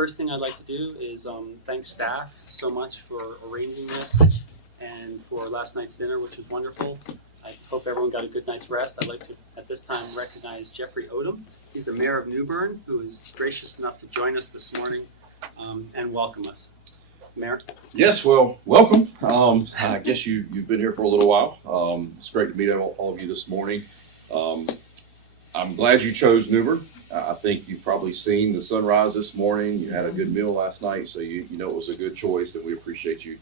first thing I'd like to do is thank staff so much for arranging this and for last night's dinner, which was wonderful. I hope everyone got a good night's rest. I'd like to, at this time, recognize Jeffrey Odom. He's the mayor of New Bern, who is gracious enough to join us this morning and welcome us. Mayor? Yes, well, welcome. I guess you've been here for a little while. It's great to meet all of you this morning. I'm glad you chose New Bern. I think you've probably seen the sunrise this morning. You had a good meal last night, so you know it was a good choice, and we appreciate you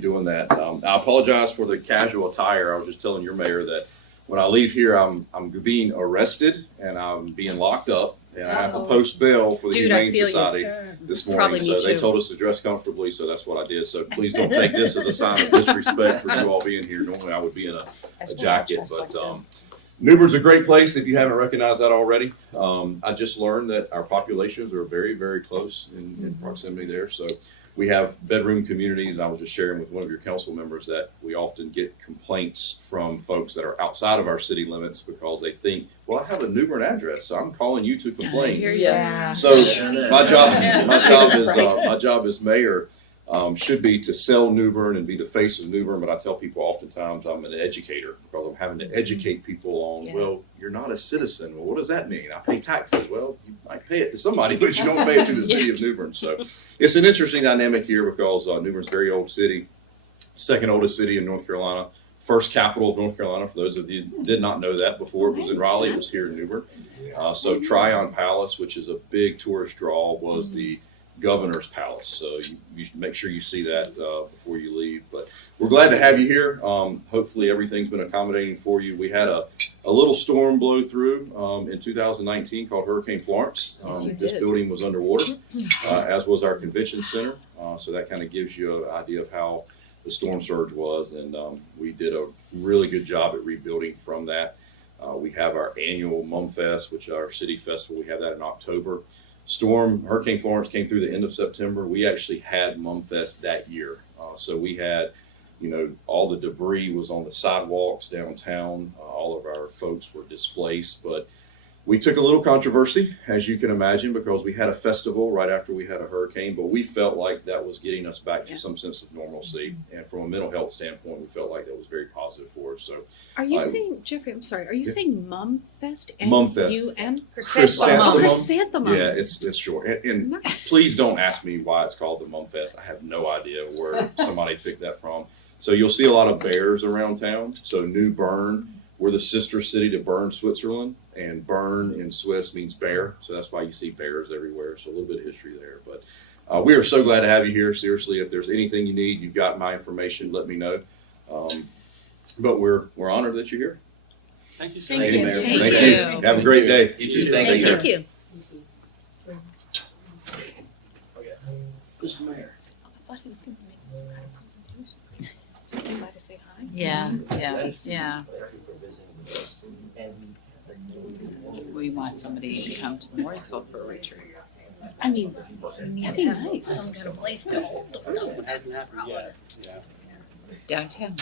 doing that. I apologize for the casual attire. I was just telling your mayor that when I leave here, I'm being arrested and I'm being locked up, and I have to post bail for the Humane Society this morning. So they told us to dress comfortably, so that's what I did. So please don't take this as a sign of disrespect for you all being here. Normally I would be in a jacket, but New Bern's a great place if you haven't recognized that already. I just learned that our populations are very, very close in proximity there. So we have bedroom communities. I was just sharing with one of your council members that we often get complaints from folks that are outside of our city limits because they think, well, I have a New Bern address, so I'm calling you to complain. Yeah. So my job as mayor should be to sell New Bern and be the face of New Bern, but I tell people oftentimes I'm an educator because I'm having to educate people on, well, you're not a citizen. Well, what does that mean? I pay taxes. Well, you might pay it to somebody, but you don't pay it to the city of New Bern. So it's an interesting dynamic here because New Bern's a very old city, second oldest city in North Carolina, first capital of North Carolina. For those of you who did not know that before, it was in Raleigh, it was here in New Bern. So Tryon Palace, which is a big tourist draw, was the Governor's Palace. So you make sure you see that before you leave. But we're glad to have you here. Hopefully everything's been accommodating for you. We had a little storm blow through in 2019 called Hurricane Florence. This building was underwater, as was our convention center. So that kind of gives you an idea of how the storm surge was. And we did a really good job at rebuilding from that. We have our annual Mum Fest, which is our city festival. We have that in October. Hurricane Florence came through the end of September. We actually had Mum Fest that year. So we had, all the debris was on the sidewalks downtown. All of our folks were displaced, but we took a little controversy, as you can imagine, because we had a festival right after we had a hurricane, but we felt like that was getting us back to some sense of normalcy. And from a mental health standpoint, we felt like that was very positive for us. So, are you saying, Jeffrey, I'm sorry, are you saying Mum Fest? Mum Fest. Chrysanthemum. Yeah, it's short. And nice. Please don't ask me why it's called the Mum Fest. I have no idea where somebody picked that from. So you'll see a lot of bears around town. So New Bern, we're the sister city to Bern, Switzerland, and Bern in Swiss means bear. So that's why you see bears everywhere. So a little bit of history there. But we are so glad to have you here. Seriously, if there's anything you need, you've got my information, let me know. But we're honored that you're here. Thank you so much. Thank you, Mayor. Thank you. Have a great day. You too. Thank you. Mr. Mayor. I thought he was going to make some kind of presentation. Just came by to say hi. Yeah. Thank you for visiting with us. We want somebody to come to Morrisville for a retreat. I mean, that'd be nice. Some kind of place to hold. It hasn't happened yet. Yeah. Downtown.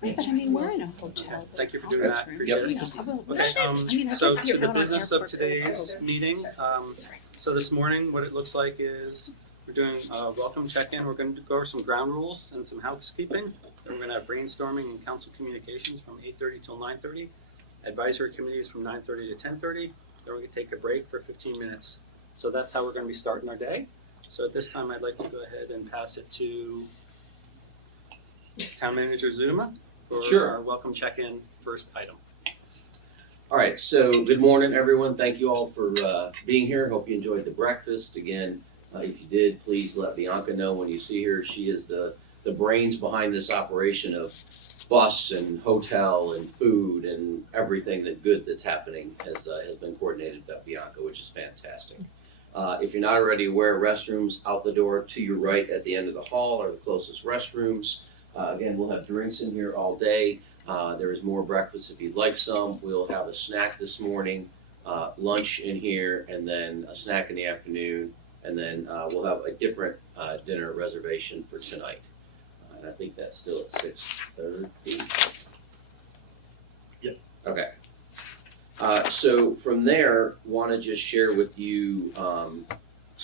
But I mean, we're in a hotel. Thank you for doing that. Appreciate it. So to the business of today's meeting. So this morning, what it looks like is we're doing a welcome check-in. We're going to go over some ground rules and some housekeeping. Then we're going to have brainstorming and council communications from 8:30 till 9:30. Advisory committees from 9:30 to 10:30. Then we're going to take a break for 15 minutes. So that's how we're going to be starting our day. So at this time, I'd like to go ahead and pass it to Town Manager Zuma for our welcome check-in first item. All right, so good morning, everyone. Thank you all for being here. Hope you enjoyed the breakfast. Again, if you did, please let Bianca know when you see her. She is the brains behind this operation of bus and hotel and food and everything that's happening has been coordinated by Bianca, which is fantastic. If you're not already aware, restrooms out the door to your right at the end of the hall are the closest restrooms. Again, we'll have drinks in here all day. There is more breakfast if you'd like some. We'll have a snack this morning, lunch in here, and then a snack in the afternoon, and then we'll have a different dinner reservation for tonight. And I think that's still at 6:30. Yep. Okay. So from there, want to just share with you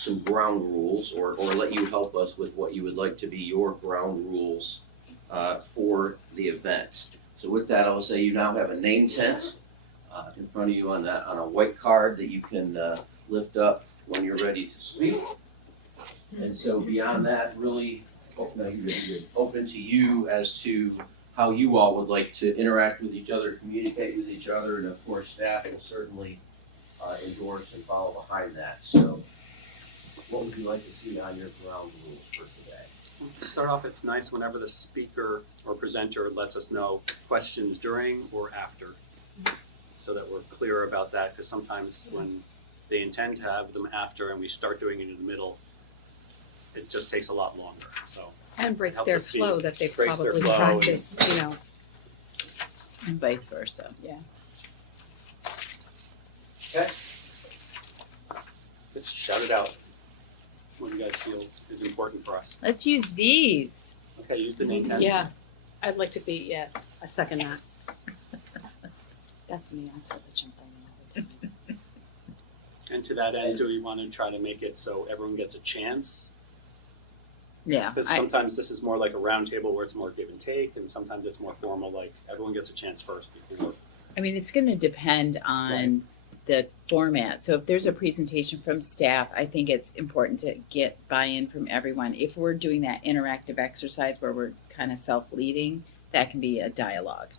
some ground rules or let you help us with what you would like to be your ground rules for the event. So with that, I'll say you now have a name tent in front of you on a white card that you can lift up when you're ready to speak. And so beyond that, really open to you as to how you all would like to interact with each other, communicate with each other, and of course, staff will certainly endorse and follow behind that. So what would you like to see on your ground rules for today? To start off, it's nice whenever the speaker or presenter lets us know questions during or after, so that we're clear about that, because sometimes when they intend to have them after and we start doing it in the middle, it just takes a lot longer, so. And breaks Helps their us be- flow that they've breaks their probably flow and- practiced, you know. And vice versa. Just shout it out, what you guys feel is important for us. Let's use these. Okay, use the name tags. Yeah, I'd like to be, I second that. That's me, I totally jump on all the time. And to that end, do we want to try to make it so everyone gets a chance? Yeah. Because sometimes this is more like a round table where it's more give and take, and sometimes it's more formal, like everyone gets a chance first before. I mean, it's going to depend on the format. So if there's a presentation from staff, I think it's important to get buy-in from everyone. If we're doing that interactive exercise where we're kind of self-leading, that can be a dialogue.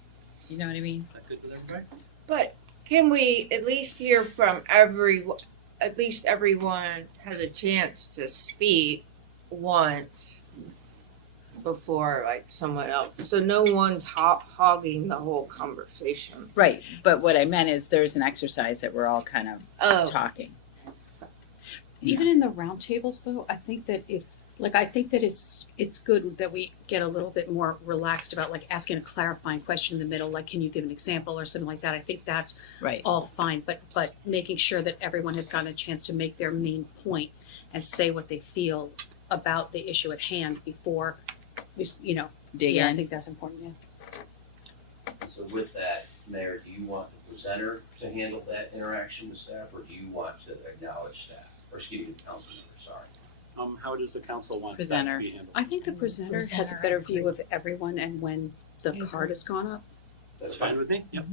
You know what I mean? Is that good with everybody? But can we at least hear from at least everyone has a chance to speak once before like someone else. So no one's hogging the whole conversation. Right. But what I meant is there's an exercise that we're all kind of Oh, talking. Even in the roundtables, though, I think that it's good that we get a little bit more relaxed about like asking a clarifying question in the middle, like can you give an example or something like that. I think that's Right. all fine, but making sure that everyone has gotten a chance to make their main point and say what they feel about the issue at hand before we, Dig I in. think that's important. Yeah. So with that, Mayor, do you want the presenter to handle that interaction with staff, or do you want to acknowledge staff? Or excuse me, council member, sorry. How does the council want that Presenter. to be handled? I think the presenter has a better view of everyone and when the card has gone up. That's fine with me, yep.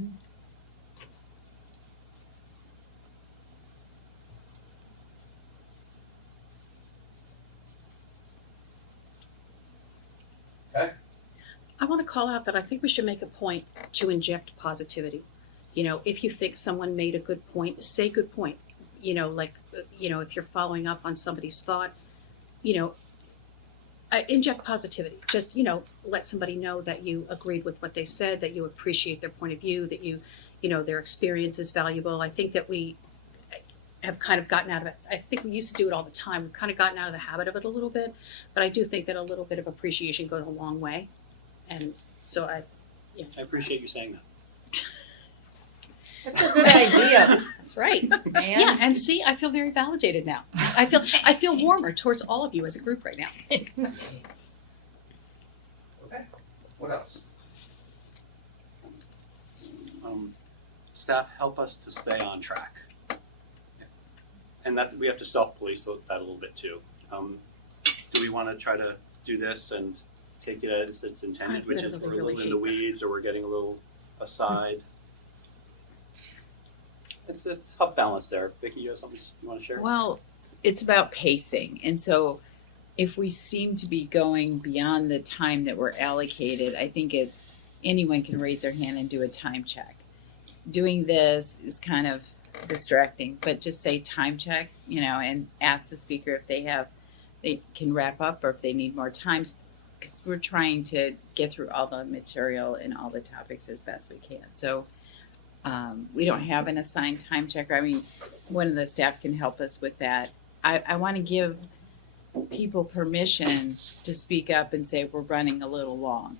I want to call out that I think we should make a point to inject positivity. If you think someone made a good point, say good point. If you're following up on somebody's thought, inject positivity. Just, let somebody know that you agreed with what they said, that you appreciate their point of view, that their experience is valuable. I think that we have kind of gotten out of it. I think we used to do it all the time. We've kind of gotten out of the habit of it a little bit, but I do think that a little bit of appreciation goes a long way. And so I appreciate you saying that. that's a good idea, That's right. man. Yeah, and see, I feel very validated now. I feel warmer towards all of you as a group right now. Okay, what else? Staff help us to stay on track. And we have to self-police that a little bit too. Do we want to try to do this and take it as it's intended, which is we're a little in the weeds or we're getting a little aside? It's a tough balance there. Vicki, you have something you want to share? Well, it's about pacing. And so if we seem to be going beyond the time that we're allocated, I think anyone can raise their hand and do a time check. Doing this is kind of distracting, but just say time check, and ask the speaker if they can wrap up or if they need more time, because we're trying to get through all the material and all the topics as best we can. So we don't have an assigned time checker. I mean, one of the staff can help us with that. I want to give people permission to speak up and say we're running a little long,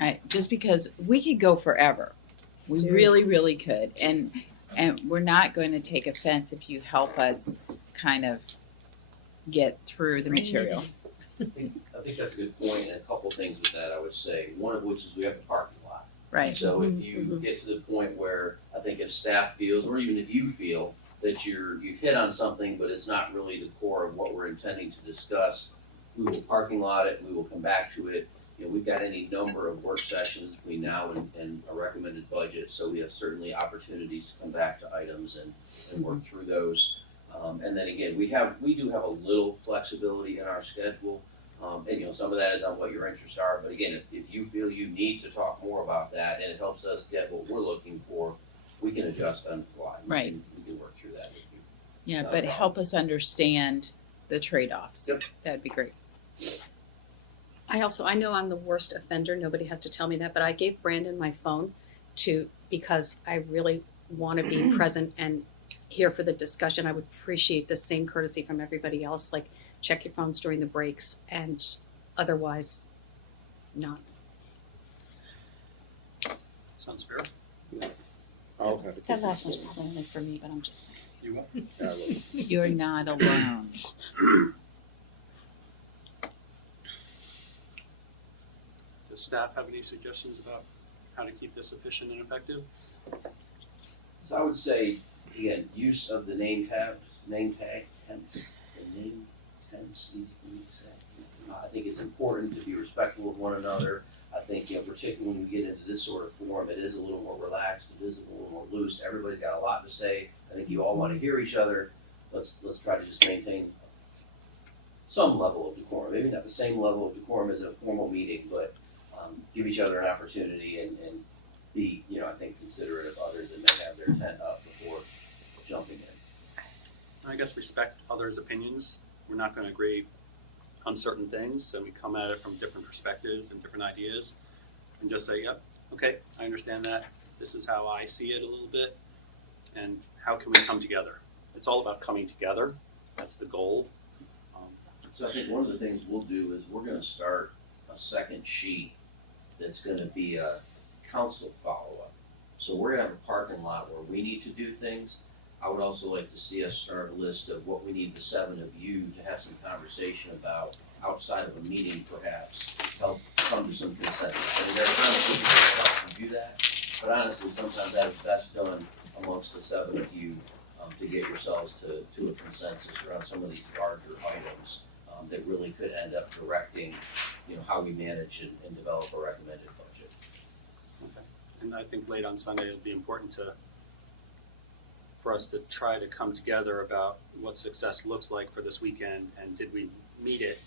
right? Just because we could go forever. We really, really could. And we're not going to take offense if you help us kind of get through the material. I think that's a good point, and a couple things with that I would say, one of which is we have a parking lot. Right. So if you get to the point where I think if staff feels, or even if you feel that you've hit on something, but it's not really the core of what we're intending to discuss, we will parking lot it, we will come back to it. You know, we've got any number of work sessions between now and a recommended budget, so we have certainly opportunities to come back to items and work through those. And then again, we do have a little flexibility in our schedule. And you know, some of that is on what your interests are, but again, if you feel you need to talk more about that and it helps us get what we're looking for, we can adjust on the fly. Right. We can work through that with you. Yeah, Not a but problem. help us understand the trade-offs. Yep. That'd be great. I know I'm the worst offender, nobody has to tell me that, but I gave Brandon my phone because I really want to be present and here for the discussion. I would appreciate the same courtesy from everybody else, like check your phones during the breaks and otherwise not. Sounds fair. That last one's probably only for me, but I'm just saying. You will. You're not alone. Does staff have any suggestions about how to keep this efficient and effective? So I would say, again, use of the name tag tense, the name tense, easy for me to say. I think it's important to be respectful of one another. I think, you know, particularly when we get into this sort of form, it is a little more relaxed, it is a little more loose. Everybody's got a lot to say. I think you all want to hear each other. Let's try to just maintain some level of decorum. Maybe not the same level of decorum as a formal meeting, but give each other an opportunity and be, you know, I think considerate of others that may have their tent up before jumping in. I guess respect others' opinions. We're not going to agree on certain things, and we come at it from different perspectives and different ideas, and just say, yep, okay, I understand that. This is how I see it a little bit, and how can we come together? It's all about coming together. That's the goal. So I think one of the things we'll do is we're gonna start a second sheet that's gonna be a council follow-up. So we're gonna have a parking lot where we need to do things. I would also like to see us start a list of what we need the seven of you to have some conversation about outside of a meeting perhaps, help come to some consensus. And there are times when people help you do that, but honestly, sometimes that is best done amongst the seven of you to get yourselves to a consensus around some of these larger items that really could end up directing, you know, how we manage and develop a recommended budget. Okay. And I think late on Sunday, it'll be important for us to try to come together about what success looks like for this weekend, and did we meet it?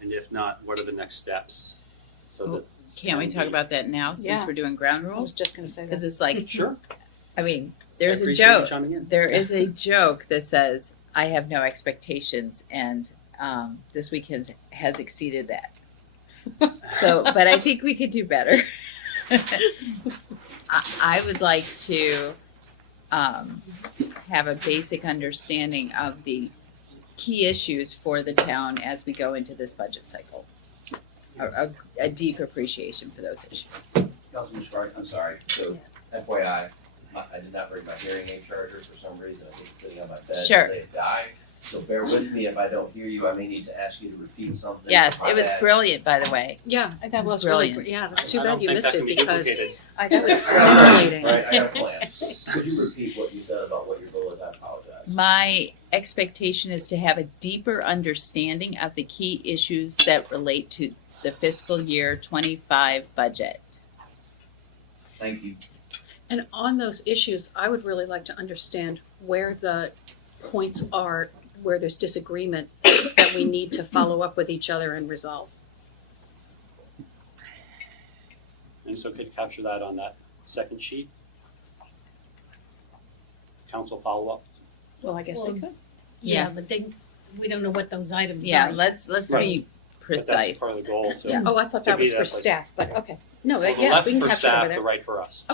And if not, what are the next steps? So that Can't we talk about that now since Yeah. we're doing ground I was rules? just gonna say Because that. it's like, Sure. I mean, I there's a appreciate you joke. chiming in. There is a joke that says, I have no expectations, and this week has exceeded that. So, but I think we could do better. I would like to have a basic understanding of the key issues for the town as we go into this budget cycle. A deep appreciation for those issues. Councilman Schwartz, I'm sorry, so FYI, I did not bring my hearing aid charger for some reason. I think it's sitting on my bed. Sure. They died. So bear with me if I don't hear you. I may need to ask you to repeat something. Yes, My it was bad. brilliant, by the way. Yeah, that was was really, brilliant. yeah, that's too I don't bad you think missed that it can be because duplicated. that was I got a plan, scintillating. right? I got a plan. Could you repeat what you said about what your goal is? I apologize. My expectation is to have a deeper understanding of the key issues that relate to the fiscal year 25 budget. Thank you. And on those issues, I would really like to understand where the points are, where there's disagreement that we need to follow up with each other and resolve. And so could capture that on that second sheet? Council follow-up? Well, I guess they Well, could. Yeah. But we don't know what those items Yeah, are. let's Right. be But precise. that's part of the goal to. Yeah. Oh, I thought To that be was that for place. staff, but okay. No, Well, the yeah, left we can for capture it over staff, there. the right for us.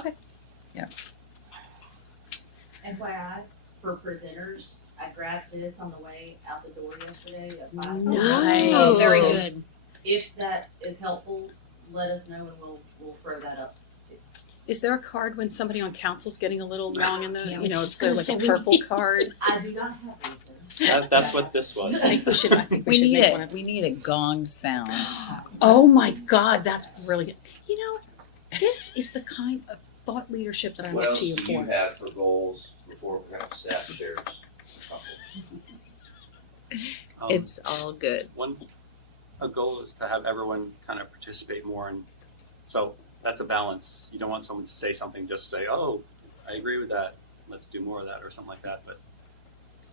FYI, for presenters, I grabbed this on the way out the door yesterday at 5. Nice. Oh, very good. If that is helpful, let us know and we'll throw that up too. Is there a card when somebody on council's getting a little long in the, Yeah, I you was know, just is there gonna like say a we purple need- card? I do not have anything. That's what this I was. think we should We make need one a of. we need a gong sound. Oh my God, that's brilliant. You know, this is the kind of thought leadership that I What look else to you do you for. have for goals before perhaps staff shares? It's all good. A goal is to have everyone kind of participate more, and so that's a balance. You don't want someone to say something, just say, "Oh, I agree with that. Let's do more of that," or something like that. But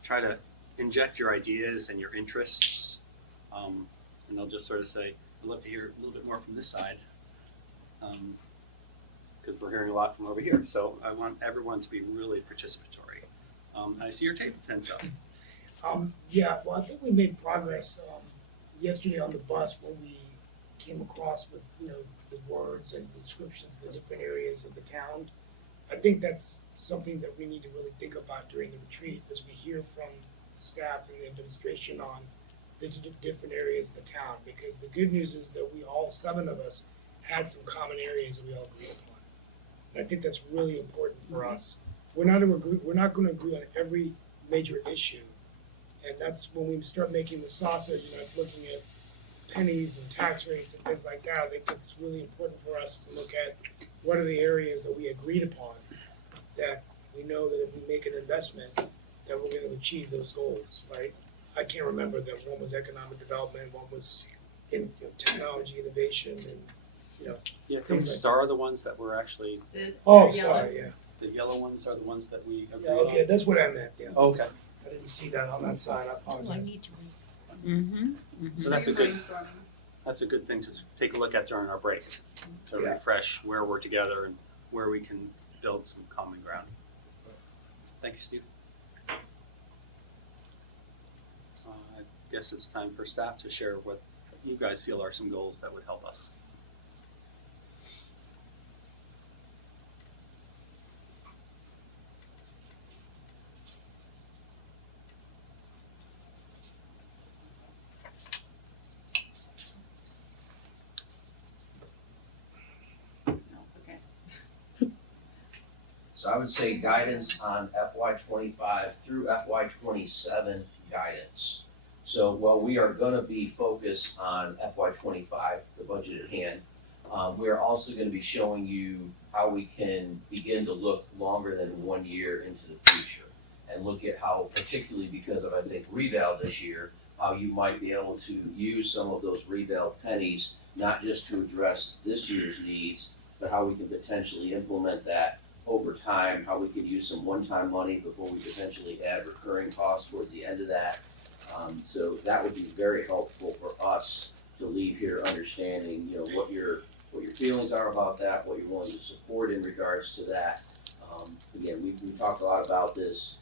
try to inject your ideas and your interests, and they'll just sort of say, "I'd love to hear a little bit more from this side," because we're hearing a lot from over here. So I want everyone to be really participatory. I see your table tense up. Yeah, well, I think we made progress, yesterday on the bus when we came across with, the words and descriptions of the different areas of the town. I think that's something that we need to really think about during the retreat as we hear from staff and the administration on the different areas of the town. Because the good news is that we all, 7 of us, had some common areas that we all agreed upon. And I think that's really important for us. We're not gonna agree on every major issue. And that's when we start making the sausage and looking at pennies and tax rates and things like that. I think it's really important for us to look at what are the areas that we agreed upon, that we know that if we make an investment, that we're going to achieve those goals, right? I can't remember that one was economic development, one was in technology innovation, and Yeah, can we star the ones that were actually, sorry, yeah. the yellow ones are the ones that we agree Yeah, on? okay, that's what I meant. Yeah, Okay, I didn't see that on that side. I Oh, I apologize. need to read. Mm-hmm. so that's a good thing to take a look at during our break, to Yeah. refresh where we're together and where we can build some common ground. Thank you, Steve. I guess it's time for staff to share what you guys feel are some goals that would help us. So I would say guidance on FY 25 through FY 27 guidance. So while we are gonna be focused on FY 25, the budget at hand, we are also gonna be showing you how we can begin to look longer than 1 year into the future. And look at how, particularly because of, I think, reval this year, how you might be able to use some of those reval pennies, not just to address this year's needs, but how we can potentially implement that over time, how we could use some one-time money before we potentially add recurring costs towards the end of that. So that would be very helpful for us to leave here understanding, what your feelings are about that, what you're willing to support in regards to that. Again, we talked a lot about this.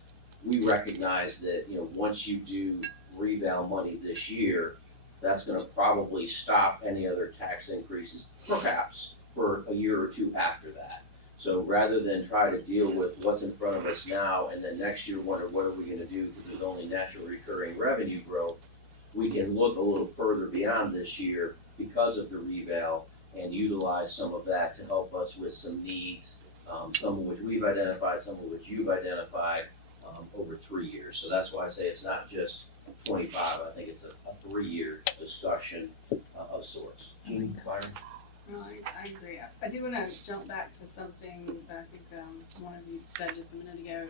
We recognize that, once you do reval money this year, that's gonna probably stop any other tax increases, perhaps, for a year or two after that. So rather than try to deal with what's in front of us now and then next year wonder what are we gonna do because there's only natural recurring revenue growth, we can look a little further beyond this year because of the reval and utilize some of that to help us with some needs, some of which we've identified, some of which you've identified over 3 years. So that's why I say it's not just 25, I think it's a 3-year discussion of sorts. Jeannie, Byron? No, I agree. I do want to jump back to something that I think one of you said just a minute ago,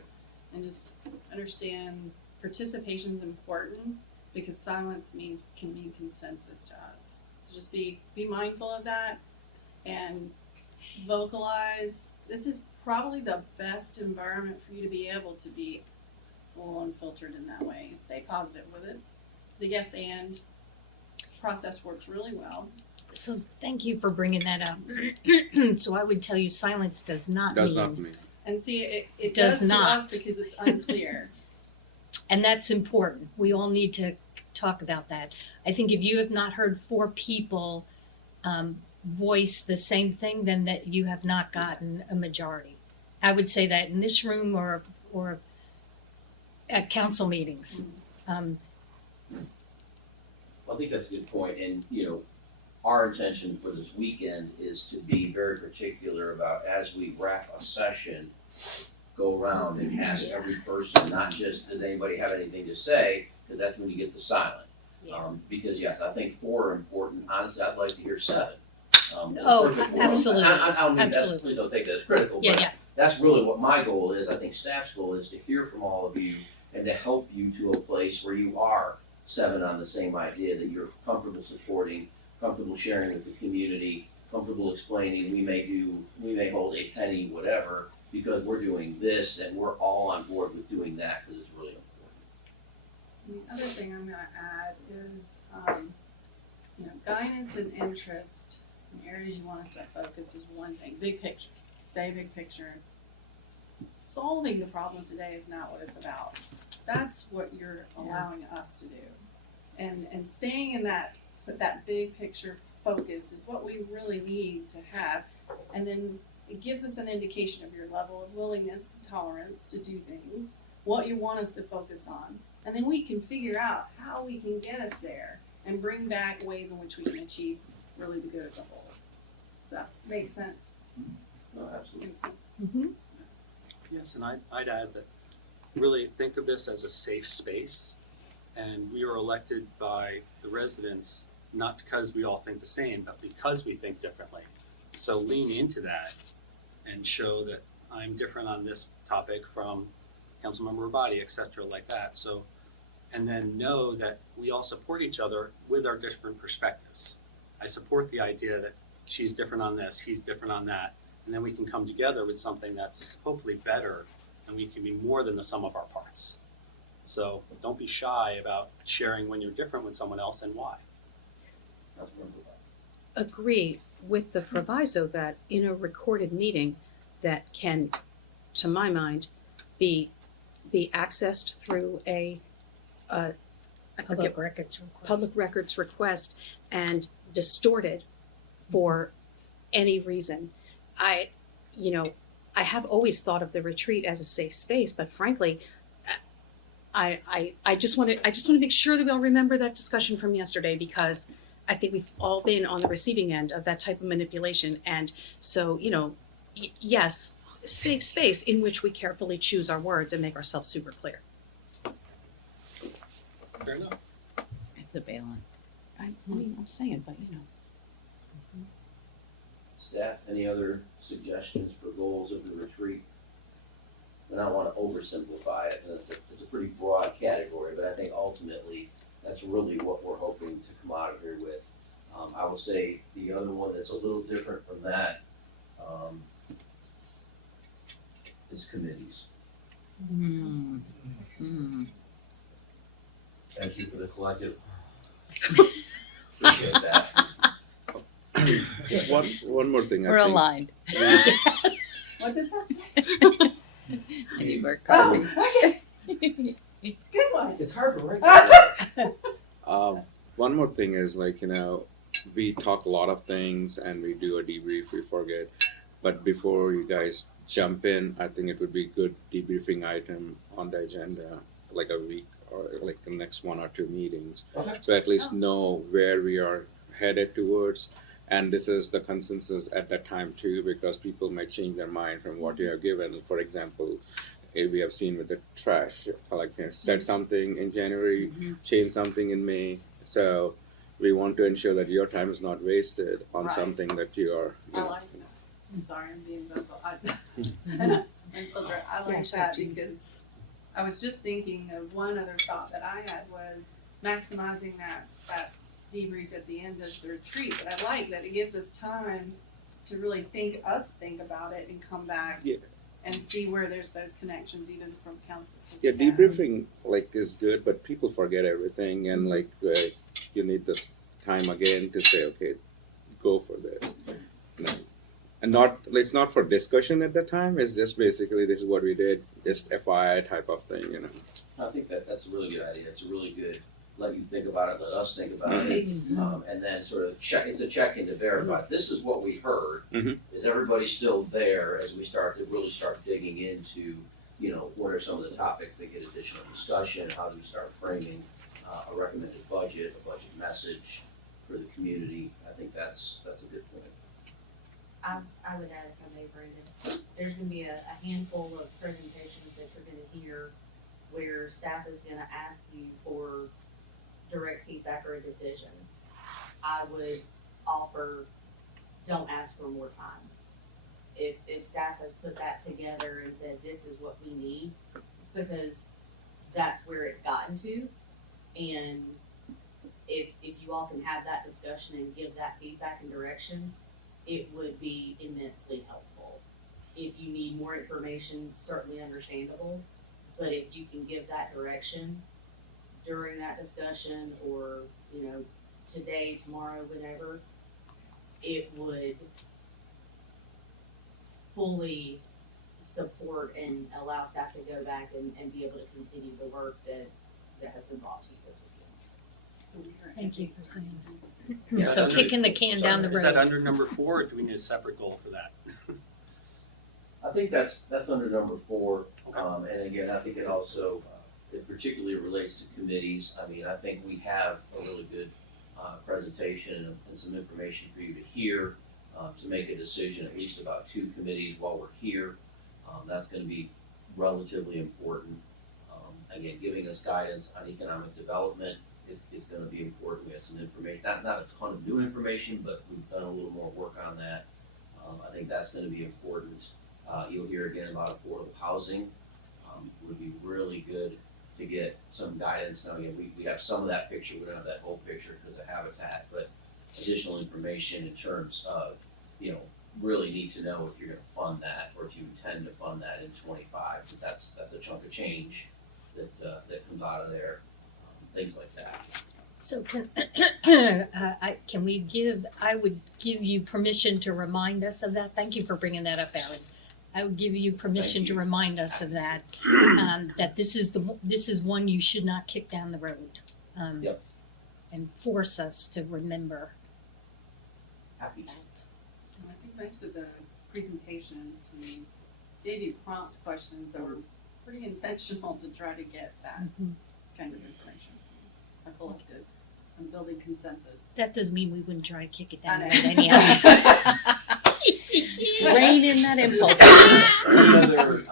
and just understand participation is important because silence can mean consensus to us. So just be mindful of that and vocalize. This is probably the best environment for you to be able to be a little unfiltered in that way and stay positive with it. The yes and process works really well. So thank you for bringing that up. So I would tell you silence does not mean. And see, it Does does to not. us because it's unclear. And that's important. We all need to talk about that. I think if you have not heard 4 people voice the same thing, then that you have not gotten a majority. I would say that in this room or at council meetings. Well, I think that's a good point, and our intention for this weekend is to be very particular about as we wrap a session, go around and ask every person, not just does anybody have anything to say, because that's when you get the silent. Because yes, I think 4 are important. Honestly, I'd like to hear 7. In a Oh, perfect world. absolutely. I don't mean Absolutely. that's, please don't take that as critical, Yeah, but yeah. that's really what my goal is. I think staff's goal is to hear from all of you and to help you to a place where you are seven on the same idea, that you're comfortable supporting, comfortable sharing with the community, comfortable explaining, we may hold a penny, whatever, because we're doing this and we're all on board with doing that because it's really important. The other thing I'm gonna add is, guidance and interest in areas you want us to focus is one thing, big picture, stay big picture. Solving the problem today is not what it's about. That's what you're allowing us to do. And staying in that big picture focus is what we really need to have. And then it gives us an indication of your level of willingness, tolerance to do things, what you want us to focus on. And then we can figure out how we can get us there and bring back ways in which we can achieve really the good of the whole. Does that make sense? No, absolutely. Makes sense. Mm-hmm. Yes, and I'd add that really think of this as a safe space, and we are elected by the residents not because we all think the same, but because we think differently. So lean into that and show that I'm different on this topic from Councilmember Rabati, et cetera, like that. So, and then know that we all support each other with our different perspectives. I support the idea that she's different on this, he's different on that, and then we can come together with something that's hopefully better, and we can be more than the sum of our parts. So don't be shy about sharing when you're different with someone else and why. Agree with the proviso that in a recorded meeting that can, to my mind, be accessed through a I forget, public records request and distorted for any reason. I have always thought of the retreat as a safe space, but frankly, I just want to make sure that we all remember that discussion from yesterday, because I think we've all been on the receiving end of that type of manipulation. And so, yes, safe space in which we carefully choose our words and make ourselves super clear. Fair enough. It's a balance. I mean, I'm saying, but Staff, any other suggestions for goals of the retreat? And I don't want to oversimplify it, it's a pretty broad category, but I think ultimately that's really what we're hoping to come out of here with. I will say the other one that's a little different from that is committees. Mm. Mm. Thank you for the collective. Appreciate that. One more thing. We're I think aligned. What does that say? I need more coffee. Okay, good one. It's hard to write that. one more thing is we talk a lot of things and we do a debrief, we forget. But before you guys jump in, I think it would be a good debriefing item on the agenda, like a week or like the next 1 or 2 meetings. Okay. So at least know where we are headed towards. And this is the consensus at that time too, because people might change their mind from what you have given. For example, if we have seen with the trash, said something in January, changed something in May. So we want to ensure that your time is not wasted on Right. something that you are. I like that. I'm sorry, I'm being vocal. And filter, I like Yes, that I do. because I was just thinking of one other thought that I had was maximizing that debrief at the end of the retreat. But I like that it gives us time to really think about it and come back Yeah. and see where there's those connections even from council to Yeah, staff. debriefing is good, but people forget everything, and you need this time again to say, okay, go for this. And it's not for discussion at the time. It's just basically this is what we did, just FYI type of thing. I think that's a really good idea. It's a really good, let you think about it, let us think about it. And then sort of it's a check-in to verify, this is what we heard. Mhm. Is everybody still there as we start digging into, what are some of the topics that get additional discussion? How do we start framing a recommended budget, a budget message for the community? I think that's a good point. I would add, if I may, Brandon, there's gonna be a handful of presentations that you're gonna hear where staff is gonna ask you for direct feedback or a decision. I would offer, don't ask for more time. If staff has put that together and said, this is what we need, it's because that's where it's gotten to. And if you all can have that discussion and give that feedback and direction, it would be immensely helpful. If you need more information, certainly understandable, but if you can give that direction during that discussion or, you know, today, tomorrow, whenever, it would fully support and allow staff to go back and be able to continue the work that has been brought to you this weekend. Thank you for saying Is that. that So under- kicking the can down the Is that road. under number 4, or do we need a separate goal for that? I think that's under number 4. Okay. And again, I think it also, it particularly relates to committees. I mean, I think we have a really good presentation and some information for you to hear, to make a decision at least about 2 committees while we're here. That's gonna be relatively important. Again, giving us guidance on economic development is gonna be important. We have some information, not a ton of new information, but we've done a little more work on that. I think that's gonna be important. You'll hear again about affordable housing. Would be really good to get some guidance. Now, again, we have some of that picture, we don't have that whole picture because of habitat, but additional information in terms of, you know, really need to know if you're gonna fund that or if you intend to fund that in 25, because that's a chunk of change that comes out of there, things like that. So I would give you permission to remind us of that. Thank you for bringing that up, Aaron. I would give you permission Thank to you. remind us of that, that this is one you should not kick down the road. Yep. And force us to remember Happy. that. I think most of the presentations, we gave you prompt questions that were pretty intentional to try to get that Mhm. kind of information, a collective, and building consensus. That doesn't mean we wouldn't try to kick it I down the know. road anyhow. Rein in that impulse. Any other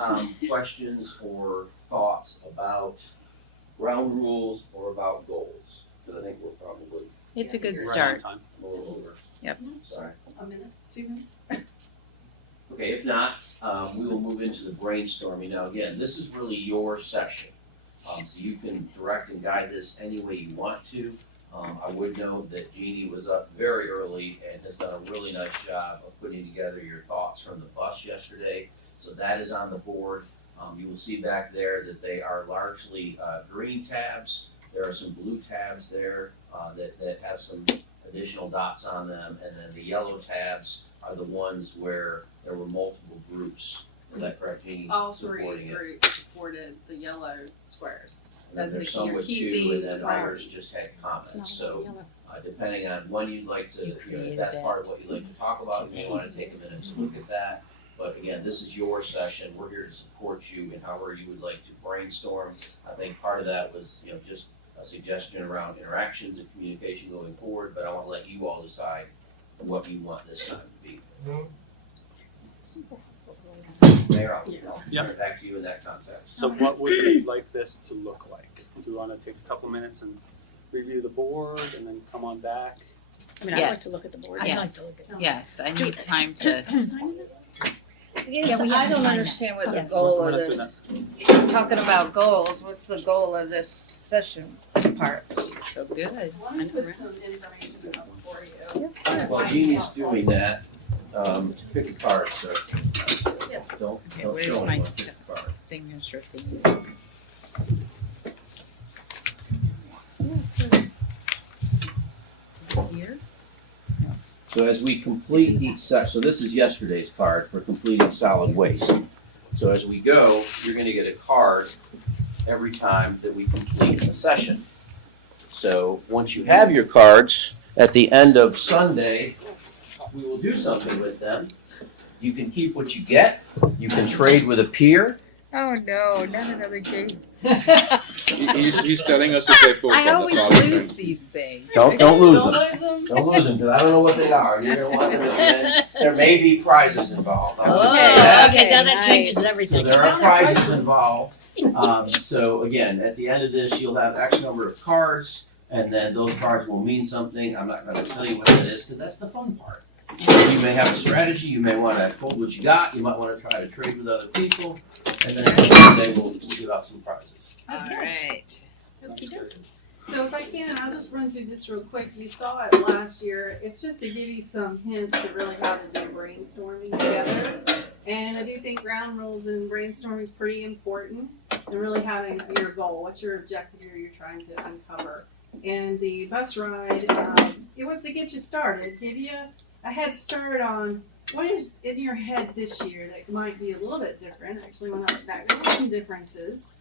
questions or thoughts about ground rules or about goals? Because I think we're probably It's a good Right on start. time. a little over. Yep. Sorry. A minute, 2 minutes? Okay, if not, we will move into the brainstorming. Now, again, this is really your session. So you can direct and guide this any way you want to. I would note that Jeannie was up very early and has done a really nice job of putting together your thoughts from the bus yesterday. So that is on the board. You will see back there that they are largely green tabs. There are some blue tabs there that have some additional dots on them. And then the yellow tabs are the ones where there were multiple groups. Is that correct, Jeannie? All 3 Supporting it. groups supported the yellow squares. And then As the there's key- some your with key 2, themes and then and others priorities. just had It's comments. not So yellow. depending on when you'd like to, You if created that's part of that. what you'd like to talk about, you may wanna take a minute to look at that. But again, this is your session, we're here to support you in however you would like to brainstorm. I think part of that was, you know, just a suggestion around interactions and communication going forward, but I wanna let you all decide what you want this time to be. Mayor, I'll turn it back to you in that context. So what would you like this to look like? Do you want to take a couple minutes and review the board and then come on back? I mean, I'd Yeah. like to look at the board. I'd Yes. like to look at that. Yes, I need time to, Signing this? Yeah, we have I to don't sign that. understand what the Yes. goal We're of not doing this, talking about goals, what's the goal of this session part? so good. I want to put some information up for you. While Jeannie's doing that, pick a card, so don't Okay, show where's my anyone, pick a card. signature thing? Is it here? So as we complete each so this is yesterday's card for completing solid waste. So as we go, you're gonna get a card every time that we complete a session. So once you have your cards, at the end of Sunday, we will do something with them. You can keep what you get, you can trade with a peer. Oh no, not another game. He's telling us to play poker. I that's always all I'm lose saying. these things. Don't lose them. Don't lose them, because I don't know what they are. You're gonna want them at the end. There may be prizes involved. I'll just say that. Okay, now that Nice. changes So everything. there are prizes involved. So again, at the end of this, you'll have X number of cards, and then those cards will mean something. I'm not gonna tell you what it is, because that's the fun part. You may have a strategy, you may wanna hold what you got, you might wanna try to trade with other people, and then at the end of the day, we'll give out some prizes. All right. Okey-dokey. So if I can, I'll just run through this real quick. You saw it last year. It's just to give you some hints of really how to do brainstorming together. And I do think ground rules and brainstorming is pretty important. And really having your goal, what's your objective here you're trying to uncover. And the bus ride, it was to get you started, give you a head start on what is in your head this year that might be a little bit different. Actually, when I look back, there were some differences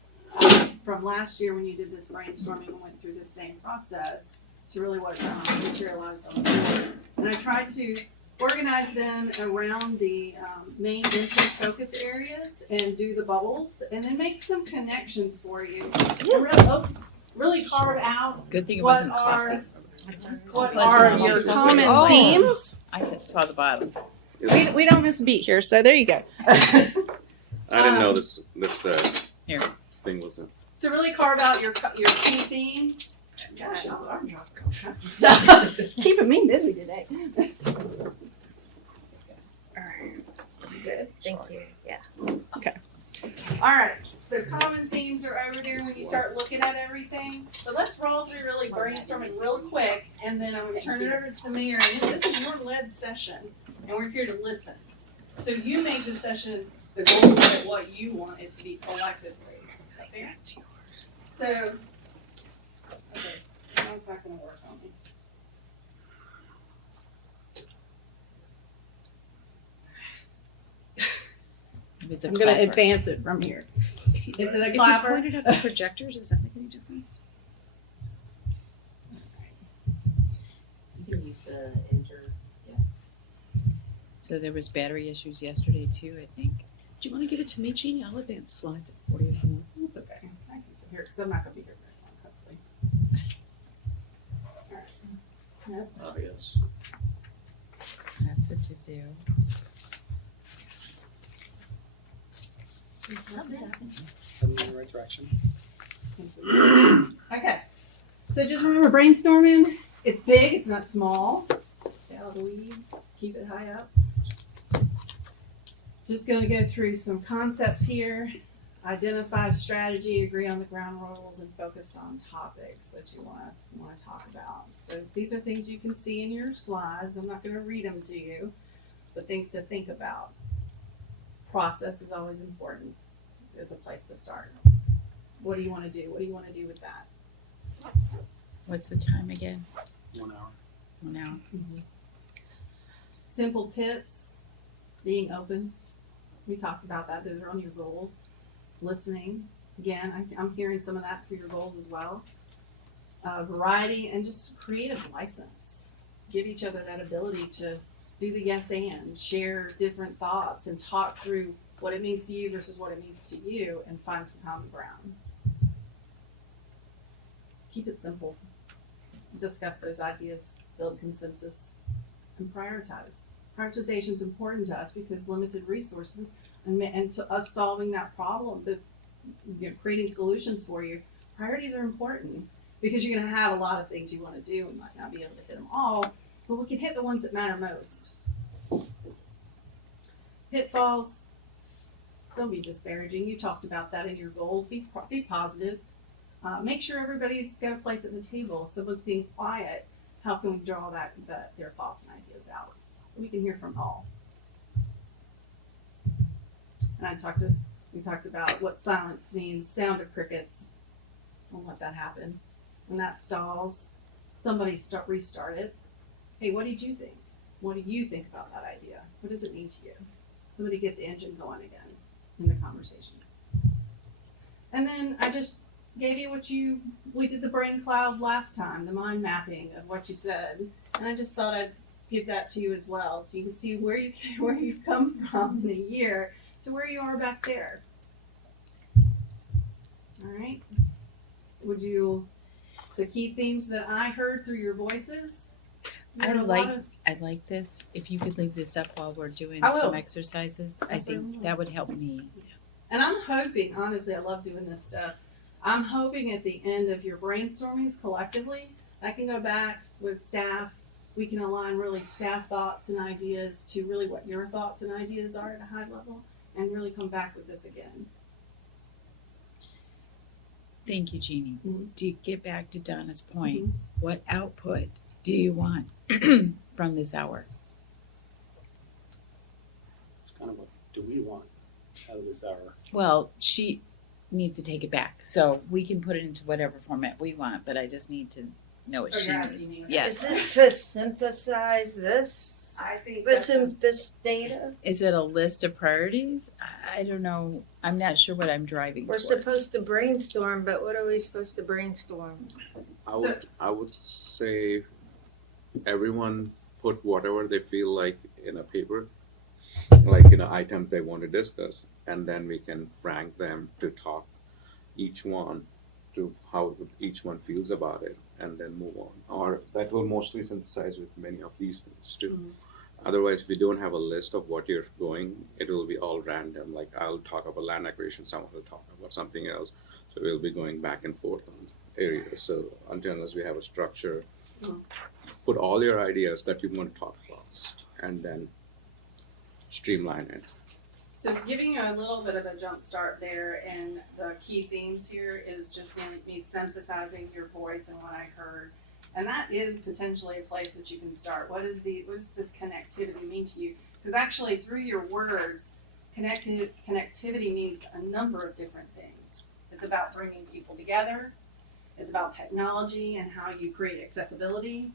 from last year when you did this brainstorming and went through this same process to really what materialized on the board. And I tried to organize them around the main interest focus areas and do the bubbles and then make some connections for you. And really carve out Good thing it what wasn't are coffee. what Let's are just your use it. common Oh. themes. I saw the bottom. We don't miss a beat here, so there you go. I didn't know Um, this Here. thing was a. So really carve out your key themes. Gosh, I'm dropping keeping me busy today. Good, thank you, yeah. All right, so common themes are over there when you start looking at everything. But let's roll through really brainstorming real quick, and then I'm gonna turn it over to the mayor. And this is your led session, and we're here to listen. So you made the session, the goals of it, what you want it to be collectively. Okay? So, okay, that's not gonna work on me. It was a I'm gonna clapper. advance it from here. Is it a If clapper? you pointed up the projectors, does that make any difference? You can use the enter. So there was battery issues yesterday too, I think. Do you want to give it to me, Jeannie? I'll advance slides for you if you want. It's okay. I can sit here because I'm not gonna be here very long, hopefully. All right. Oh, yes. That's a to-do. Something's happening. Heading in the right direction. Okay. So just remember brainstorming. It's big, it's not small. Stay out of the weeds. Keep it high up. Just gonna go through some concepts here. Identify strategy, agree on the ground rules, and focus on topics that you wanna talk about. So these are things you can see in your slides. I'm not gonna read them to you, but things to think about. Process is always important as a place to start. What do you wanna do? What do you wanna do with that? What's the time again? 1 hour. 1 hour. Simple tips, being open. We talked about that. Those are on your goals. Listening. Again, I'm hearing some of that for your goals as well. Variety and just creative license. Give each other that ability to do the yes and, share different thoughts and talk through what it means to you versus what it means to you and find some common ground. Keep it simple. Discuss those ideas, build consensus, and prioritize. Prioritization is important to us because limited resources and to us solving that problem, creating solutions for you, priorities are important because you're going to have a lot of things you want to do and might not be able to hit them all, but we can hit the ones that matter most. Pitfalls, don't be disparaging. You talked about that in your goals. Be positive. Make sure everybody's got a place at the table. If someone's being quiet, how can we draw their thoughts and ideas out so we can hear from all? And we talked about what silence means, sound of crickets. Don't let that happen. When that stalls, somebody restart it. Hey, what did you think? What do you think about that idea? What does it mean to you? Somebody get the engine going again in the conversation. And then I just gave you we did the brain cloud last time, the mind mapping of what you said. And I just thought I'd give that to you as well so you can see where you've come from in a year to where you are back there. All right. The key themes that I heard through your voices? I like this. If you could leave this up while we're doing I will. some exercises, I certainly think will. that would help me. And I'm hoping, honestly, I love doing this stuff. I'm hoping at the end of your brainstormings collectively, I can go back with staff. We can align really staff thoughts and ideas to really what your thoughts and ideas are at a high level and really come back with this again. Thank you, Jeannie. Mhm. To get back to Donna's point, Mm-hmm. what output do you want from this hour? It's kind of what do we want out of this hour? Well, she needs to take it back, so we can put it into whatever format we want, but I just need to know what Or she you're needs. asking me. Yes. Is it to synthesize this, I think this data? Is it a list of priorities? I don't know. I'm not sure what I'm driving We're towards. supposed to brainstorm, but what are we supposed to brainstorm? I would say everyone put whatever they feel like in a paper, like items they want to discuss, and then we can rank them to talk each one to how each one feels about it, and then move on. Or that will mostly synthesize with many of these things too. Otherwise, if we don't have a list of what you're going, it will be all random. Like I'll talk about land acquisition, someone will talk about something else. So we'll be going back and forth on areas. So unless we have a structure, put all your ideas that you want to talk about and then streamline it. So giving you a little bit of a jump start there, and the key themes here is just me synthesizing your voice and what I heard. And that is potentially a place that you can start. What does this connectivity mean to you? Because actually through your words, connectivity means a number of different things. It's about bringing people together. It's about technology and how you create accessibility.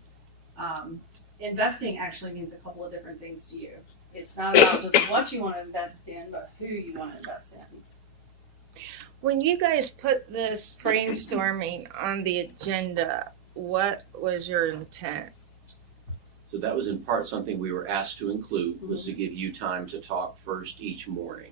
Investing actually means a couple of different things to you. It's not about just what you want to invest in, but who you want to invest in. When you guys put this brainstorming on the agenda, what was your intent? So that was in part something we were asked to include, was to give you time to talk first each morning.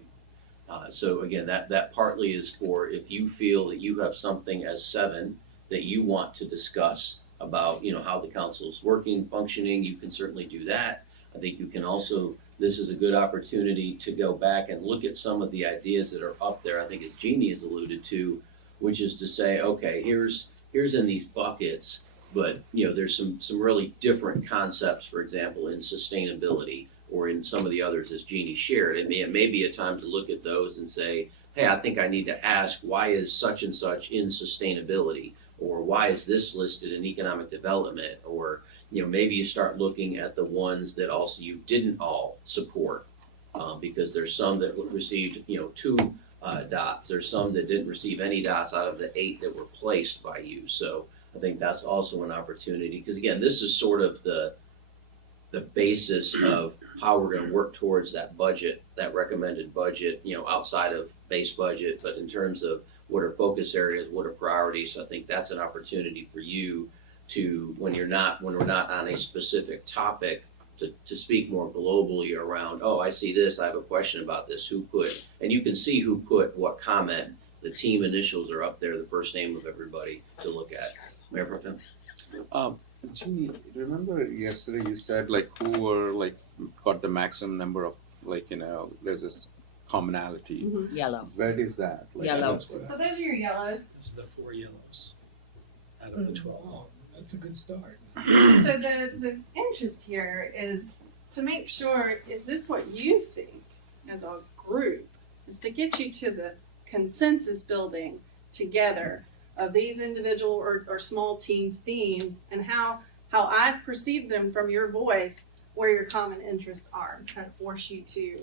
So again, that partly is for if you feel that you have something as 7 that you want to discuss about, how the council's working, functioning, you can certainly do that. I think you can also, this is a good opportunity to go back and look at some of the ideas that are up there. I think as Jeannie has alluded to, which is to say, okay, here's in these buckets, but there's some really different concepts, for example, in sustainability or in some of the others as Jeannie shared. It may be a time to look at those and say, hey, I think I need to ask, why is such and such in sustainability? Or why is this listed in economic development? Or maybe you start looking at the ones that also you didn't all support, because there's some that received 2 dots. There's some that didn't receive any dots out of the 8 that were placed by you. So I think that's also an opportunity, because again, this is sort of the basis of how we're going to work towards that budget, that recommended budget, outside of base budget, but in terms of what are focus areas, what are priorities. So I think that's an opportunity for you to, when we're not on a specific topic, to speak more globally around, oh, I see this, I have a question about this, who put, and you can see who put what comment. The team initials are up there, the first name of everybody to look at. Mayor Pro Tem? Jeannie, remember yesterday you said who were got the maximum number of there's this commonality. Yellow. Where is that? Yellow. That's what So those are your yellows. Those are the 4 yellows out of the 12. Oh, that's a good start. So the interest here is to make sure, is this what you think as a group? Is to get you to the consensus building together of these individual or small team themes, and how I've perceived them from your voice, where your common interests are, kind of force you to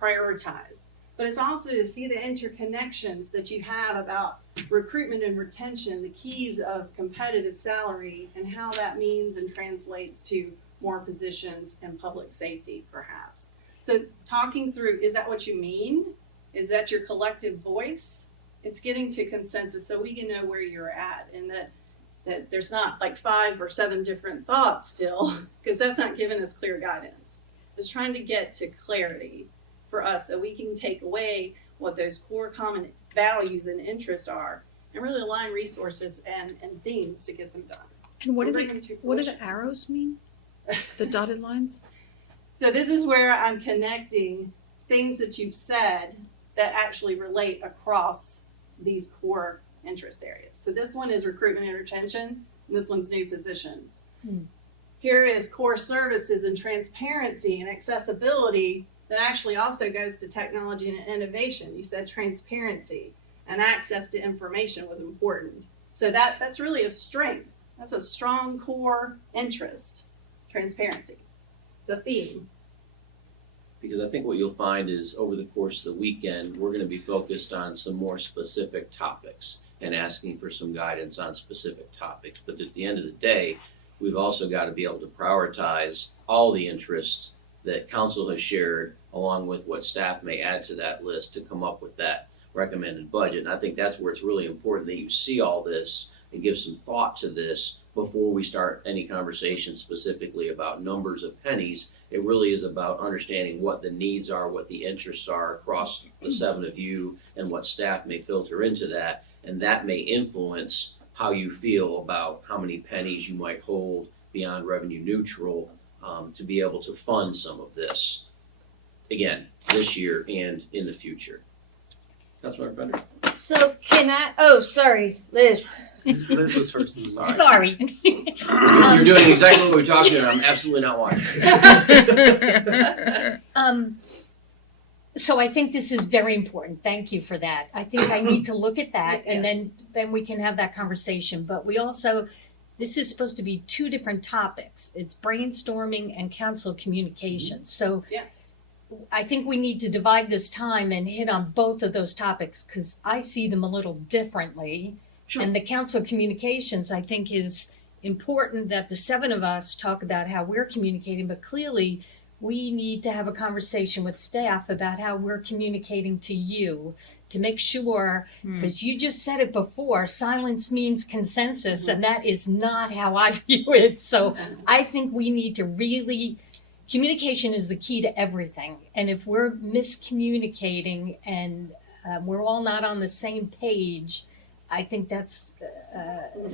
prioritize. But it's also to see the interconnections that you have about recruitment and retention, the keys of competitive salary, and how that means and translates to more positions in public safety, perhaps. So talking through, is that what you mean? Is that your collective voice? It's getting to consensus so we can know where you're at, and that there's not 5 or 7 different thoughts still, because that's not giving us clear guidance. It's trying to get to clarity for us so we can take away what those core common values and interests are, and really align resources and themes to get them done. And what do Bring them to the fruition. arrows mean? The dotted lines? So this is where I'm connecting things that you've said that actually relate across these core interest areas. So this one is recruitment and retention, and this one's new positions. Here is core services and transparency and accessibility that actually also goes to technology and innovation. You said transparency. and access to information was important. So that's really a strength. That's a strong core interest. Transparency. The theme. Because I think what you'll find is over the course of the weekend, we're gonna be focused on some more specific topics and asking for some guidance on specific topics. But at the end of the day, we've also got to be able to prioritize all the interests that council has shared, along with what staff may add to that list to come up with that recommended budget. And I think that's where it's really important that you see all this and give some thought to this before we start any conversation specifically about numbers of pennies. It really is about understanding what the needs are, what the interests are across the 7 of you, and what staff may filter into that. And that may influence how you feel about how many pennies you might hold beyond revenue neutral to be able to fund some of this, again, this year and in the future. Councilmember Bender. So can I, sorry, Liz. Liz was first. I'm sorry. Sorry. You're doing exactly what we're talking about. I'm absolutely not watching. So I think this is very important. Thank you for that. I think I need to look at that and Yes. then we can have that conversation. But we also, this is supposed to be 2 different topics. It's brainstorming and council communications. So Yeah. I think we need to divide this time and hit on both of those topics because I see them a little differently. Sure. And the council communications, I think, is important that the 7 of us talk about how we're communicating, but clearly we need to have a conversation with staff about how we're communicating to you to make sure, because you just said it before, silence means consensus, and that is not how I view it. So I think we need to really, communication is the key to everything. And if we're miscommunicating and we're all not on the same page, I think that's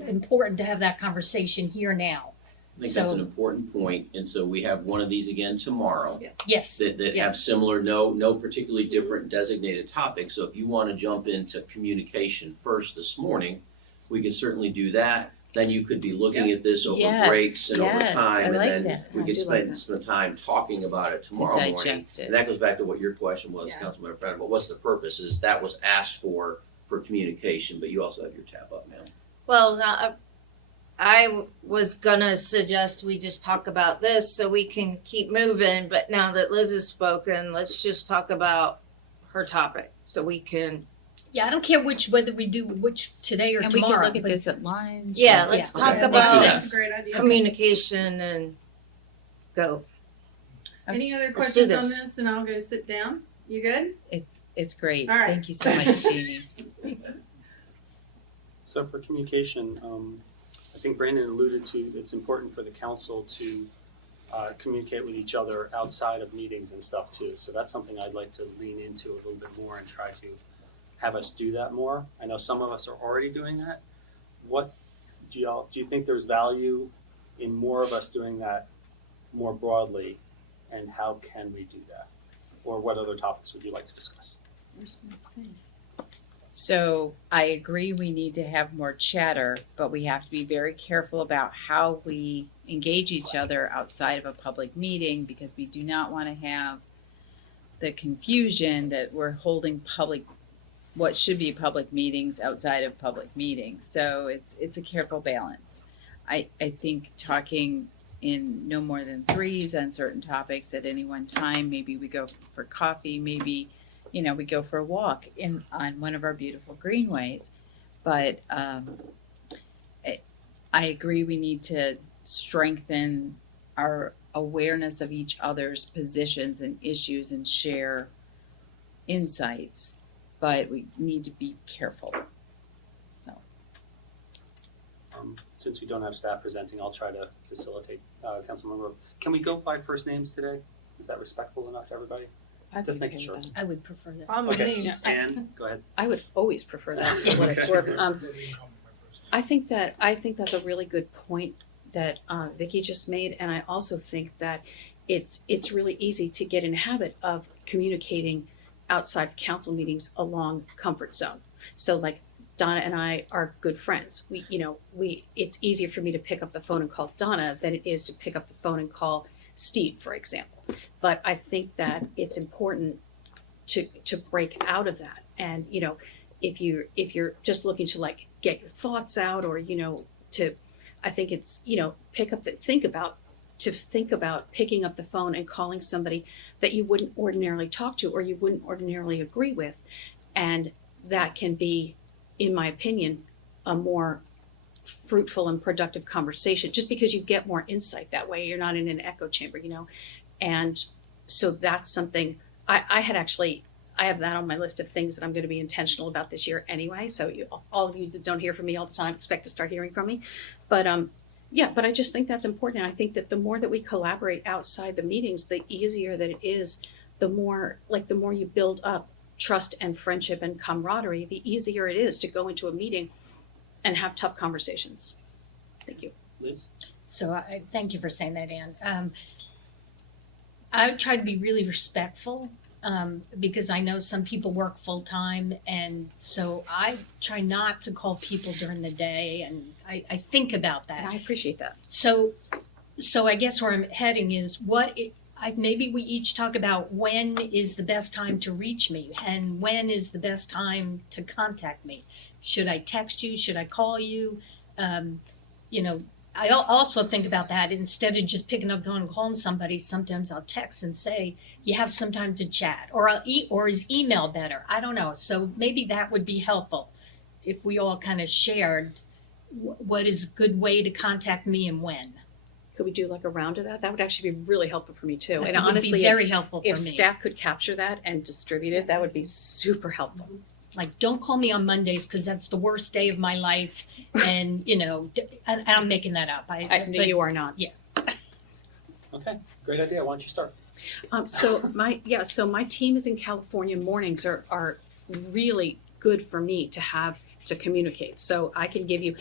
important to have that conversation here now. I think that's an important point, and so we have one of these again tomorrow. Yes. That have yes. similar, no particularly different designated topics. So if you want to jump into communication first this morning, we could certainly do that. Then you could be looking at this over Yes, breaks and over yes, time, I and like then that. we I could do like spend that. some time talking about it To tomorrow morning. digest it. And that goes back to what your question was, Yeah. Councilmember Fennell, but what's the purpose? Is that was asked for communication, but you also have your tab up, ma'am. Well, now, I was gonna suggest we just talk about this so we can keep moving, but now that Liz has spoken, let's just talk about her topic so we can. Yeah, I don't care whether we do which today or And we tomorrow. can look at but this at lunch. Yeah, or- let's Yeah. talk Okay, let's do about that. That's a great idea. communication and go. Any other Let's questions do on this. this? And I'll go sit down. You good? It's great. All right. Thank you so much, Jeannie. So for communication, I think Brandon alluded to, it's important for the council to communicate with each other outside of meetings and stuff too. So that's something I'd like to lean into a little bit more and try to have us do that more. I know some of us are already doing that. What do you think there's value in more of us doing that more broadly, and how can we do that? Or what other topics would you like to discuss? Where's my thing? So I agree we need to have more chatter, but we have to be very careful about how we engage each other outside of a public meeting because we do not want to have the confusion that we're holding what should be public meetings outside of public meetings. So it's a careful balance. I think talking in no more than 3s on certain topics at any one time, maybe we go for coffee, maybe we go for a walk on one of our beautiful greenways. But I agree we need to strengthen our awareness of each other's positions and issues and share insights. But we need to be careful. So Since we don't have staff presenting, I'll try to facilitate. Councilmember, can we go by first names today? Is that respectful enough to everybody? Just making sure. I would prefer that. Okay, Anne, go ahead. I would always prefer that for what it's worth. I think that's a really good point that Vicky just made, and I also think that it's really easy to get in a habit of communicating outside of council meetings along comfort zone. So like Donna and I are good friends. It's easier for me to pick up the phone and call Donna than it is to pick up the phone and call Steve, for example. But I think that it's important to break out of that. And if you're just looking to like get your thoughts out, or I think it's think about picking up the phone and calling somebody that you wouldn't ordinarily talk to or you wouldn't ordinarily agree with, and that can be, in my opinion, a more fruitful and productive conversation, just because you get more insight that way. You're not in an echo chamber, and so that's something I have that on my list of things that I'm going to be intentional about this year anyway. So all of you that don't hear from me all the time, expect to start hearing from me. But but I just think that's important. And I think that the more that we collaborate outside the meetings, the easier that it is. The more you build up trust and friendship and camaraderie, the easier it is to go into a meeting and have tough conversations. Thank you. Liz? So I thank you for saying that, Ann. I try to be really respectful because I know some people work full time, and so I try not to call people during the day, and I think about that. And I appreciate that. So I guess where I'm heading is maybe we each talk about when is the best time to reach me and when is the best time to contact me. Should I text you? Should I call you? I also think about that. Instead of just picking up the phone and calling somebody, sometimes I'll text and say, you have some time to chat, or or is email better? I don't know. So maybe that would be helpful if we all kind of shared what is a good way to contact me and when. Could we do like a round of that? That would actually be really helpful for me too. And That would honestly, be very helpful for if me. staff could capture that and distribute it, that would be super helpful. Like, don't call me on Mondays because that's the worst day of my life, and and I'm making that up. I know you are not. Yeah. Okay, great idea. Why don't you start? So my team is in California. Mornings are really good for me to communicate. So I can give you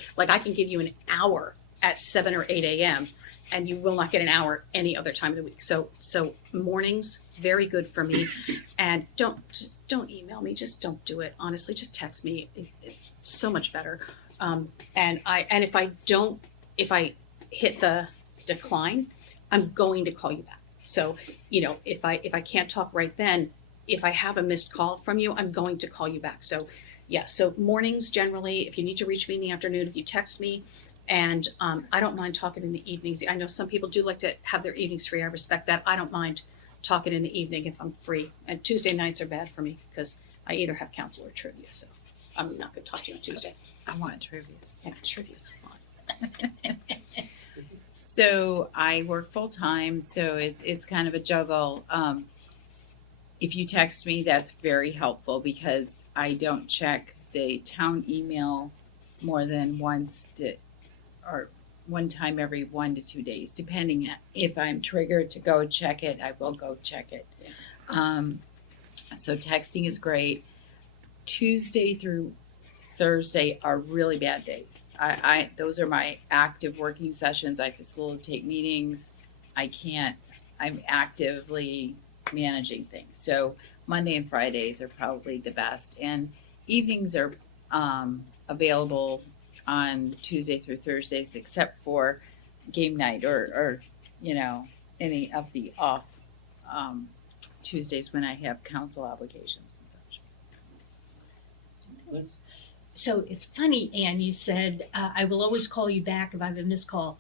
an hour at 7 or 8 a.m. and you will not get an hour any other time of the week. So mornings, very good for me. And don't email me. Just don't do it. Honestly, just text me. It's so much better. And if I hit the decline, I'm going to call you back. So, if I can't talk right then, if I have a missed call from you, I'm going to call you back. So mornings generally, if you need to reach me in the afternoon, if you text me. And I don't mind talking in the evenings. I know some people do like to have their evenings free. I respect that. I don't mind talking in the evening if I'm free. And Tuesday nights are bad for me because I either have council or trivia. So I'm not going to talk to you on Tuesday. I want trivia. Yeah, trivia's fun. So I work full time, so it's kind of a juggle. If you text me, that's very helpful because I don't check the town email more than or one time every 1 to 2 days, depending on if I'm triggered to go check it, I will go check it. So texting is great. Tuesday through Thursday are really bad days. Those are my active working sessions. I facilitate meetings. I'm actively managing things. So Monday and Fridays are probably the best. And evenings are available on Tuesday through Thursdays, except for game night or any of the off Tuesdays when I have council obligations and such. Liz? So it's funny, Ann, you said, I will always call you back if I have a missed call.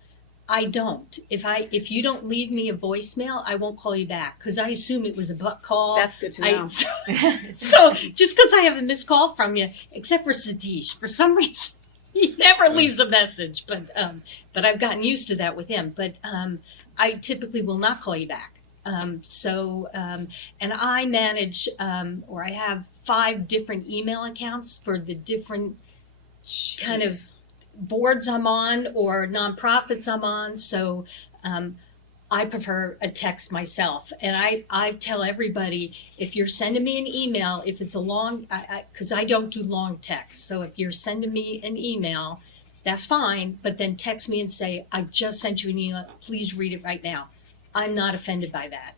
I don't. If you don't leave me a voicemail, I won't call you back because I assume it was a butt call. That's good to know. So just because I have a missed call from you, except for Satish, for some reason, he never leaves a message. But I've gotten used to that with him. But I typically will not call you back. And I manage, or I have 5 different email accounts for the different kind of boards I'm on or nonprofits I'm on. So I prefer a text myself. And I tell everybody, if you're sending me an email, if it's a long, because I don't do long texts. So if you're sending me an email, that's fine. But then text me and say, I just sent you an email. Please read it right now. I'm not offended by that.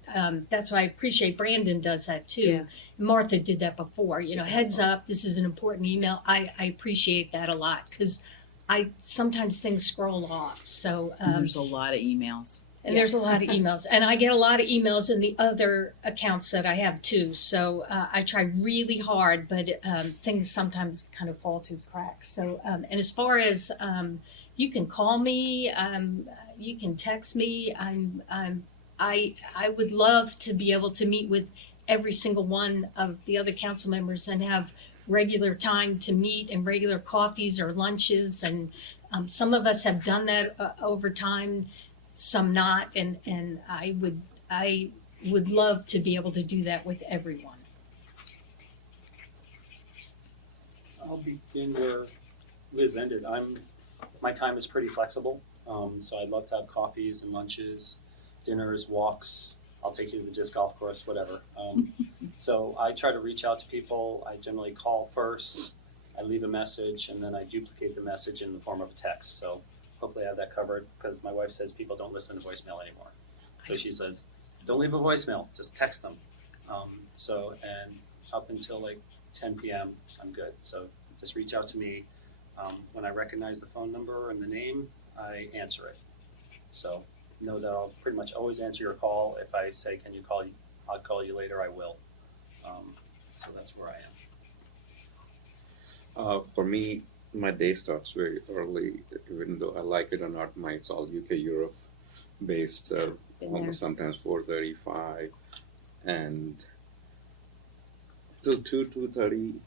That's why I appreciate Brandon does that too. Yeah. Martha did that before. Heads up, this is an important email. I appreciate that a lot because sometimes things scroll off. So There's a lot of emails. And there's a lot of emails, and I get a lot of emails in the other accounts that I have too. So I try really hard, but things sometimes kind of fall through the cracks. So, and as far as you can call me, you can text me. I would love to be able to meet with every single one of the other council members and have regular time to meet and regular coffees or lunches. And some of us have done that over time. Some not, and I would love to be able to do that with everyone. I'll begin where Liz ended. My time is pretty flexible, so I'd love to have coffees and lunches, dinners, walks. I'll take you to the disc golf course, whatever. So I try to reach out to people. I generally call first, I leave a message, and then I duplicate the message in the form of a text. So hopefully I have that covered, because my wife says people don't listen to voicemail anymore. So she says, don't leave a voicemail, just text them. And up until like 10 p.m., I'm good. So just reach out to me. When I recognize the phone number and the name, I answer it. So know that I'll pretty much always answer your call. If I say, can you call, I'll call you later, I will. So that's where I am. For me, my day starts very early, even though I like it or not. It's all UK Europe based, so almost sometimes 4:35, and till 2:30.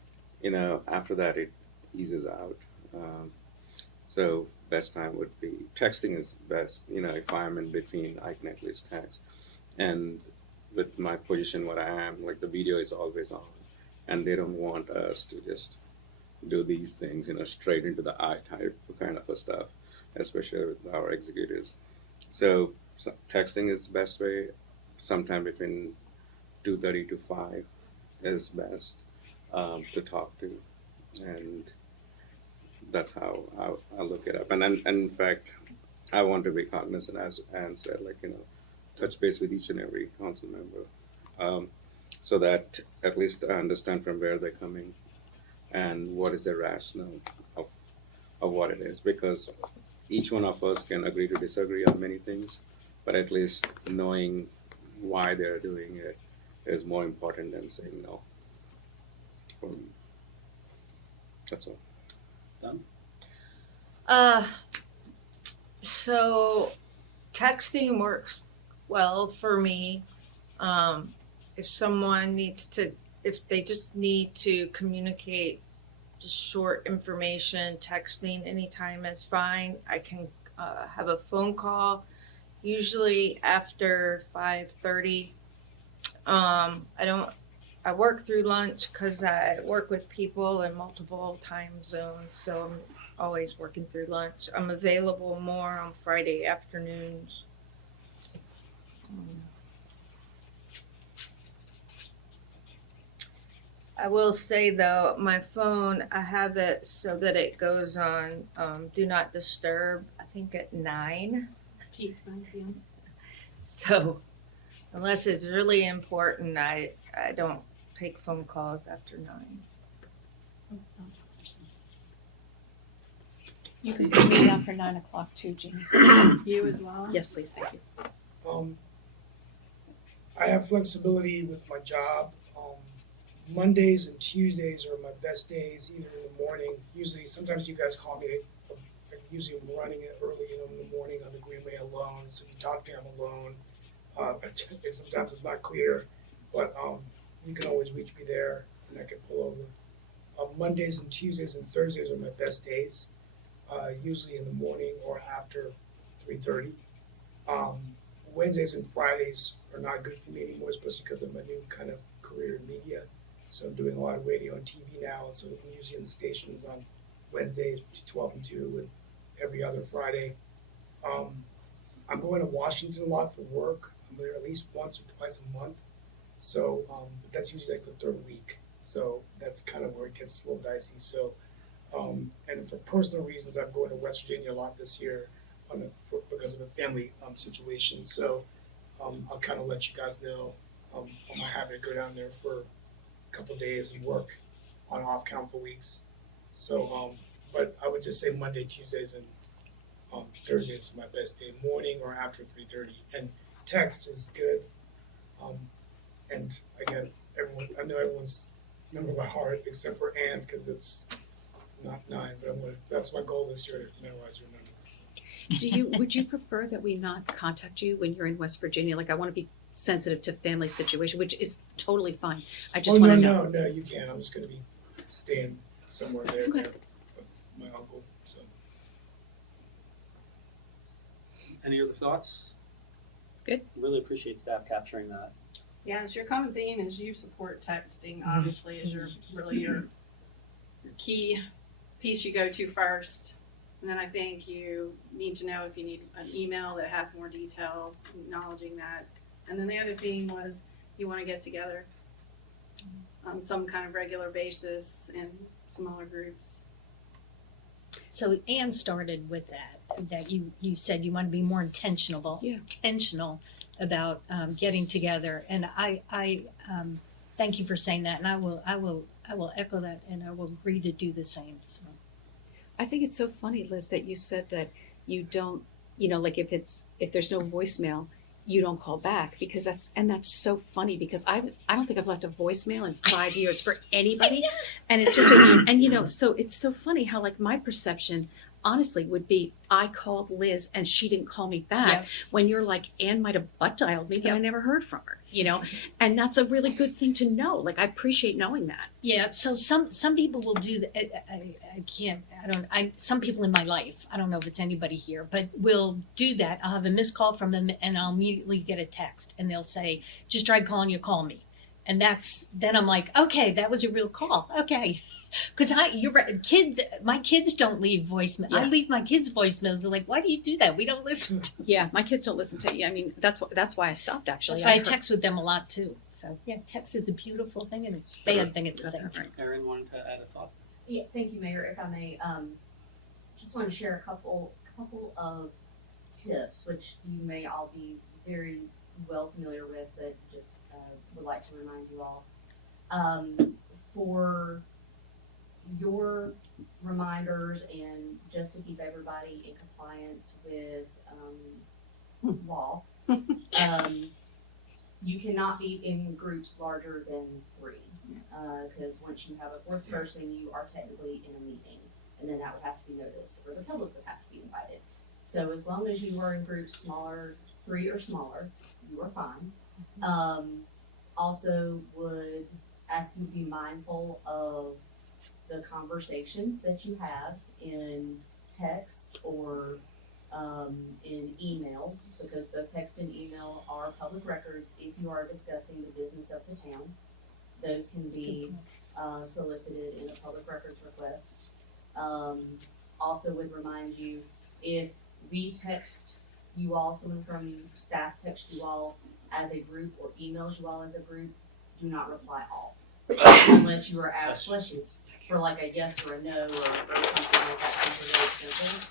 After that it eases out. So best time would be texting is best. If I'm in between, I can at least text. And with my position, what I am, like the video is always on, and they don't want us to just do these things, straight into the eye type kind of a stuff, especially with our executives. So texting is the best way. Sometime between 2:30 to 5 is best to talk to, and that's how I look it up. And in fact, I want to be cognizant, as Ann said, touch base with each and every council member, so that at least I understand from where they're coming and what is the rationale of what it is, because each one of us can agree to disagree on many things, but at least knowing why they're doing it is more important than saying no. For me. That's all. Done? So texting works well for me. If they just need to communicate just short information, texting anytime is fine. I can have a phone call, usually after 5:30. I work through lunch because I work with people in multiple time zones, so I'm always working through lunch. I'm available more on Friday afternoons. I will say though, my phone, I have it so that it goes on do not disturb, I think at 9. So unless it's really important, I don't take phone calls after 9. You can put me down for 9 o'clock too, Jeannie. You as well? Yes, please, thank you. I have flexibility with my job. Mondays and Tuesdays are my best days, either in the morning. Usually, sometimes you guys call me. Usually, I'm running it early in the morning on the Greenway alone. So if you talk to me, I'm alone. Sometimes it's not clear, but you can always reach me there, and I can pull over. Mondays and Tuesdays and Thursdays are my best days. Usually in the morning or after 3:30. Wednesdays and Fridays are not good for me anymore, especially because of my new kind of career in media. So I'm doing a lot of radio and TV now, so I'm usually in the stations on Wednesdays between 12 and 2 and every other Friday. I'm going to Washington a lot for work. I'm there at least once or twice a month. So but that's usually like the third week. So that's kind of where it gets a little dicey. So and for personal reasons, I'm going to West Virginia a lot this year because of a family situation. So I'll kind of let you guys know. I'm happy to go down there for a couple of days and work on off council weeks. So, but I would just say Monday, Tuesdays, and Thursday is my best day, morning or after 3:30, and text is good. And again, I know everyone's number by heart except for Ann's because it's not 9, but that's my goal this year, to memorize your number. Would you prefer that we not contact you when you're in West Virginia? Like, I want to be sensitive to family situation, which is totally fine. I just want to know. No, you can't. I'm just gonna be staying somewhere there Okay. with my uncle, so. Any other thoughts? Good. Really appreciate staff capturing that. Yeah, so your common theme is you support texting, obviously, is your key piece you go to first. And then I think you need to know if you need an email that has more detail, acknowledging that. And then the other thing was you want to get together on some kind of regular basis in smaller groups. So Anne started with that you said you want to be more intentional about getting together, and I thank you for saying that, and I will echo that, and I will agree to do the same. So I think it's so funny, Liz, that you said that you don't, like if there's no voicemail, you don't call back, because that's so funny, because I don't think I've left a voicemail in 5 years for anybody. And it's just, so it's so funny how, like, my perception honestly would be I called Liz and she didn't call me back. Yep. When you're like, Anne might have butt dialed me, but I Yep. never heard from her, and that's a really good thing to know. Like, I appreciate knowing that. yeah, so some people will do that. Some people in my life, I don't know if it's anybody here, but will do that. I'll have a missed call from them and I'll immediately get a text and they'll say, just tried calling you, call me. And then I'm like, okay, that was a real call. Okay. Because you're right. My kids don't leave voicemail. Yeah. I leave my kids voicemails. They're like, why do you do that? We don't listen to Yeah, my kids don't listen to you. I mean, that's why I stopped, actually. That's why I heard- text with them a lot too. So yeah, text is a beautiful thing and it's a bad thing at the same time. Erin wanted to add a thought. Yeah, thank you, Mayor. If I may, just want to share a couple of tips, which you may all be very well familiar with, but just would like to remind you all. For your reminders and just to keep everybody in compliance with law, you cannot be in groups larger than 3. Because once you have a 4th person, you are technically in a meeting, and then that would have to be noticed, or the public would have to be invited. So as long as you are in groups smaller, 3 or smaller, you are fine. Also would ask you to be mindful of the conversations that you have in text or in email, because both text and email are public records if you are discussing the business of the town. Those can be solicited in a public records request. Also would remind you, if we text you all, someone from staff texts you all as a group or emails you all as a group, do not reply all. Unless you are asked, bless you, for like a yes or a no or something like that, something very simple.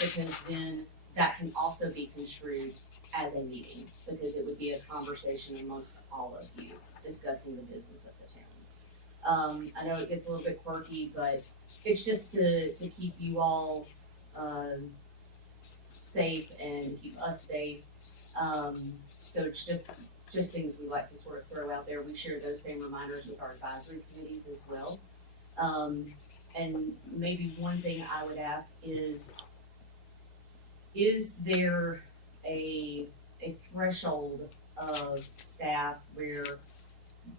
Because then that can also be construed as a meeting, because it would be a conversation amongst all of you discussing the business of the town. I know it gets a little bit quirky, but it's just to keep you all safe and keep us safe. So it's just things we like to sort of throw out there. We share those same reminders with our advisory committees as well. And maybe one thing I would ask is there a threshold of staff where,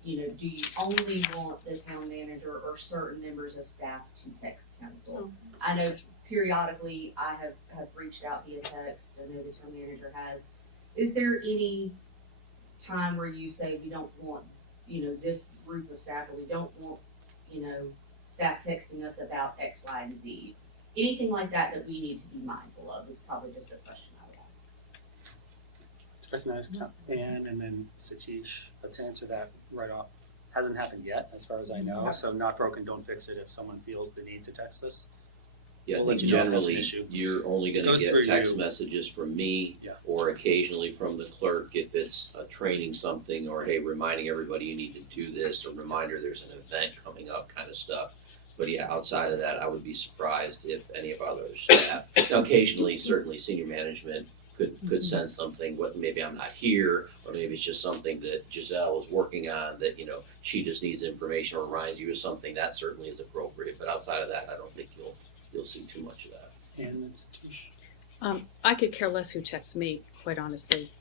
do you only want the town manager or certain members of staff to text council? I know periodically I have reached out via text. I know the town manager has. Is there any time where you say we don't want, this group of staff, or we don't want, staff texting us about X, Y, and Z? Anything like that we need to be mindful of is probably just a question I would ask. Recognize Ann and then Satish, but to answer that right off, hasn't happened yet, as far as I know. So not broken, don't fix it. If someone feels the need to text us, Yeah, I We'll let think you know if that's an generally issue. you're only gonna Goes get through text you. messages from me Yeah. or occasionally from the clerk if it's training something or hey, reminding everybody you need to do this, or reminder there's an event coming up kind of stuff. But yeah, outside of that, I would be surprised if any of our other staff, now occasionally, certainly senior management could send something, what, maybe I'm not here, or maybe it's just something that Giselle is working on that, you know, she just needs information or reminds you of something, that certainly is appropriate, but outside of that, I don't think you'll see too much of that. And it's Tish. I could care less who texts me, quite honestly.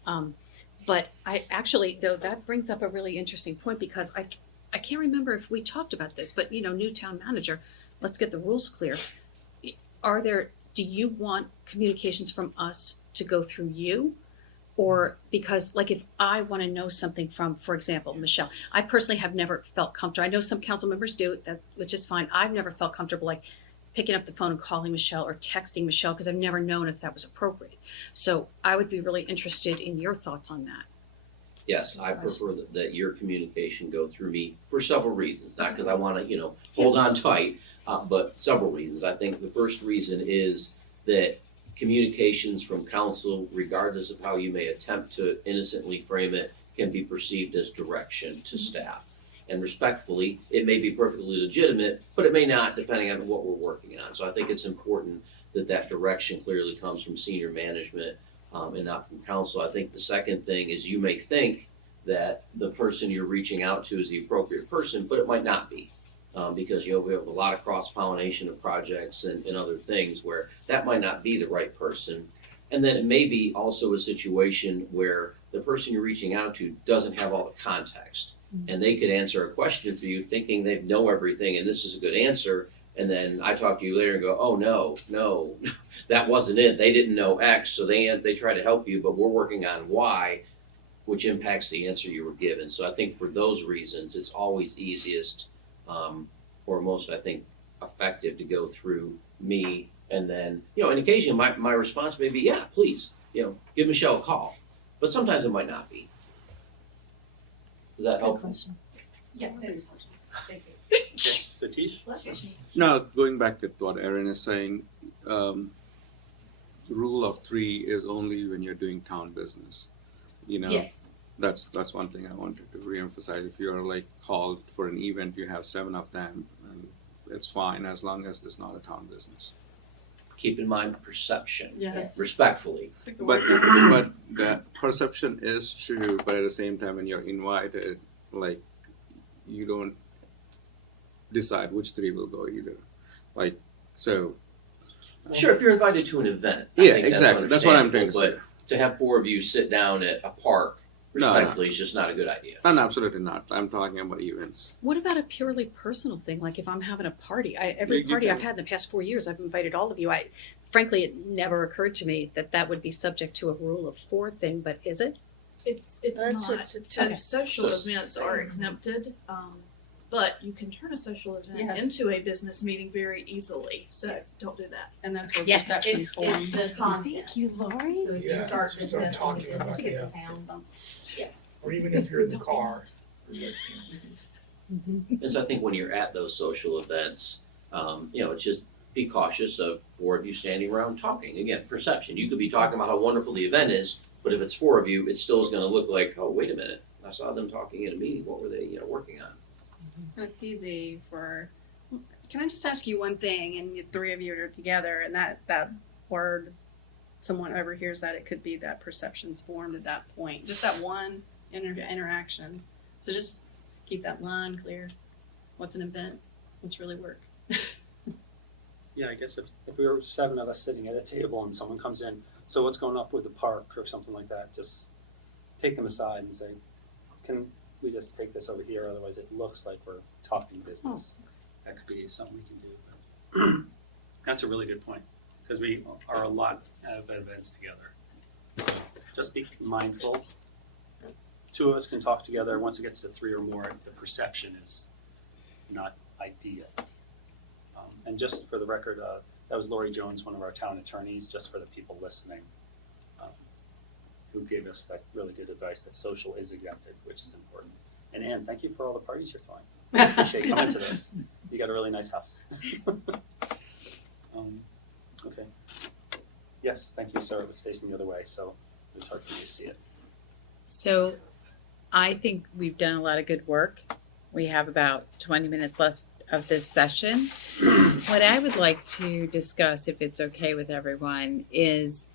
But I actually, though, that brings up a really interesting point because I can't remember if we talked about this, but you know, new town manager, let's get the rules clear. Do you want communications from us to go through you? Or because like if I want to know something from, for example, Michelle, I personally have never felt comfortable. I know some council members do, which is fine. I've never felt comfortable like picking up the phone and calling Michelle or texting Michelle because I've never known if that was appropriate. So I would be really interested in your thoughts on that. Yes, I prefer that your communication go through me for several reasons, not because I want to, you know, hold on tight, but several reasons. I think the first reason is that communications from council, regardless of how you may attempt to innocently frame it, can be perceived as direction to staff. And respectfully, it may be perfectly legitimate, but it may not, depending on what we're working on. So I think it's important that that direction clearly comes from senior management and not from council. I think the second thing is you may think that the person you're reaching out to is the appropriate person, but it might not be. Because, you know, we have a lot of cross-pollination of projects and other things where that might not be the right person. And then it may be also a situation where the person you're reaching out to doesn't have all the context. And they could answer a question for you thinking they know everything and this is a good answer. And then I talk to you later and go, oh, no, that wasn't it. They didn't know X, so they try to help you, but we're working on Y, which impacts the answer you were given. So I think for those reasons, it's always easiest or most, I think, effective to go through me. And then, you know, on occasion, my response may be, yeah, please, you know, give Michelle a call. But sometimes it might not be. Does that help? Yeah, thanks. Satish? No, going back to what Erin is saying, rule of 3 is only when you're doing town business. You know, Yes. that's one thing I wanted to reemphasize. If you're like called for an event, you have 7 of them, and it's fine as long as there's not a town business. Keep in mind perception, Yes. respectfully. But that perception is true, but at the same time, when you're invited, like you don't decide which 3 will go either. Like so. Sure, if you're invited to an event. I Yeah, think exactly. That's what I'm trying to say. But to have 4 of you sit down at a park, No. respectfully, is just not a good idea. No, absolutely not. I'm talking about events. What about a purely personal thing? Like if I'm having a party, every You party can- I've had in the past 4 years, I've invited all of you. Frankly, it never occurred to me that would be subject to a rule of 4 thing, but is it? It's That's not. what it So says. social So- events are exempted, but you can turn a social event Yes. into a business meeting very easily. So don't do that. And that's where Yes, perceptions It's form. the content. you, Lori. So if Yeah, you start just start discussing the talking about business it, of town. Or even if you're in the car. And so I think when you're at those social events, you know, it's just be cautious of 4 of you standing around talking. Again, perception. You could be talking about how wonderful the event is, but if it's 4 of you, it still is going to look like, oh, wait a minute, I saw them talking at a meeting. What were they, you know, working on? And it's easy for, can I just ask you one thing, and you 3 of you are together, and that word, someone overhears that, it could be that perception's formed at that point. Just that one interaction. So just keep that line clear. What's an event? What's really work? Yeah, I guess if we were 7 of us sitting at a table and someone comes in, so what's going up with the park or something like that, just take them aside and say, can we just take this over here? Otherwise it looks like we're talking business. That could be something we can do. But that's a really good point because we are a lot of events together. So just be mindful. 2 of us can talk together. Once it gets to 3 or more, the perception is not ideal. And just for the record, that was Lori Jones, one of our town attorneys, just for the people listening, who gave us that really good advice that social is exempted, which is important. And Ann, thank you for all the parties you're throwing. I appreciate coming to this. You got a really nice house. Okay. Yes, thank you, sir. It was facing the other way, so it was hard for me to see it. So I think we've done a lot of good work. We have about 20 minutes left of this session. What I would like to discuss, if it's okay with everyone, is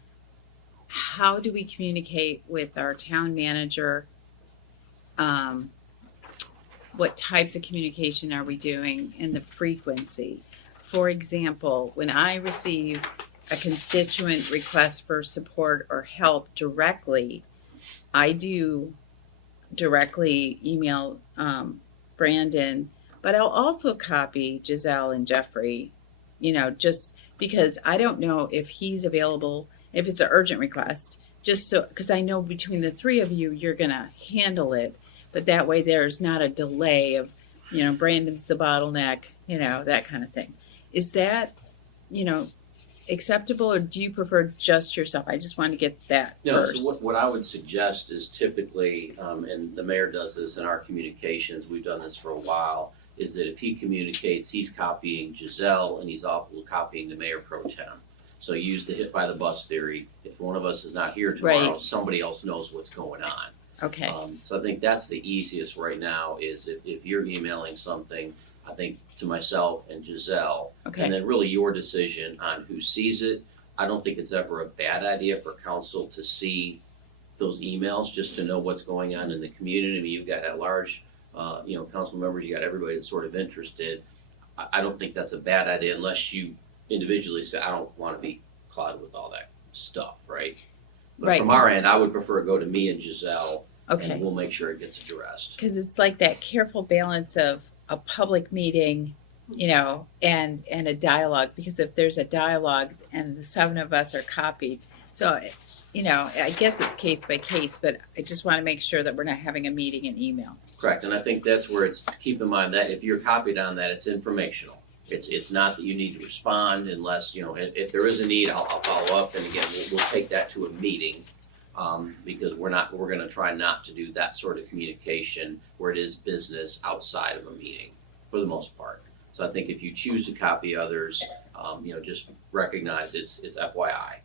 how do we communicate with our town manager? What types of communication are we doing and the frequency? For example, when I receive a constituent request for support or help directly, I do directly email Brandon, but I'll also copy Giselle and Jeffrey, just because I don't know if he's available, if it's an urgent request, just so, because I know between the three of you, you're going to handle it. But that way there's not a delay of, Brandon's the bottleneck, that kind of thing. Is that, acceptable, or do you prefer just yourself? I just want to get that No, first. so what I would suggest is typically, and the mayor does this in our communications, we've done this for a while, is that if he communicates, he's copying Giselle and he's also copying the mayor pro tem. So use the hit by the bus theory. If one of us is not here tomorrow, Right. somebody else knows what's going on. Okay. So I think that's the easiest right now is if you're emailing something, I think to myself and Giselle, Okay. and then really your decision on who sees it. I don't think it's ever a bad idea for council to see those emails, just to know what's going on in the community. I mean, you've got at large, council members, you got everybody that's sort of interested. I don't think that's a bad idea unless you individually say, I don't want to be clouded with all that stuff, right? But Right, from our end, I would prefer it go to me and Giselle, Okay. and we'll make sure it gets addressed. Because it's like that careful balance of a public meeting, and a dialogue. Because if there's a dialogue and the seven of us are copied, so, I guess it's case by case, but I just want to make sure that we're not having a meeting in email. Correct, and I think that's where it's, keep in mind that if you're copied on that, it's informational. It's not that you need to respond unless, if there is a need, I'll follow up, and again, we'll take that to a meeting. Because we're gonna try not to do that sort of communication where it is business outside of a meeting, for the most part. So I think if you choose to copy others, just recognize it's FYI.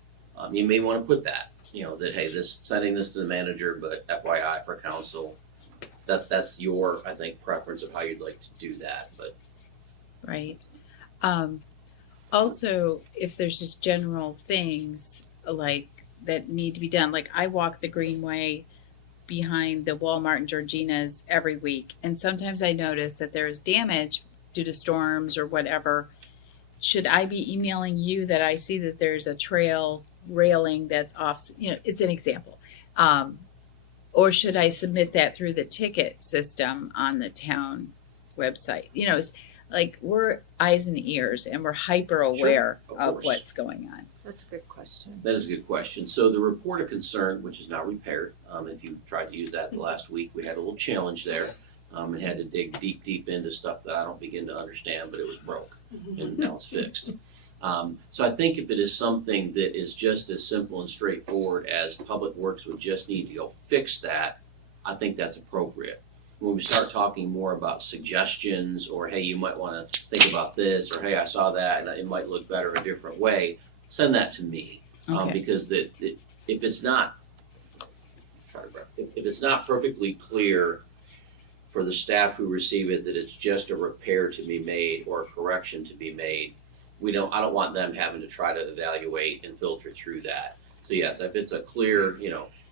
You may wanna put that, that, hey, sending this to the manager, but FYI for council. That's your, I think, preference of how you'd like to do that, but. Right. Also, if there's just general things like that need to be done, like I walk the Greenway behind the Walmart and Georgina's every week, and sometimes I notice that there is damage due to storms or whatever. Should I be emailing you that I see that there's a trail railing that's off? It's an example. Or should I submit that through the ticket system on the town website? It's like we're eyes and ears, and we're hyper aware Sure, of course. what's going on. That's a good question. That is a good question. So the report of concern, which is now repaired, if you tried to use that the last week, we had a little challenge there. And had to dig deep into stuff that I don't begin to understand, but it was broke and now it's fixed. So I think if it is something that is just as simple and straightforward as Public Works would just need to go fix that, I think that's appropriate. When we start talking more about suggestions or, hey, you might want to think about this, or hey, I saw that and it might look better a different way, send that to me. Okay. Because if it's not perfectly clear for the staff who receive it that it's just a repair to be made or a correction to be made, I don't want them having to try to evaluate and filter through that. So yes, if it's a clear,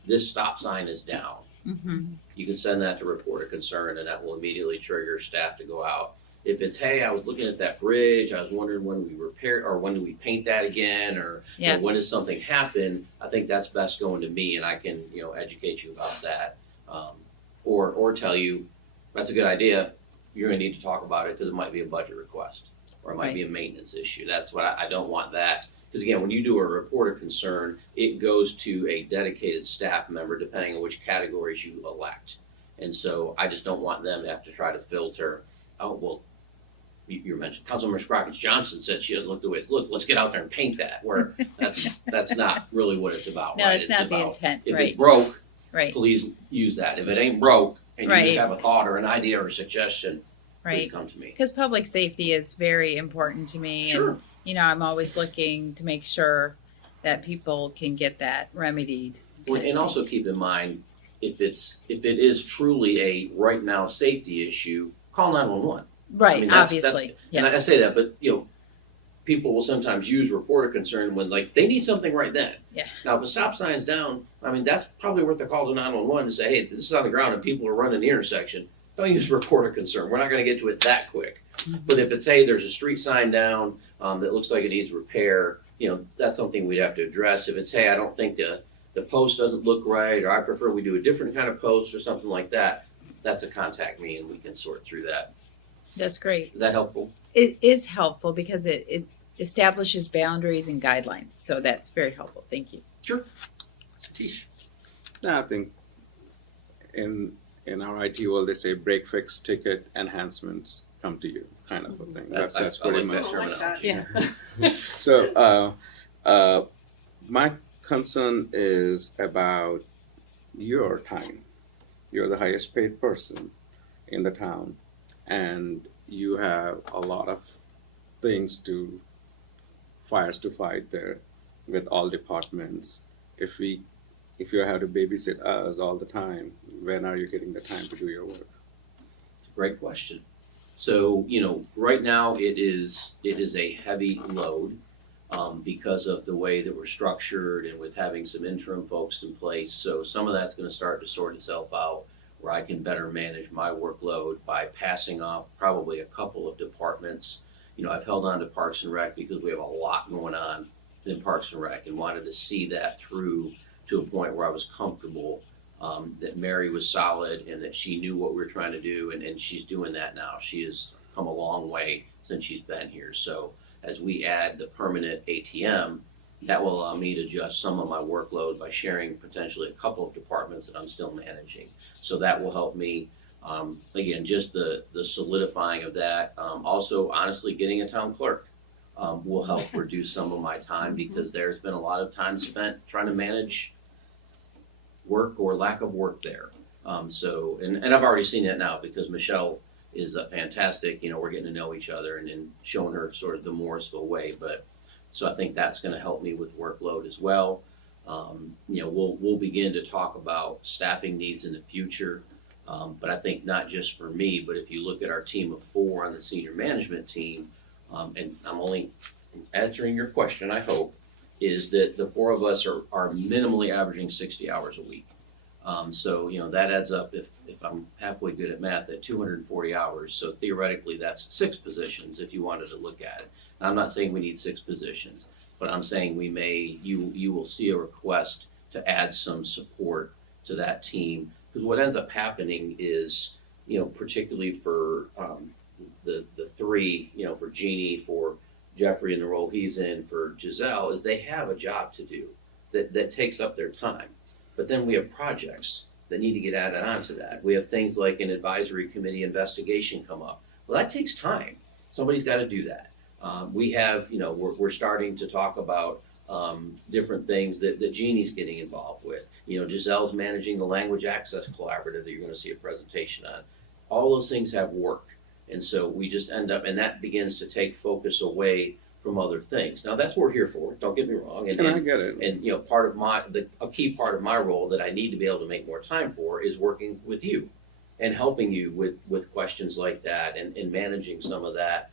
this stop sign is down, Mm-hmm. you can send that to report of concern, and that will immediately trigger staff to go out. If it's, hey, I was looking at that bridge, I was wondering when we repair, or when do we paint that again, or Yeah. when does something happen, I think that's best going to me, and I can, educate you about that. Or tell you, that's a good idea, you're gonna need to talk about it, because it might be a budget request, or it might be a maintenance issue. That's what I don't want that. Because again, when you do a report of concern, it goes to a dedicated staff member, depending on which categories you elect. And so I just don't want them to have to try to filter, oh, well, you mentioned Councilmember Sprockets Johnson said she doesn't look the way it's looked, let's get out there and paint that, where that's not really what it's about, No, right? it's not the about, intent, if right. it's broke, Right, please use that. If it ain't broke, and you Right. just have a thought or an idea or a suggestion, please right. come to me. Because public safety is very important to me. Sure. And, I'm always looking to make sure that people can get that remedied. Well, and also keep in mind, if it is truly a right now safety issue, call 911. Right, mean, that's- obviously, And I yes. say that, but people will sometimes use report of concern when like they need something right then. Yeah. Now, if a stop sign's down, I mean, that's probably worth a call to 911 to say, hey, this is on the ground and people are running the intersection. Don't use report of concern. We're not going to get to it that quick. But if it's, hey, there's a street sign down that looks like it needs repair, that's something we'd have to address. If it's, hey, I don't think the post doesn't look right, or I prefer we do a different kind of post or something like that, that's a contact me and we can sort through that. That's great. Is that helpful? It is helpful because it establishes boundaries and guidelines. So that's very helpful. Thank you. Satish? No, I think in our IT world they say break, fix, ticket, enhancements come to you, kind of a thing. That's I pretty like much. that terminology. Yeah. So my concern is about your time. You're the highest paid person in the town, and you have a lot of fires to fight there with all departments. If you have to babysit us all the time, when are you getting the time to do your work? Great question. So, right now it is a heavy load because of the way that we're structured and with having some interim folks in place. So some of that's going to start to sort itself out where I can better manage my workload by passing off probably a couple of departments. I've held on to Parks and Rec because we have a lot going on in Parks and Rec and wanted to see that through to a point where I was comfortable that Mary was solid and that she knew what we were trying to do, and she's doing that now. She has come a long way since she's been here. So as we add the permanent ATM, that will allow me to adjust some of my workload by sharing potentially a couple of departments that I'm still managing. So that will help me. Again, just the solidifying of that. Also, honestly, getting a town clerk will help reduce some of my time because there's been a lot of time spent trying to manage work or lack of work there. And I've already seen that now because Michelle is fantastic. We're getting to know each other and showing her sort of the Morrisville way. But so I think that's going to help me with workload as well. We'll begin to talk about staffing needs in the future. But I think not just for me, but if you look at our team of 4 on the senior management team, and I'm only answering your question, I hope, is that the 4 of us are minimally averaging 60 hours a week. So that adds up, if I'm halfway good at math, at 240 hours. So theoretically, that's 6 positions if you wanted to look at it. Now, I'm not saying we need 6 positions, but I'm saying you will see a request to add some support to that team. Because what ends up happening is, particularly for the 3, for Jeannie, for Jeffrey in the role he's in, for Giselle, is they have a job to do that takes up their time. But then we have projects that need to get added on to that. We have things like an advisory committee investigation come up. Well, that takes time. Somebody's got to do that. We have, we're starting to talk about different things that Jeannie's getting involved with. Giselle's managing the Language Access Collaborative that you're going to see a presentation on. All those things have work. And so we just end up, and that begins to take focus away from other things. Now, that's what we're here for. Don't get me wrong. And I get it. And part of a key part of my role that I need to be able to make more time for is working with you and helping you with questions like that and managing some of that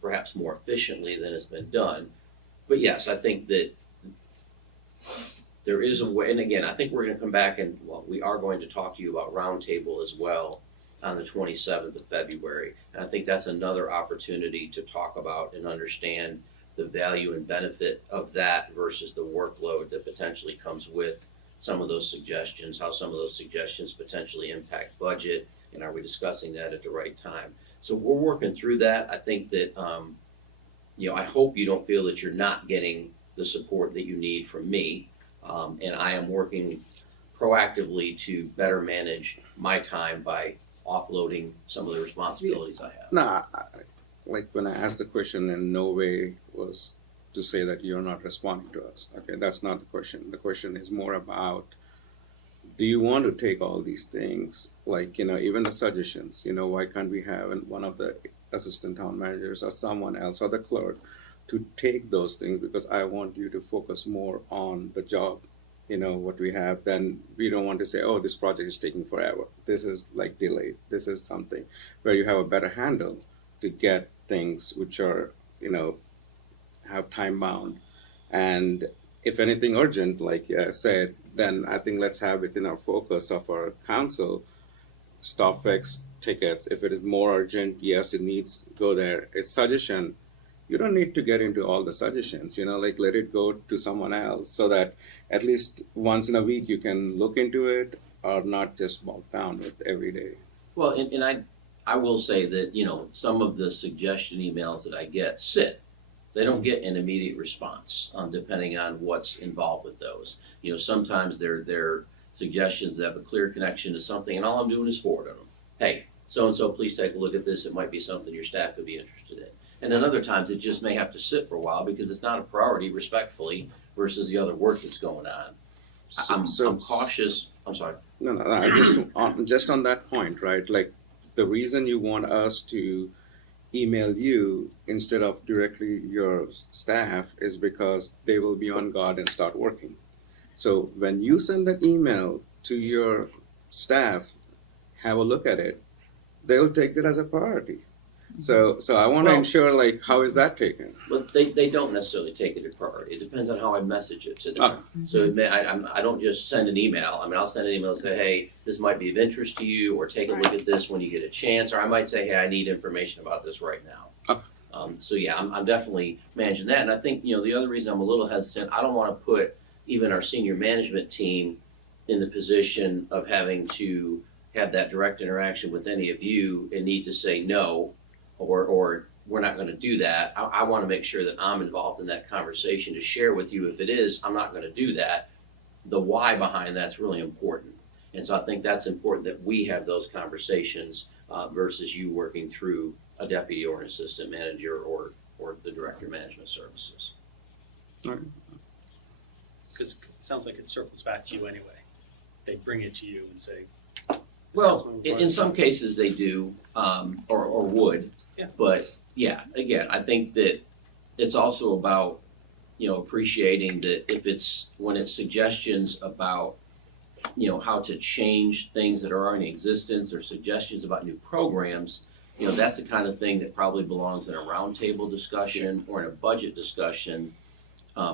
perhaps more efficiently than has been done. But yes, I think that there is a way, and again, I think we're going to come back and we are going to talk to you about roundtable as well on the 27th of February. And I think that's another opportunity to talk about and understand the value and benefit of that versus the workload that potentially comes with some of those suggestions, how some of those suggestions potentially impact budget, and are we discussing that at the right time? So we're working through that. I think that, I hope you don't feel that you're not getting the support that you need from me. And I am working proactively to better manage my time by offloading some of the responsibilities I have. No, like when I asked the question, in no way was to say that you're not responding to us. Okay, that's not the question. The question is more about, do you want to take all these things, like, even the suggestions, why can't we have one of the assistant town managers or someone else or the clerk to take those things, because I want you to focus more on the job, what we have. Then we don't want to say, oh, this project is taking forever. This is like delayed. This is something where you have a better handle to get things which are, have time bound. And if anything urgent, like I said, then I think let's have it in our focus of our council, stop fix tickets. If it is more urgent, yes, it needs to go there. It's suggestion. You don't need to get into all the suggestions, let it go to someone else so that at least once in a week you can look into it or not just bogged down with every day. Well, and I will say that, some of the suggestion emails that I get sit. They don't get an immediate response, depending on what's involved with those. Sometimes they're suggestions that have a clear connection to something, and all I'm doing is forwarding them. Hey, so-and-so, please take a look at this. It might be something your staff could be interested in. And then other times it just may have to sit for a while because it's not a priority, respectfully, versus the other work that's going on. I'm cautious. I'm sorry. No, just on that point, right? Like the reason you want us to email you instead of directly your staff is because they will be on guard and start working. So when you send that email to your staff, have a look at it, they'll take that as a priority. So I want to ensure, how is that taken? But they don't necessarily take it as priority. It depends on how I message it to them. So I don't just send an email. I'll send an email and say, hey, this might be of interest to you, or take a look at this when you get a chance. Or I might say, hey, I need information about this right now. I'm definitely managing that. And I think, the other reason I'm a little hesitant, I don't want to put even our senior management team in the position of having to have that direct interaction with any of you and need to say no, or we're not going to do that. I want to make sure that I'm involved in that conversation to share with you. If it is, I'm not going to do that. The why behind that's really important. And so I think that's important that we have those conversations versus you working through a deputy or an assistant manager or the director of management services. Because it sounds like it circles back to you anyway. They bring it to you and say, well, in some cases they do, or would. Yeah. But yeah, again, I think that it's also about, appreciating that when it's suggestions about, how to change things that are already in existence or suggestions about new programs, that's the kind of thing that probably belongs in a roundtable discussion or in a budget discussion.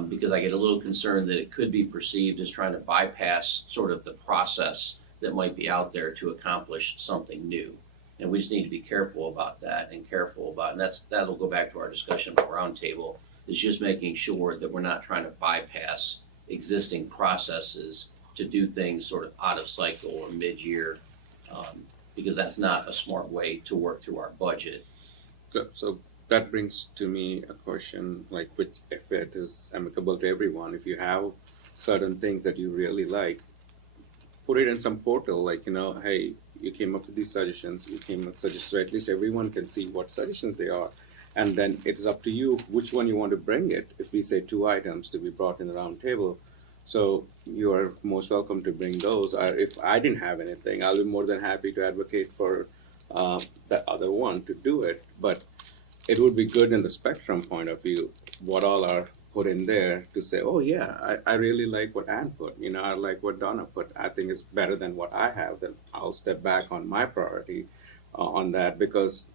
Because I get a little concerned that it could be perceived as trying to bypass sort of the process that might be out there to accomplish something new. And we just need to be careful about that and that'll go back to our discussion about roundtable, is just making sure that we're not trying to bypass existing processes to do things sort of out of cycle or mid-year, because that's not a smart way to work through our budget. So that brings to me a question, if it is amicable to everyone, if you have certain things that you really like, put it in some portal, hey, you came up with these suggestions, so at least everyone can see what suggestions they are. And then it's up to you which one you want to bring it. If we say 2 items to be brought in the round table, so you are most welcome to bring those. If I didn't have anything, I'll be more than happy to advocate for the other one to do it. But it would be good in the spectrum point of view, what all are put in there to say, oh yeah, I really like what Ann put, I like what Donna put. I think it's better than what I have. Then I'll step back on my priority on that, because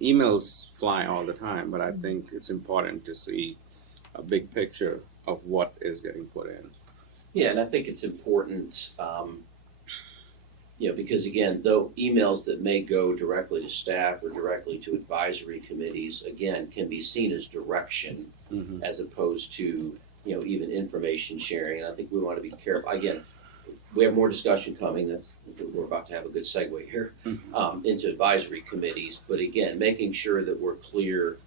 emails fly all the time, but I think it's important to see a big picture of what is getting put in. Yeah, and I think it's important, because again, though emails that may go directly to staff or directly to advisory committees, again, can be seen as direction as opposed to, even information sharing. And I think we want to be careful. Again, we have more discussion coming. We're about to have a good segue here into advisory committees. But again, making sure that we're clear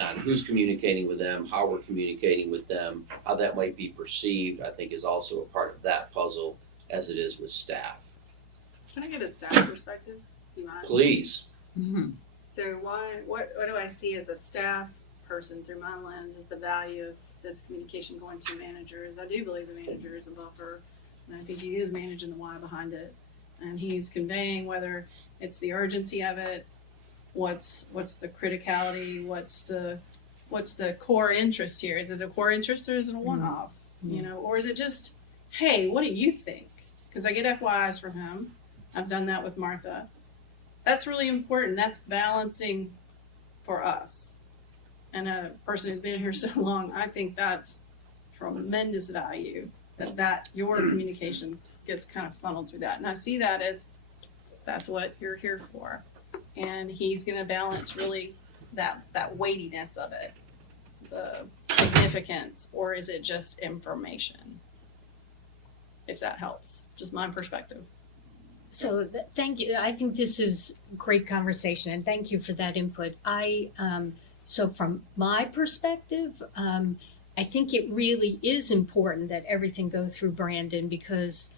on who's communicating with them, how we're communicating with them, how that might be perceived, I think is also a part of that puzzle as it is with staff. Can I get a staff perspective? Do you mind? Please. So what do I see as a staff person through my lens is the value of this communication going to managers? I do believe the manager is a buffer, and I think he is managing the why behind it. And he's conveying whether it's the urgency of it, what's the criticality, what's the core interest here? Is it a core interest or is it a one-off? Or is it just, hey, what do you think? Because I get FYIs from him. I've done that with Martha. That's really important. That's balancing for us. And a person who's been here so long, I think that's tremendous value, that your communication gets kind of funneled through that. And I see that as, that's what you're here for. And he's gonna balance really that weightiness of it, the significance, or is it just information? If that helps, just my perspective. So thank you. I think this is great conversation, and thank you for that input. So from my perspective, I think it really is important that everything go through Brandon, because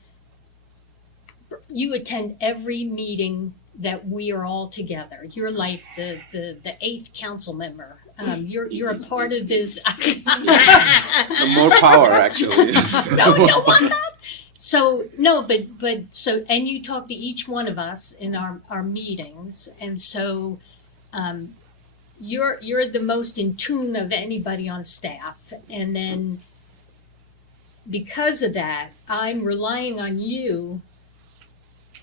you attend every meeting that we are all together. You're like the eighth council member. You're a part of this. The more power, actually. No, we don't want that. So no, but so, and you talk to each one of us in our meetings, and so you're the most in tune of anybody on staff, and then because of that, I'm relying on you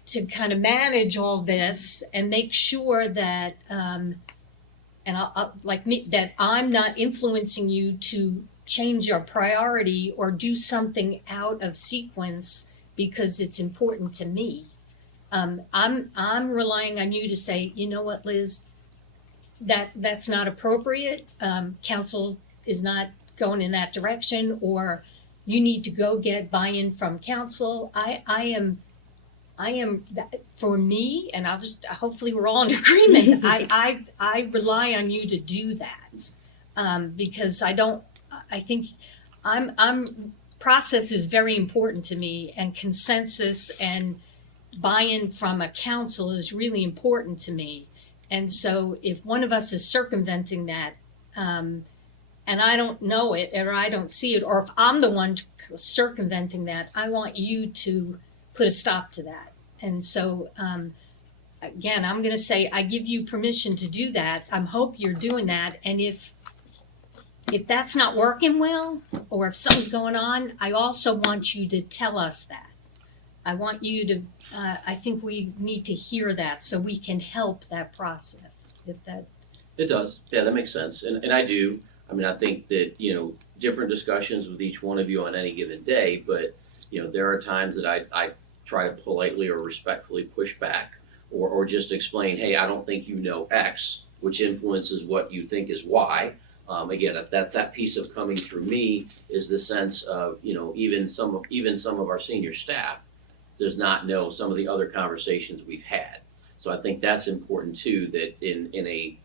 to kind of manage all this and make sure that that I'm not influencing you to change your priority or do something out of sequence because it's important to me. I'm relying on you to say, you know what, Liz, that's not appropriate. Council is not going in that direction, or you need to go get buy-in from council. I am for me, and I'll just, hopefully we're all in agreement. I rely on you to do that because I think process is very important to me, and consensus and buy-in from a council is really important to me. And so if one of us is circumventing that, and I don't know it, or I don't see it, or if I'm the one circumventing that, I want you to put a stop to that. And so, again, I'm going to say I give you permission to do that. I hope you're doing that. And if that's not working well, or if something's going on, I also want you to tell us that. I want you to, I think we need to hear that so we can help that process. It does. Yeah, that makes sense. And I do. I mean, I think that, different discussions with each one of you on any given day, but, there are times that I try to politely or respectfully push back or just explain, hey, I don't think you know X, which influences what you think is Y. Again, if that's that piece of coming through me, is the sense of, even some of our senior staff does not know some of the other conversations we've had. So I think that's important too, that in a,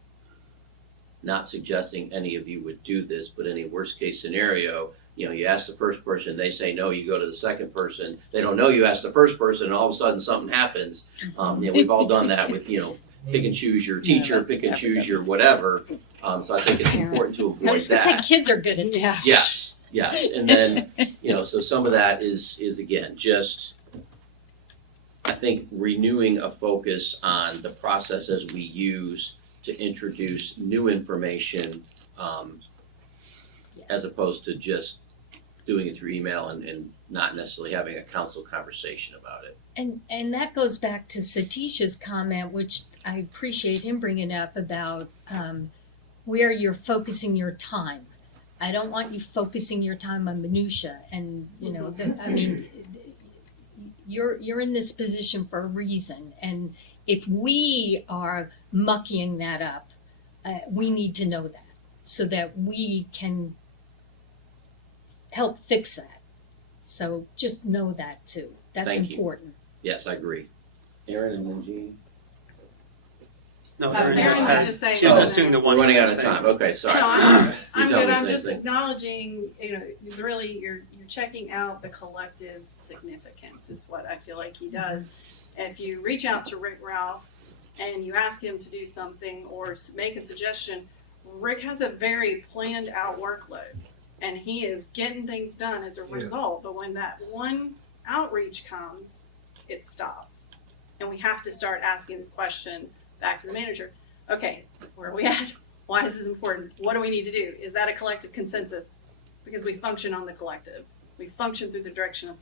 not suggesting any of you would do this, but in a worst case scenario, you ask the first person, they say no, you go to the second person, they don't know you asked the first person, and all of a sudden something happens. We've all done that with, pick and choose your teacher, pick and choose your whatever. So I think it's important to avoid that. I was going to say kids are good at that. Yes. And then, so some of that is again, just, I think, renewing a focus on the processes we use to introduce new information, as opposed to just doing it through email and not necessarily having a council conversation about it. And that goes back to Satish's comment, which I appreciate him bringing up about where you're focusing your time. I don't want you focusing your time on minutia, and you're in this position for a reason, and if we are mucking that up, we need to know that so that we can help fix that. So just know that too. That's Thank you. important. Yes, I agree. Aaron and then Jean? No, Erin Erin was just just saying. she was just doing the We're one. running out of thing. time. Okay, sorry. No, I'm You tell good. me I'm the just same thing. acknowledging, really you're checking out the collective significance is what I feel like he does. If you reach out to Rick Ralph and you ask him to do something or make a suggestion, Rick has a very planned out workload and he is getting things done as a result. But when that one outreach comes, it stops. And we have to start asking the question back to the manager. Okay, where are we at? Why is this important? What do we need to do? Is that a collective consensus? Because we function on the collective. We function through the direction of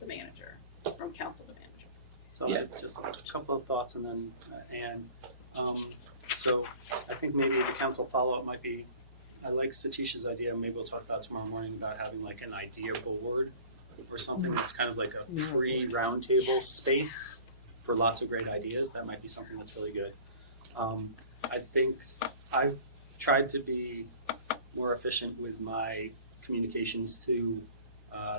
the manager, from council to manager. So just a couple of thoughts, and then So I think maybe the council follow-up might be, I like Satish's idea, maybe we'll talk about tomorrow morning about having like an idea board or something that's kind of like a free roundtable space for lots of great ideas. That might be something that's really good. I think I've tried to be more efficient with my communications to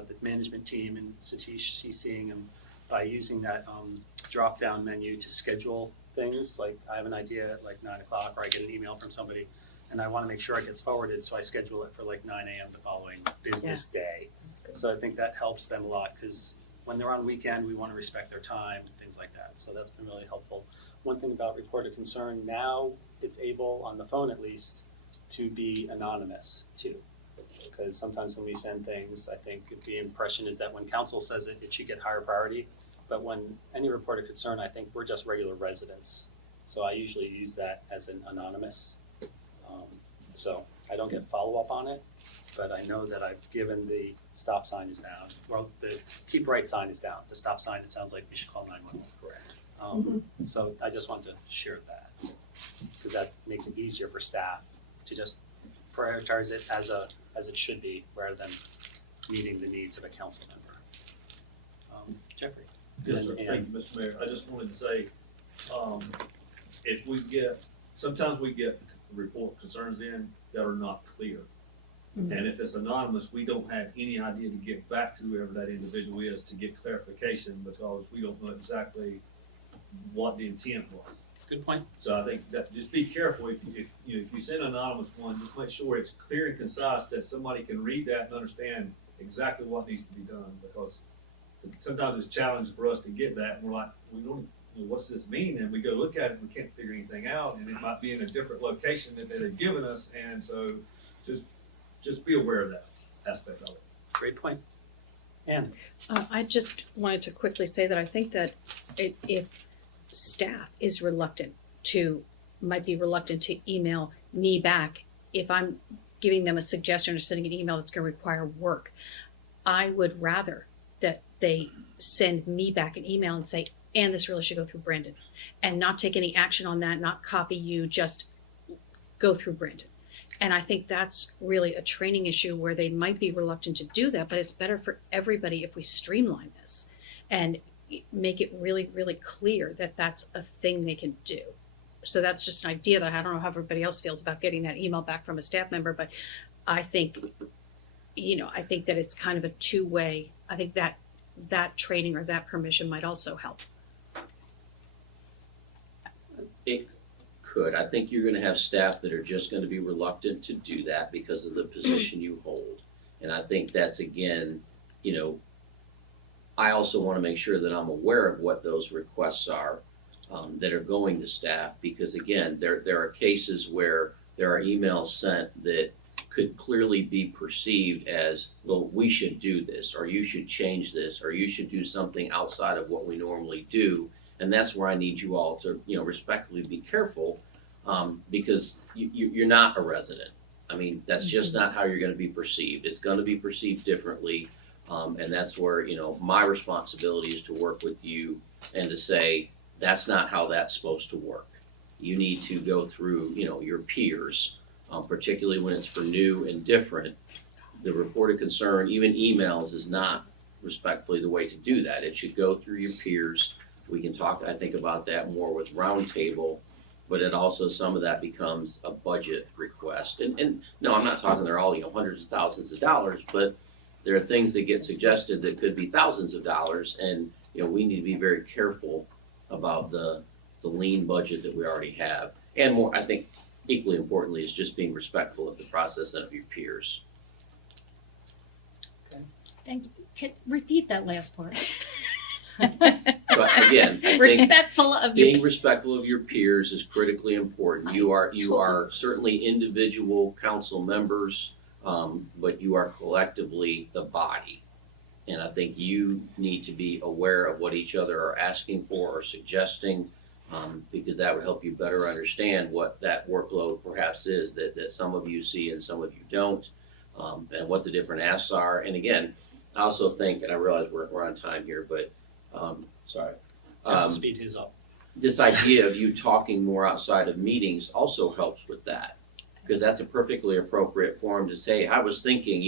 the management team, and Satish, she's seeing them by using that drop-down menu to schedule things. Like I have an idea at like 9 o'clock, or I get an email from somebody, and I want to make sure it gets forwarded, so I schedule it for like 9 a.m. the following business day. So I think that helps them a lot, because when they're on weekend, we want to respect their time and things like that. So that's been really helpful. One thing about report of concern, now it's able, on the phone at least, to be anonymous too. Because sometimes when we send things, I think the impression is that when council says it, it should get higher priority. But when any report of concern, I think we're just regular residents. So I usually use that as an anonymous. So I don't get follow-up on it, but I know that I've given the stop sign is down. Well, the keep right sign is down. The stop sign, it sounds like we should call 911. Correct. So I just want to share that, because that makes it easier for staff to just prioritize it as it should be, rather than meeting the needs of a council member. Jeffrey. Yes, sir. Thank you, Mr. Mayor. I just wanted to say, sometimes we get report concerns in that are not clear. Mhm. And if it's anonymous, we don't have any idea to get back to whoever that individual is to get clarification, because we don't know exactly what the intent was. Good point. So I think that just be careful if you send an anonymous one, just make sure it's clear and concise, that somebody can read that and understand exactly what needs to be done, because sometimes it's challenging for us to get that, and we're like, we don't, what's this mean? And we go look at it and we can't figure anything out, and it might be in a different location that they've given us, and so just be aware of that aspect of it. Great point. Ann. I just wanted to quickly say that I think that if staff is might be reluctant to email me back, if I'm giving them a suggestion or sending an email that's going to require work, I would rather that they send me back an email and say, and this really should go through Brandon, and not take any action on that, not copy you, just go through Brandon. And I think that's really a training issue where they might be reluctant to do that, but it's better for everybody if we streamline this and make it really, really clear that that's a thing they can do. So that's just an idea that I don't know how everybody else feels about getting that email back from a staff member, but I think, I think that it's kind of a two-way. I think that training or that permission might also help. It could. I think you're gonna have staff that are just gonna be reluctant to do that because of the position you hold. And I think that's, again, I also wanna make sure that I'm aware of what those requests are that are going to staff, because again, there are cases where there are emails sent that could clearly be perceived as, well, we should do this, or you should change this, or you should do something outside of what we normally do. And that's where I need you all to, respectfully be careful, because you're not a resident. I mean, that's just not how you're gonna be perceived. It's gonna be perceived differently. And that's where, my responsibility is to work with you and to say, that's not how that's supposed to work. You need to go through, your peers, particularly when it's for new and different. The report of concern, even emails, is not respectfully the way to do that. It should go through your peers. We can talk, I think, about that more with roundtable, but it also, some of that becomes a budget request. And no, I'm not talking they're all, hundreds of thousands of dollars, but there are things that get suggested that could be thousands of dollars, and we need to be very careful about the lean budget that we already have. And more, I think, equally importantly, is just being respectful of the process and of your peers. Thank you. Can repeat that last part. But again, I think Respectful of being respectful of your peers is critically important. You are certainly individual council members, but you are collectively the body. And I think you need to be aware of what each other are asking for or suggesting, because that would help you better understand what that workload perhaps is that some of you see and some of you don't, and what the different asks are. And again, I also think, and I realize we're on time here, but sorry. Speed his up. this idea of you talking more outside of meetings also helps with that. Because that's a perfectly appropriate forum to say, I was thinking,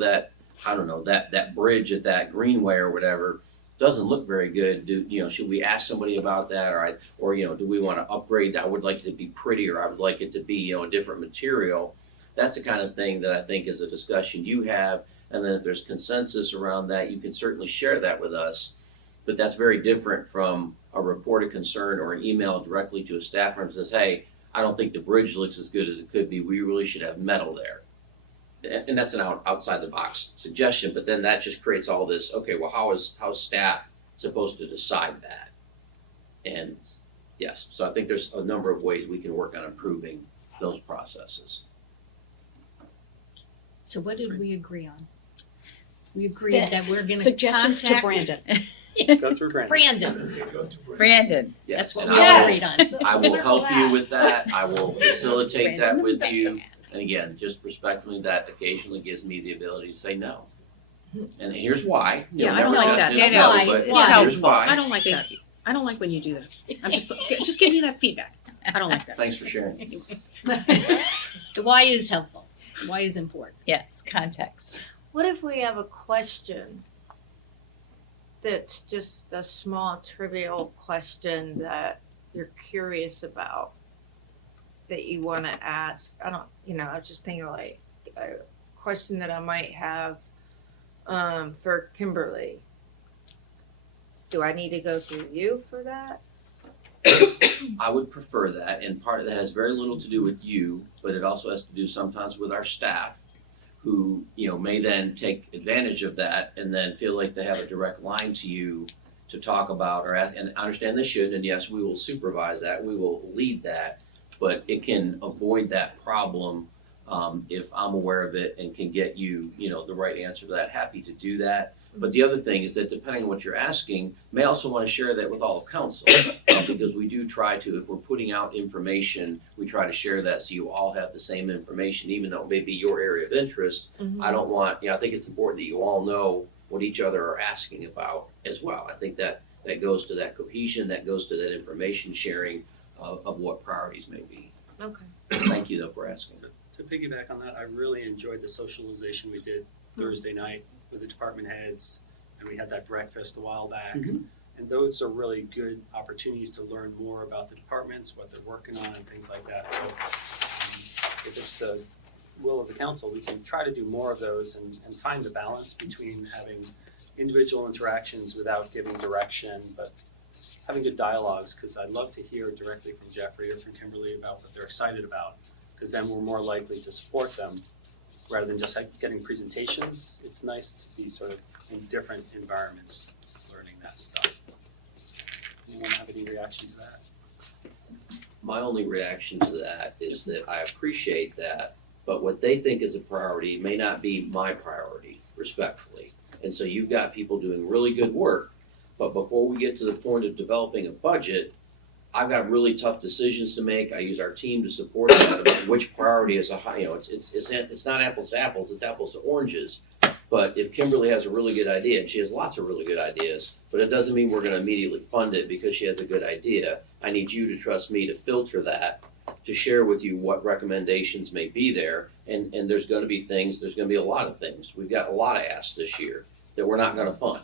that, I don't know, that bridge at that greenway or whatever doesn't look very good. Should we ask somebody about that? Or do we want to upgrade that? I would like it to be prettier. I would like it to be, a different material. That's the kind of thing that I think is a discussion you have. And then if there's consensus around that, you can certainly share that with us. But that's very different from a reported concern or an email directly to a staff member that says, hey, I don't think the bridge looks as good as it could be. We really should have metal there. And that's an outside the box suggestion, but then that just creates all this, okay, well, how is staff supposed to decide that? And yes, so I think there's a number of ways we can work on improving those processes. So what did we agree on? We agreed that we're gonna Suggestions to contact Brandon. Go through Brandon. Brandon. Okay, go to Brandon. Brandon, Yes, That's what and we I all will- agreed on. I will help you with that. I will facilitate that with you. And again, just respectfully, that occasionally gives me the ability to say no. And here's why. Yeah, I don't Never like done that. this, No, no, no, but it's here's helpful. why. I don't like that. I don't like when you do that. I'm just give me that feedback. I don't like that. Thanks for sharing. The why is helpful. The why is important. yes, context. What if we have a question that's just a small trivial question that you're curious about that you want to ask? I was just thinking like a question that I might have for Kimberly. Do I need to go through you for that? I would prefer that, and part of that has very little to do with you, but it also has to do sometimes with our staff, who may then take advantage of that and then feel like they have a direct line to you to talk about or ask. And I understand they should, and yes, we will supervise that, we will lead that, but it can avoid that problem if I'm aware of it and can get you, the right answer to that. Happy to do that. But the other thing is that depending on what you're asking, may also want to share that with all of council, because we do try to, if we're putting out information, we try to share that so you all have the same information, even though it may be your area of interest. I don't want, I think it's important that you all know what each other are asking about as well. I think that goes to that cohesion, that goes to that information sharing of what priorities may be. Okay. Thank you though for asking. To piggyback on that, I really enjoyed the socialization we did Thursday night with the department heads, and we had that breakfast a while back. Mhm. And those are really good opportunities to learn more about the departments, what they're working on, and things like that. So if it's the will of the council, we can try to do more of those and find the balance between having individual interactions without giving direction, but having good dialogues, because I'd love to hear directly from Jeffrey or from Kimberly about what they're excited about, because then we're more likely to support them rather than just getting presentations. It's nice to be sort of in different environments learning that stuff. Anyone have any reaction to that? My only reaction to that is that I appreciate that, but what they think is a priority may not be my priority, respectfully. And so you've got people doing really good work, but before we get to the point of developing a budget, I've got really tough decisions to make. I use our team to support that about which priority is a high, it's not apples to apples, it's apples to oranges. But if Kimberly has a really good idea, and she has lots of really good ideas, but it doesn't mean we're gonna immediately fund it because she has a good idea. I need you to trust me to filter that, to share with you what recommendations may be there. And there's gonna be a lot of things. We've got a lot of asks this year that we're not gonna fund,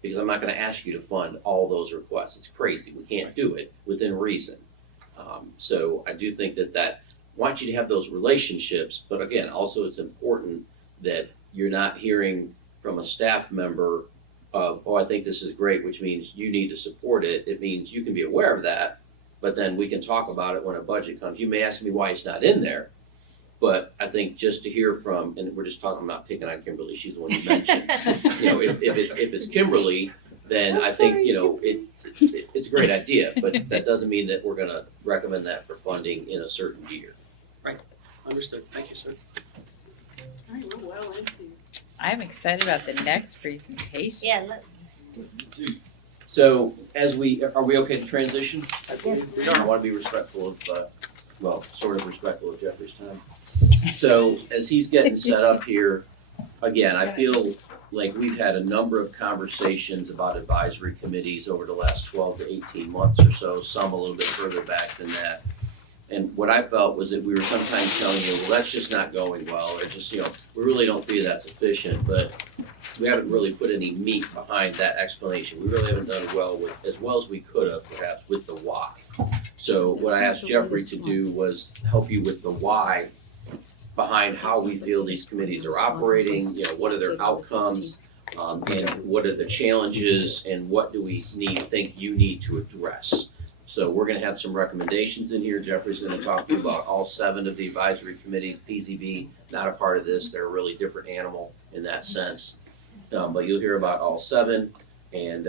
because I'm not gonna ask you to fund all those requests. It's crazy. We can't do it within reason. So I do think that want you to have those relationships, but again, also it's important that you're not hearing from a staff member of, oh, I think this is great, which means you need to support it. It means you can be aware of that, but then we can talk about it when a budget comes. You may ask me why it's not in there, but I think just to hear from, and we're just talking, I'm not picking on Kimberly, she's the one you mentioned. If it's Kimberly, then I think, it's a great idea, but that doesn't mean that we're gonna recommend that for funding in a certain year. Understood. Thank you, sir. All right, we're well into. I'm excited about the next presentation. Yeah, So are we okay to transition? I believe we I are. want to be respectful of, sort of respectful of Jeffrey's time. So as he's getting set up here, again, I feel like we've had a number of conversations about advisory committees over the last 12 to 18 months or so, some a little bit further back than that. And what I felt was that we were sometimes telling you, well, that's just not going well, or just, you know, we really don't feel that's efficient, but we haven't really put any meat behind that explanation. We really haven't done as well as we could have, perhaps, with the why. So what I asked Jeffrey to do was help you with the why behind how we feel these committees are operating, you know, what are their outcomes, and what are the challenges, and what do we think you need to address. So we're gonna have some recommendations in here. Jeffrey's gonna talk to you about all 7 of the advisory committees. PZB, not a part of this. They're a really different animal in that sense. But you'll hear about all 7, and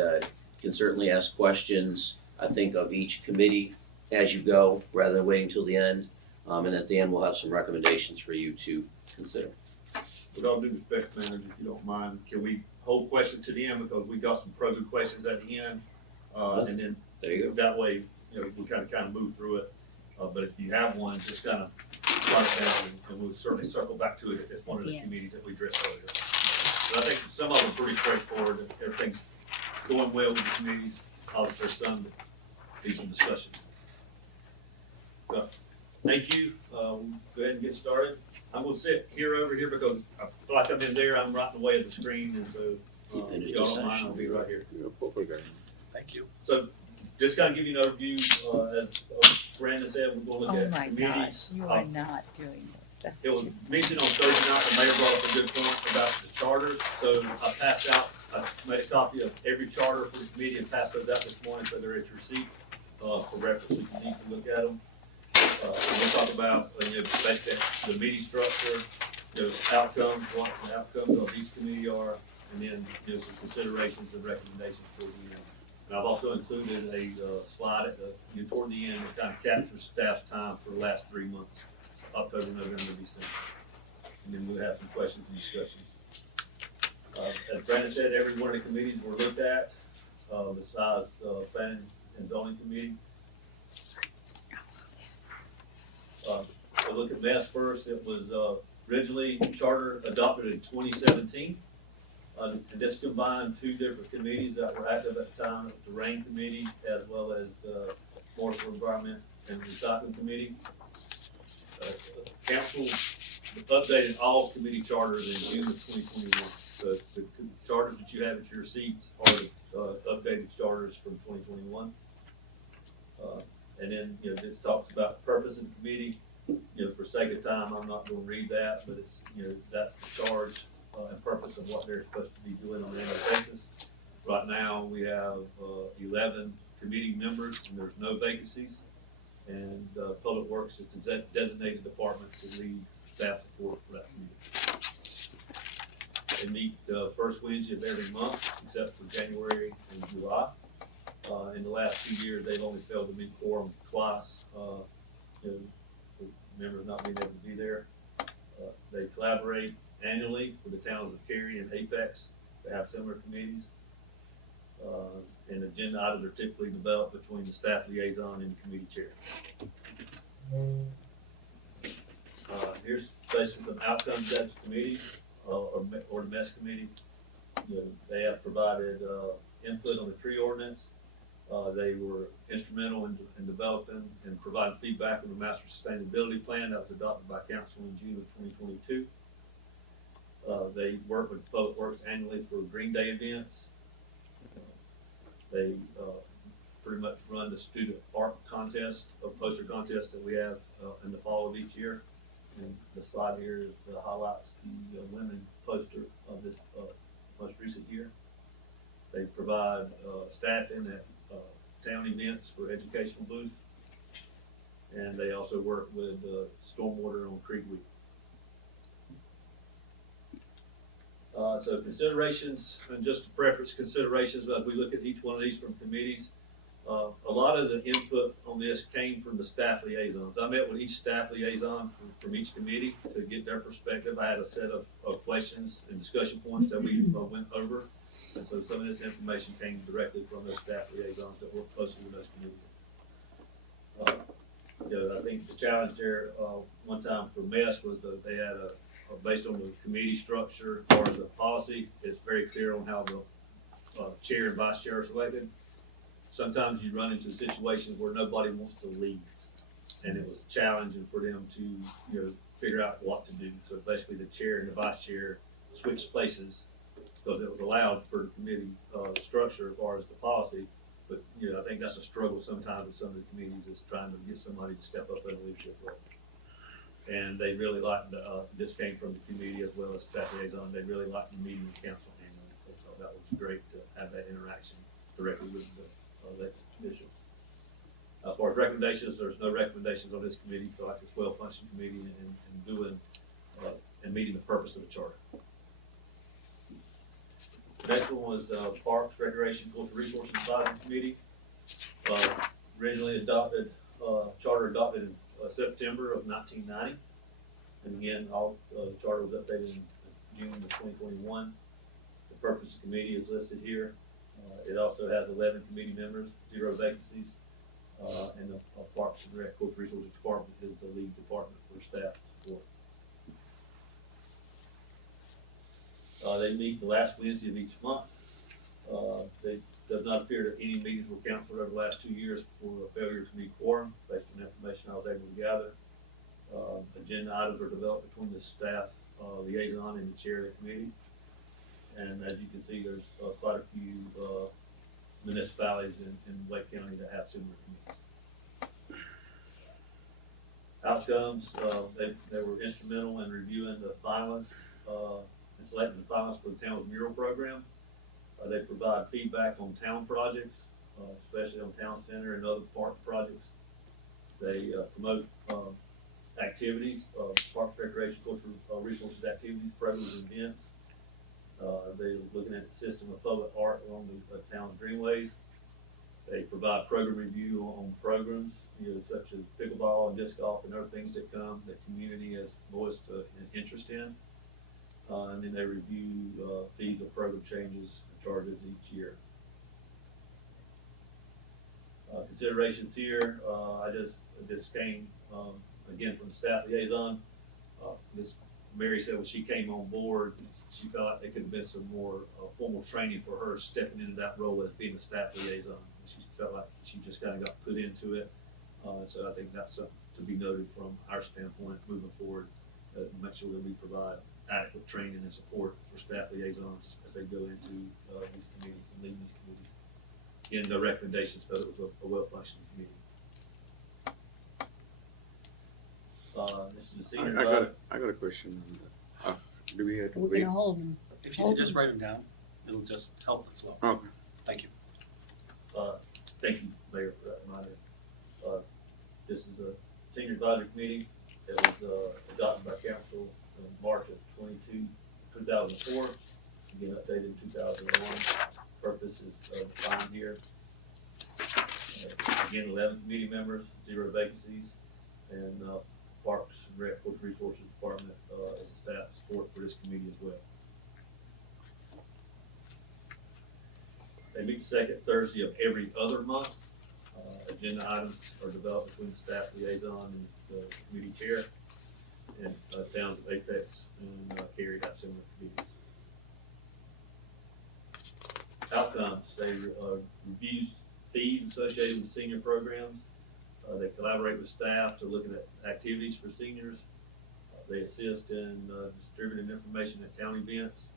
can certainly ask questions, I think, of each committee as you go, rather than waiting till the end. And at the end, we'll have some recommendations for you to consider. With all due respect, Mayor, if you don't mind, can we hold questions to the end, because we got some probing questions at the end, and then There you go. that way, you know, we kind of move through it. But if you have one, just kind of write it down, and we'll certainly circle back to it if it's one of the committees that we addressed earlier. But I think some of them are pretty straightforward. Everything's going well with the committees. Obviously, there's some that need some discussion. So, thank you. We'll go ahead and get started. I'm gonna sit over here because I feel like I'm in there. I'm right in the way of the screen, and so if y'all don't mind, I'll be right here. Thank you. So, just kind of give you an overview. As Brandon said, we're going to Oh look my at gosh, committees. you are not doing this. It was mentioned on Thursday night, the mayor brought up a good point about the charters. So I made a copy of every charter for the committee and passed those out this morning, so they're at your seat for reference if you need to look at them. We'll talk about basically the meeting structure, outcomes, what the outcomes of each committee are, and then some considerations and recommendations for the end. And I've also included a slide toward the end that kind of captures staff's time for the last 3 months, October, November, December. And then we'll have some questions and discussions. As Brandon said, every one of the committees were looked at, besides the planning and zoning committee. So look at MES first. It was originally charter adopted in 2017. And this combined 2 different committees that were active at the time, the Rain Committee as well as the Morrisville Environment and Recycling Committee. Council updated all committee charters in June of 2021. So the charters that you have at your seats are the updated charters from 2021. And then, this talks about purpose of the committee. For sake of time, I'm not going to read that, but it's, that's the charge and purpose of what they're supposed to be doing on an annual basis. Right now, we have 11 committee members, and there's no vacancies. And Public Works is a designated department to lead staff support for that committee. They meet the first Wednesday of every month, except for January and July. In the last 2 years, they've only failed to meet quorum twice. The members not being able to be there. They collaborate annually with the towns of Cary and Apex. They have similar committees. And agenda items are typically developed between the staff liaison and the committee chair. Here's basically some outcomes at the committee or the MES committee. They have provided input on the tree ordinance. They were instrumental in developing and providing feedback on the master sustainability plan that was adopted by council in June of 2022. They work with Public Works annually for Green Day events. They pretty much run the student art contest, a poster contest that we have in the fall of each year. And the slide here highlights the women poster of this most recent year. They provide staffing at town events for educational booths. And they also work with stormwater on Creek Week. So considerations, and just preference considerations, as we look at each one of these from committees, a lot of the input on this came from the staff liaisons. I met with each staff liaison from each committee to get their perspective. I had a set of questions and discussion points that we went over. And so some of this information came directly from those staff liaisons that work closely with those committees. I think the challenge there one time for MES was that they had based on the committee structure, as far as the policy, it's very clear on how the chair and vice chair are selected. Sometimes you run into situations where nobody wants to leave, and it was challenging for them to, figure out what to do. So basically, the chair and the vice chair switched places because it was allowed for the committee structure as far as the policy. But I think that's a struggle sometimes with some of the committees is trying to get somebody to step up in a leadership role. And they really liked this came from the committee as well as staff liaison. They really liked the meeting with council handling. They thought that was great to have that interaction directly with the elected officials. As far as recommendations, there's no recommendations on this committee. So like it's well-functioning committee and doing and meeting the purpose of the charter. The next one was Parks, Recreation, Cultural Resources Advisory Committee. Originally adopted, charter adopted in September of 1990. And again, the charter was updated in June of 2021. The purpose of the committee is listed here. It also has 11 committee members, 0 vacancies. And the Parks and Rec Cultural Resources Department is the lead department for staff support. They meet the last Wednesday of each month. They does not appear that any meetings were canceled over the last 2 years for a failure to meet quorum, based on the information I was able to gather. Agenda items are developed between the staff liaison and the chair of the committee. And as you can see, there's quite a few municipalities in Wake County that have similar committees. Outcomes, they were instrumental in reviewing the finalists and selecting the finalists for the town's mural program. They provide feedback on town projects, especially on town center and other park projects. They promote activities, parks, recreation, cultural resources activities, programs, and events. They're looking at the system of public art along the town greenways. They provide program review on programs, such as pickleball and disc golf and other things that come that community has voiced an interest in. And then they review fees of program changes and charges each year. Considerations here, this came again from the staff liaison. Mary said when she came on board, she felt like there could have been some more formal training for her stepping into that role as being a staff liaison. She felt like she just kind of got put into it. So I think that's something to be noted from our standpoint moving forward, make sure that we provide adequate training and support for staff liaisons as they go into these committees and lead these committees. Again, the recommendations felt it was a well-functioning committee. This is the senior. I got a question. Do we have to We're wait? gonna hold them. If you could just write them down, it'll just help the flow. Okay. Thank you. Thank you, Mayor, for that reminder. This is a senior advisory committee that was adopted by council in March of 2004, again updated in 2001. Purpose is defined here. Again, 11 committee members, 0 vacancies, and Parks and Rec Cultural Resources Department as a staff support for this committee as well. They meet the second Thursday of every other month. Agenda items are developed between the staff liaison and the committee chair, and towns of Apex and carried out similar committees. Outcomes, they review fees associated with senior programs. They collaborate with staff to look at activities for seniors. They assist in distributing information at town events.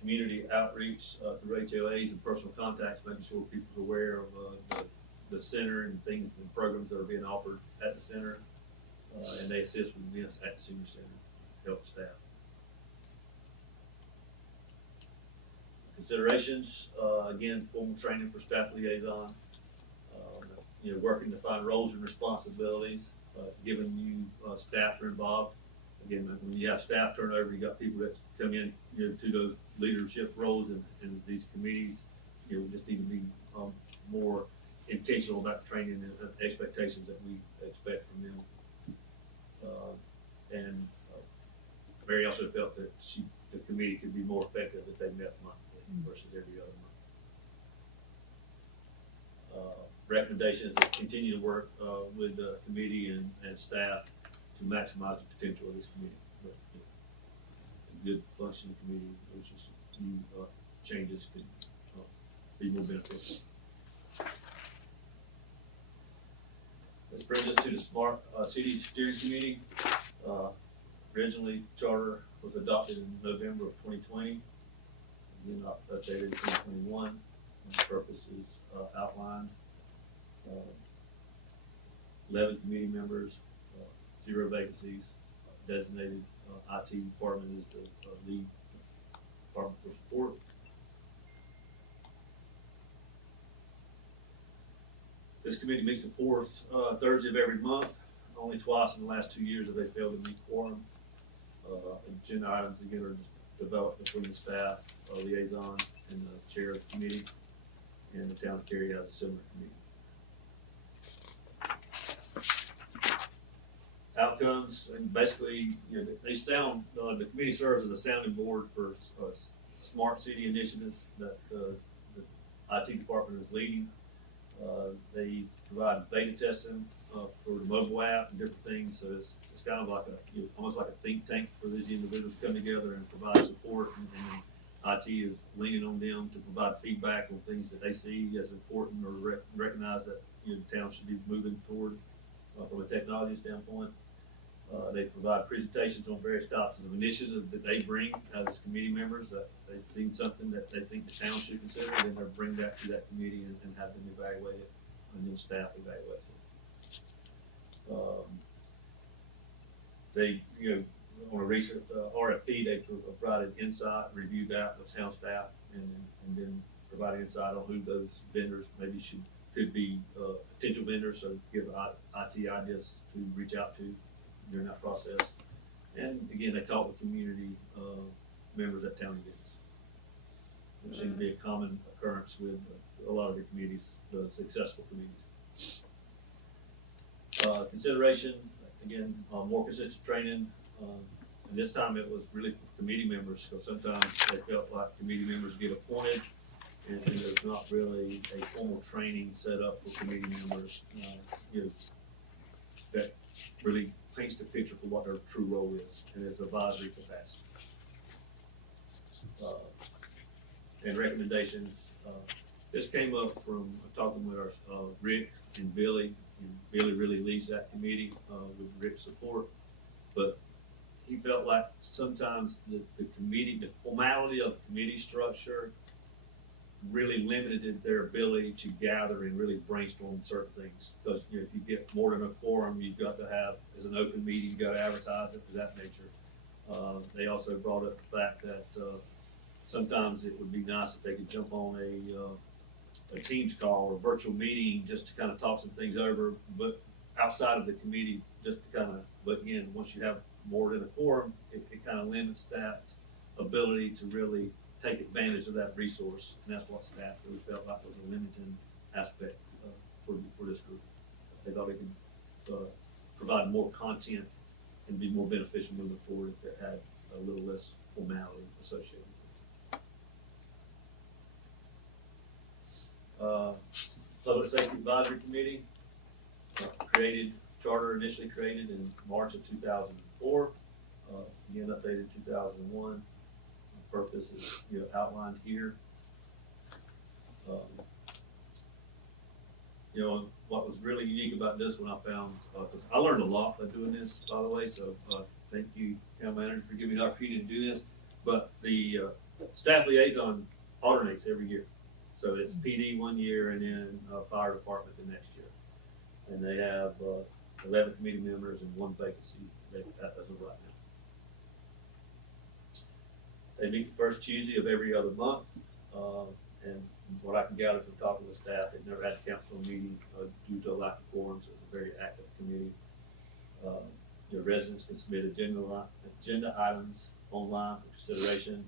Community outreach through HOAs and personal contacts, making sure people's aware of the center and things and programs that are being offered at the center. And they assist with events at the senior center, help staff. Considerations, again, formal training for staff liaison, working to find roles and responsibilities, given new staff are involved. Again, when you have staff turnover, you got people that come in, to those leadership roles in these committees. We just need to be more intentional about training and expectations that we expect from them. And Mary also felt that the committee could be more effective if they met monthly versus every other month. Recommendations is continue to work with the committee and staff to maximize the potential of this committee. But, a good functioning committee, which is few changes could be more beneficial. This brings us to the Smart City Steering Committee. Originally, charter was adopted in November of 2020, then updated in 2021. The purpose is outlined. 11 committee members, 0 vacancies. Designated IT department is the lead department for support. This committee meets the fourth Thursday of every month. Only twice in the last 2 years have they failed to meet quorum. Agenda items again are developed between the staff, liaison, and the chair of the committee, and the town carry has a similar committee. Outcomes, and basically, they sound, the committee serves as a sounding board for smart city initiatives that the IT department is leading. They provide beta testing for the mobile app and different things, so it's kind of like almost like a think tank for these individuals to come together and provide support, and IT is leaning on them to provide feedback on things that they see as important or recognize that the town should be moving toward from a technology standpoint. They provide presentations on various types of initiatives that they bring as committee members, that they've seen something that they think the town should consider, and then they'll bring that to that committee and have them evaluate it, and then staff evaluates it. They, on a recent RFP, they provided insight, reviewed that with town staff, and then provided insight on who those vendors maybe could be potential vendors, so give IT ideas to reach out to during that process. And again, they talk with community members at town events, which seems to be a common occurrence with a lot of the committees, the successful committees. Consideration, again, more consistent training. And this time it was really for committee members, because sometimes they felt like committee members get appointed and there's not really a formal training set up for committee members that really paints the picture for what their true role is, and its advisory capacity. And recommendations. This came up from talking with our Rick and Billy, and Billy really leads that committee with Rick's support. But he felt like sometimes the committee, the formality of committee structure really limited their ability to gather and really brainstorm certain things. Because if you get more than a quorum, you've got to have, as an open meeting, you've got to advertise it, of that nature. They also brought up the fact that sometimes it would be nice if they could jump on a Teams call or virtual meeting just to kind of talk some things over, but outside of the committee, just to kind of, but again, once you have more than a quorum, it kind of limits that ability to really take advantage of that resource, and that's what staff really felt like was a limiting aspect for this group. They thought it could provide more content and be more beneficial moving forward if it had a little less formality associated with it. Public Safety Advisory Committee, charter initially created in March of 2004, again updated in 2001. Purpose is outlined here. What was really unique about this one I found, because I learned a lot by doing this, by the way, so thank you, Town Manager, for giving me the opportunity to do this. But the staff liaison alternates every year. So it's PD 1 year and then fire department the next year. And they have 11 committee members and 1 vacancy as of right now. They meet the first Tuesday of every other month, and what I can gather from talking with staff, they've never had a council meeting due to a lack of quorums. It's a very active committee. Your residents can submit agenda items online for consideration.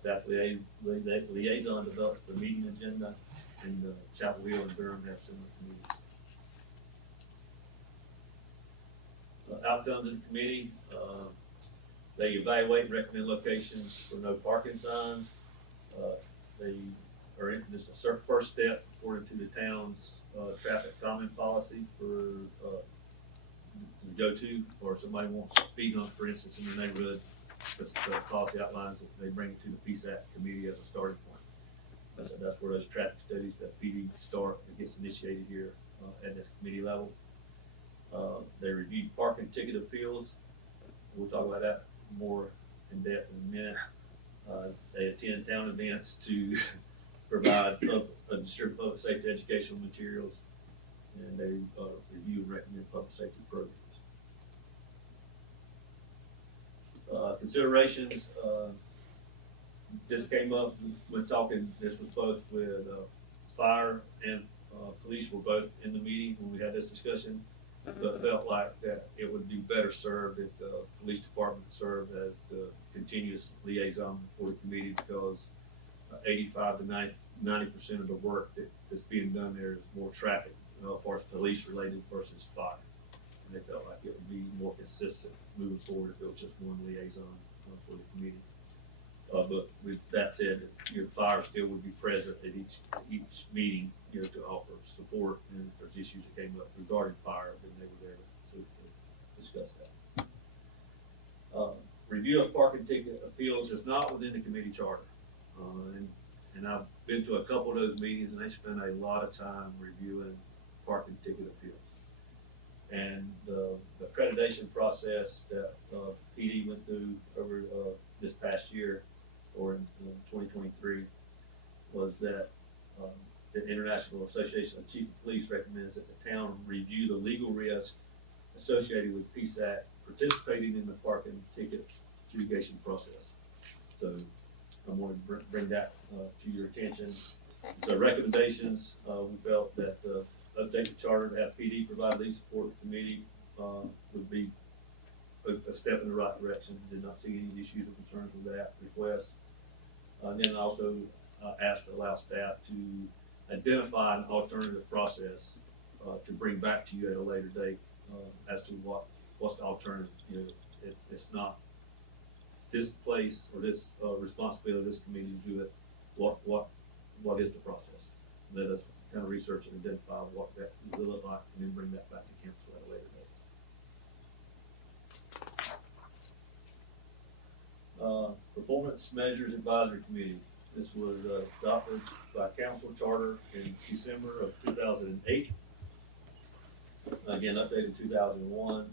Staff liaison develops the meeting agenda, and Chapel Hill and Durham have similar committees. Outcomes of the committee. They evaluate and recommend locations for no parking signs. They are just a first step according to the town's traffic comment policy for go to, or somebody wants a speed hump, for instance, in the neighborhood, the policy outlines that they bring it to the PSAT committee as a starting point. That's where those traffic studies that PD start, that gets initiated here at this committee level. They review parking ticket appeals. We'll talk about that more in depth in a minute. They attend town events to provide distribute public safety educational materials, and they review and recommend public safety programs. Considerations, this came up when talking, this was both with fire and police were both in the meeting when we had this discussion, but felt like that it would be better served if the police department served as the continuous liaison for the committee, because 85 to 90% of the work that's being done there is more traffic, as far as police related versus fire. And they felt like it would be more consistent moving forward if it was just one liaison for the committee. But with that said, fire still would be present at each meeting, to offer support, and if there's issues that came up regarding fire, then they were there to discuss that. Review of parking ticket appeals is not within the committee charter, and I've been to a couple of those meetings, and they spend a lot of time reviewing parking ticket appeals. And the accreditation process that PD went through over this past year, or in 2023, was that the International Association of Chief of Police recommends that the town review the legal risk associated with PSAT participating in the parking ticket adjudication process. So I'm going to bring that to your attention. So recommendations, we felt that update the charter to have PD provide lead support to the committee would be a step in the right direction. Did not see any issues or concerns with that request. Then I also asked to allow staff to identify an alternative process to bring back to you at a later date as to what's the alternative. It's not this place or this responsibility of this committee to do it. What is the process? Let us kind of research and identify what that will look like, and then bring that back to council at a later date. Performance Measures Advisory Committee. This was adopted by council charter in December of 2008. Again, updated 2001.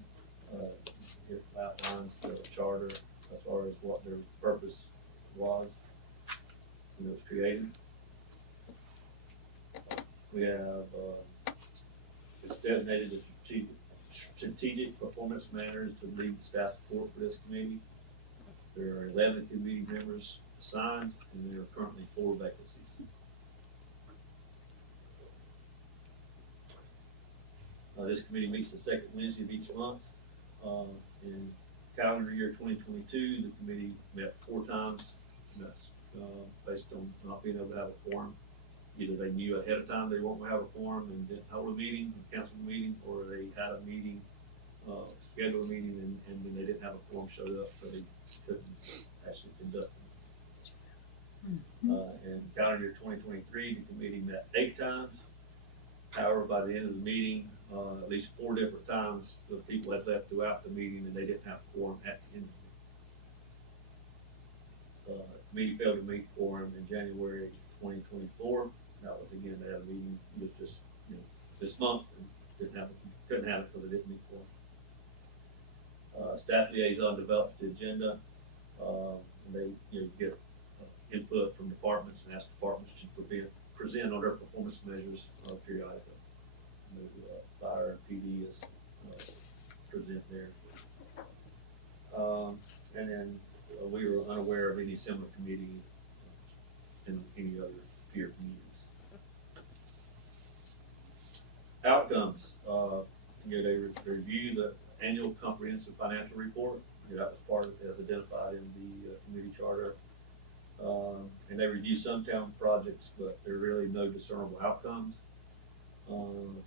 It outlines the charter as far as what their purpose was when it was created. We have, it's designated as strategic performance managers to lead staff support for this committee. There are 11 committee members assigned, and there are currently 4 vacancies. This committee meets the second Wednesday of each month. In calendar year 2022, the committee met 4 times. And that's based on not being able to have a quorum. Either they knew ahead of time they won't have a quorum and didn't hold a meeting, canceled a meeting, or they had a meeting, scheduled a meeting, and then they didn't have a quorum showed up, so they couldn't actually conduct it. In calendar year 2023, the committee met 8 times. However, by the end of the meeting, at least 4 different times, the people had left throughout the meeting and they didn't have a quorum at the end of the meeting. The committee failed to meet quorum in January 2024. That was again, they had a meeting with just, this month, and couldn't have it because they didn't meet quorum. Staff liaison developed the agenda, and they get input from departments and ask departments to present on their performance measures periodically. Fire and PD is present there. And then we were unaware of any similar committee in any other peer communities. Outcomes, they review the annual comprehensive financial report. That was part of it as identified in the committee charter. And they review some town projects, but there are really no discernible outcomes. And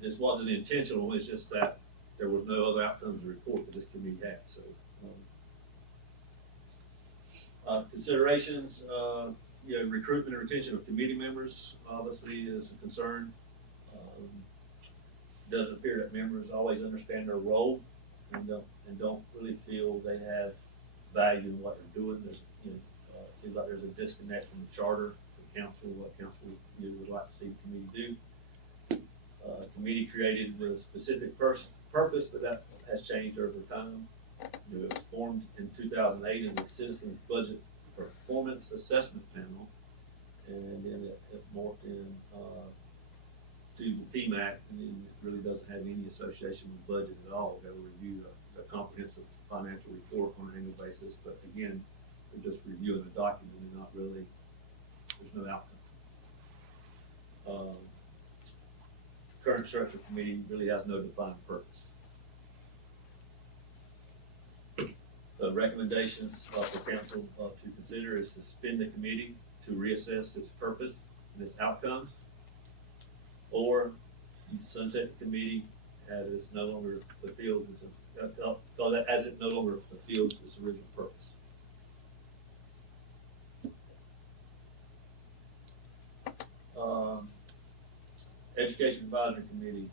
this wasn't intentional, it's just that there was no other outcomes to report that this committee had. So, considerations, recruitment and retention of committee members obviously is a concern. Doesn't appear that members always understand their role and don't really feel they have value in what they're doing. There's, seems like there's a disconnect from the charter for council, what council would like to see the committee do. Committee created with a specific purpose, but that has changed over time. It was formed in 2008 as the Citizens Budget Performance Assessment Panel, and then it morphed in to the PMAC, and then it really doesn't have any association with budget at all. They will review a comprehensive financial report on an annual basis, but again, they're just reviewing a document and not really, there's no outcome. The current structure committee really has no defined purpose. The recommendations for council to consider is suspend the committee to reassess its purpose and its outcomes, or sunset the committee as it no longer fulfills as it no longer fulfills its original purpose. Education Advisory Committee.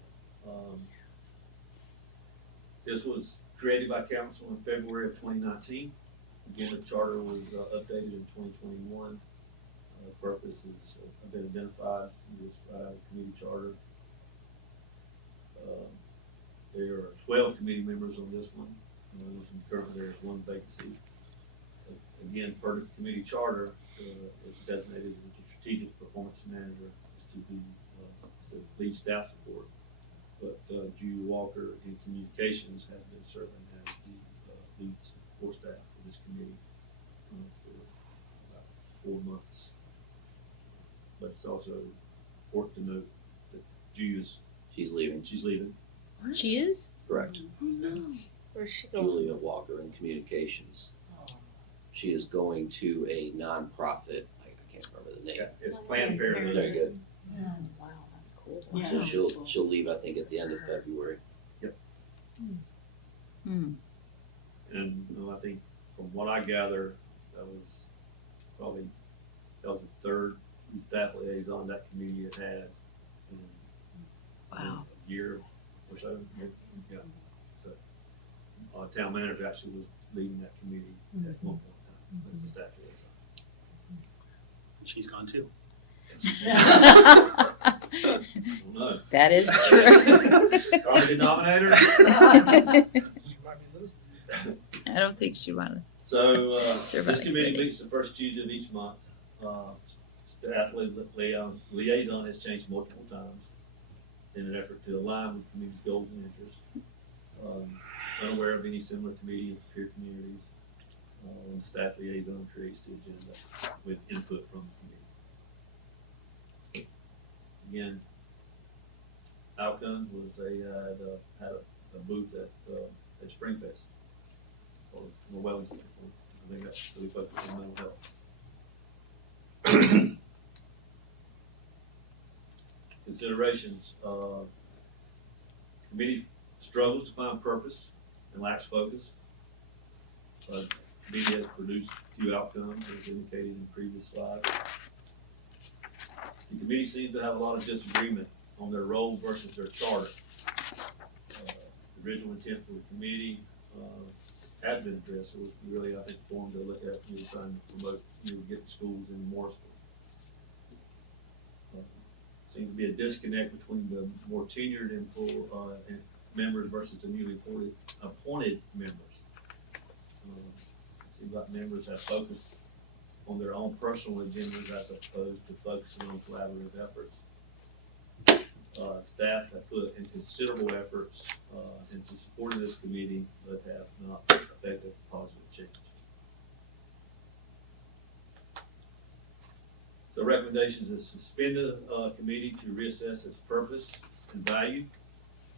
This was created by council in February of 2019. Again, the charter was updated in 2021. Purpose has been identified in this committee charter. There are 12 committee members on this one. Currently there is one vacancy. Again, per the committee charter, it's designated as a strategic performance manager to be the lead staff support. But Judy Walker in communications has been serving as the lead support staff for this committee for about 4 months. But it's also important to note that She's leaving. She's leaving. She is? Correct. Oh, no. Where's she going? Julia Walker in communications. She is going to a nonprofit. I can't remember the name. Yeah, it's Planned Parenthood. Very good. Wow, that's cool. So she'll leave, I think, at the end of February. Hmm. And I think from what I gather, that was the third staff liaison that committee had had in Wow. a year or so. Yeah. So town manager actually was leading that committee at one point in time as the staff liaison. She's gone too. I don't know. That is true. Common denominator. I don't think she wanted. So Survive, this committee really. meets the first Tuesday of each month. Staff liaison has changed multiple times in an effort to align with the committee's goals and interests. Unaware of any similar committee in peer communities. And staff liaison creates the agenda with input from the committee. Again, outcome was they had a booth at Springfest. Or from a wellness standpoint. I think that's really focused on mental health. Considerations, committee struggles to find purpose and lacks focus. Committee has produced few outcomes as indicated in the previous slide. The committee seems to have a lot of disagreement on their role versus their charter. The original intent for the committee has been addressed. It was really, I think, formed to look at trying to promote getting schools in Morrisville. Seems to be a disconnect between the more tenured members versus the newly appointed members. It seems like members have focused on their own personal agendas as opposed to focusing on collaborative efforts. Staff have put in considerable efforts into supporting this committee, but have not effective positive change. So recommendations is suspend the committee to reassess its purpose and value,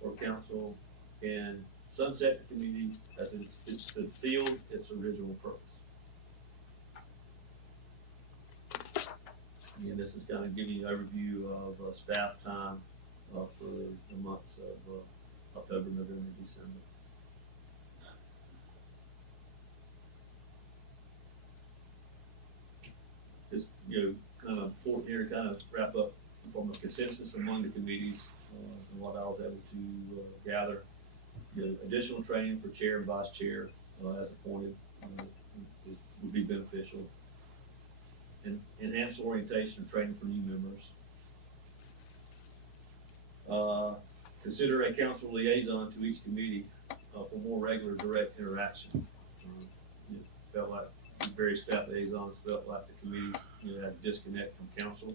or council can sunset the committee as it's fulfilled its original purpose. Again, this is kind of giving you an overview of staff time for the months of October, November, December. kind of important here, kind of wrap up from a consensus among the committees, and what I was able to gather. Additional training for chair and vice chair as appointed would be beneficial. And enhanced orientation and training for new members. Consider a council liaison to each committee for more regular direct interaction. It felt like various staff liaisons felt like the committee had a disconnect from council.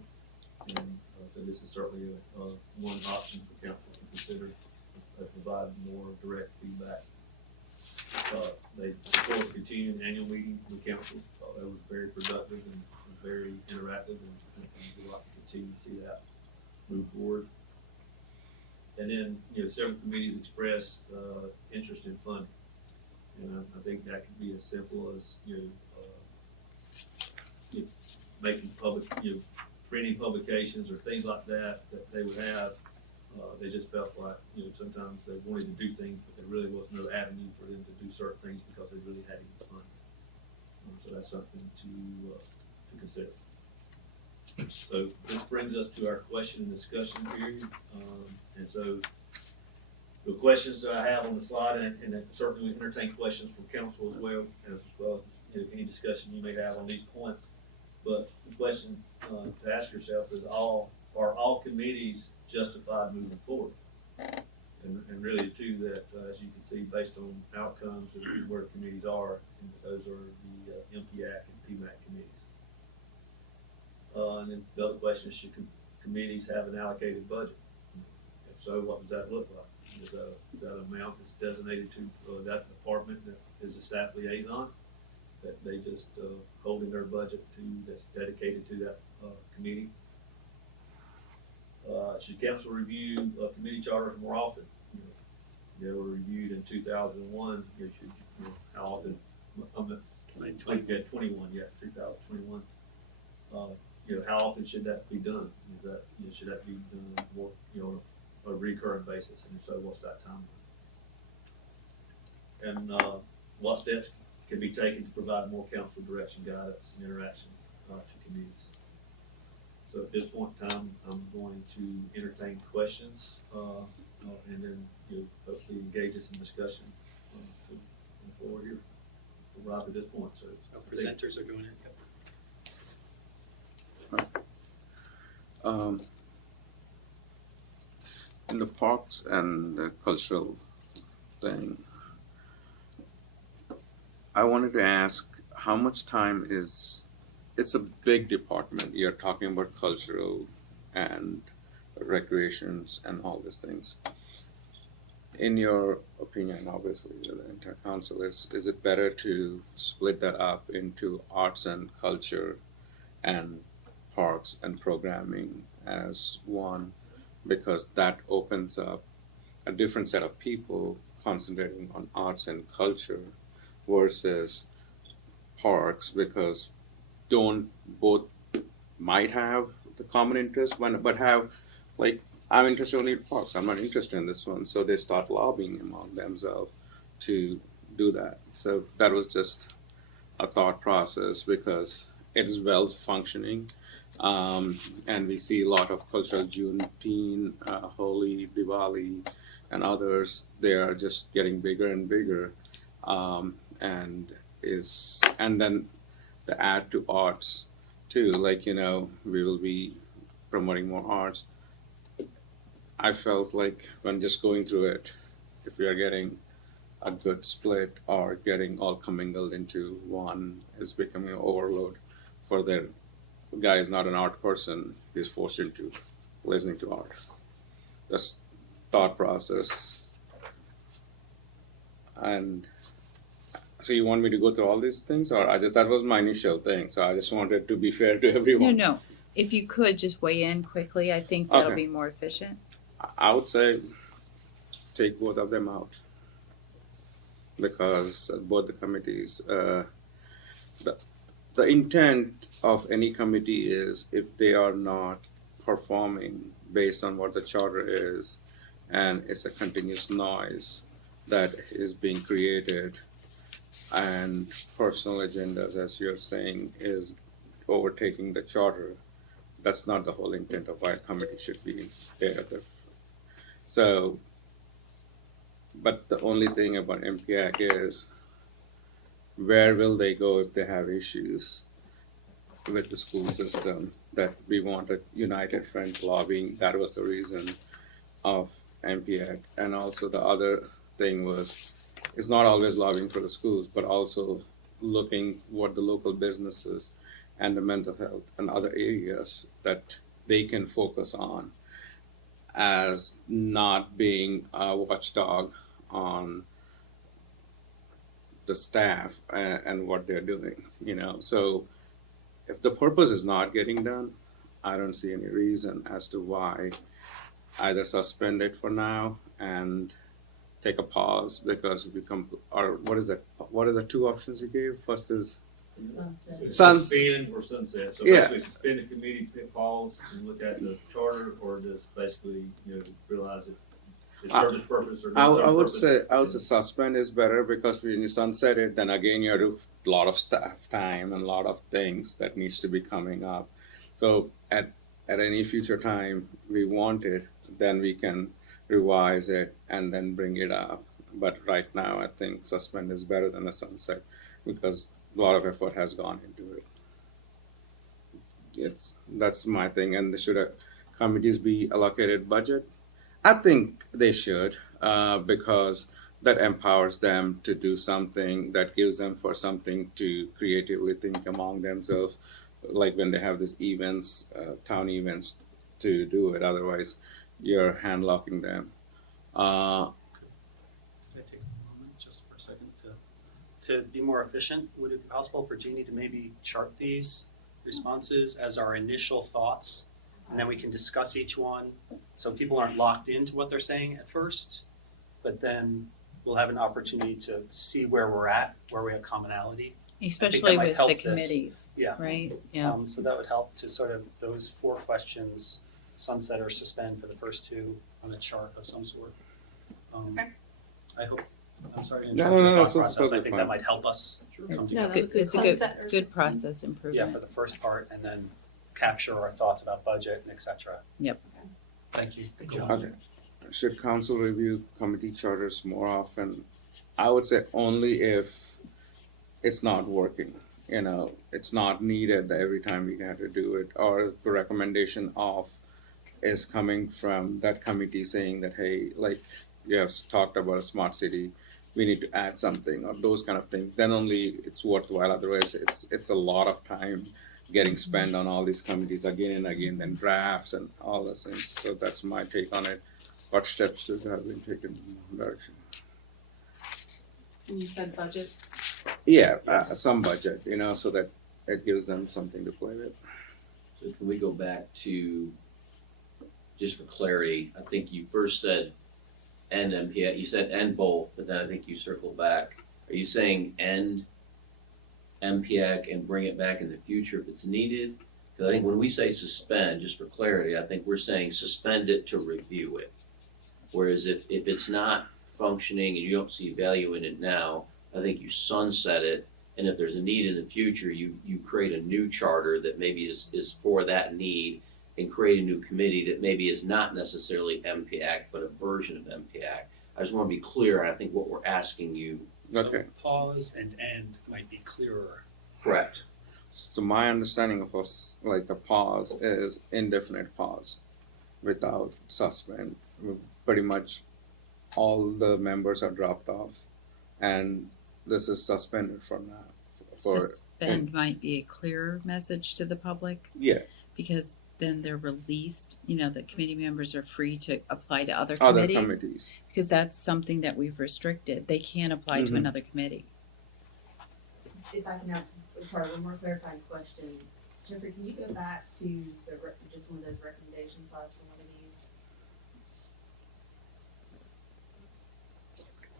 And so this is certainly one option for council to consider to provide more direct feedback. They support continuing annual meeting with council. That was very productive and very interactive, and we'd like to continue to see that move forward. And then, several committees expressed interest in funding, and I think that could be as simple as making public, printing publications or things like that they would have. They just felt like sometimes they wanted to do things, but there really was no avenue for them to do certain things because they really had any funding. So that's something to consider. So this brings us to our question and discussion period. And so the questions that I have on the slide, and certainly we entertain questions from council as well as any discussion you may have on these points. But the question to ask yourself is, are all committees justified moving forward? And really too, that as you can see, based on outcomes of where committees are, and those are the MPAC and PMAC committees. And then the other question is, should committees have an allocated budget? If so, what does that look like? Is that amount that's designated to that department that is a staff liaison, that they just holding their budget that's dedicated to that committee? Should council review committee charters more often? They were reviewed in 2001. How often? 2021. Yeah, 2021. How often should that be done? Is that should that be done more on a recurring basis? And if so, what's that timeline? And what steps can be taken to provide more council direction, guidance, and interaction to committees? So at this point in time, I'm going to entertain questions, and then hopefully engage us in discussion forward here. Right at this point, so presenters are going in. In the parks and the cultural thing, I wanted to ask how much time it's a big department. You're talking about cultural and recreations and all these things. In your opinion, obviously, the entire council, is it better to split that up into arts and culture and parks and programming as one, because that opens up a different set of people concentrating on arts and culture versus parks, because both might have the common interest, but have, like, I'm interested only in parks, I'm not interested in this one, so they start lobbying among themselves to do that. So that was just a thought process, because it's well functioning. And we see a lot of cultural Juneteenth, Holi, Diwali, and others. They are just getting bigger and bigger, and then the add to arts too. Like we will be promoting more arts. I felt like when just going through it, if we are getting a good split or getting all commingled into one, is becoming an overload for the guy is not an art person, he's forced into listening to art. That's thought process. And so you want me to go through all these things, or that was my initial thing, so I just wanted to be fair to everyone. No. If you could just weigh in quickly, I think that'll Okay. be more efficient. I would say take both of them out, because both the committees, the intent of any committee is, if they are not performing based on what the charter is, and it's a continuous noise that is being created, and personal agendas, as you're saying, is overtaking the charter. That's not the whole intent of why a committee should be there. So, but the only thing about MPAC is, where will they go if they have issues with the school system? That we wanted united front lobbying. That was the reason of MPAC. And also the other thing was, it's not always lobbying for the schools, but also looking what the local businesses and the mental health and other areas that they can focus on as not being a watchdog on the staff and what they're doing, you know. So if the purpose is not getting done, I don't see any reason as to why either suspend it for now and take a pause, because we come, or what is the two options you gave? First is Suspend or sunset. So Yeah. basically suspend the committee, pause and look at the charter, or just basically, realize it served its purpose or I not served would its say purpose. suspend is better, because when you sunset it, then again you have a lot of staff time and a lot of things that needs to be coming up. So at any future time we want it, then we can revise it and then bring it up. But right now I think suspend is better than a sunset, because a lot of effort has gone into it. That's my thing. And should committees be allocated budget? I think they should, because that empowers them to do something, that gives them for something to creatively think among themselves, like when they have these events, town events, to do it. Otherwise, you're hand locking them. Could I take a moment just for a second to be more efficient? Would it be possible for Jeannie to maybe chart these responses as our initial thoughts, and then we can discuss each one, so people aren't locked into what they're saying at first, but then we'll have an opportunity to see where we're at, where we have commonality. Especially might with help the this. committees, Yeah. right? Yeah. So that would help to sort of those 4 questions, sunset or suspend for the first 2 on a chart of some sort. Okay. I hope, I'm sorry to No, interrupt your no, thought so- process. so I think fine. that might help us come No, together. that's a good It's a Sunset or good suspend. process Yeah, improvement. for the first part, and then capture our thoughts about budget and et cetera. Yep. Thank you. Good job. Okay. Should council review committee charters more often? I would say only if it's not working. It's not needed every time we have to do it, or the recommendation is coming from that committee saying that, hey, like you have talked about a smart city, we need to add something, or those kind of things. Then only it's worthwhile. Otherwise, it's a lot of time getting spent on all these committees again and again, then drafts and all those things. So that's my take on it. What steps should have been taken in that direction? And you said budget. Yeah, some budget, so that it gives them something to play with. So can we go back to, just for clarity, I think you first said end MPAC, you said end both, but then I think you circled back. Are you saying end MPAC and bring it back in the future if it's needed? Because I think when we say suspend, just for clarity, I think we're saying suspend it to review it. Whereas if it's not functioning and you don't see value in it now, I think you sunset it, and if there's a need in the future, you create a new charter that maybe is for that need, and create a new committee that maybe is not necessarily MPAC, but a version of MPAC. I just want to be clear, and I think what we're asking you. Okay. So pause and end might be clearer. Correct. So my understanding of a pause is indefinite pause without suspend. Pretty much all the members are dropped off, and this is suspended for now. Suspend might be a clearer message to the public, Yeah, because then they're released. The committee members are free to apply to other other committees, committees. because that's something that we've restricted. They can't apply to Mhm. another committee. If I can ask, sorry, one more clarifying question. Jeffrey, can you go back to just one of those recommendation slides for one of these?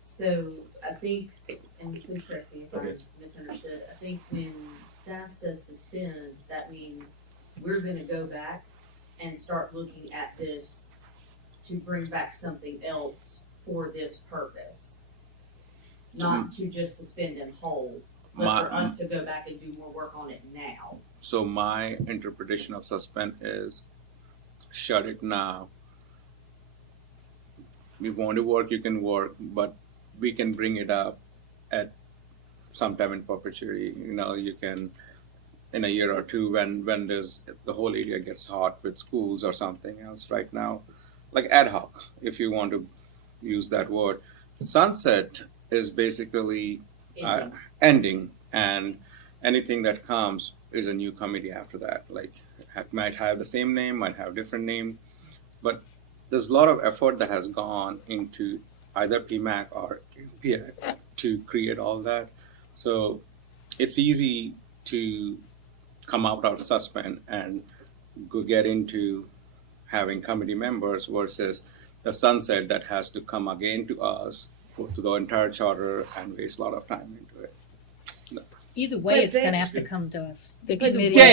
So I think, and please correct me if I misunderstood, I think when staff says suspend, that means we're gonna go back and start looking at this to bring back something else for this purpose. Not to just suspend and hold, but for us to go back and do more work on it now. So my interpretation of suspend is shut it now. We want to work, you can work, but we can bring it up at sometime in perpetuity. You know, you can in a year or two when there's the whole area gets hot with schools or something else. Right now, like ad hoc, if you want to use that word. Sunset is basically ending, and anything that comes is a new committee after that. Like might have the same name, might have different name, but there's a lot of effort that has gone into either PMAC or PMAC to create all that. So it's easy to come out of suspend and go get into having committee members versus the sunset that has to come again to us, go to the entire charter and waste a lot of time into it. Either way, But it's gonna they- have to come to us. The By the committee. Yeah,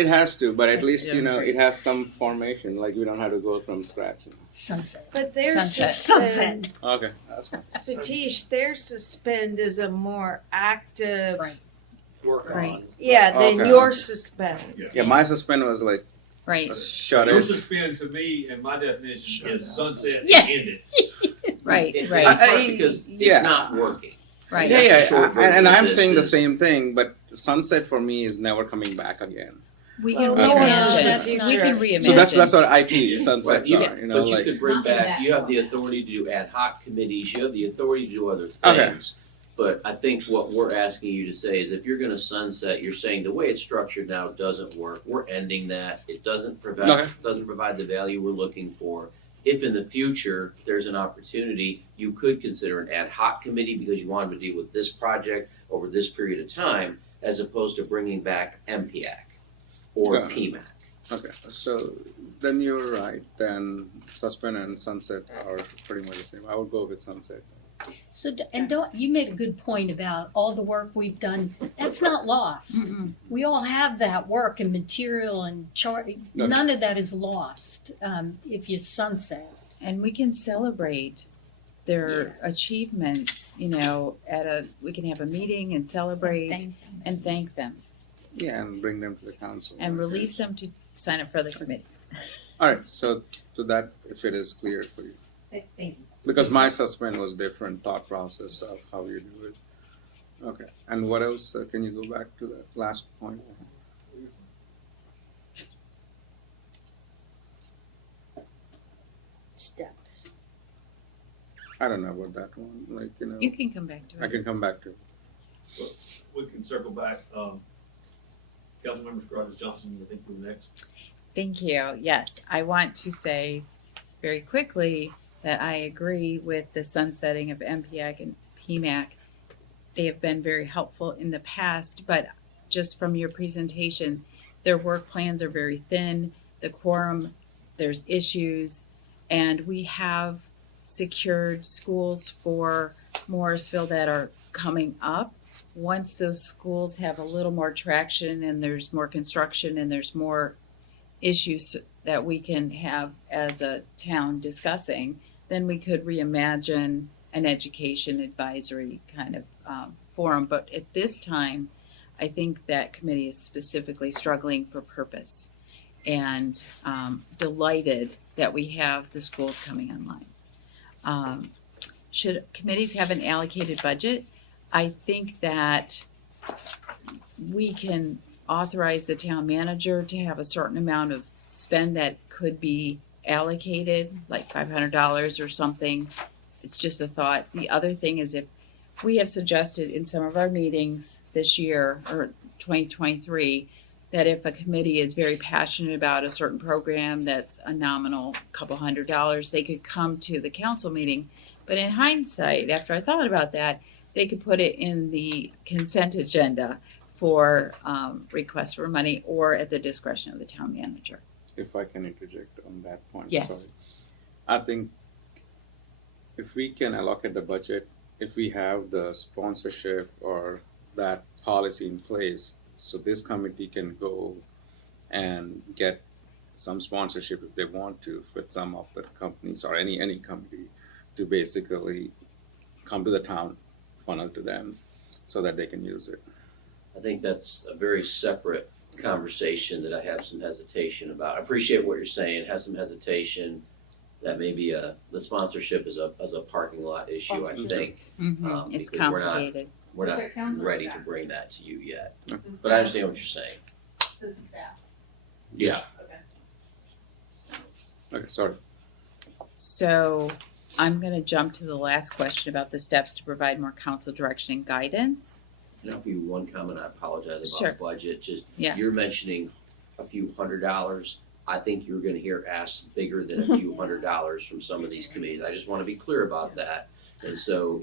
it has to, but at least, Yeah. you know, it has some formation, like we don't have to go from scratch. Sunset. But their Sunset. suspend, Okay, that's fine. Satish, their suspend is a more active, Right. Work Right. on. yeah, than Okay. your suspend. Yeah, my suspend was like, Right, shut Your it. suspend to me, and my definition is sunset and Yeah. end it. right, In right, part because yeah. it's not working. right. Yeah, That's the short yeah, and version of I'm this saying the is- same thing, but sunset for me is never coming back again. We Well, can no one knows reimagine. that's We not- can So reimagine. that's what IT sunsets Right, are, you know, but you like. could bring Not in back, that you have the form. authority to do ad hoc committees, you have the authority to do other Okay. things. But I think what we're asking you to say is if you're gonna sunset, you're saying the way it's structured now doesn't work, we're ending that, it doesn't Okay. provide the value we're looking for. If in the future, there's an opportunity, you could consider an ad hoc committee because you wanted to deal with this project over this period of time, as opposed to bringing back MPAC or Yeah. PMAC. Okay, so then you're right, then suspend and sunset are pretty much the same. I would go with sunset. So, and don't, you made a good point about all the work we've done. That's not lost. Mm-mm. We all have that work and material and chart. None of that is lost if you sunset. And we can celebrate their achievements, you know, we can have a meeting and celebrate Thank and thank them Yeah, and bring them to the council. and release them to sign up for other committees. All right, so to that, if it is clear for you. Thank you. Because my suspend was different thought process of how you do it. Okay, and what else? Can you go back to the last point? Steps. I don't know about that one, like, you know, You can come back to I it. can come back to it. Well, we can circle back, Councilmember Scroggins Johnson, I think you're next. Thank you. Yes, I want to say very quickly that I agree with the sunsetting of MPAC and PMAC. They have been very helpful in the past, but just from your presentation, their work plans are very thin. The quorum, there's issues, and we have secured schools for Morrisville that are coming up. Once those schools have a little more traction and there's more construction and there's more issues that we can have as a town discussing, then we could reimagine an education advisory kind of forum. But at this time, I think that committee is specifically struggling for purpose and delighted that we have the schools coming online. Should committees have an allocated budget? I think that we can authorize the town manager to have a certain amount of spend that could be allocated, like $500 or something. It's just a thought. The other thing is if we have suggested in some of our meetings this year or 2023 that if a committee is very passionate about a certain program that's a nominal couple $100, they could come to the council meeting. But in hindsight, after I thought about that, they could put it in the consent agenda for requests for money or at the discretion of the town manager. If I can interject on that point. Yes. Sorry. I think if we can allocate the budget, if we have the sponsorship or that policy in place, so this committee can go and get some sponsorship if they want to with some of the companies or any company to basically come to the town, funnel to them so that they can use it. I think that's a very separate conversation that I have some hesitation about. I appreciate what you're saying, have some hesitation that maybe the sponsorship is a parking lot issue, I think. It's Because we're not- complicated. We're Is not it council or ready to staff? bring that to you yet, Does but I staff- understand what you're saying. Does the staff? Yeah. Okay, sorry. So I'm gonna jump to the last question about the steps to provide more council direction and guidance. Now, if you one comment, I apologize Sure. about budget, just, Yeah. you're mentioning a few $100. I think you're gonna hear asks bigger than a few $100 from some of these committees. I just wanna be clear about that. And so,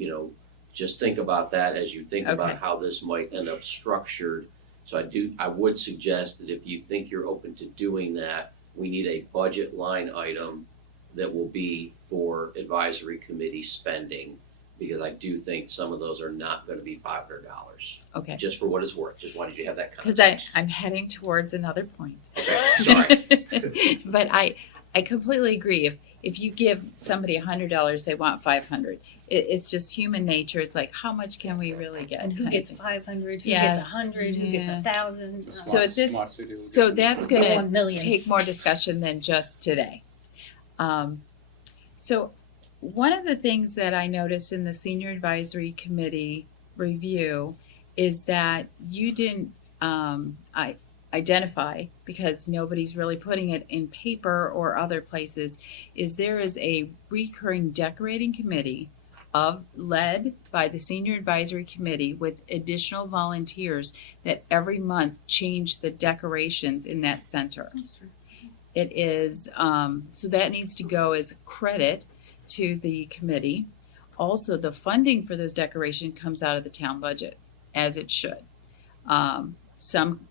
just think about that as you think about Okay. how this might end up structured. So I would suggest that if you think you're open to doing that, we need a budget line item that will be for advisory committee spending. Because I do think some of those are not gonna be $500. Okay. Just for what it's worth, just wanted you to have that Because context. I'm heading towards another point. Okay, sorry. But I completely agree. If you give somebody $100, they want 500. It's just human nature. It's like, how much can we really get? And who kind of gets thing. 500, who Yes, gets 100, who gets yeah. 1,000. So at this- Smart city will So get- that's Go gonna on millions. take more discussion than just today. So one of the things that I noticed in the senior advisory committee review is that you didn't identify, because nobody's really putting it in paper or other places, is there is a recurring decorating committee led by the senior advisory committee with additional volunteers that every month change the decorations in that center. That's true. It is, so that needs to go as credit to the committee. Also, the funding for those decorations comes out of the town budget, as it should. Some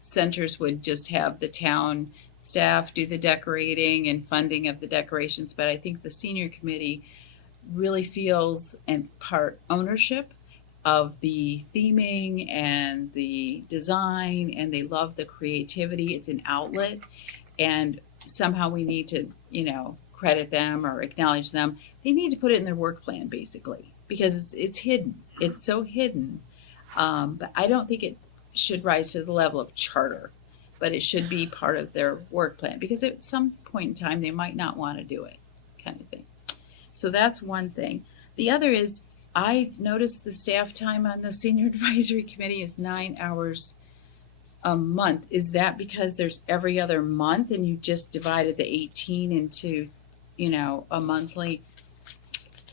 centers would just have the town staff do the decorating and funding of the decorations, but I think the senior committee really feels and part ownership of the theming and the design, and they love the creativity. It's an outlet, and somehow we need to, credit them or acknowledge them. They need to put it in their work plan, basically, because it's hidden. It's so hidden. But I don't think it should rise to the level of charter, but it should be part of their work plan, because at some point in time they might not want to do it, kind of thing. So that's one thing. The other is, I noticed the staff time on the senior advisory committee is 9 hours a month. Is that because there's every other month and you just divided the 18 into, a monthly,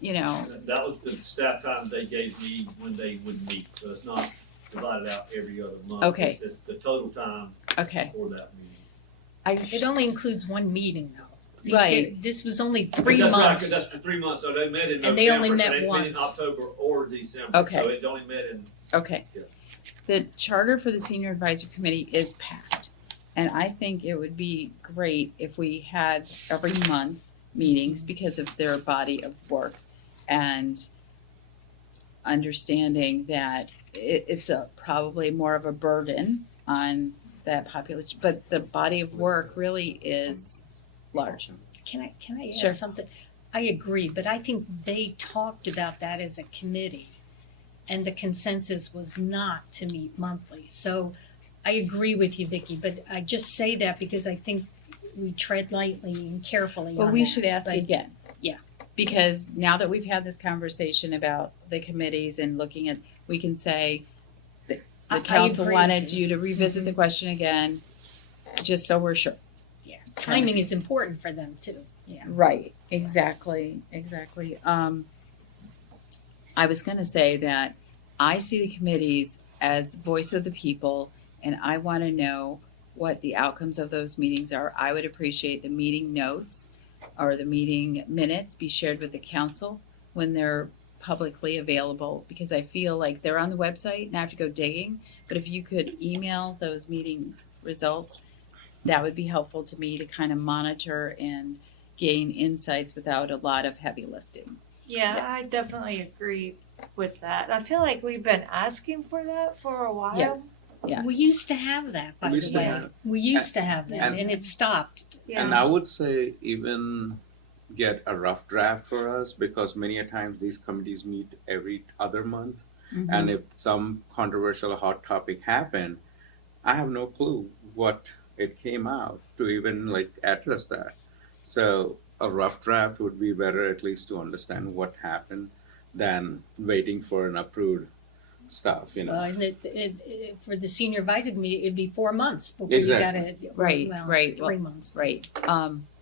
That was the staff time they gave me when they would meet, so it's not divided out every other month. Okay. It's the total time Okay. for that meeting. It only includes one meeting, though. Right. This was only But 3 that's right, 'cause months. that's for 3 months, so they met in November. And they only met so they met in once. October or December, Okay. so it only met in, Okay. Yes. The charter for the senior advisory committee is packed. And I think it would be great if we had every month meetings because of their body of work, and understanding that it's probably more of a burden on that population, but the body of work really is large. Can I add Sure. something? I agree, but I think they talked about that as a committee, and the consensus was not to meet monthly. So I agree with you, Vicki, but I just say that because I think we tread lightly and carefully But on we that. should ask But again. yeah. Because now that we've had this conversation about the committees and looking at, we can say, the I council agree wanted with you to revisit the question again, just so we're sure. Yeah, timing is important for them too. Yeah. Right, exactly. I was gonna say that I see the committees as voice of the people, and I wanna know what the outcomes of those meetings are. I would appreciate the meeting notes or the meeting minutes be shared with the council when they're publicly available, because I feel like they're on the website and I have to go digging, but if you could email those meeting results, that would be helpful to me to kind of monitor and gain insights without a lot of heavy lifting. Yeah, I definitely agree with that. I feel like we've been asking for that for a while. Yeah. Yes. We used to have that, by We the used to way. have- We used to have that, and- and it stopped. And I would say even get a rough draft for us, because many a times these committees meet every other month. Mhm. And if some controversial hot topic happen, I have no clue what it came out to even like address that. So a rough draft would be better, at least to understand what happened, than waiting for an approved stuff, you know. And for the senior advisory committee, it'd be 4 months before you got Exactly. it. Right, Well, right. 3 months. Right.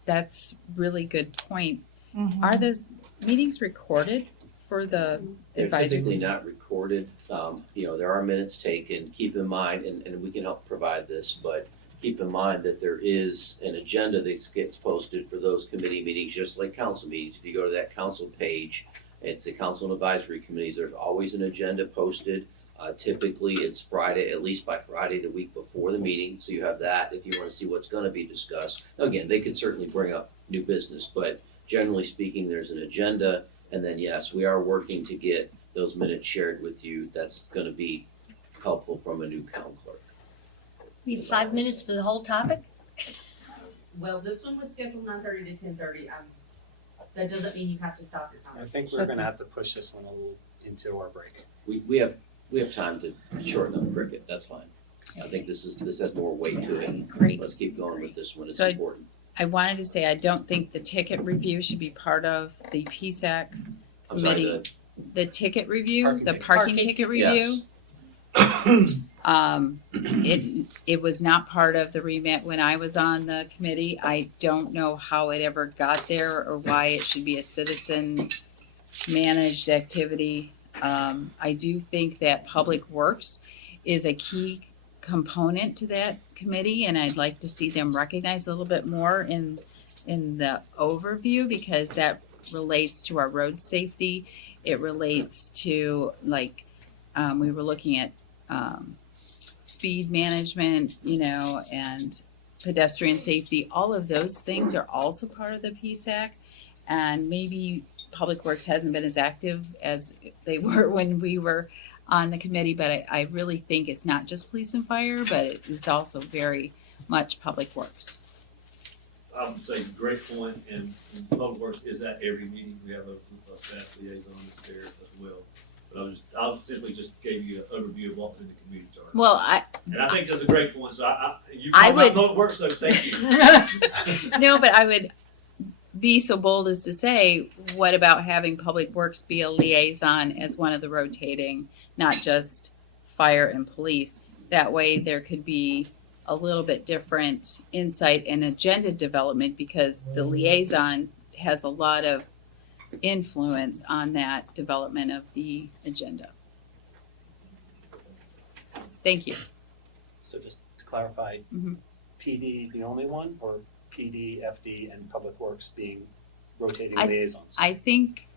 That's really good point. Mhm. Are the meetings recorded for the They're advisory? typically not recorded. There are minutes taken. Keep in mind, and we can help provide this, but keep in mind that there is an agenda that gets posted for those committee meetings, just like council meetings. If you go to that council page, it's the council and advisory committees. There's always an agenda posted. Typically, it's Friday, at least by Friday, the week before the meeting. So you have that if you want to see what's going to be discussed. Now, again, they could certainly bring up new business, but generally speaking, there's an agenda. And then, yes, we are working to get those minutes shared with you. That's going to be helpful from a new town clerk. We have 5 minutes for the whole topic? Well, this one was scheduled 9:30 to 10:30. That doesn't mean you have to stop your I conversation. think we're gonna have to push this one a little into our break. We have time to shorten up cricket. That's fine. I think this has more weight to it. Great. Let's keep going with this one. It's So important. I wanted to say, I don't think the ticket review should be part of the PSAC I'm sorry, committee. The ticket review, Parking the tickets. parking ticket review. It was not part of the remit when I was on the committee. I don't know how it ever got there or why it should be a citizen managed activity. I do think that Public Works is a key component to that committee, and I'd like to see them recognized a little bit more in the overview, because that relates to our road safety. It relates to, like, we were looking at speed management, and pedestrian safety. All of those things are also part of the PSAC, and maybe Public Works hasn't been as active as they were when we were on the committee, but I really think it's not just police and fire, but it's also very much Public Works. I would say great point, and Public Works is at every meeting. We have a staff liaison that's there as well. But I simply just gave you an overview of what's in the community charter. Well, And I think that's a great point, so you I called out would- Public Works, so thank you. no, but I would be so bold as to say, what about having Public Works be a liaison as one of the rotating, not just fire and police? That way there could be a little bit different insight and agenda development, because the liaison has a lot of influence on that development of the agenda. Thank you. So just to clarify, Mhm. PD the only one, or PD, FD, and Public Works being rotating I- liaisons? I think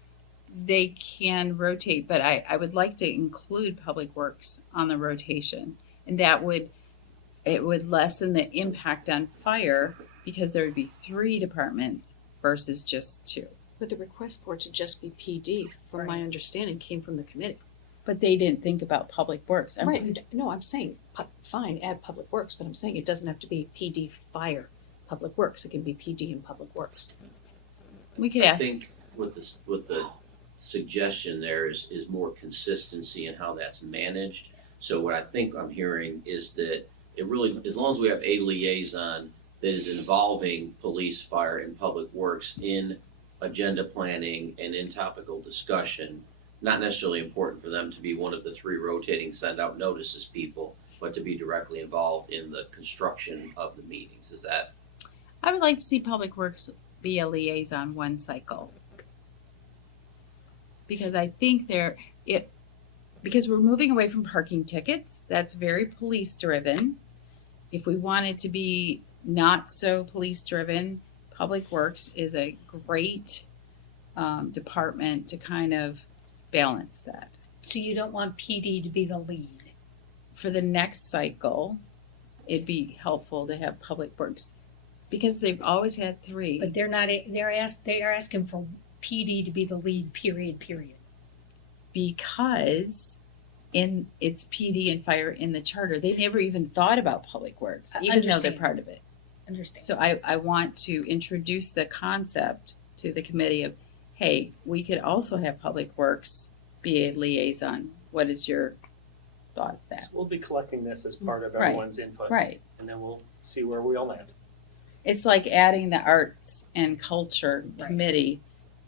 they can rotate, but I would like to include Public Works on the rotation. And it would lessen the impact on fire, because there would be 3 departments versus just 2. But the request for it to just be PD, from my understanding, came from the committee. But they didn't think about Public Works. Right, no, I'm saying, fine, add Public Works, but I'm saying it doesn't have to be PD Fire Public Works, it can be PD and Public Works. We could I ask. think what the suggestion there is more consistency in how that's managed. So what I think I'm hearing is that it really, as long as we have a liaison that is involving police, fire, and Public Works in agenda planning and in topical discussion, not necessarily important for them to be one of the 3 rotating send out notices people, but to be directly involved in the construction of the meetings. Is that? I would like to see Public Works be a liaison one cycle. Because I think because we're moving away from parking tickets, that's very police driven. If we want it to be not so police driven, Public Works is a great department to kind of balance that. So you don't want PD to be the lead? For the next cycle, it'd be helpful to have Public Works, because they've always had 3. But they're not, they are asking for PD to be the lead, period. Because it's PD and fire in the charter, they never even thought about Public Works, even though they're Understand. part of it. Understand. So I want to introduce the concept to the committee of, hey, we could also have Public Works be a liaison. What is your thought that. So we'll be collecting this as part of Right. everyone's input. Right. And then we'll see where we all land. It's like adding the arts and culture Right. committee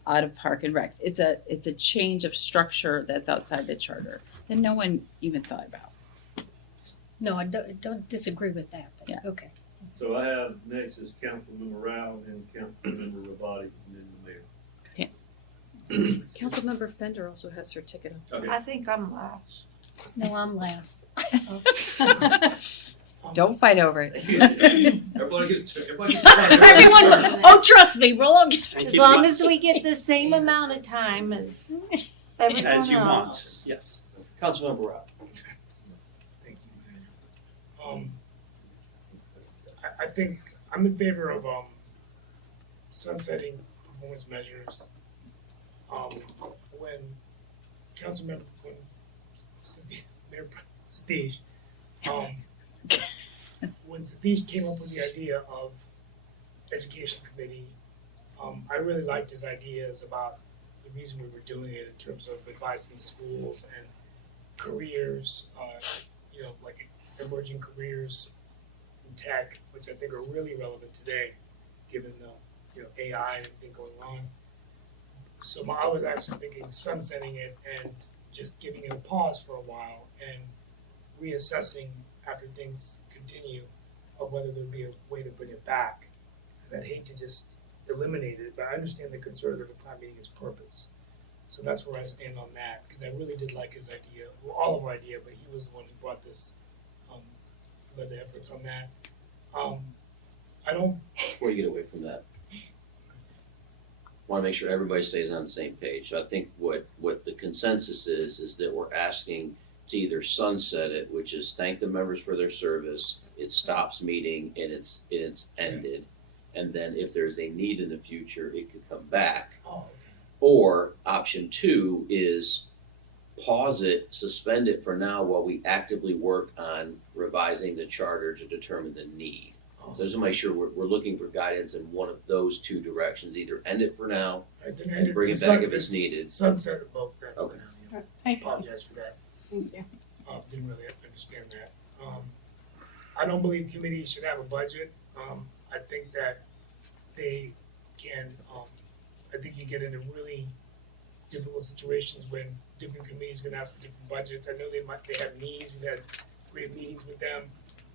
out of Park and Recs. It's a change of structure that's outside the charter that no one even thought about. No, I don't disagree with that, but Yeah. okay. So I have next is Councilmember Rao and Councilmember Rabati and then the mayor. Councilmember Fender also has her ticket up. Okay. I think I'm last. No, I'm last. Don't fight over it. Everybody gets Everyone, oh, trust me, we'll all get. And As keep long it as we get the same amount of time as everyone as you want, else. yes. Councilmember Rao. Thank you. I think I'm in favor of sunsetting performance measures. When Mayor Satish, when Satish came up with the idea of education committee, I really liked his ideas about the reason we were doing it in terms of advising schools and careers, like emerging careers in tech, which I think are really relevant today, given the AI and everything going on. So I was actually thinking sunsetting it and just giving it a pause for a while and reassessing after things continue of whether there'd be a way to bring it back. Because I'd hate to just eliminate it, but I understand the concern that it's not meeting its purpose. So that's where I stand on that, because I really did like his idea, well, all of our idea, but he was the one who brought this, led the efforts on that. I don't, Before you get away from that, want to make sure everybody stays on the same page. So I think what the consensus is that we're asking to either sunset it, which is thank the members for their service, it stops meeting and it's ended. And then if there's a need in the future, it could come back. oh, Or option two is pause it, suspend it for now while we actively work on revising the charter to determine the need. So just to make sure we're looking for guidance in one of those two directions, either end it for now. I think And bring it back if it's needed. Sunset it both then. Okay. I apologize for that. Thank you. Didn't really understand that. I don't believe committees should have a budget. I think that they can, I think you get into really difficult situations when different committees are gonna ask for different budgets. I know they have needs, we've had great meetings with them,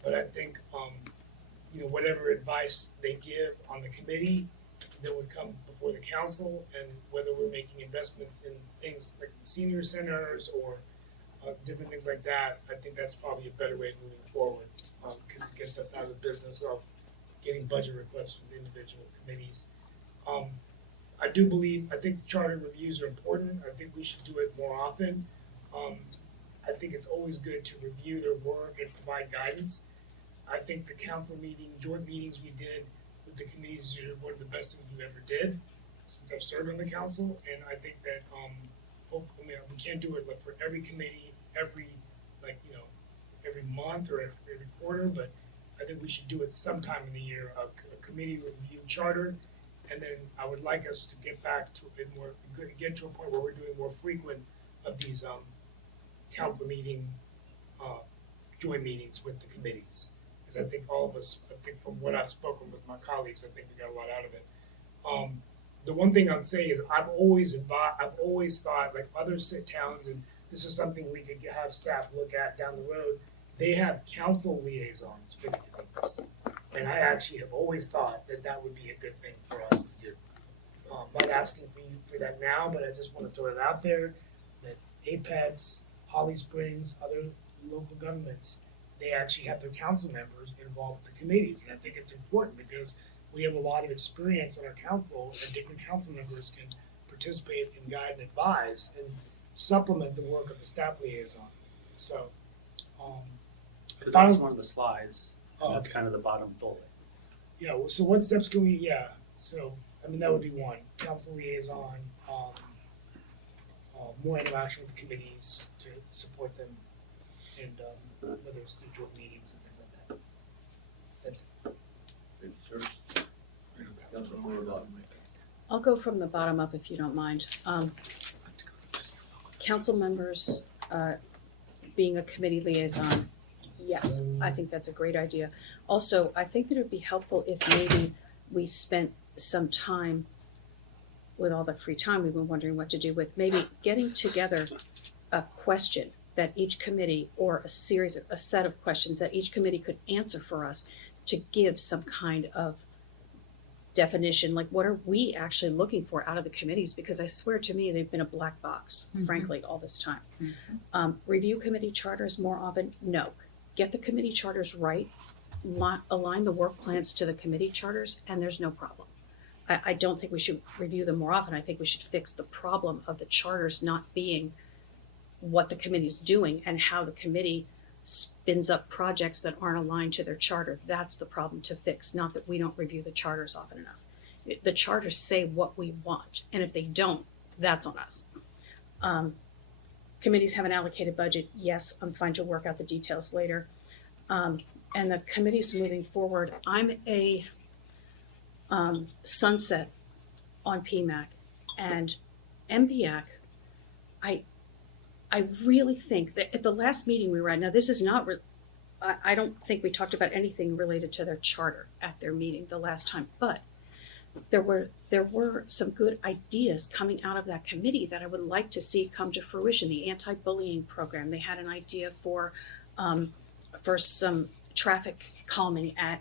but I think, whatever advice they give on the committee that would come before the council, and whether we're making investments in things like senior centers or different things like that, I think that's probably a better way of moving forward, because it gets us out of the business of getting budget requests from individual committees. I think the charter reviews are important. I think we should do it more often. I think it's always good to review their work and provide guidance. I think the council joint meetings we did with the committees are one of the best things we ever did since I've served on the council. And I think that, hopefully, we can't do it like for every committee, every month or every quarter, but I think we should do it sometime in the year, a committee review charter. And then I would like us to get back to get to a point where we're doing more frequent of these council meeting, joint meetings with the committees. Because I think all of us, from what I've spoken with my colleagues, I think we got a lot out of it. The one thing I'd say is I've always thought, like other towns, and this is something we could have staff look at down the road, they have council liaisons with things. And I actually have always thought that would be a good thing for us to do. I'm not asking for you for that now, but I just want to throw it out there that Apex, Holly Springs, other local governments, they actually have their council members involved with the committees. And I think it's important because we have a lot of experience on our council, and different council members can participate and guide and advise and supplement the work of the staff liaison. So, Because that was one of the slides, and Oh, that's okay. kind of the bottom bullet. Yeah, well, so what steps can we, so, that would be one, council liaison, more interaction with the committees to support them, and, whether it's through joint meetings and things like that. That's it. Thank you, sir. Councilmember Rabati. I'll go from the bottom up if you don't mind. Council members being a committee liaison, yes, I think that's a great idea. Also, I think that it would be helpful if maybe we spent some time, with all the free time we've been wondering what to do with, maybe getting together a question that each committee, or a set of questions that each committee could answer for us to give some kind of definition, like what are we actually looking for out of the committees? Because I swear to me, they've been a black box, frankly, all this time. Review committee charters more often? No. Get the committee charters right, align the work plans to the committee charters, and there's no problem. I don't think we should review them more often. I think we should fix the problem of the charters not being what the committee's doing and how the committee spins up projects that aren't aligned to their charter. That's the problem to fix, not that we don't review the charters often enough. The charters say what we want, and if they don't, that's on us. Committees have an allocated budget. Yes, I'm fine to work out the details later. And the committees moving forward, I'm a sunset on PMAC and MPAC. I really think that at the last meeting we were at, now this is not, I don't think we talked about anything related to their charter at their meeting the last time, but there were some good ideas coming out of that committee that I would like to see come to fruition. The anti-bullying program, they had an idea for some traffic calming at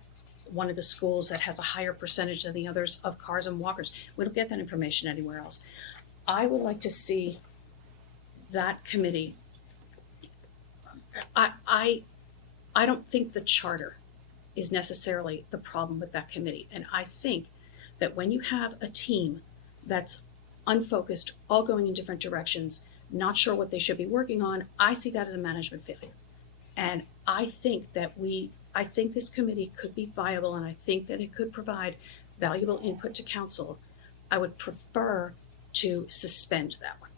one of the schools that has a higher percentage than the others of cars and walkers. We don't get that information anywhere else. I would like to see that committee. I don't think the charter is necessarily the problem with that committee. And I think that when you have a team that's unfocused, all going in different directions, not sure what they should be working on, I see that as a management failure. And I think this committee could be viable, and I think that it could provide valuable input to council. I would prefer to suspend that one.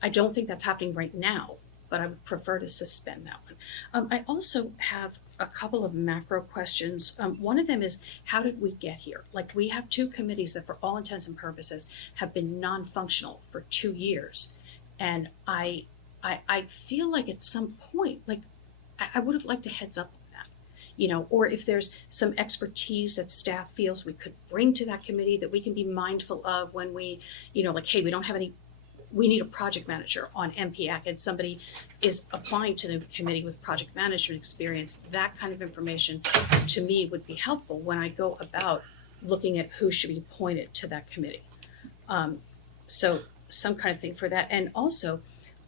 I don't think that's happening right now, but I would prefer to suspend that one. I also have a couple of macro questions. One of them is, how did we get here? Like, we have two committees that for all intents and purposes have been non-functional for 2 years. And I feel like at some point, like, I would have liked a heads up on that, or if there's some expertise that staff feels we could bring to that committee that we can be mindful of when we, like, hey, we need a project manager on MPAC, and somebody is applying to the committee with project management experience. That kind of information to me would be helpful when I go about looking at who should be appointed to that committee. So some kind of thing for that. And also,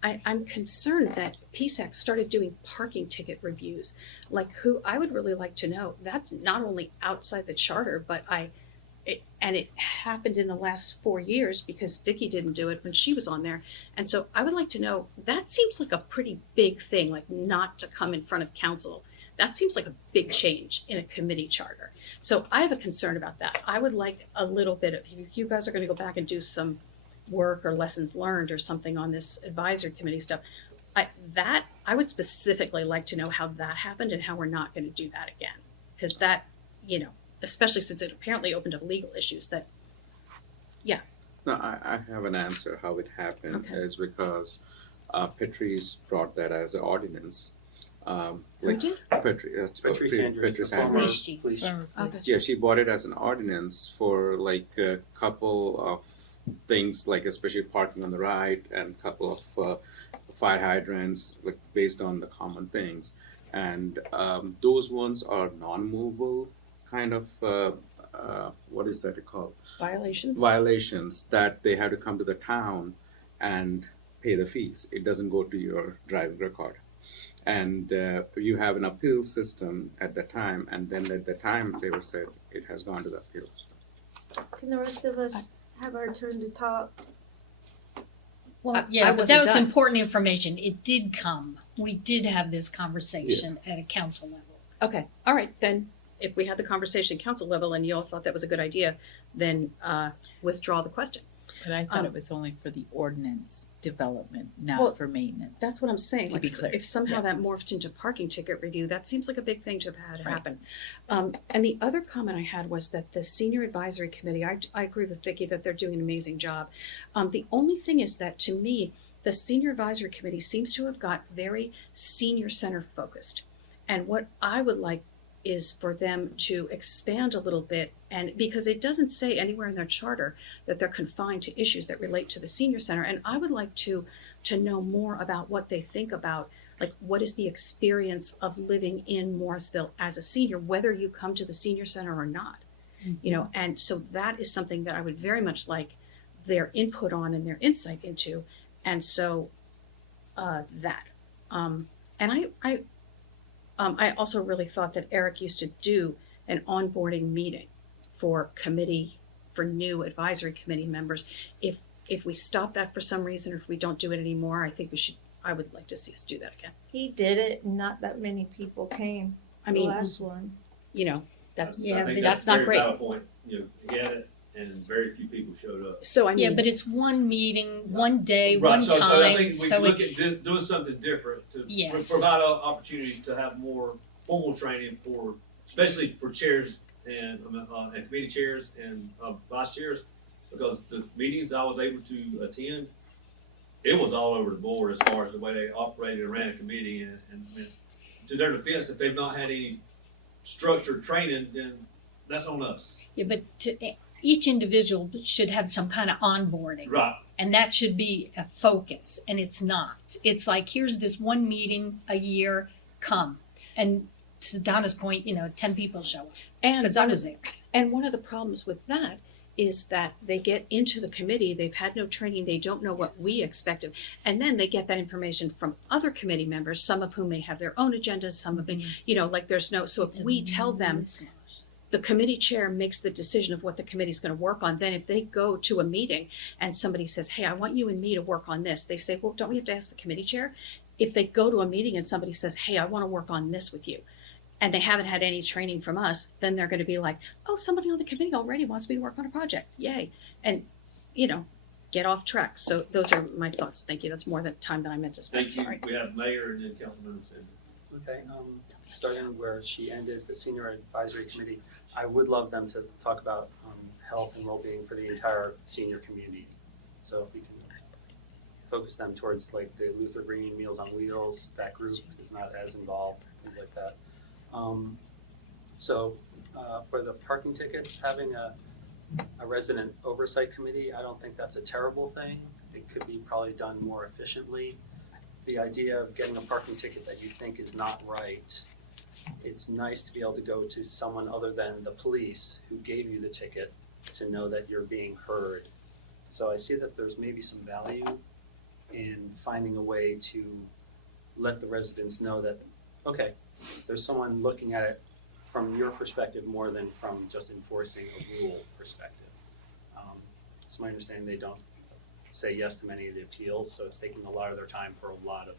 I'm concerned that PSAC started doing parking ticket reviews. Like, who I would really like to know, that's not only outside the charter, but it happened in the last 4 years because Vicki didn't do it when she was on there. And so I would like to know, that seems like a pretty big thing, like not to come in front of council. That seems like a big change in a committee charter. So I have a concern about that. I would like a little bit of, if you guys are gonna go back and do some work or lessons learned or something on this advisory committee stuff, I would specifically like to know how that happened and how we're not gonna do that again. Because that, especially since it apparently opened up legal issues that, No, I have an answer how it happened. Okay. Is because Patrice brought that as an ordinance. Who did? Patrice Andrews, the former Police chief. police chief. Okay. Yeah, she bought it as an ordinance for like a couple of things, like especially parking on the right and a couple of fire hydrants, like based on the common things. And those ones are non-movable kind of, what is that called? Violations that they have to come to the town and pay the fees. It doesn't go to your driving record. And you have an appeal system at the time, and then at the time they were said it has gone to the appeals. Can the rest of us have our turn to talk? Well, I yeah, but wasn't that was done. important information. It did come. We did have this conversation at a council level. Okay, all right, then if we had the conversation at council level and you all thought that was a good idea, then withdraw the question. But I thought it was only for the ordinance development, Well, not for maintenance. That's what I'm saying. To Like, be clear. if somehow that morphed into parking ticket review, that seems like a big thing to have had happen. And the other comment I had was that the senior advisory committee, I agree with Vicki that they're doing an amazing job. The only thing is that, to me, the senior advisory committee seems to have got very senior center focused. And what I would like is for them to expand a little bit, and because it doesn't say anywhere in their charter that they're confined to issues that relate to the senior center. And I would like to know more about what they think about, like, what is the experience of living in Morrisville as a senior, whether you come to the senior center or not. You know, and so that is something that I would very much like their input on and their insight into. And so and I also really thought that Eric used to do an onboarding meeting for new advisory committee members. If we stop that for some reason, or if we don't do it anymore, I would like to see us do that again. He did it, and not that many people came. I mean, the last one. you know, that's, Yeah, I think but that's a not very great. valid point. You know, he had it, and very few people showed up. So I mean, Yeah, but it's one meeting, one day, Right, one so I time, think we so can look it's, at doing something different to Yes. provide opportunities to have more formal training for, especially for chairs and committee chairs and vice chairs, because the meetings I was able to attend, it was all over the board as far as the way they operated and ran a committee. And to their defense, if they've not had any structured training, then that's on us. yeah, but each individual should have some kind of onboarding. Right. And that should be a focus, and it's not. It's like, here's this one meeting a year, come. And to Donna's point, 10 people show up, and because I was there. And one of the problems with that is that they get into the committee, they've had no training, they don't know what we expected. And then they get that information from other committee members, some of whom may have their own agendas, some of it, like there's no, so if we tell them, the committee chair makes the decision of what the committee's gonna work on, then if they go to a meeting and somebody says, hey, I want you and me to work on this, they say, well, don't we have to ask the committee chair? If they go to a meeting and somebody says, hey, I wanna work on this with you, and they haven't had any training from us, then they're going to be like, oh, somebody on the committee already wants me to work on a project. Yay. And, get off track. So those are my thoughts. Thank you. That's more the time that I meant to spend. Thank you. Sorry. We have mayor and then councilman Sanders. Okay, starting where she ended, the senior advisory committee, I would love them to talk about health and well-being for the entire senior community. So if we can focus them towards like the Luther Green Meals on Wheels, that group is not as involved, things like that. For the parking tickets, having a resident oversight committee, I don't think that's a terrible thing. It could be probably done more efficiently. The idea of getting a parking ticket that you think is not right, it's nice to be able to go to someone other than the police who gave you the ticket to know that you're being heard. So I see that there's maybe some value in finding a way to let the residents know that, okay, there's someone looking at it from your perspective more than from just enforcing a rule perspective. It's my understanding they don't say yes to many of the appeals, so it's taking a lot of their time for a lot of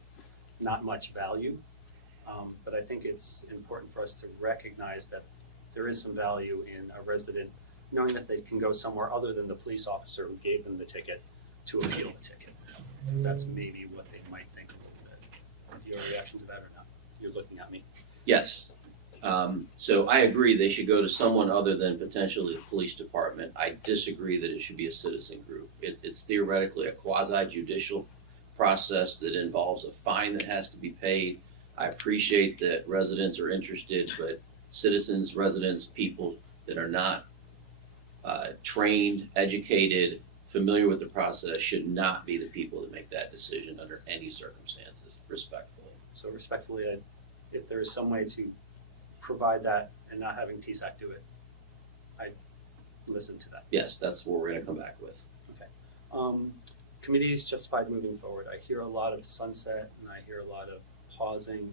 not much value. But I think it's important for us to recognize that there is some value in a resident knowing that they can go somewhere other than the police officer who gave them the ticket to appeal the ticket. Because that's maybe what they might think a little bit. Do you have a reaction to that or not? You're looking at me. Yes. So I agree they should go to someone other than potentially the police department. I disagree that it should be a citizen group. It's theoretically a quasi-judicial process that involves a fine that has to be paid. I appreciate that residents are interested, but citizens, residents, people that are not trained, educated, familiar with the process should not be the people that make that decision under any circumstances, respectfully. So respectfully, if there is some way to provide that and not having PSAC do it, I listen to that. Yes, that's what we're gonna come back with. Committees justified moving forward. I hear a lot of sunset and I hear a lot of pausing.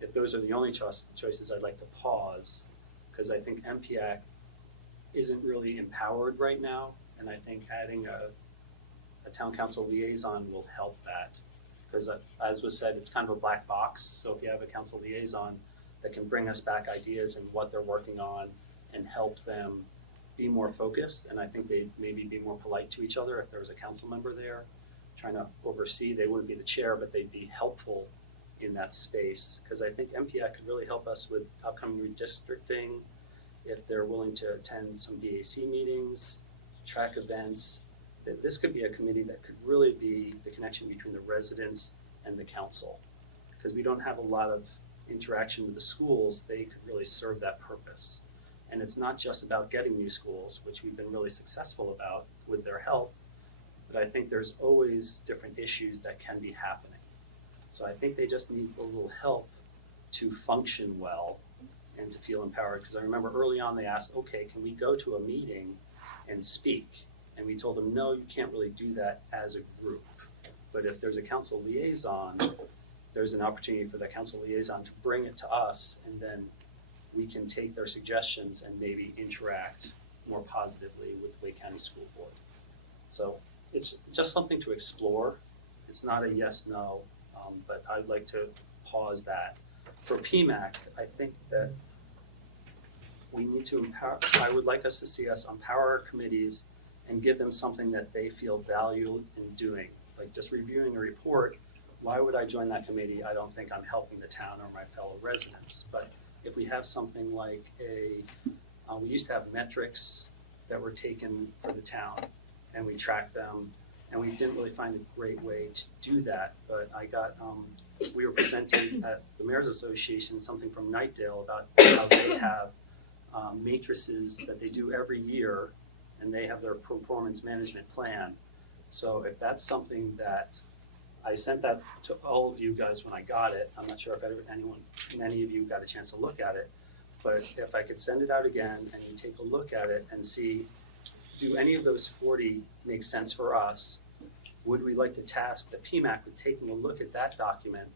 If those are the only choices, I'd like to pause because I think MPAC isn't really empowered right now, and I think adding a town council liaison will help that. Because as was said, it's kind of a black box, so if you have a council liaison that can bring us back ideas and what they're working on and help them be more focused, and I think they'd maybe be more polite to each other if there was a council member there trying to oversee. They wouldn't be the chair, but they'd be helpful in that space, because I think MPAC could really help us with upcoming redistricting, if they're willing to attend some DAC meetings, track events. that this could be a committee that could really be the connection between the residents and the council. Because we don't have a lot of interaction with the schools, they could really serve that purpose. And it's not just about getting new schools, which we've been really successful about with their help, but I think there's always different issues that can be happening. So I think they just need a little help to function well and to feel empowered. Because I remember early on they asked, okay, can we go to a meeting and speak? And we told them, no, you can't really do that as a group. But if there's a council liaison, there's an opportunity for the council liaison to bring it to us, and then we can take their suggestions and maybe interact more positively with Wake County School Board. So it's just something to explore. It's not a yes, no, but I'd like to pause that. For PMAC, I think that we need to empower, I would like us to see us empower our committees and give them something that they feel value in doing. Like just reviewing a report, why would I join that committee? I don't think I'm helping the town or my fellow residents. But if we have something like we used to have metrics that were taken for the town and we tracked them, and we didn't really find a great way to do that. But I got, we were presenting at the Mayor's Association something from Nightdale about how they have matrices that they do every year, and they have their performance management plan. So if that's something that, I sent that to all of you guys when I got it. I'm not sure if many of you got a chance to look at it, but if I could send it out again and you take a look at it and see, do any of those 40 make sense for us? Would we like to task the PMAC with taking a look at that document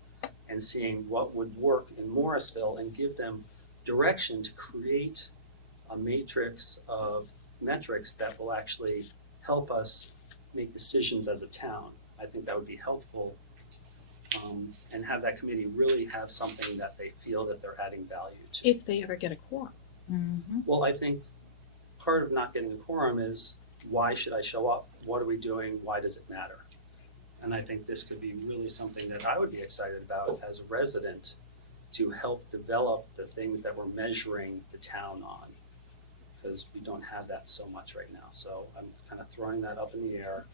and seeing what would work in Morrisville and give them direction to create a matrix of metrics that will actually help us make decisions as a town? I think that would be helpful, and have that committee really have something that they feel that they're adding value to. If they ever get a quorum. Mm-hmm. Well, I think part of not getting a quorum is, why should I show up? What are we doing? Why does it matter? And I think this could be really something that I would be excited about as a resident, to help develop the things that we're measuring the town on, because we don't have that so much right now. So I'm kind of throwing that up in the air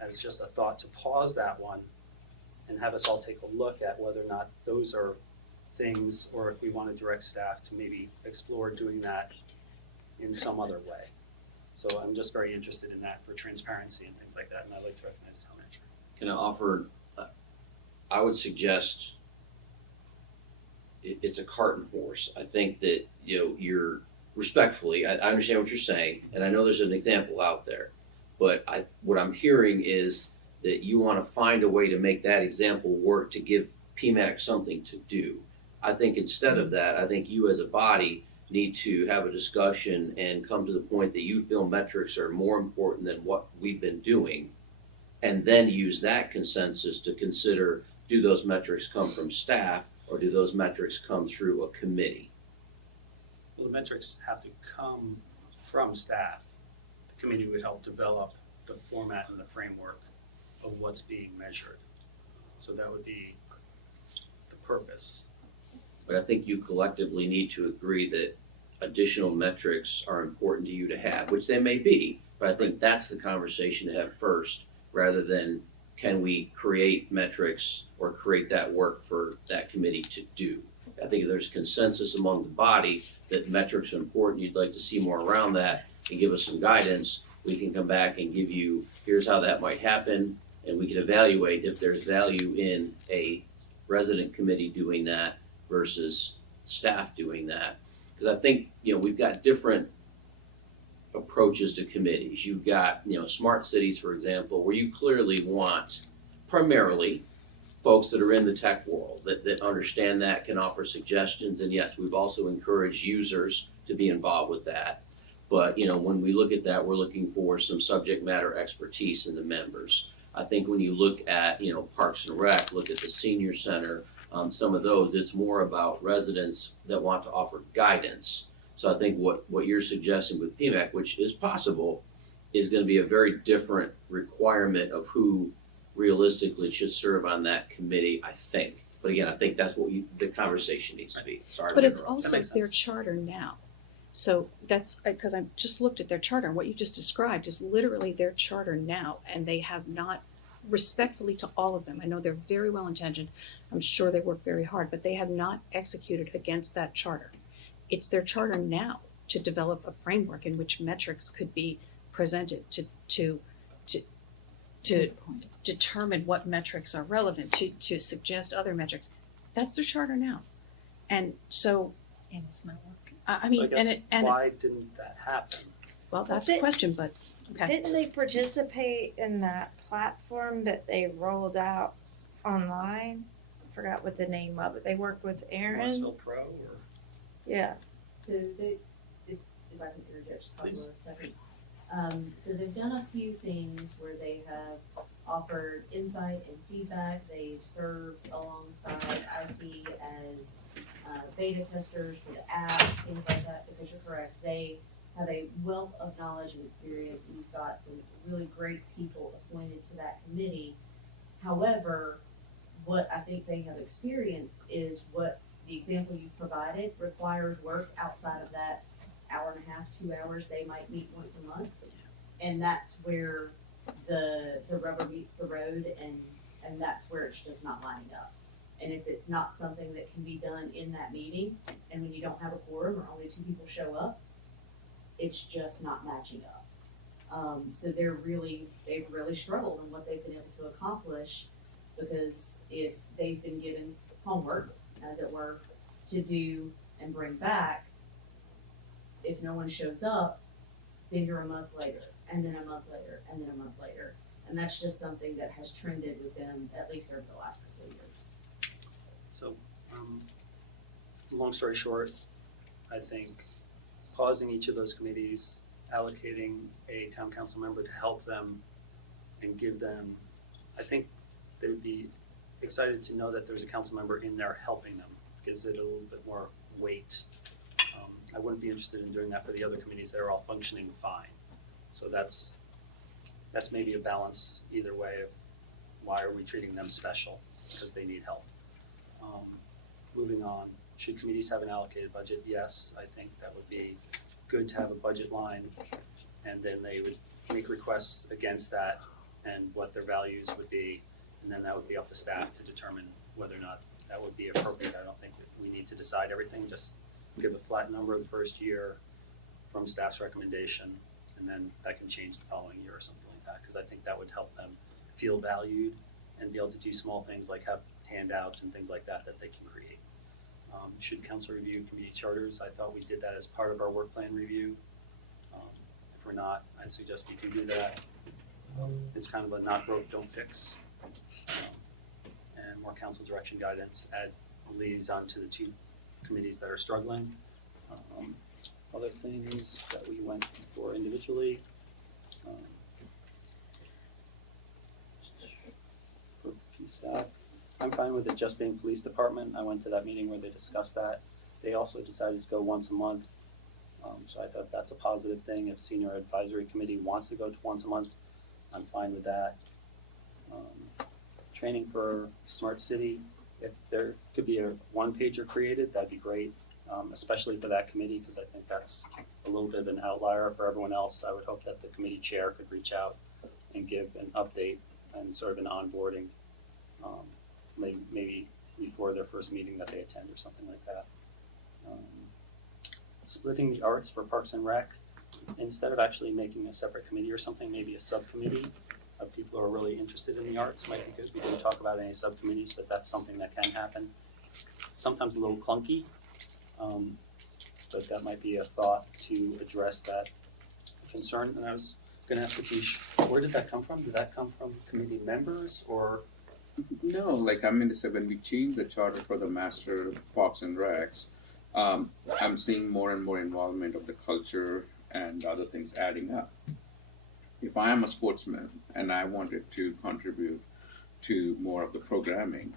as just a thought to pause that one and have us all take a look at whether or not those are things, or if we want to direct staff to maybe explore doing that in some other way. So I'm just very interested in that for transparency and things like that, and I'd like to recognize town manager. Can I offer, I would suggest it's a cart and horse. I think that, you're respectfully, I understand what you're saying, and I know there's an example out there, but what I'm hearing is that you want to find a way to make that example work to give PMAC something to do. I think instead of that, I think you as a body need to have a discussion and come to the point that you feel metrics are more important than what we've been doing, and then use that consensus to consider, do those metrics come from staff or do those metrics come through a committee? Well, the metrics have to come from staff. The committee would help develop the format and the framework of what's being measured. So that would be the purpose. But I think you collectively need to agree that additional metrics are important to you to have, which they may be, but I think that's the conversation to have first, rather than can we create metrics or create that work for that committee to do. I think if there's consensus among the body that metrics are important, you'd like to see more around that and give us some guidance, we can come back and give you, here's how that might happen, and we can evaluate if there's value in a resident committee doing that versus staff doing that. Because I think, we've got different approaches to committees. You've got, smart cities, for example, where you clearly want primarily folks that are in the tech world that understand that, can offer suggestions. And yes, we've also encouraged users to be involved with that. But, when we look at that, we're looking for some subject matter expertise in the members. I think when you look at, Parks and Rec, look at the senior center, some of those, it's more about residents that want to offer guidance. So I think what you're suggesting with PMAC, which is possible, is going to be a very different requirement of who realistically should serve on that committee, I think. But again, I think that's what the conversation needs to be. Sorry. But it's interrupt. also their charter now. So that's because I just looked at their charter, and what you just described is literally their charter now, and they have not, respectfully to all of them, I know they're very well intentioned, I'm sure they work very hard, but they have not executed against that charter. It's their charter now to develop a framework in which metrics could be presented to determine what metrics are relevant, to suggest other metrics. That's their charter now. And so, And it's not working. I mean, So I guess and why didn't that happen? well, that's a question, but, okay. Didn't they participate in that platform that they rolled out online? Forgot what the name of it. They worked with Aaron. Morrisville Pro or? Yeah. So they, if I can interject just for a Please. second. So they've done a few things where they have offered insight and feedback. They've served alongside IT as beta testers for the app, things like that, because you're correct. They have a wealth of knowledge and experience, and you've got some really great people appointed to that committee. However, what I think they have experienced is what the example you provided requires work outside of that hour and a half, 2 hours they might meet once a month. And that's where the rubber meets the road, and that's where it's just not lining up. And if it's not something that can be done in that meeting, and when you don't have a quorum or only 2 people show up, it's just not matching up. So they've really struggled in what they've been able to accomplish, because if they've been given homework, as it were, to do and bring back, if no one shows up, then you're a month later, and then a month later, and then a month later. And that's just something that has trended with them at least over the last couple of years. So, long story short, I think pausing each of those committees, allocating a town council member to help them and give them, I think they would be excited to know that there's a council member in there helping them, gives it a little bit more weight. I wouldn't be interested in doing that for the other committees. They're all functioning fine. So that's maybe a balance either way of why are we treating them special, because they need help. Moving on, should committees have an allocated budget? Yes, I think that would be good to have a budget line, and then they would make requests against that and what their values would be, and then that would be up to staff to determine whether or not that would be appropriate. I don't think that we need to decide everything, just give a flat number the first year from staff's recommendation, and then that can change the following year or something like that, because I think that would help them feel valued and be able to do small things like have handouts and things like that that they can create. Should council review community charters? I thought we did that as part of our work plan review. If we're not, I'd suggest we can do that. It's kind of a not broke, don't fix. And more council direction guidance, add liaison to the 2 committees that are struggling. Other things that we went for individually. For PSAP, I'm fine with it just being police department. I went to that meeting where they discussed that. They also decided to go once a month. So I thought that's a positive thing. If senior advisory committee wants to go to once a month, I'm fine with that. Training for smart city, if there could be a 1-pager created, that'd be great, especially for that committee, because I think that's a little bit of an outlier for everyone else. I would hope that the committee chair could reach out and give an update and sort of an onboarding, maybe before their first meeting that they attend or something like that. Splitting the arts for Parks and Rec, instead of actually making a separate committee or something, maybe a subcommittee of people who are really interested in the arts might be good. We didn't talk about any subcommittees, but that's something that can happen. It's sometimes a little clunky, but that might be a thought to address that concern. And I was gonna ask Satish, where did that come from? Did that come from committee members or? No, like I mean to say, when we changed the charter for the master parks and recs, I'm seeing more and more involvement of the culture and other things adding up. If I am a sportsman and I wanted to contribute to more of the programming,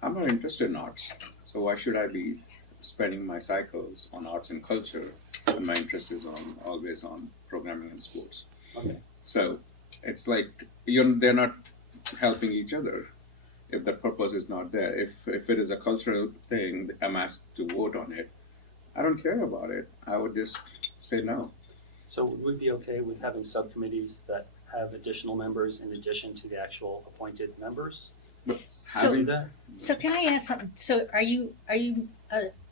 I'm not interested in arts. So why should I be spending my cycles on arts and culture when my interest is always on programming and sports? Okay. So it's like they're not helping each other if the purpose is not there. If it is a cultural thing, I'm asked to vote on it, I don't care about it. I would just say no. So would we be okay with having subcommittees that have additional members in addition to the actual appointed members? But So- Do that? So can I ask something? So are you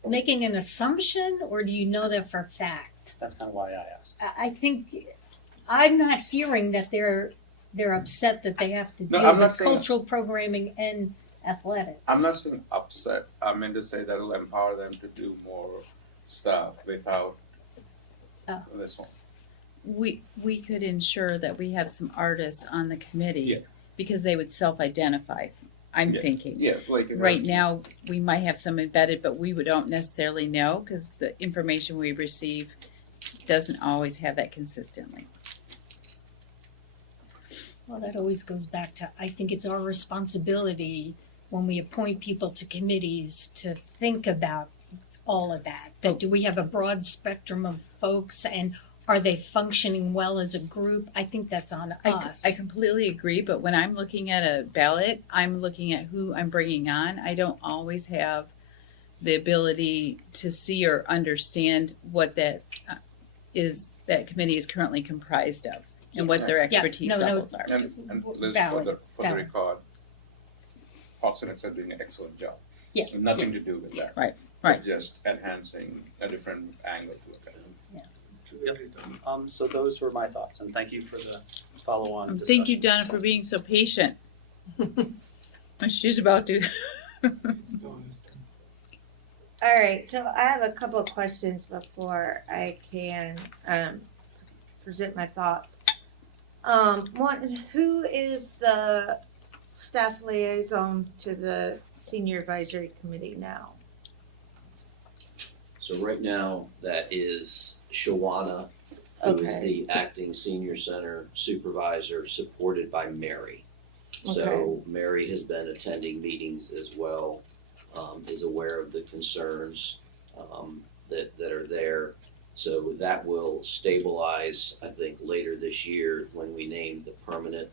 making an assumption, or do you know that for a fact? That's kind of why I asked. I think I'm not hearing that they're upset that they have to No, deal I'm not with saying- cultural programming and athletics. I'm not saying upset. I meant to say that it'll empower them to do more stuff without Oh. this one. We could ensure that we have some artists on the committee Yeah. because they would self-identify, I'm Yeah. thinking. Yeah, like Right now, we might have some embedded, but we don't necessarily know because the information we receive doesn't always have that consistently. Well, that always goes back to, I think it's our responsibility when we appoint people to committees to think about all of that. That do we have a broad spectrum of folks, and are they functioning well as a group? I think that's on us. I completely agree, but when I'm looking at a ballot, I'm looking at who I'm bringing on. I don't always have the ability to see or understand what that committee is currently comprised of and what their expertise no, levels are. And Liz, Valid, for the valid. record, Parks and Recs are doing an excellent job. Yeah. Nothing to do with that. Right. But just enhancing a different angle to look at it. So those were my thoughts, and thank you for the follow-on discussions. Thank you, Donna, for being so patient. She's about to. All right, so I have a couple of questions before I can present my thoughts. One, who is the staff liaison to the senior advisory committee now? So right now, that is Shawana, who is Okay. the acting senior center supervisor, supported by Mary. Okay. So Mary has been attending meetings as well, is aware of the concerns that are there. So that will stabilize, I think, later this year when we name the permanent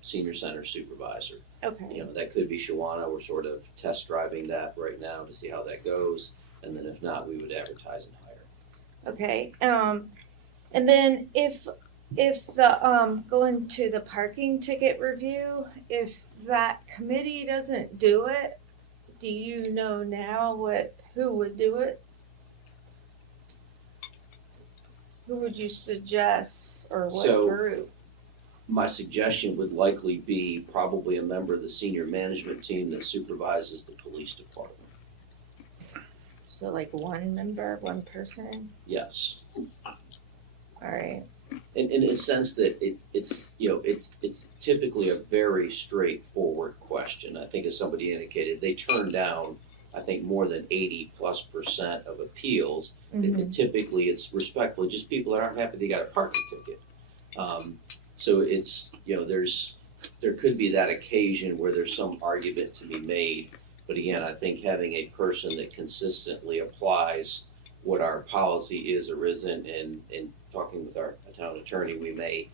senior center supervisor. Okay. You know, that could be Shawana. We're sort of test driving that right now to see how that goes. And then if not, we would advertise and hire. Okay, and then if the, going to the parking ticket review, if that committee doesn't do it, do you know now who would do it? Who would you suggest, or what So- group? My suggestion would likely be probably a member of the senior management team that supervises the police department. So like one member, one person? Yes. Alright, In a sense that it's typically a very straightforward question. I think as somebody indicated, they turn down, I think, more than 80+% of appeals. Typically, it's respectfully just people that aren't happy they got a parking ticket. So it's, there could be that occasion where there's some argument to be made. But again, I think having a person that consistently applies what our policy is or isn't, and talking with our town attorney, we may,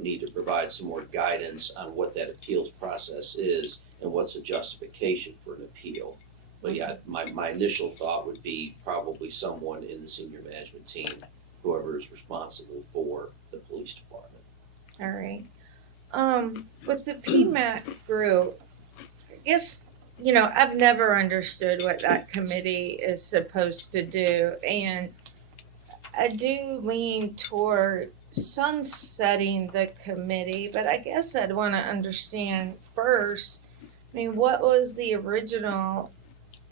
need to provide some more guidance on what that appeals process is and what's a justification for an appeal. But yeah, my initial thought would be probably someone in the senior management team, whoever is responsible for the police department. alright. With the PMAC group, I guess, I've never understood what that committee is supposed to do, and I do lean toward sunsetting the committee, but I guess I'd want to understand first, what was the original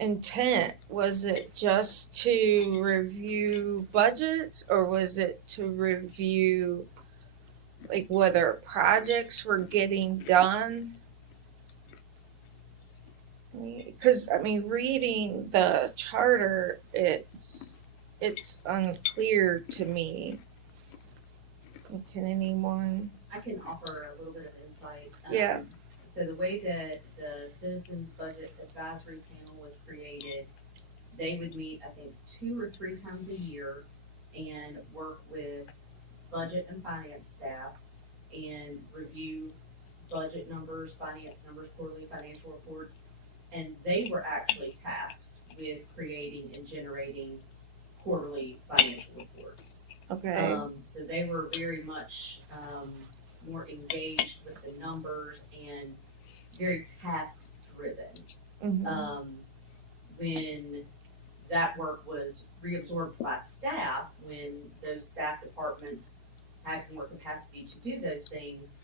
intent? Was it just to review budgets, or was it to review whether projects were getting done? Because reading the charter, it's unclear to me. Can anyone? I can offer a little bit of insight. Yeah. So the way that the Citizens Budget Advisory Panel was created, they would meet, I think, 2 or 3 times a year and work with budget and finance staff and review budget numbers, finance numbers, quarterly financial reports. And they were actually tasked with creating and generating quarterly financial reports. Okay. So they were very much, more engaged with the numbers and very task driven. Mhm. When that work was reabsorbed by staff, when those staff departments had more capacity to do those things,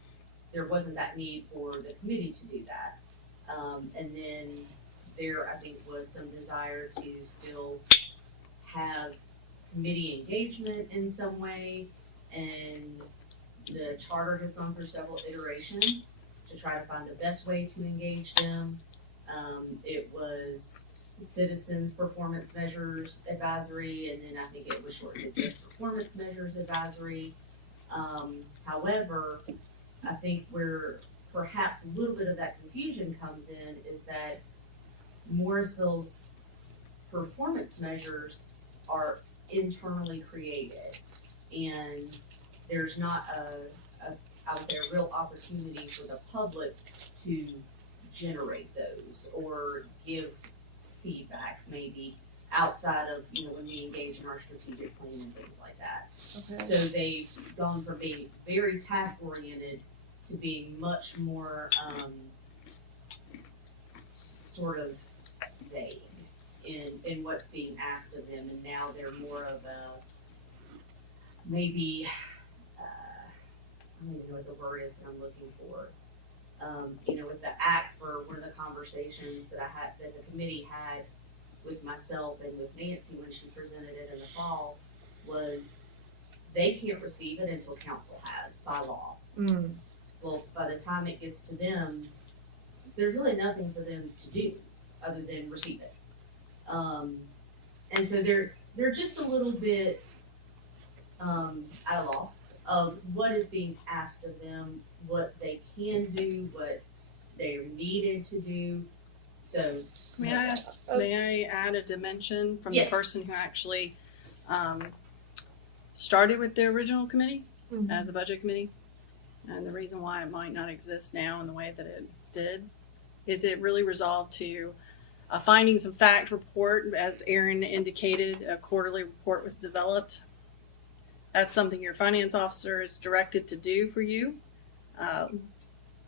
there wasn't that need for the committee to do that. And then there, I think, was some desire to still have committee engagement in some way, and the charter has gone through several iterations to try to find the best way to engage them. It was Citizens Performance Measures Advisory, and then I think it was shortened to just Performance Measures Advisory. However, I think where perhaps a little bit of that confusion comes in is that Morrisville's performance measures are internally created, and there's not I would say, a real opportunity for the public to generate those or give feedback maybe outside of, when we engage in our strategic plan and things like that. Okay. So they've gone from being very task oriented to being much more sort of vague in what's being asked of them, and now they're more of a maybe I don't even know what the word is that I'm looking for. With the act, for one of the conversations that the committee had with myself and with Nancy when she presented it in the fall, was they can't receive it until council has by law. Mm. Well, by the time it gets to them, there's really nothing for them to do other than receive it. And so they're just a little bit at a loss of what is being asked of them, what they can do, what they're needed to do. So May I add a dimension from Yes. the person who actually started with the original committee as a budget committee? And the reason why it might not exist now in the way that it did is it really resolved to a findings and fact report. As Aaron indicated, a quarterly report was developed. That's something your finance officer is directed to do for you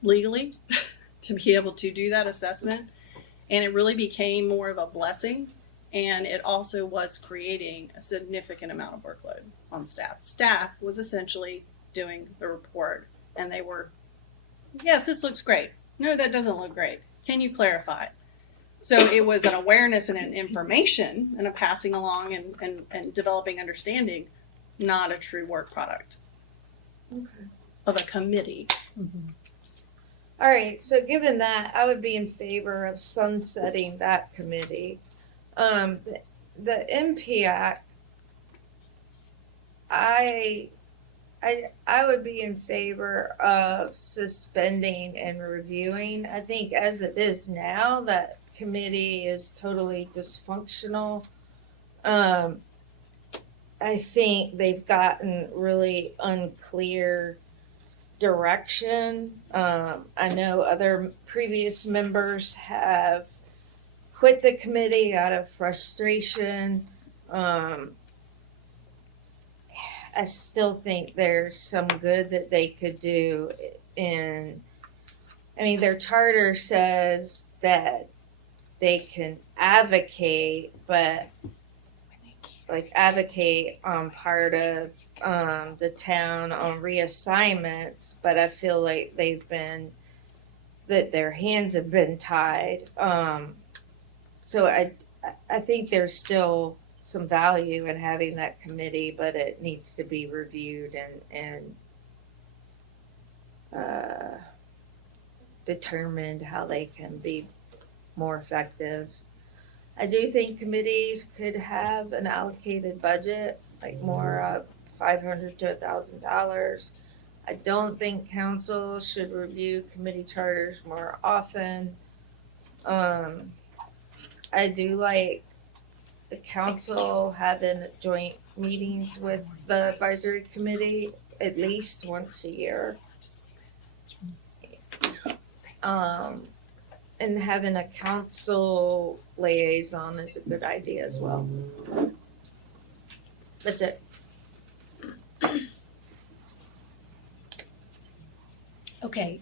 legally to be able to do that assessment. And it really became more of a blessing. And it also was creating a significant amount of workload on staff. Staff was essentially doing the report, and they were, yes, this looks great. No, that doesn't look great. Can you clarify? So it was an awareness and an information and a passing along and developing understanding, not a true work product of a committee. All right, so given that, I would be in favor of sunsetting that committee. The MPAC, I would be in favor of suspending and reviewing. I think as it is now, that committee is totally dysfunctional. I think they've gotten really unclear direction. I know other previous members have quit the committee out of frustration. I still think there's some good that they could do their charter says that they can advocate, but advocate on part of the town on reassignments, but I feel like their hands have been tied. So I think there's still some value in having that committee, but it needs to be reviewed and determined how they can be more effective. I do think committees could have an allocated budget, like more $500 to $1,000. I don't think council should review committee charters more often. I do like the council having joint meetings with the advisory committee at least once a year. And having a council liaison is a good idea as well. That's it. Okay,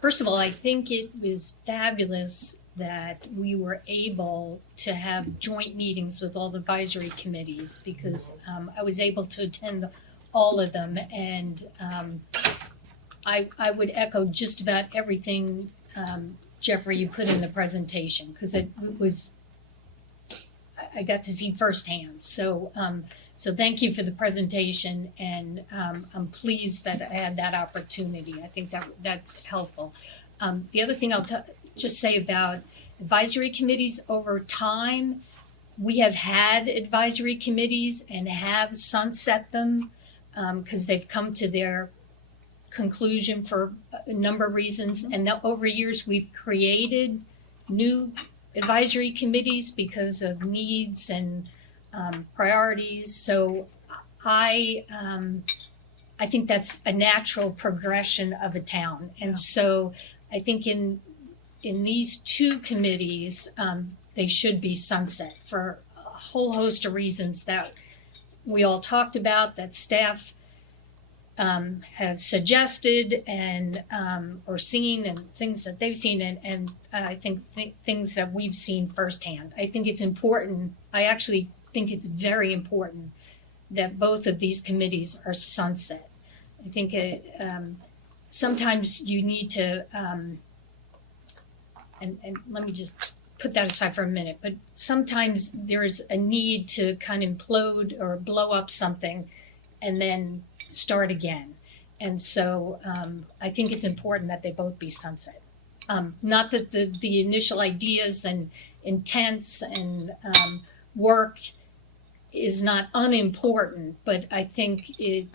first of all, I think it was fabulous that we were able to have joint meetings with all the advisory committees because I was able to attend all of them, and I would echo just about everything, Jeffrey, you put in the presentation, because it was, I got to see firsthand. So thank you for the presentation, and I'm pleased that I had that opportunity. I think that's helpful. The other thing I'll just say about advisory committees, over time, we have had advisory committees and have sunset them because they've come to their conclusion for a number of reasons. And over years, we've created new advisory committees because of needs and priorities. So I think that's a natural progression of a town. And so I think in these two committees, they should be sunset for a whole host of reasons that we all talked about, that staff has suggested and or seen, and things that they've seen, and I think things that we've seen firsthand. I think it's important. I actually think it's very important that both of these committees are sunset. I think sometimes you need to, and let me just put that aside for a minute, but sometimes there's a need to kind of implode or blow up something and then start again. And so I think it's important that they both be sunset. Not that the initial ideas and intents and work is not unimportant, but I think it,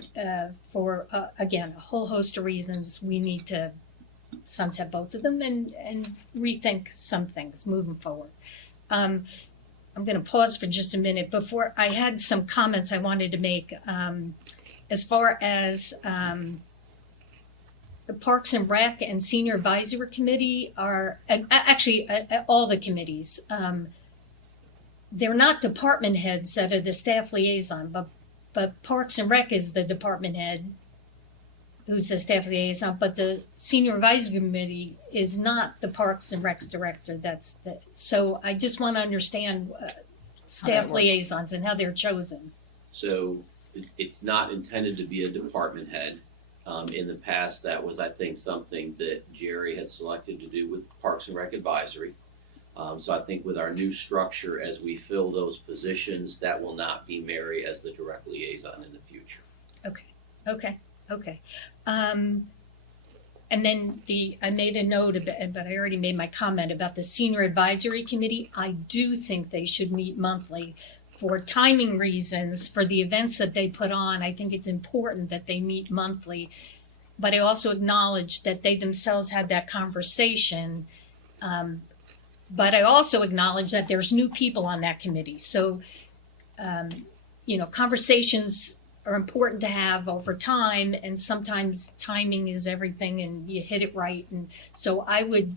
for, again, a whole host of reasons, we need to sunset both of them and rethink some things moving forward. I'm going to pause for just a minute. Before, I had some comments I wanted to make as far as the Parks and Rec and Senior Advisory Committee are, actually all the committees, they're not department heads that are the staff liaison, but Parks and Rec is the department head who's the staff liaison, but the Senior Advisory Committee is not the Parks and Rec director. So I just want to understand staff liaisons and how they're chosen. So it's not intended to be a department head. In the past, that was, I think, something that Jerry had selected to do with Parks and Rec Advisory. So I think with our new structure, as we fill those positions, that will not be Mary as the direct liaison in the future. Okay. And then I made a note of it, but I already made my comment about the Senior Advisory Committee. I do think they should meet monthly for timing reasons, for the events that they put on. I think it's important that they meet monthly, but I also acknowledge that they themselves had that conversation. But I also acknowledge that there's new people on that committee. So, conversations are important to have over time, and sometimes timing is everything and you hit it right. And so I would,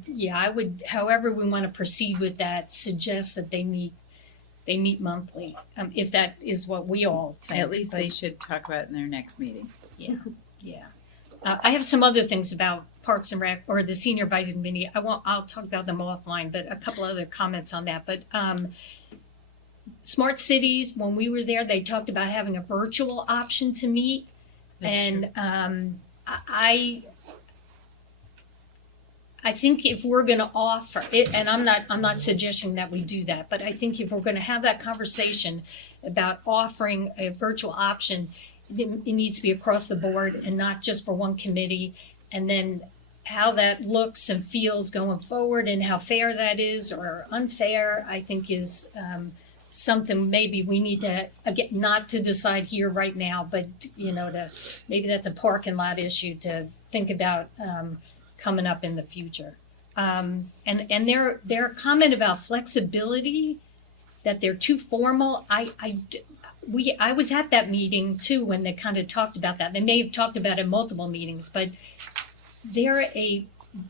however we want to proceed with that, suggest that they meet monthly, if that is what we all think. At least they should talk about it in their next meeting. Yeah. I have some other things about Parks and Rec or the Senior Advisory Committee. I'll talk about them offline, but a couple other comments on that. But Smart Cities, when we were there, they talked about having a virtual option to meet. That's and I think if we're going to offer it, and I'm not suggesting that we do that, but I think if we're going to have that conversation about offering a virtual option, it needs to be across the board and not just for one committee. And then how that looks and feels going forward and how fair that is or unfair, I think is something maybe we need to, again, not to decide here right now, but maybe that's a parking lot issue to think about coming up in the future. And their comment about flexibility, that they're too formal, I was at that meeting too when they kind of talked about that. They may have talked about it in multiple meetings, but they're a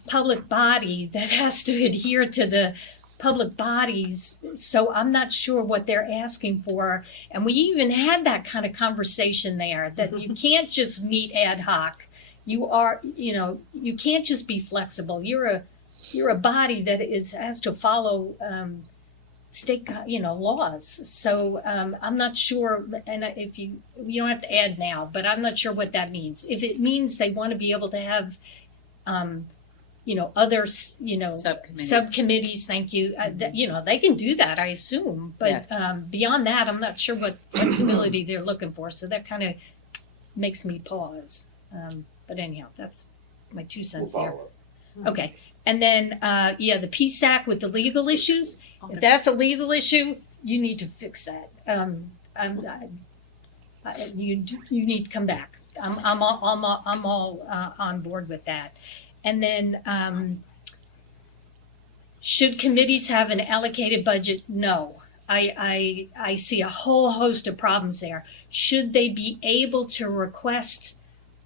public body that has to adhere to the public bodies, so I'm not sure what they're asking for. And we even had that kind of conversation there, that you can't just meet ad hoc. You are, you can't just be flexible. You're a body that has to follow state, laws. So I'm not sure, and if you don't have to add now, but I'm not sure what that means. If it means they want to be able to have, other, subcommittees. Thank you. They can do that, I assume. But Yes. Beyond that, I'm not sure what flexibility they're looking for. So that kind of makes me pause. But anyhow, that's my 2 We'll cents here. follow up. Okay. And then, the PSAC with the legal issues. If that's a legal issue, you need to fix that. You need to come back. I'm all on board with that. And then, should committees have an allocated budget? No. I see a whole host of problems there. Should they be able to request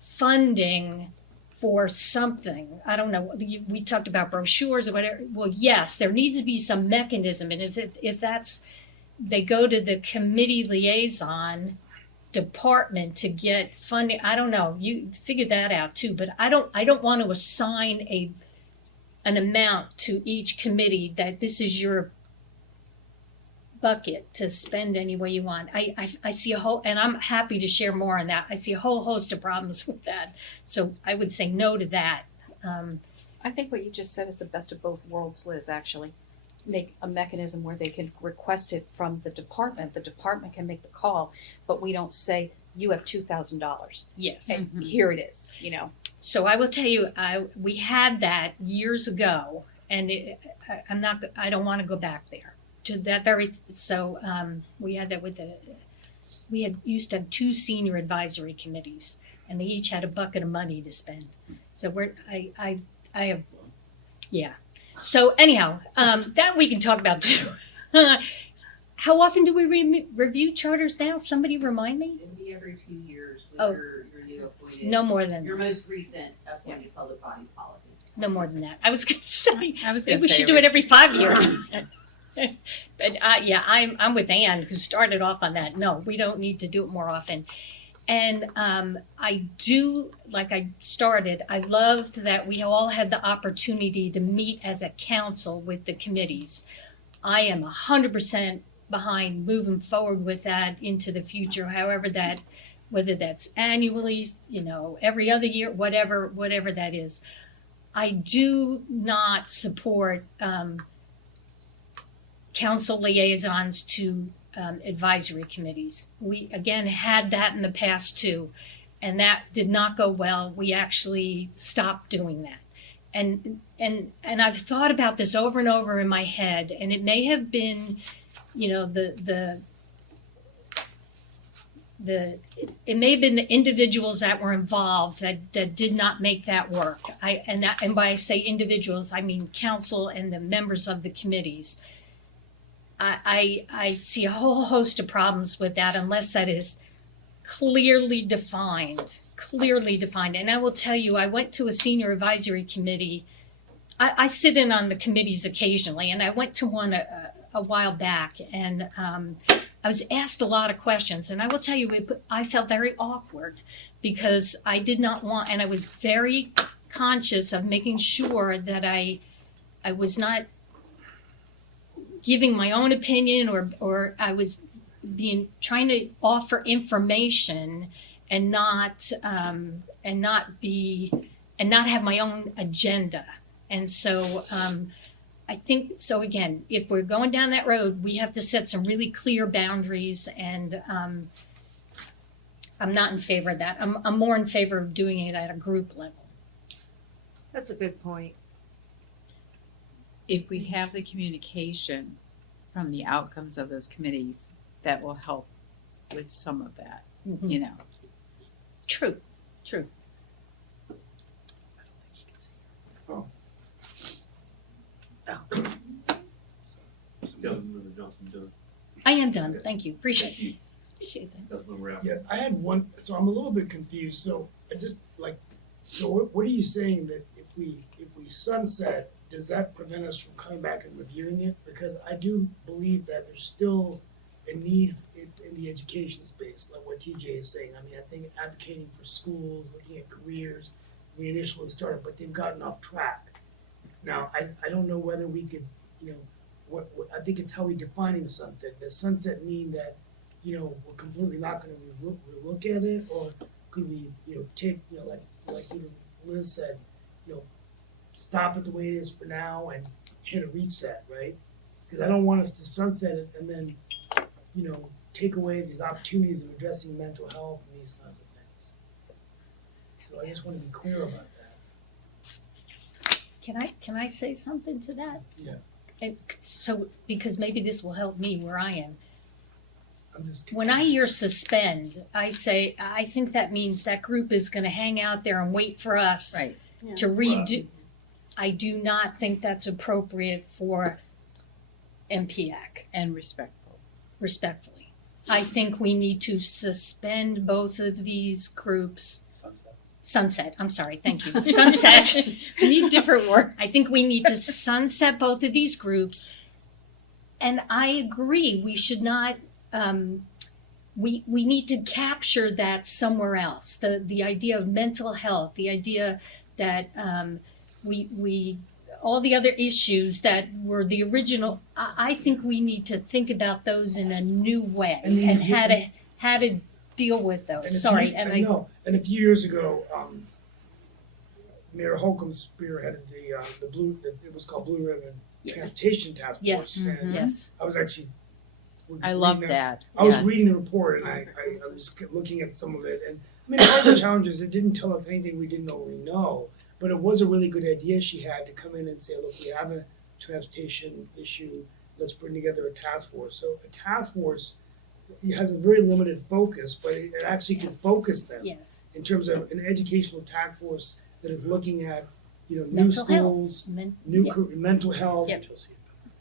funding for something? I don't know. We talked about brochures or whatever. Well, yes, there needs to be some mechanism. And if that's, they go to the committee liaison department to get funding. I don't know. You figure that out too. But I don't want to assign an amount to each committee that this is your bucket to spend any way you want. I see a whole, and I'm happy to share more on that. I see a whole host of problems with that. So I would say no to that. I think what you just said is the best of both worlds, Liz, actually. Make a mechanism where they can request it from the department. The department can make the call, but we don't say, you have $2,000. Yes. And here it is, So I will tell you, we had that years ago, and I don't want to go back there to that we had that we used to have 2 senior advisory committees, and they each had a bucket of money to spend. So I have, yeah. So anyhow, that we can talk about too. How often do we review charters now? Somebody remind me? It'll be every 2 years with Oh. your new appointed. No more than Your most recent appointed public bodies policy. no more than that. I was going to say I was maybe going we to say should do it every 5 years. But I'm with Ann, who started off on that. No, we don't need to do it more often. And I do, like I started, I loved that we all had the opportunity to meet as a council with the committees. I am 100% behind moving forward with that into the future, however that, whether that's annually, every other year, whatever that is. I do not support council liaisons to advisory committees. We again had that in the past too, and that did not go well. We actually stopped doing that. And I've thought about this over and over in my head, and it may have been, it may have been the individuals that were involved that did not make that work. And by I say individuals, I mean council and the members of the committees. I see a whole host of problems with that unless that is clearly defined. And I will tell you, I went to a senior advisory committee. I sit in on the committees occasionally, and I went to one a while back, and I was asked a lot of questions. And I will tell you, I felt very awkward because I did not want, and I was very conscious of making sure that I was giving my own opinion, or I was trying to offer information and not have my own agenda. And so I think so. Again, if we're going down that road, we have to set some really clear boundaries. And I'm not in favor of that. I'm more in favor of doing it at a group level. That's a good point. If we have the communication from the outcomes of those committees, that will help with some of that, True. Councilmember Johnson, done. I am done. Thank you. Appreciate that. Councilmember Apple. Yeah, I had one, so I'm a little bit confused, so I just so what are you saying that if we sunset does that prevent us from coming back and reviewing it? Because I do believe that there's still a need in the education space, like what TJ is saying. I mean, I think advocating for schools, looking at careers, we initially started, but they've gotten off track. Now, I don't know whether we could, you know, what I think it's how we defining sunset. Does sunset mean that, you know, we're completely not gonna look at it, or could we, you know, take, you know, like even Liz said, you know, stop it the way it is for now and hit a reset, right? Because I don't want us to sunset it and then, you know, take away these opportunities of addressing mental health and these kinds of things. So I just want to be clear about that. Can I say something to that? Yeah. So, because maybe this will help me where I am. I'm just. When I hear suspend, I say, I think that means that group is gonna hang out there and wait for us Right. to redo. I do not think that's appropriate for MPAC, And respectful. respectfully. I think we need to suspend both of these groups. Sunset, I'm sorry, thank you. Sunset. We need different words. I think we need to sunset both of these groups. And I agree, we should not, we need to capture that somewhere else. The idea of mental health, the idea that we all the other issues that were the original, I think we need to think about those in a new way I mean, and how to deal with And those. a Sorry, few- and I know. And a few years ago, Mayor Holcomb spearheaded the blue. It was called Blue Ribbon Transportation Task Force. Yes, And yes. I was actually. I love reading that. I was Yes. reading the report and I was looking at some of it, and I mean, part of the challenge is it didn't tell us anything we didn't already know, but it was a really good idea she had to come in and say, look, we have a transportation issue, let's bring together a task force. So a task force has a very limited focus, but it actually can focus them Yes. in terms of an educational task force that is looking at, you know, new Mental health. schools, Men- new yeah. mental health, Yep.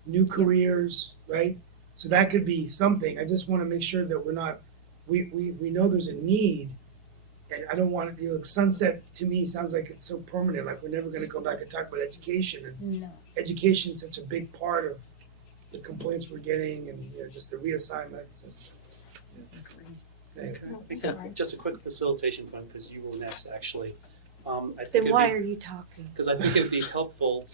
new careers, right? So that could be something. I just want to make sure that we're not, we know there's a need, and I don't want to, you know, sunset to me sounds like it's so permanent, like we're never going to go back and talk about education. And No. education is such a big part of the complaints we're getting, and you know, just the reassignments. And, I think just a quick facilitation point, because you were next, actually. I think Then it'd why be- are you talking? Because I think it would be helpful,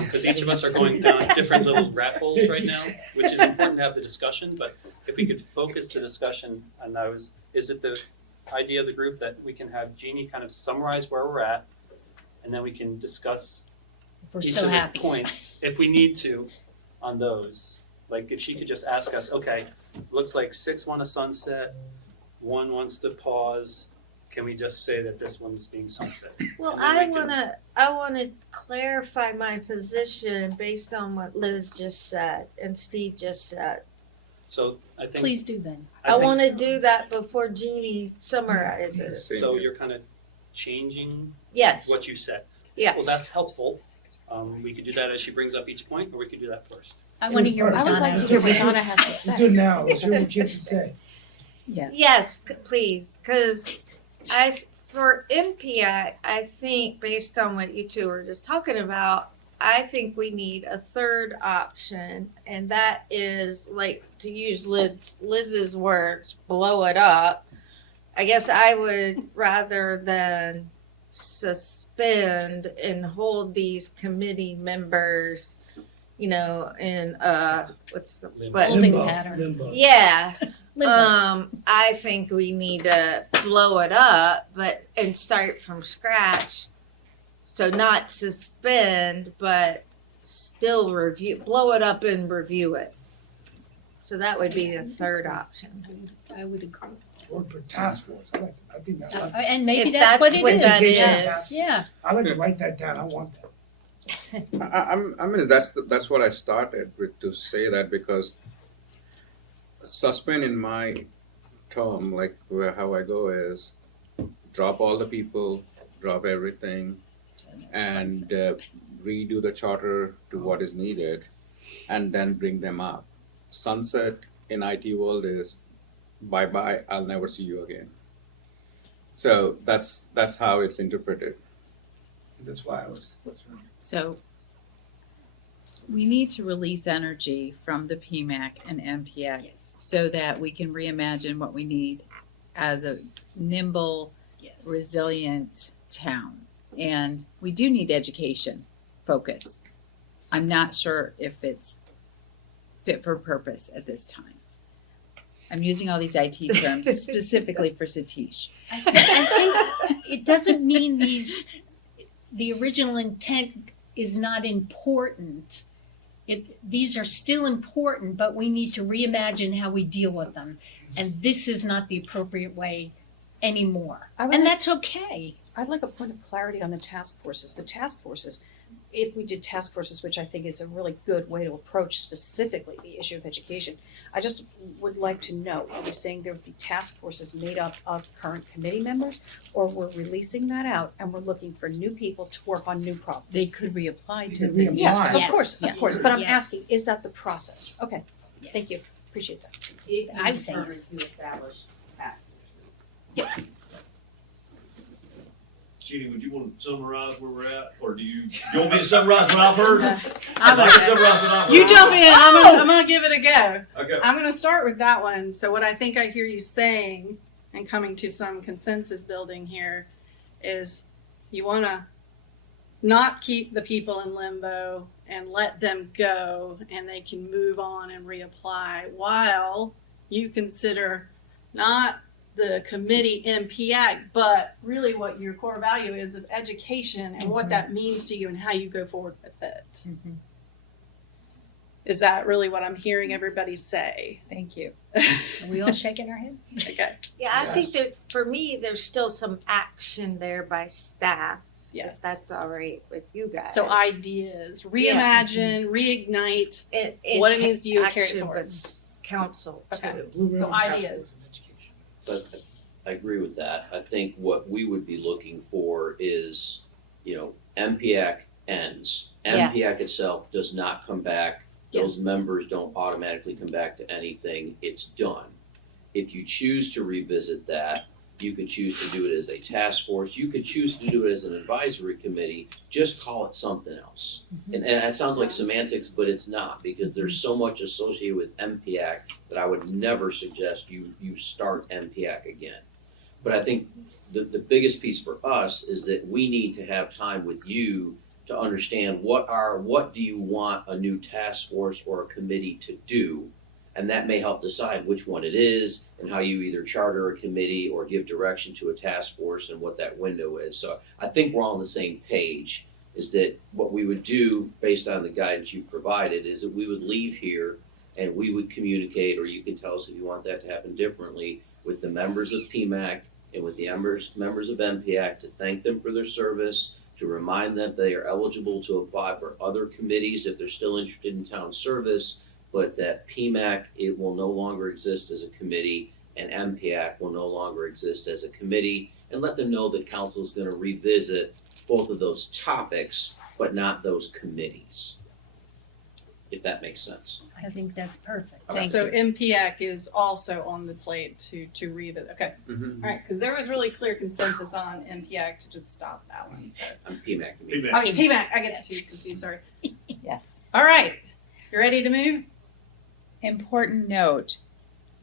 because each of us are going down different little rat holes right now, which is important to have the discussion, but if we could focus the discussion on those, is it the idea of the group that we can have Jeannie kind of summarize where we're at, and then we can discuss If we're each so of the happy. points, if we need to, on those. Like if she could just ask us, okay, looks like 6 want a sunset, 1 wants to pause, can we just say that this one's being sunset? Well, And then I we can- wanna clarify my position based on what Liz just said and Steve just said. So I think. Please do then. I think- wanna do that before Jeannie summarizes. Same So here. you're kind of changing Yes, what you said. yes. Well, that's helpful. We could do that as she brings up each point, or we could do that first. I want to hear what I would Donna like has to to hear what say. Donna has to let's do it now. Let's hear what you have to say. Yes. Yes, please, cause for MPI, I think based on what you two were just talking about, I think we need a third option, and that is like, to use Liz's words, blow it up. I guess I would rather than suspend and hold these committee members, you know, in what's the Limbo. what? Holding Limbo, pattern. limbo. Yeah. Limbo. I think we need to blow it up, and start from scratch. So not suspend, but still review, blow it up and review it. So that would be the third option. I would agree. Or for task force. I think that. And maybe If that's what that's it what is. that Yeah. is. Yeah. I like to write that down. I want that. I mean, that's what I started with, to say that, because suspend in my term, like how I go is drop all the people, drop everything, and redo the charter to what is needed, and then bring them up. Sunset in IT world is bye-bye, I'll never see you again. So that's how it's interpreted. That's why I was. So we need to release energy from the PMAC and MPAC Yes. so that we can reimagine what we need as a nimble, Yes. resilient town. And we do need education focus. I'm not sure if it's fit for purpose at this time. I'm using all these IT terms specifically for Satish. I think it doesn't mean the original intent is not important. These are still important, but we need to reimagine how we deal with them. And this is not the appropriate way anymore. And that's okay. I'd like a point of clarity on the task forces. The task forces, if we did task forces, which I think is a really good way to approach specifically the issue of education, I just would like to know, are we saying there would be task forces made up of current committee members? Or we're releasing that out and we're looking for new people to work on new problems? They could reapply to could the. reapply. Yeah, Yes. of course, but I'm Yes. asking, is that the process? Okay, thank you, appreciate that. If I you would say determine yes. to establish task forces. Yeah, Jeannie, would you want to summarize where we're at, or do you want me to summarize what I've heard? I'm I'd like to okay. summarize what I've heard. You jump in. I'm gonna give it a go. Okay. I'm gonna start with that one. So what I think I hear you saying and coming to some consensus building here is you wanna not keep the people in limbo and let them go and they can move on and reapply while you consider not the committee MPAC, but really what your core value is of education and what that means to you and how you go forward with it. Mhm. Is that really what I'm hearing everybody say? Thank you. Are we all shaking our head? Okay. Yeah, I think that for me, there's still some action there by staff. Yes. If that's all right with you guys. So ideas, reimagine, reignite. What it means to you to carry it action, forward. but council too. Okay. Blue Ribbon So Task ideas. Force in education. But I agree with that. I think what we would be looking for is, MPAC ends. Yeah. MPAC itself does not come back. Those members don't automatically come back to anything. It's done. If you choose to revisit that, you could choose to do it as a task force. You could choose to do it as an advisory committee. Just call it something else. And that sounds like semantics, but it's not, because there's so much associated with MPAC that I would never suggest you start MPAC again. But I think the biggest piece for us is that we need to have time with you to understand what do you want a new task force or a committee to do, and that may help decide which one it is and how you either charter a committee or give direction to a task force and what that window is. So I think we're all on the same page, is that what we would do based on the guidance you provided is that we would leave here and we would communicate, or you can tell us if you want that to happen differently, with the members of PMAC and with the members of MPAC to thank them for their service, to remind them they are eligible to apply for other committees if they're still interested in town service, but that PMAC, it will no longer exist as a committee, and MPAC will no longer exist as a committee, and let them know that council is going to revisit both of those topics, but not those committees, if that makes sense. I think that's perfect. Thank So you. MPAC is also on the plate to revisit. Okay. Mm-hmm. All right. Because there was really clear consensus on MPAC to just stop that one. I'm PMAC committee. PMAC. Okay, PMAC. I get the two confused. Sorry. Yes. All right. You ready to move? Important note,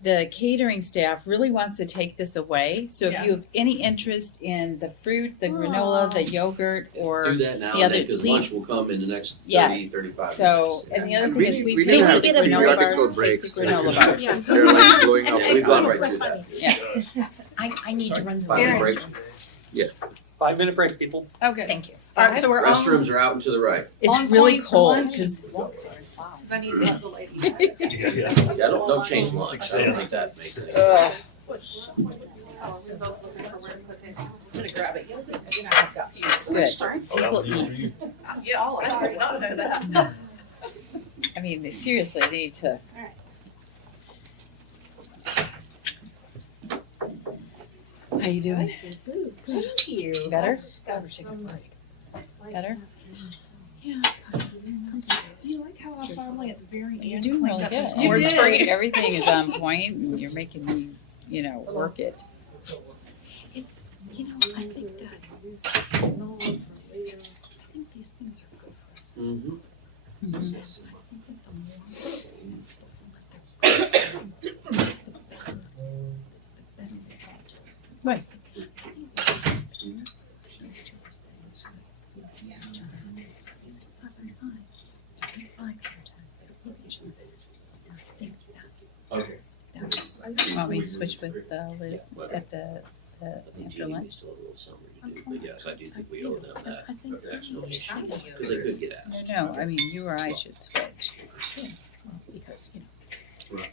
the catering staff really wants to take this away. So if Yeah. you have any interest in the fruit, the granola, the yogurt, or Do that now, the other- because leave- lunch will come in the next 30, Yes. 35 so, minutes. and the other And thing is we we did do have get granola periodical bars, take the breaks. granola bars. Yeah. They're like blowing up. We've gone right through that. I need to run the 5-minute restroom. break. 5-minute break, people. Okay. Thank you. All right. So we're on. Restrooms are out and to the right. It's On really point for cold lunch. because I need to let the lady know. Yeah, don't change lunch. I don't think that makes sense. Oh, we're both looking for where to put it. I'm gonna grab it. You know, it's got you. good. Sorry. People eat. Yeah, all I did not know that. I mean, they seriously need to. How you doing? Thank you. Better? I just got some, Better? Yeah. You like how I finally at the very You're end doing cleaned really up good. his You words did. for you? Everything is on point, and you're making me, work it. It's, I think that, I think these things are good for us. Mhm. Right. Okay. Want me to switch with Liz Yeah, at the I think after Jeannie lunch? still a little summary to do, but yes, I do think we owe them that I think, explanation, because they could get asked. No, I mean, you or I should switch. because, you know,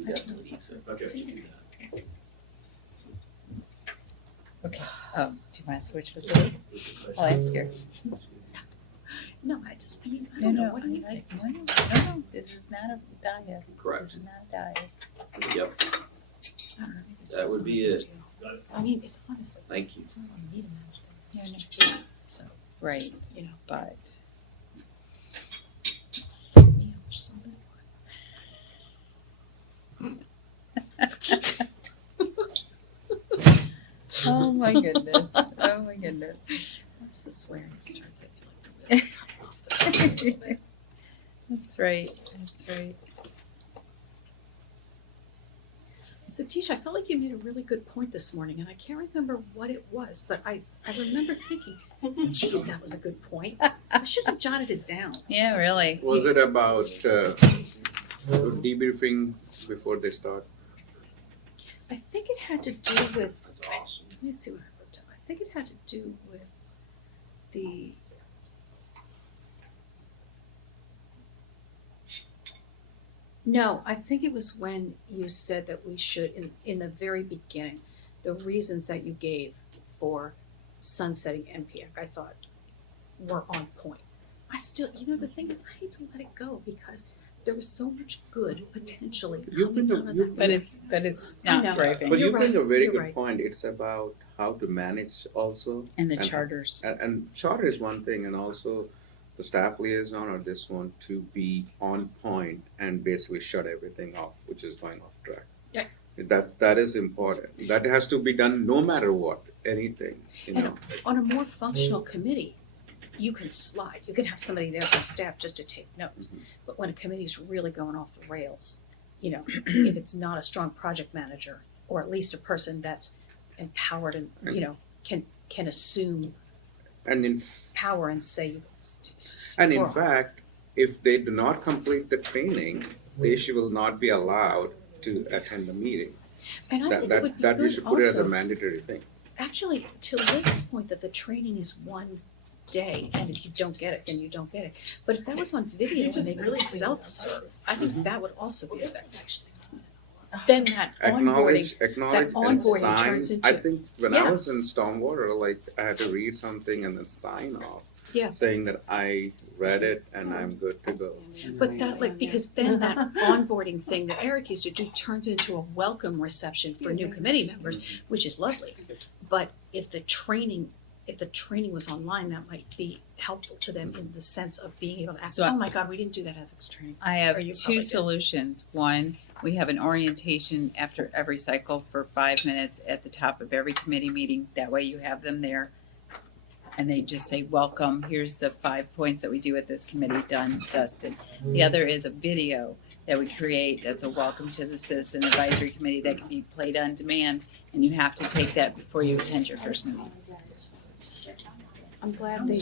We definitely need to Okay. do that. Okay, do you wanna switch with Liz? I'll ask her. no, I mean, I No, don't know, no, what do you I- think? no, this is not a dais. Correct. This is not a dais. Yep, I don't know, maybe it's that just would be something it. to do. I mean, it's honestly, Thank you. it's not on me to manage Yeah, I know. it, so, Right, you know, but, me, I wish somebody oh my goodness, oh my goodness. once the swearing starts, I feel like the wheels are coming off the bus a little bit. That's right, that's right. Satish, I felt like you made a really good point this morning, and I can't remember what it was, but I remember thinking, geez, that was a good point. I should have jotted it down. Yeah, really. Was it about debriefing before they start? I think it had to do with, let me see what I wrote down. I think it had to do with the, no, I think it was when you said that we should, in the very beginning, the reasons that you gave for sunsetting MPEC, I thought were on point. I still, you know, the thing is, I hate to let it go because there was so much good potentially You coming bring out a- of you that. But it's I not know. thriving. But You're you bring right, a very you're good right. point. It's about how to manage also. And the And- charters. And charter is one thing, and also the staff liaison or this one to be on point and basically shut everything off, which is going off track. Yeah. That is important. That has to be done no matter what, anything, you And know. on a more functional committee, you can slide, you can have somebody there from staff just to take notes. Mhm. But when a committee's really going off the rails, you know, if it's not a strong project manager, or at least a person that's empowered and, you know, can assume And in power and say. And in Or- fact, if they do not complete the training, they will not be allowed to attend the meeting. And I think it would be That we good should put it as a also, mandatory thing. actually, to Liz's point that the training is one day, and if you don't get it, then you don't get it. But if that was on video and they could self-serve, I think that would also be effective. Then that onboarding, Acknowledge and onboarding sign. turns I into- think when I Yeah. was in Stormwater, like I had to read something and then sign off. Yeah. Saying that I read it and I'm good to go. but that, like, because then that onboarding thing that Eric used to do turns into a welcome reception for new committee members, which is lovely. But if the training was online, that might be helpful to them in the sense of being able to ask, So- oh my God, we didn't do that ethics training. I have Or you two probably did. solutions. One, we have an orientation after every cycle for 5 minutes at the top of every committee meeting. That way you have them there. And they just say, welcome, here's the 5 points that we do at this committee, done, dusted. The other is a video that we create that's a welcome to the Citizen Advisory Committee that can be played on demand. And you have to take that before you attend your first meeting. I'm glad they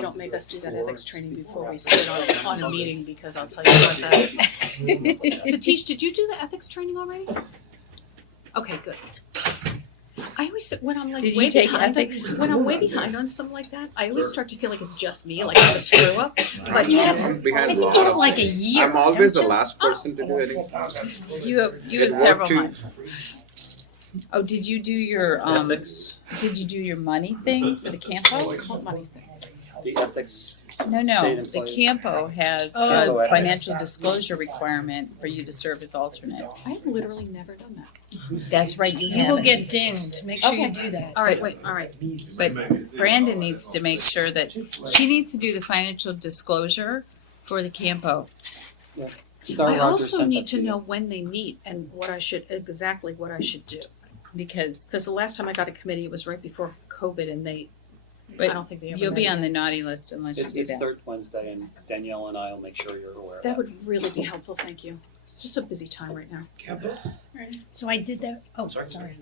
don't make us do that ethics training before we sit on a meeting, because I'll tell you what that is. Satish, did you do the ethics training already? Okay, good. I always, when I'm like Did you way take behind, ethics? when I'm way behind on something like that, I always start to feel like it's just me, like I'm a screw up. But Yeah. We had I a think lot you have of like a things. year, I'm always the don't you? last person to do anything. You have It several worked too. months. Oh, did you do your Ethics, money thing for the campo? What money thing? the ethics. No, State the employee. campo has Oh. a financial disclosure requirement for you to serve as alternate. I have literally never done that. That's right, you You will haven't. get dinged, make sure you do that. All right, wait, all right. But Brandon needs to make sure that, she needs to do the financial disclosure for the campo. I also need to know when they meet and exactly what I should do. Because, Because the last time I got a committee, it was right before COVID, and But I don't think they ever You'll be met on the again. naughty list unless you It's, do it's that. third Wednesday, and Danielle and I will make sure you're aware of That would really be helpful, thank you. It's just a busy time right now. Campbell? So I did that, oh, Sorry. sorry,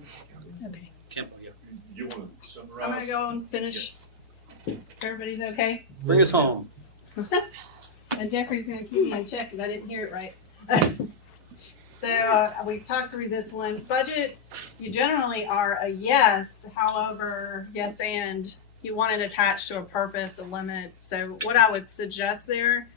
okay. Campbell, yeah. You wanna summarize? I'm gonna go and finish. Everybody's okay? Bring us home. And Jeffrey's gonna keep me in check if I didn't hear it right. So, we talked through this one. Budget, you generally are a yes, however, yes and you want it attached to a purpose, a limit. So what I would suggest there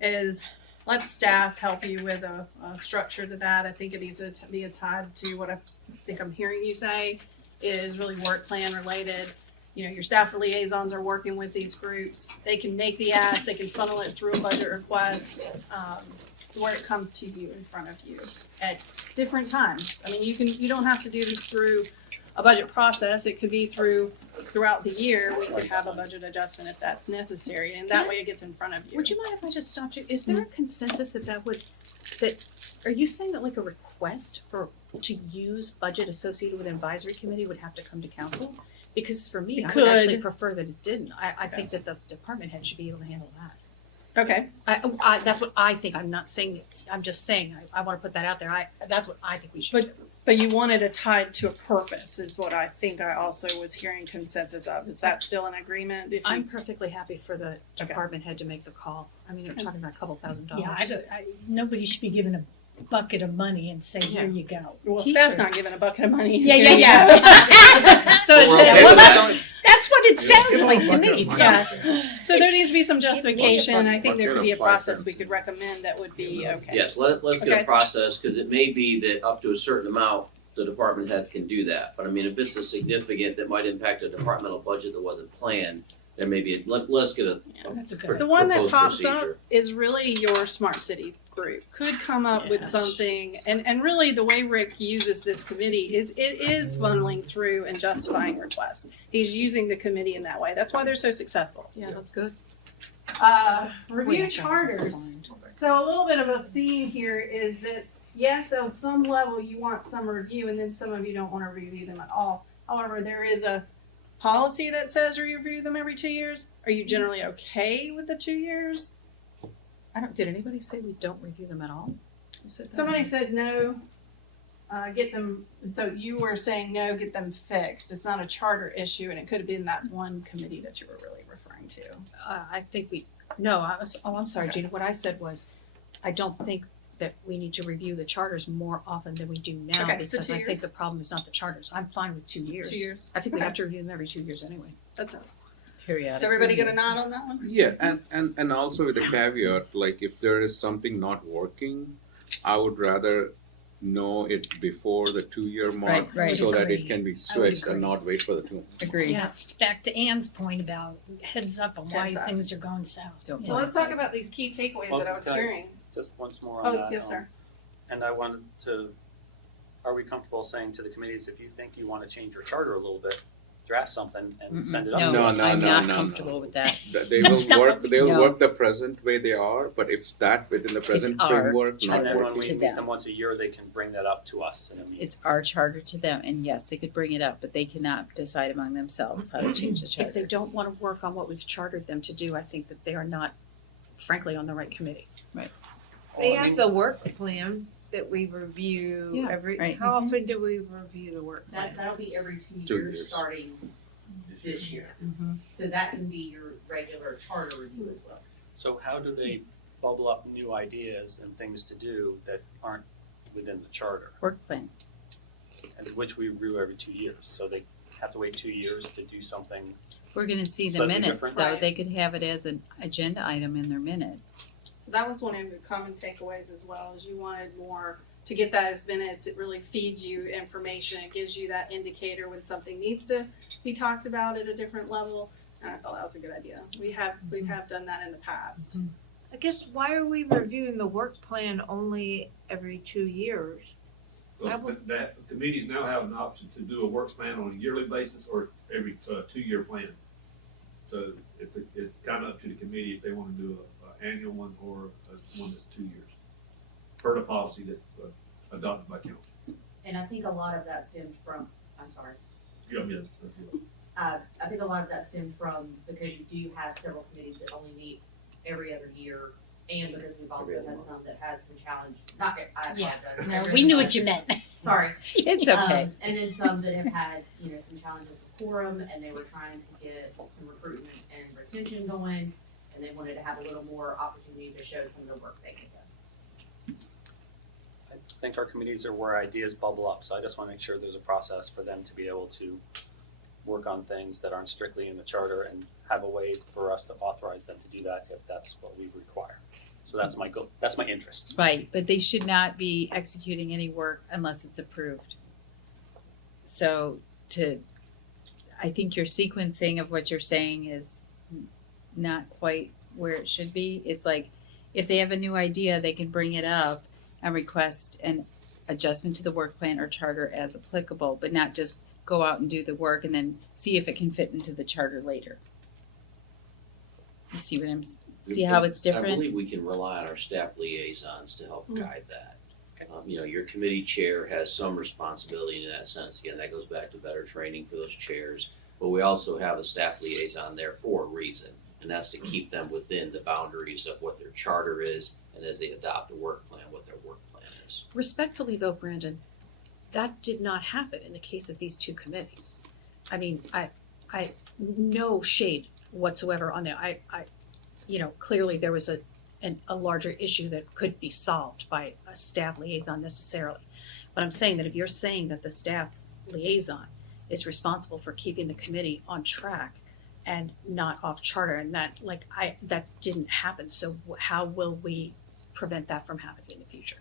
is let staff help you with a structure to that. I think it needs to be tied to what I think I'm hearing you say is really work plan related. You know, your staff liaisons are working with these groups. They can make the ask, they can funnel it through a budget request, where it comes to you in front of you at different times. I mean, you don't have to do this through a budget process. It could be throughout the year, we could have a budget adjustment if that's necessary, and that way it gets in front of you. Would you mind if I just stopped you? Is there a consensus are you saying that like a request to use budget associated with an advisory committee would have to come to council? Because for me, It I would actually could. prefer that it didn't. I think that the department head should be able to handle that. Okay. That's what I think. I'm not saying, I'm just saying, I wanna put that out there. That's what I think we should do. But you wanted it tied to a purpose is what I think I also was hearing consensus of. Is that still an agreement? If I'm you, perfectly happy for the department head to make the call. I mean, you're talking about a couple $1,000s. Yeah, nobody should be given a bucket of money and say, here you go. well, T-shirt. staff's not giving a bucket of money. Yeah. So it's, We're okay well, with that. That's what it sounds like to me, so. So there needs to be some justification. I think Bucket there could of be a 5 process cents. we could recommend that would be okay. Yes, let's get Okay. a process, cause it may be that up to a certain amount, the department head can do that. But I mean, if it's a significant that might impact a departmental budget that wasn't planned, then maybe, let us get a That's a good The one that proposed pops up procedure. is really your smart city group. Could come up with Yes. something, and really the way Rick uses this committee is it is funneling through and justifying requests. He's using the committee in that way. That's why they're so successful. Yeah, that's good. Review Wait, charters. So a little bit of a theme here is that yes, on some level you want some review, and then some of you don't want to review them at all. However, there is a policy that says we review them every 2 years. Are you generally okay with the 2 years? Did anybody say we don't review them at all? Who said that? Somebody said no, get them, so you were saying no, get them fixed. It's not a charter issue, and it could have been that one committee that you were really referring to. I think I'm sorry, Gina. What I said was, I don't think that we need to review the charters more often than we do now, Okay, so because 2 I think years? the problem is not the charters. I'm fine with 2 years. 2 years. I think we Okay. have to review them every 2 years anyway. That's all. Periodic. Is everybody review. gonna nod on that one? Yeah, and also with a caveat, like if there is something not working, I would rather know it before the 2-year mark. Right. So that Agree. it can be I would switched and agree. not wait for the 2. Agreed. Yeah, it's back to Ann's point about heads up on why Heads up. things are going south. Don't So worry. let's talk about these key takeaways that I was Okay. hearing. Just once more on that. Oh, yes, sir. And I wanted to, are we comfortable saying to the committees, if you think you want to change your charter a little bit, draft something and send it up to No, us? I'm not no. comfortable with that. They That's not will what work, we they'll do. work the present way they are, but if that within the present our framework not And then when working. we To meet them. them once a year, they can bring that up to us in a meeting. It's our charter to them, and yes, they could bring it up, but they cannot decide among themselves how to change the If they charter. don't want to work on what we've chartered them to do, I think that they are not, frankly, on the right committee. They have the work plan that we review Yeah, every, right. how often do we review the work plan? That'll be every 2 2 years, years. starting this year. So that can be your regular charter review as well. So how do they bubble up new ideas and things to do that aren't within the charter, Work plan. and which we review every 2 years? So they have to wait 2 years to do something. We're gonna see the Slightly minutes, different. though. Right. They could have it as an agenda item in their minutes. So that was one of the common takeaways as well, is you wanted more, to get that as minutes, it really feeds you information, it gives you that indicator when something needs to be talked about at a different level, and I thought that was a good idea. We have done that in the past. I guess why are we reviewing the work plan only every 2 years? That committees now have an option to do a work plan on a yearly basis or every 2-year plan. So it's kind of up to the committee if they want to do an annual one or one that's 2 years. Per the policy that's adopted by council. And I think a lot of that stems from, I'm sorry, Yeah. I think a lot of that stemmed from because you do have several committees that only meet every other year, and because we've also Every other had month. some that had some challenge. Not, I Yeah. apologize. No, we knew what you meant. Sorry. It's okay. And then some that have had, some challenges with quorum, and they were trying to get some recruitment and retention going, and they wanted to have a little more opportunity to show some of the work they can do. I think our committees are where ideas bubble up, so I just want to make sure there's a process for them to be able to work on things that aren't strictly in the charter and have a way for us to authorize them to do that if that's what we require. So that's my goal, that's my interest. Right, but they should not be executing any work unless it's approved. So I think your sequencing of what you're saying is not quite where it should be. It's like, if they have a new idea, they can bring it up and request an adjustment to the work plan or charter as applicable, but not just go out and do the work and then see if it can fit into the charter later. You see what see how it's I different? believe we can rely on our staff liaisons to help guide that. Your committee chair has some responsibility in that sense. Again, that goes back to better training for those chairs. But we also have a staff liaison there for a reason, and that's to keep them within the boundaries of what their charter is, and as they adopt a work plan, what their work plan is. Respectfully though, Brandon, that did not happen in the case of these two committees. I mean, I no shade whatsoever on there. Clearly there was a larger issue that could be solved by a staff liaison necessarily. But I'm saying that if you're saying that the staff liaison is responsible for keeping the committee on track and not off charter, and that didn't happen. So how will we prevent that from happening in the future?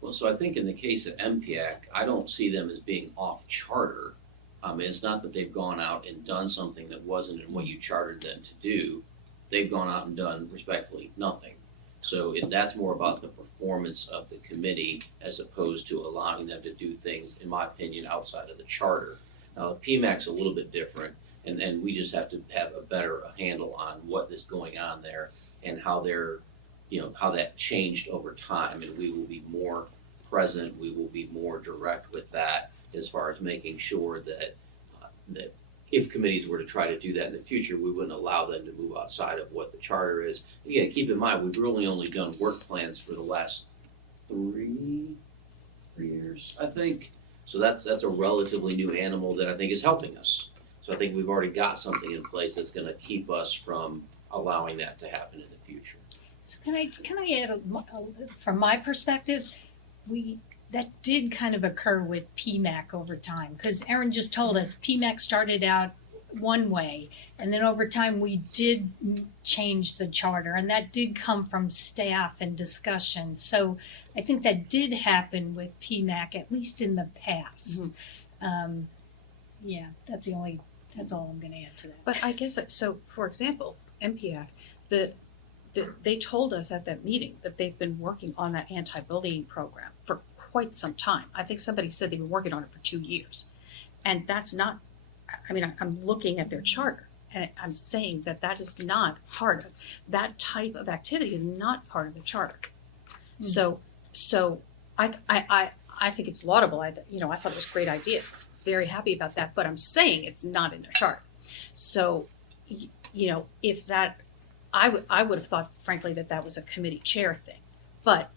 Well, so I think in the case of MPAC, I don't see them as being off charter. It's not that they've gone out and done something that wasn't in what you chartered them to do. They've gone out and done, respectfully, nothing. So that's more about the performance of the committee as opposed to allowing them to do things, in my opinion, outside of the charter. Now, the PMAC's a little bit different, and we just have to have a better handle on what is going on there and how they're, how that changed over time, and we will be more present, we will be more direct with that as far as making sure that if committees were to try to do that in the future, we wouldn't allow them to move outside of what the charter is. Again, keep in mind, we've really only done work plans for the last three years, I think. So that's a relatively new animal that I think is helping us. So I think we've already got something in place that's gonna keep us from allowing that to happen in the future. So can I add from my perspective, that did kind of occur with PMAC over time, because Erin just told us PMAC started out one way, and then over time we did change the charter, and that did come from staff and discussion. So I think that did happen with PMAC, at least in the past. That's all I'm going to add to that. But I guess, so for example, MPAC, they told us at that meeting that they've been working on that anti-bullying program for quite some time. I think somebody said they've been working on it for 2 years. And that's not, I'm looking at their charter, and I'm saying that is not part of, that type of activity is not part of the charter. So I think it's laudable. I thought it was a great idea. Very happy about that, but I'm saying it's not in their charter. So, if that, I would have thought, frankly, that was a committee chair thing. But,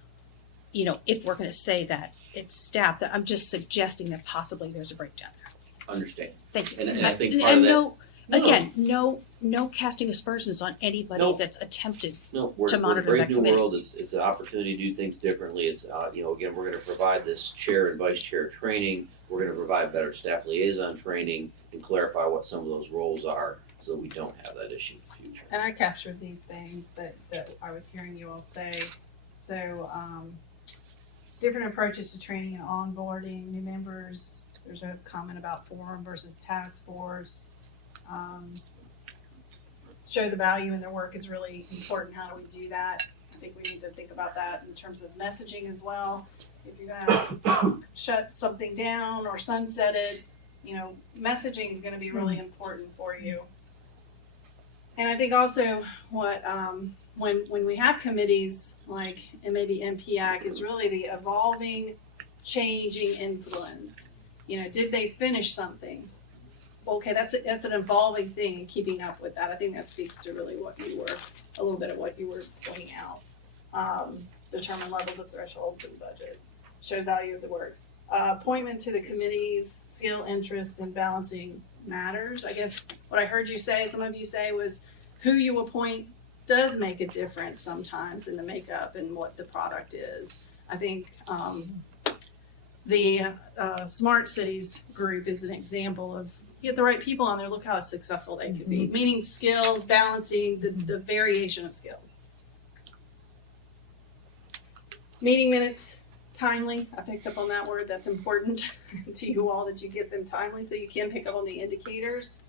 if we're going to say that it's staff, that I'm just suggesting that possibly there's a breakdown there. Understand. Thank you. And I think part of that. No casting aspersions on anybody No. that's attempted. No, we're to monitor Brave that New committee. World. It's an opportunity to do things differently. It's again, we're going to provide this chair and vice chair training. We're going to provide better staff liaison training and clarify what some of those roles are, so that we don't have that issue in the future. And I captured these things that I was hearing you all say. So, different approaches to training and onboarding new members. There's a comment about forum versus task force. Show the value in their work is really important. How do we do that? I think we need to think about that in terms of messaging as well. If you're gonna shut something down or sunset it, messaging is gonna be really important for you. And I think also what, when we have committees like, and maybe MPAC, is really the evolving, changing influence. Did they finish something? okay, that's an evolving thing and keeping up with that. I think that speaks to really a little bit of what you were pointing out. Determine levels of thresholds and budget, show value of the work. Appointment to the committees, skill, interest, and balancing matters. I guess what I heard you say, some of you say, was who you appoint does make a difference sometimes in the makeup and what the product is. I think the Smart Cities group is an example of, you get the right people on there, look how successful they could be. Meaning skills, balancing the variation of skills. Meeting minutes, timely. I picked up on that word. That's important to you all, that you get them timely so you can pick up on the indicators.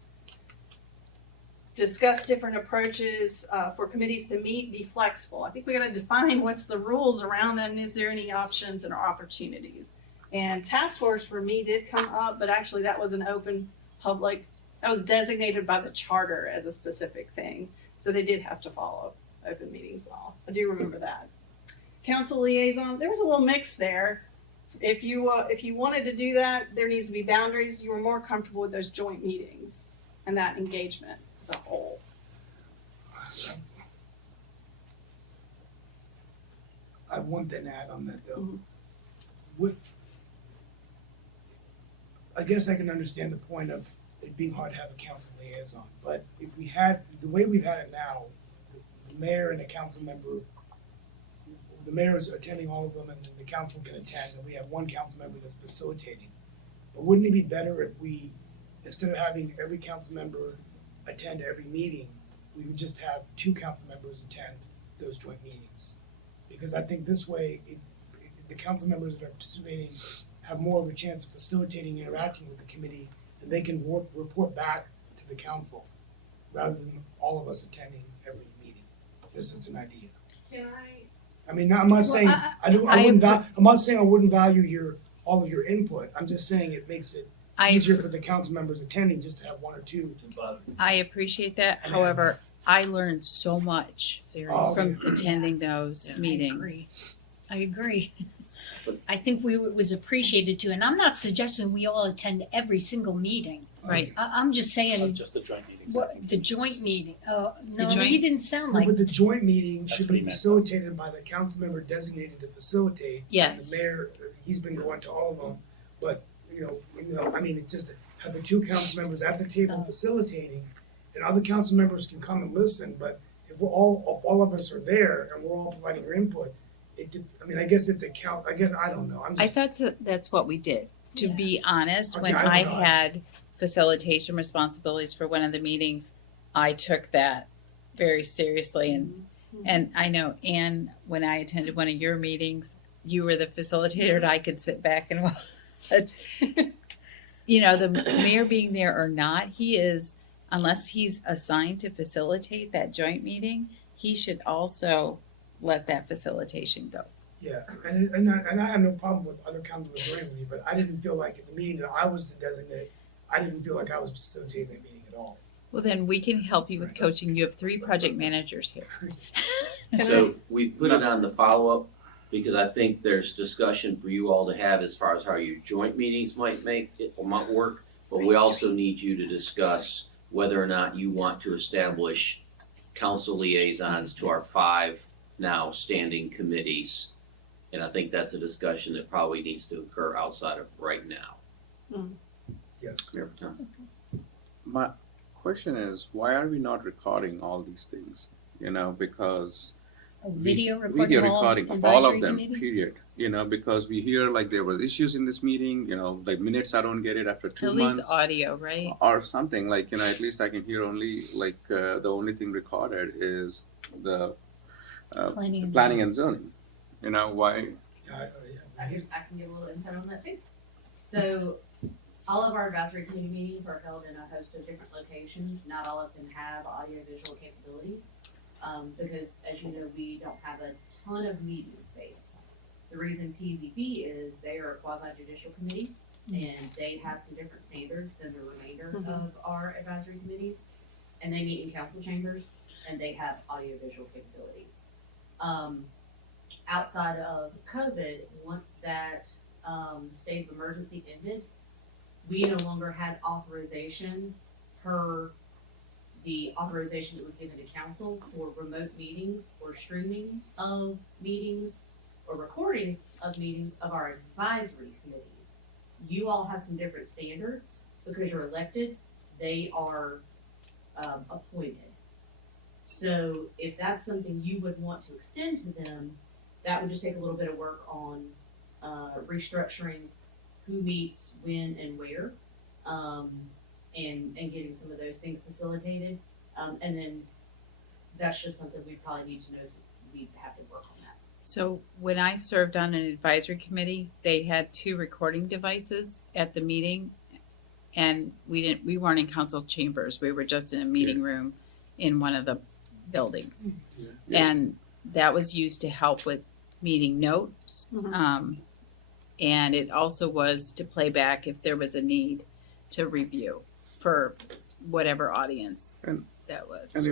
Discuss different approaches for committees to meet, be flexible. I think we got to define what's the rules around that, and is there any options and opportunities. And task force for me did come up, but actually that was an open public, that was designated by the charter as a specific thing. So they did have to follow open meetings law. I do remember that. Council liaison, there was a little mix there. If you wanted to do that, there needs to be boundaries. You were more comfortable with those joint meetings and that engagement as a whole. I have one thing to add on that though. Mhm. I guess I can understand the point of it being hard to have a council liaison, but if we had, the way we've had it now, the mayor and the council member, the mayor is attending all of them and the council can attend, and we have one council member that's facilitating. But wouldn't it be better if we, instead of having every council member attend every meeting, we would just have two council members attend those joint meetings? Because I think this way, the council members that are participating have more of a chance of facilitating, interacting with the committee, and they can report back to the council rather than all of us attending every meeting. This is an idea. Can I mean, I'm not saying I'm not saying I wouldn't value all of your input. I'm just saying it makes it easier for the council members attending just to have one or two. I appreciate that. However, I learned so much Seriously. from attending those meetings. I agree. I think it was appreciated too, and I'm not suggesting we all attend every single meeting. Right. I'm just saying, Just the joint meetings. the joint meeting, no, joint- you didn't sound No, like, but the joint meeting That's should what be he meant. facilitated by the council member designated to facilitate. Yes. The mayor, he's been going to all of them, but, I mean, it's just have the two council members at the table facilitating, and other council members can come and listen, but if all of us are there and we're all providing our input, I guess it's I don't know, I thought that's what we did. To be honest, Okay, when I I don't know. had facilitation responsibilities for one of the meetings, I took that very seriously. And I know, Anne, when I attended one of your meetings, you were the facilitator and I could sit back and watch. The mayor being there or not, he is, unless he's assigned to facilitate that joint meeting, he should also let that facilitation go. Yeah, and I have no problem with other councilors joining me, but I didn't feel like at the meeting that I was the designate, I didn't feel like I was facilitating that meeting at all. Well, then we can help you with coaching. You have 3 project managers here. So we put it on the follow-up because I think there's discussion for you all to have as far as how your joint meetings might work. But we also need you to discuss whether or not you want to establish council liaisons to our 5 now standing committees. And I think that's a discussion that probably needs to occur outside of right now. Yes. Mayor Protem. My question is, why are we not recording all these things? Because video video recording recording of all advisory of them, committee? period. Because we hear like there was issues in this meeting, like minutes I don't get it after 2 At least months. audio, right? Or something like, at least I can hear only like the only thing recorded is the planning and zoning. Why? I can give a little insight on that too. So all of our advisory committee meetings are held in a host of different locations. Not all of them have audio visual capabilities. Because as you know, we don't have a ton of meeting space. The reason PZP is they are a quasi-judicial committee and they have some different standards than the remainder of our advisory committees. And they meet in council chambers and they have audio visual capabilities. Outside of COVID, once that state of emergency ended, we no longer had authorization per the authorization that was given to council for remote meetings or streaming of meetings or recording of meetings of our advisory committees. You all have some different standards because you're elected, they are appointed. So if that's something you would want to extend to them, that would just take a little bit of work on restructuring who meets when and where, and getting some of those things facilitated. And then that's just something we probably need to know, so we have to work on that. So when I served on an advisory committee, they had 2 recording devices at the meeting, and we weren't in council chambers. We were just in a meeting room in one of the buildings, and that was used to help with meeting notes. And it also was to play back if there was a need to review for whatever audience And- that was. We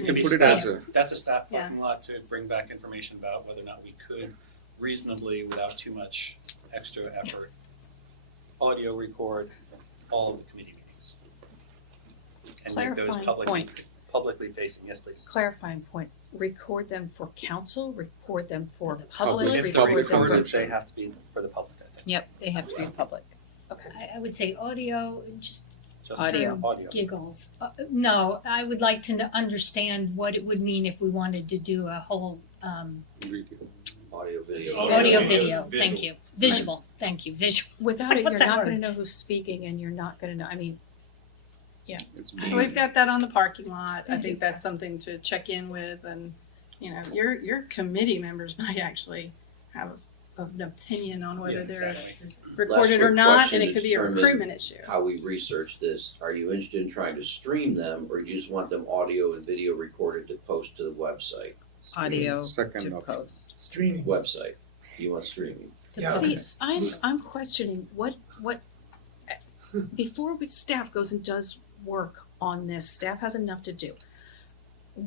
can Maybe put it staff- as a, That's a staff parking lot to bring back information about whether or not we could reasonably, without too much extra effort, audio record all of the committee meetings. And make those Clarifying publicly facing, yes, please. Clarifying point, record them for council, record them for Public. public, If they're record them recorded, for. they have to be for the public, I think. Yep, they have to be public. Okay. I would say audio, just Just Audio. Audio. giggles. No, I would like to understand what it would mean if we wanted to do a whole, video. Audio, video. audio, video, video, visual. thank you. Visual, thank you, visual. Without it, you're What's that not word? gonna know who's speaking and you're not gonna know, I mean, It's So we've got that on the parking lot. I think that's something to check in with, and, you know, your committee members might actually have an opinion on whether they're recorded or quick not, question and it to could be a determine recruitment issue. How we research this, are you interested in trying to stream them, or you just want them audio and video recorded to post to the website? Audio Second to option. post. Streaming. Website, you want streaming? Yeah. see, I'm questioning what, before staff goes and does work on this, staff has enough to do.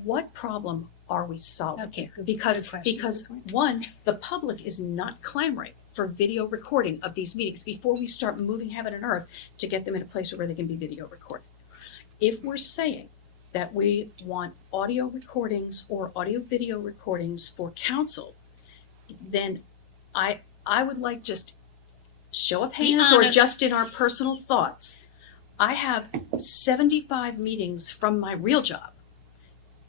What problem are we solving? Okay, good, Because, good question. because one, the public is not clamoring for video recording of these meetings before we start moving heaven and earth to get them in a place where they can be video recorded. If we're saying that we want audio recordings or audio video recordings for council, then I would like just show of Be hands or honest. just in our personal thoughts. I have 75 meetings from my real job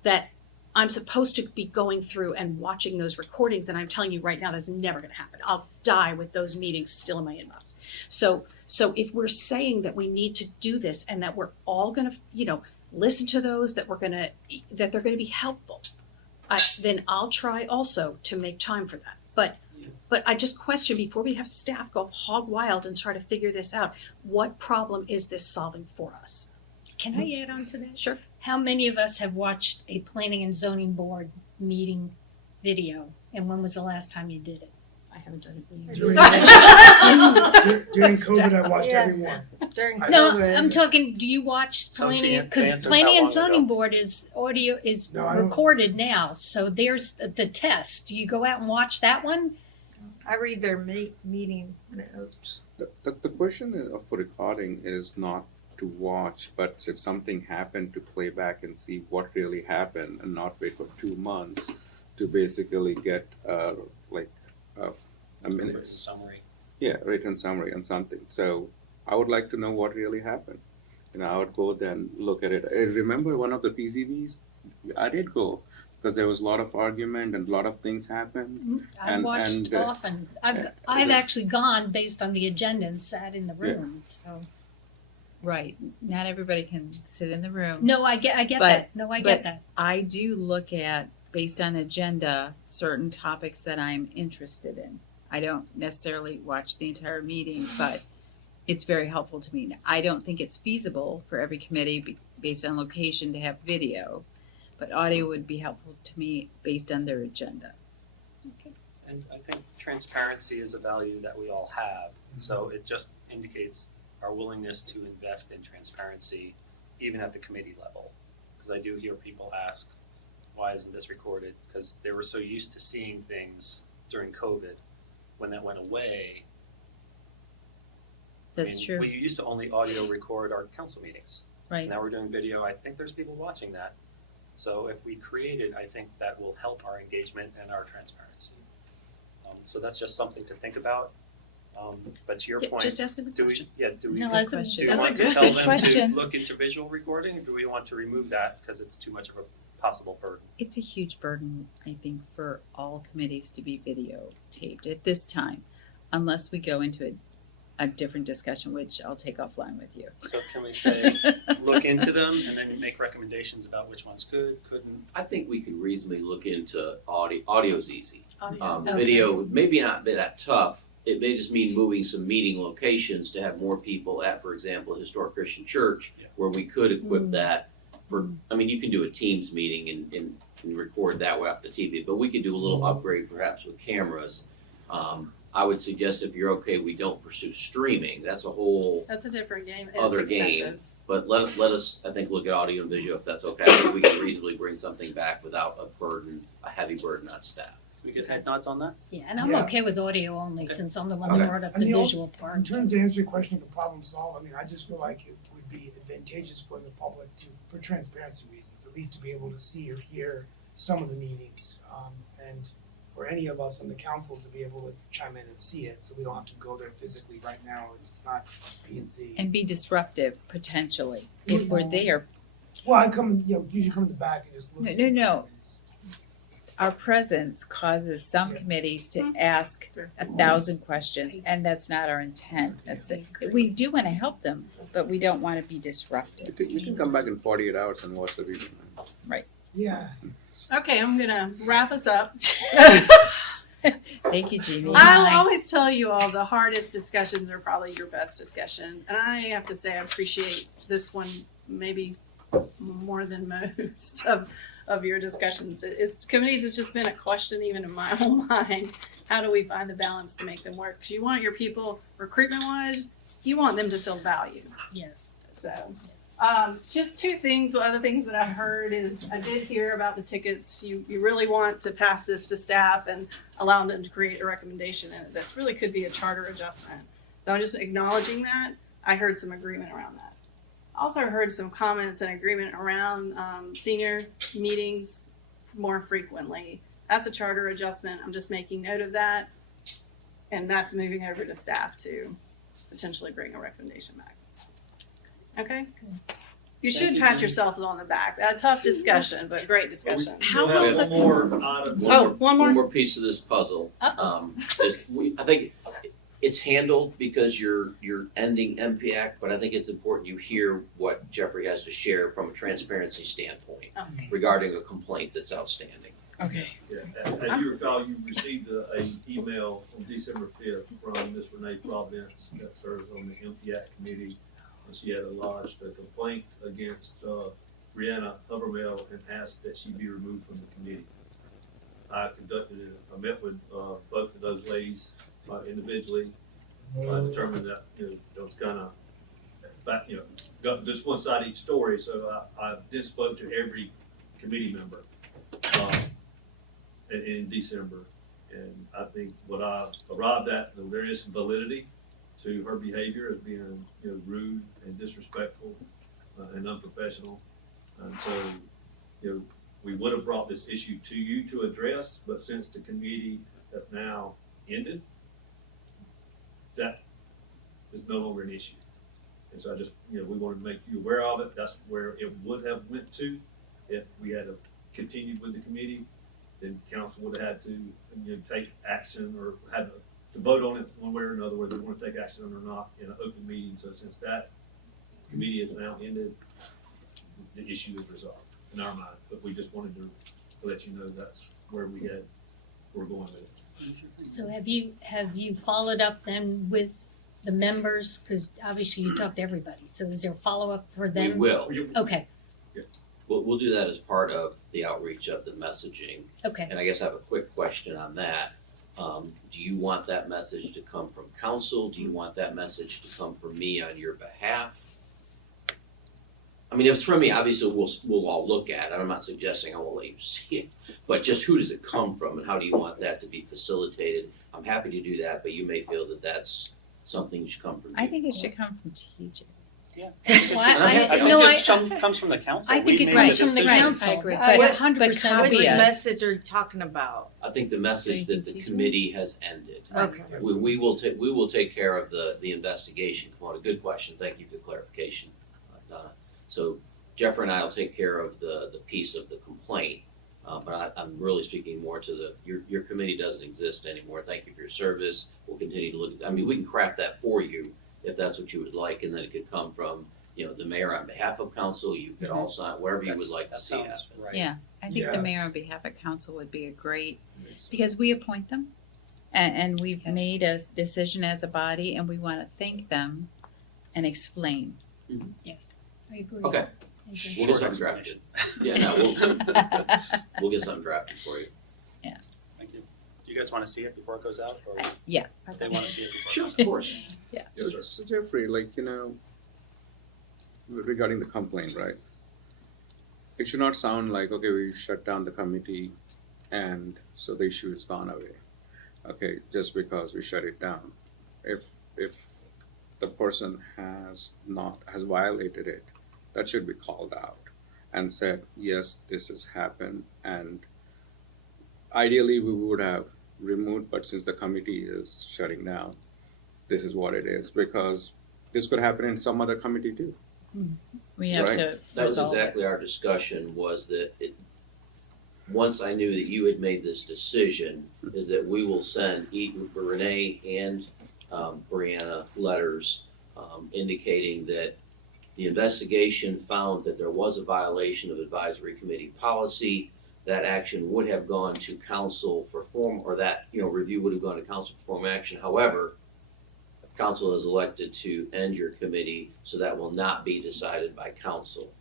that I'm supposed to be going through and watching those recordings, and I'm telling you right now, that's never gonna happen. I'll die with those meetings still in my inbox. So if we're saying that we need to do this and that we're all gonna, listen to those, that they're gonna be helpful, then I'll try also to make time for that. But I just question, before we have staff go hog wild and try to figure this out, what problem is this solving for us? Can I add on to that? Sure. How many of us have watched a planning and zoning board meeting video? And when was the last time you did it? I haven't done it. During COVID, I watched every one. During No, COVID. I'm talking, do you watch So she planning, answered because how planning and long ago? zoning board is audio, is No, I don't- recorded now, so there's the test. Do you go out and watch that one? I read their meeting notes. The question of recording is not to watch, but if something happened, to play back and see what really happened and not wait for 2 months to basically get a Written minute. summary. Yeah, written summary on something. So I would like to know what really happened. I would go then look at it. I remember one of the PCVs, I did go because there was a lot of argument and a lot of things happened. I've And- watched and, often. I've yeah. actually gone based on the agenda and sat in the room, so. Right. Not everybody can sit in the room. No, I get But- that. No, I get but- that. I do look at, based on agenda, certain topics that I'm interested in. I don't necessarily watch the entire meeting, but it's very helpful to me. I don't think it's feasible for every committee based on location to have video, but audio would be helpful to me based on their agenda. And I think transparency is a value that we all have, so it just indicates our willingness to invest in transparency, even at the committee level. Because I do hear people ask, why isn't this recorded? Because they were so used to seeing things during COVID. When that went away, That's true, We used to only audio record our council meetings. right? Now we're doing video. I think there's people watching that. So if we create it, I think that will help our engagement and our transparency. So that's just something to think about. But to your Yeah, point, just asking the do we, question. do we, No, Good that's a, question. do we that's a want to good tell them question. to look into visual recording, or do we want to remove that because it's too much of a possible burden? It's a huge burden, I think, for all committees to be videotaped at this time, unless we go into a different discussion, which I'll take offline with you. So can we say, look into them and then make recommendations about which ones could, couldn't? I think we could reasonably look into audio. Audio's easy. Okay. Video, maybe not be that tough. It may just mean moving some meeting locations to have more people at, for example, Historic Christian Church, Yeah. where we could equip that for, I mean, you can do a Teams meeting and record that way off the TV, but we could do a little upgrade perhaps with cameras. I would suggest if you're okay, we don't pursue streaming. That's a whole That's a different game. It's other expensive. game. But let us, I think, look at audio and visual if that's okay. I think we can reasonably bring something back without a heavy burden on staff. We get head nods on that? yeah, and I'm Yeah. okay with audio only Okay. since I'm the one Okay. that brought up And the the al- visual In part. terms to answer your question of the problem solved, I mean, I just feel like it would be advantageous for the public for transparency reasons, at least to be able to see or hear some of the meetings. And for any of us on the council to be able to chime in and see it, so we don't have to go there physically right now if it's not P and Z. And be disruptive, potentially, if we're there. Well, I come, usually come to the back and just listen. No. Our presence causes some Yeah. committees to ask 1,000 questions, and that's not our intent. We do want to help them, but we don't want to be disruptive. You can come back in 48 hours and watch the video. Yeah. Okay, I'm gonna wrap us up. Thank you, Jeannie. I'll always tell you all the hardest discussions are probably your best discussion. And I have to say I appreciate this one maybe more than most of your discussions. It's committees, it's just been a question even in my own mind. How do we find the balance to make them work? Because you want your people, recruitment wise, you want them to feel valued. Yes. So, just two things. Other things that I heard is I did hear about the tickets. You really want to pass this to staff and allow them to create a recommendation, and that really could be a charter adjustment. So I'm just acknowledging that. I heard some agreement around that. Also heard some comments and agreement around senior meetings more frequently. That's a charter adjustment. I'm just making note of that, and that's moving over to staff to potentially bring a recommendation back. Okay? You should pat yourselves on the back. A tough discussion, but great discussion. How We'll have will one the- more item. One more? One more piece of this puzzle. I think it's handled because you're ending MPAC, but I think it's important you hear what Jeffrey has to share from a transparency standpoint Okay. regarding a complaint that's outstanding. Okay. Yeah, as you recall, you received an email on December 5th from Ms. Renee Providence that serves on the MPAC committee. And she had lodged a complaint against Brianna Hubermel and asked that she be removed from the committee. I met with both of those ladies individually. I determined that it was kind of, just one side of each story. So I did spoke to every committee member in December, and I think what I arrived at, there is some validity to her behavior as being rude and disrespectful and unprofessional. And so we would have brought this issue to you to address, but since the committee has now ended, that is no longer an issue. And so I just, we wanted to make you aware of it. That's where it would have went to if we had continued with the committee. Then council would have had to take action or had to vote on it one way or another, whether they want to take action on it or not in an open meeting. So since that committee is now ended, the issue is resolved in our mind. But we just wanted to let you know that's where we're going with it. So have you followed up then with the members? Because obviously you talked to everybody. So is there follow-up for We them? will. Okay, We'll do that as part of the outreach of the messaging. okay. And I guess I have a quick question on that. Do you want that message to come from council? Do you want that message to come from me on your behalf? I mean, if it's from me, obviously we'll all look at it. I'm not suggesting I will let you see it, but just who does it come from and how do you want that to be facilitated? I'm happy to do that, but you may feel that that's something should come from you. I think it should come from TJ. Yeah. Well, I think no, it comes from the council. I think We it made comes from the decision. council. I agree. I But- 100% but What copy us. message are you talking about? I think the message that the committee has ended. Okay. We will take care of the investigation. Come on, a good question. Thank you for the clarification, Donna. So Jeffrey and I will take care of the piece of the complaint. But I'm really speaking more to your committee doesn't exist anymore. Thank you for your service. We'll continue to look at, I mean, we can craft that for you if that's what you would like, and then it could come from, the mayor on behalf of council. You could all sign, whatever you would like to That see sounds happen. right. Yeah, I think the Yes. mayor on behalf of council would be a great, because we appoint them. And we've Yes. made a decision as a body and we want to thank them and explain. Yes, I agree. Okay. I agree. We'll Short get something drafted. Yeah, no, we'll get something drafted for you. Thank you. Do you guys want to see it before it goes out, or Yeah. they want to see it before? Sure, it of goes out? course. Yeah. Yes, sir. So Jeffrey, regarding the complaint, right? It should not sound like, okay, we shut down the committee and so the issue is gone away. Okay, just because we shut it down. If the person has violated it, that should be called out and said, yes, this has happened, and ideally we would have removed, but since the committee is shutting down, this is what it is, because this could happen in some other committee too. We have Right. to That was resolve it. exactly our discussion, was that once I knew that you had made this decision, is that we will send Renee and Brianna letters indicating that the investigation found that there was a violation of advisory committee policy. That action would have gone to council for form, or that, review would have gone to council for form action. However, council has elected to end your committee, so that will not be decided by council.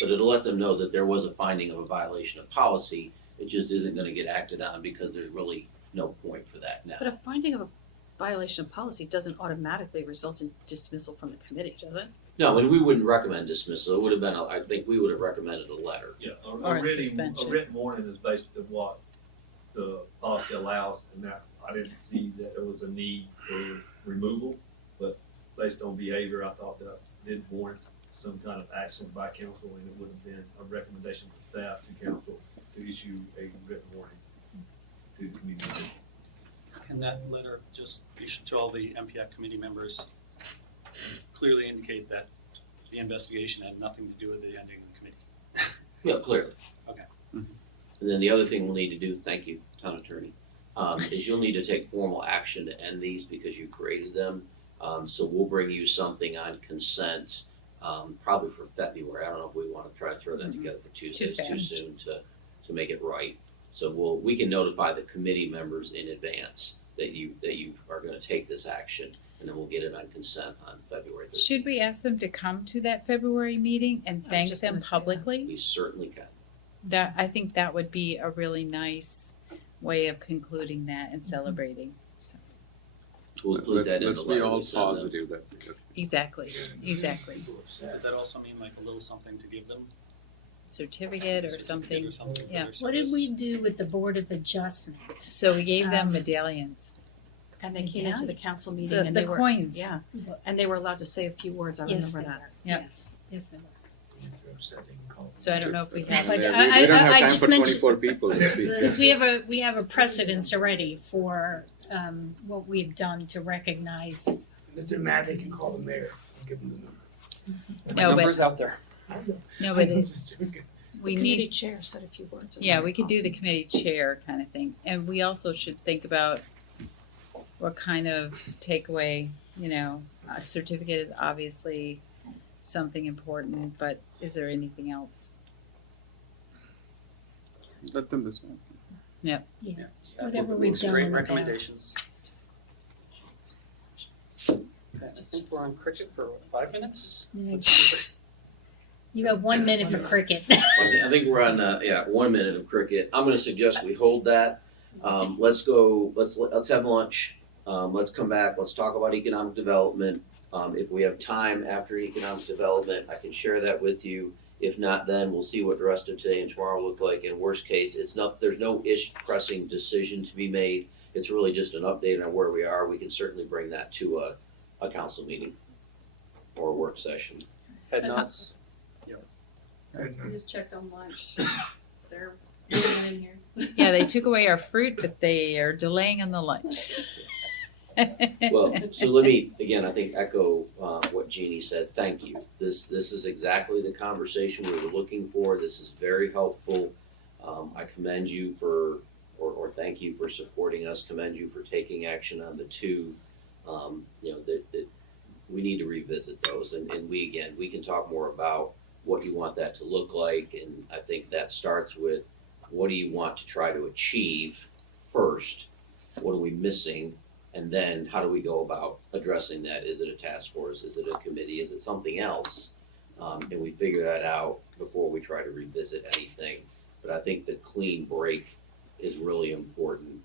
But it'll let them know that there was a finding of a violation of policy. It just isn't gonna get acted on because there's really no point for that now. But a finding of a violation of policy doesn't automatically result in dismissal from the committee, does it? No, and we wouldn't recommend dismissal. It would have been, I think we would have recommended a letter. Yeah, Or a a suspension. written warning is based on what the policy allows, and that, I didn't see that there was a need for removal, but based on behavior, I thought that did warrant some kind of action by council, and it would have been a recommendation for staff to council to issue a written warning to the community. Can that letter just issued to all the MPAC committee members clearly indicate that the investigation had nothing to do with the ending of the committee? Yeah, clearly. Okay. And then the other thing we'll need to do, thank you, town attorney, is you'll need to take formal action to end these because you created them. So we'll bring you something on consent, probably for February. I don't know if we want to try to throw that together for Tuesday. It's too fast. soon to make it right. So we can notify the committee members in advance that you are going to take this action, and then we'll get it on consent on February 13th. Should we ask them to come to that February meeting and I was thank just them gonna say that. publicly? We certainly can. I think that would be a really nice way of concluding that and celebrating. So, We'll include that in the Let's be letter all we send them. positive that. exactly, exactly. Does that also mean like a little something to give them? Certificate or Certificate something. or something for Yeah. their What did service? we do with the Board of Adjustment? So we gave them medallions, And they came into the council meeting the and they were, coins. yeah, and they were allowed to say a few words, I Yes, remember they that. were. Yep. Yes, they were. So I don't know if we have. But We I don't have time just for mentioned- 24 people. Because we have a precedence already for what we've done to recognize. If they're mad, they can call the mayor and give them the number. No, but Numbers out there. I don't know. no, but I'm just joking. we The need. committee chair said a few words. as Yeah, I we could do recall. the committee chair kind of thing, and we also should think about what kind of takeaway. A certificate is obviously something important, but is there anything else? Let them decide. Yeah. Staff Whatever will we've make done great in the recommendations. Okay, I think we're on cricket for 5 minutes. You have 1 minute for cricket. I think we're on 1 minute of cricket. I'm gonna suggest we hold that. Let's have lunch. Let's come back. Let's talk about economic development. If we have time after economic development, I can share that with you. If not, then we'll see what the rest of today and tomorrow look like. In worst case, there's no pressing decision to be made. It's really just an update on where we are. We can certainly bring that to a council meeting or a work session. Head nods. We just checked on lunch. They're getting it in here. Yeah, they took away our fruit, but they are delaying on the lunch. Well, so let me, again, I think echo what Jeannie said. Thank you. This is exactly the conversation we were looking for. This is very helpful. I commend you for, or thank you for supporting us, commend you for taking action on the two. That we need to revisit those. And we can talk more about what you want that to look like. And I think that starts with, what do you want to try to achieve first? What are we missing? And then how do we go about addressing that? Is it a task force? Is it a committee? Is it something else? And we figure that out before we try to revisit anything. But I think the clean break is really important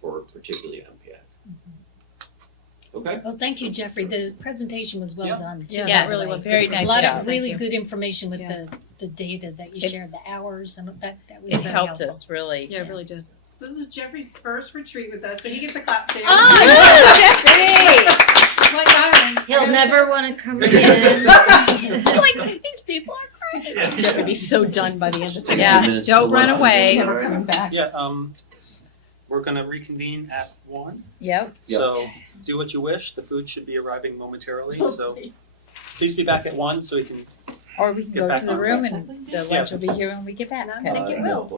for particularly MPAC. Okay? Well, thank you, Jeffrey. The presentation was well Yep. done. too, Yeah, by Yeah, it the really way. was very good nice A lot job. of really Thank you. good information with Yeah. the data that you It- shared, the hours, and that was It very helped helpful. us really. Yeah, it really did. This is Jeffrey's first retreat with us, so he gets a clap too. Like Byron. He'll never want to come again. Like, these people are crazy. Jeff would be so done by the end of today. Yeah, Minutes don't to run lunch. away. Never coming back. Yeah, we're gonna reconvene at 1. Yep. Yep. So do what you wish. The food should be arriving momentarily, so please be back at 1 so we can. Or we can Get go back to the on room track. and the lunch will be here when we get back. I think it will. No.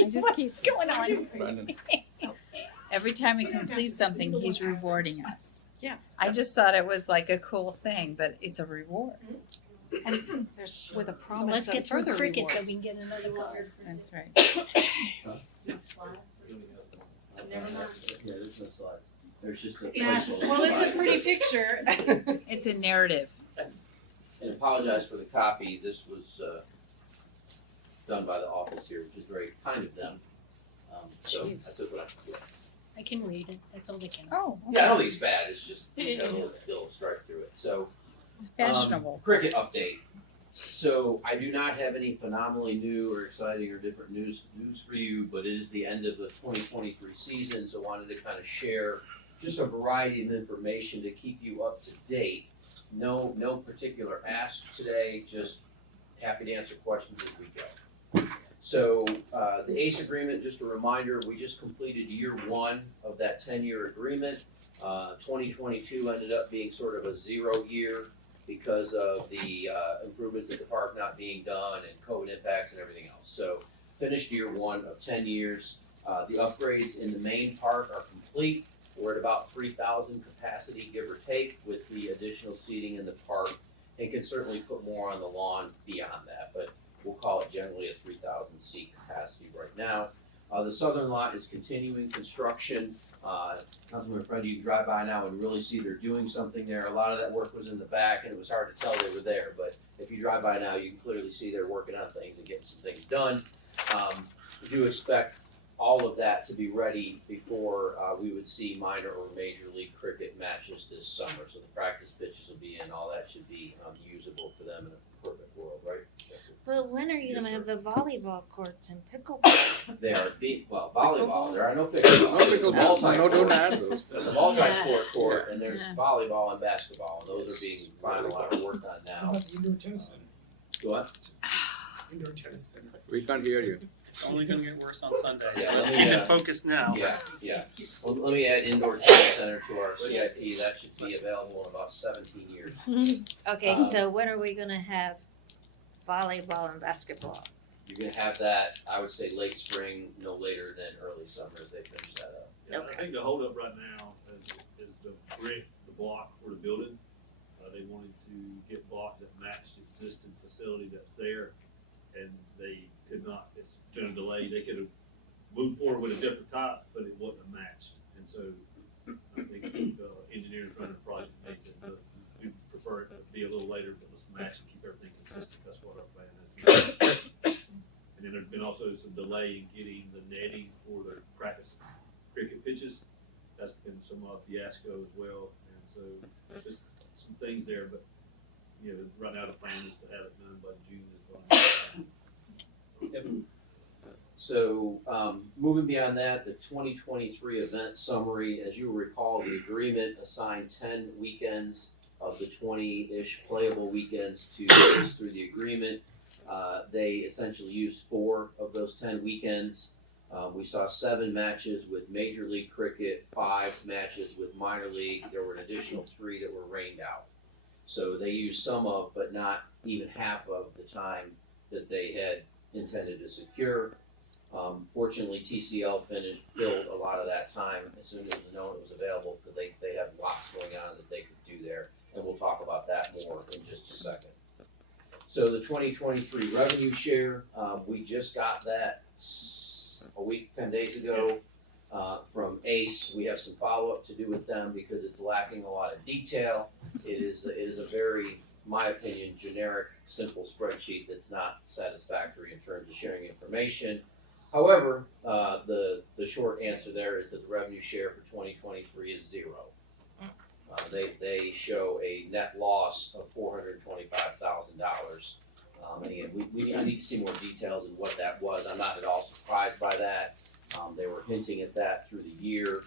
I just keep going on? Brandon. every time we complete something, he's rewarding us. Yeah. I just thought it was like a cool thing, but it's a reward. And there's with a So promise let's of get through further cricket so rewards. we can get another card. That's right. Slides? Never mind. Yeah, there's no slides. There's just a Yeah, placeholder well, it's a slide. pretty picture. It's a narrative. And apologize for the copy. This was done by the office here, which is very kind of them. So I Jeez. took what I could. I can read it. That's all that counts. Oh, Yeah, I don't think it's bad. It's just you got a little still strike through it. So it's fashionable. cricket update. So I do not have any phenomenally new or exciting or different news for you, but it is the end of the 2023 season, so I wanted to kind of share just a variety of information to keep you up to date. No particular ask today, just happy to answer questions as we go. So the ACE agreement, just a reminder, we just completed year 1 of that 10-year agreement. 2022 ended up being sort of a 0 year because of the improvements at the park not being done and COVID impacts and everything else. So finished year 1 of 10 years. The upgrades in the main park are complete. We're at about 3,000 capacity, give or take, with the additional seating in the park, and can certainly put more on the lawn beyond that, but we'll call it generally a 3,000 seat capacity right now. The southern lot is continuing construction. Councilman Friend, you can drive by now and really see they're doing something there. A lot of that work was in the back and it was hard to tell they were there, but if you drive by now, you can clearly see they're working on things and getting some things done. We do expect all of that to be ready before we would see minor or major league cricket matches this summer. So the practice pitches will be in, all that should be usable for them in a perfect world, right? But when are you Yes, gonna sir. have the volleyball courts and pickleball? They are volleyball, there are no pickleball. No pickleball, no, don't multi-sport. add those. There's a multi-sport court Yeah. and there's Yeah. volleyball and basketball, and those are being finalized, worked on How now. about the indoor tennis center? What? Indoor tennis center. We can't hear you. It's only gonna get worse on Sunday, so Yeah, let's let me, keep it focused now. Yeah. Well, let me add indoor tennis center to our CIP, that should be available in about 17 years. Okay, so when are we gonna have volleyball and basketball? You're gonna have that, I would say late spring, no later than early summer as they finish that up. Yeah, Okay. I think the holdup right now is the grant, the block for the building. They wanted to get block that matched the existing facility that's there, and they could not, it's been a delay. They could have moved forward with a different type, but it wasn't a match. And so I think the engineers running the project made it, we prefer it to be a little later, but let's match and keep everything consistent. That's what our plan is. And then there's been also some delay in getting the netting for the practice cricket pitches. That's been some fiasco as well. And so just some things there, but you know, right now the plan is to have it done by June is fine. So, moving beyond that, the 2023 event summary, as you recall, the agreement assigned 10 weekends of the 20-ish playable weekends to use through the agreement. They essentially used 4 of those 10 weekends. We saw 7 matches with Major League Cricket, 5 matches with Minor League. There were an additional 3 that were rained out. So they used some of, but not even half of the time that they had intended to secure. Fortunately, TCL filled a lot of that time as soon as they know it was available, because they have lots going on that they could do there, and we'll talk about that more in just a second. So the 2023 revenue share, we just got that a week, 10 days ago from ACE. We have some follow-up to do with them because it's lacking a lot of detail. It is a very, in my opinion, generic, simple spreadsheet that's not satisfactory in terms of sharing information. However, the short answer there is that the revenue share for 2023 is 0. They show a net loss of $425,000. And again, I need to see more details in what that was. I'm not at all surprised by that. They were hinting at that through the year.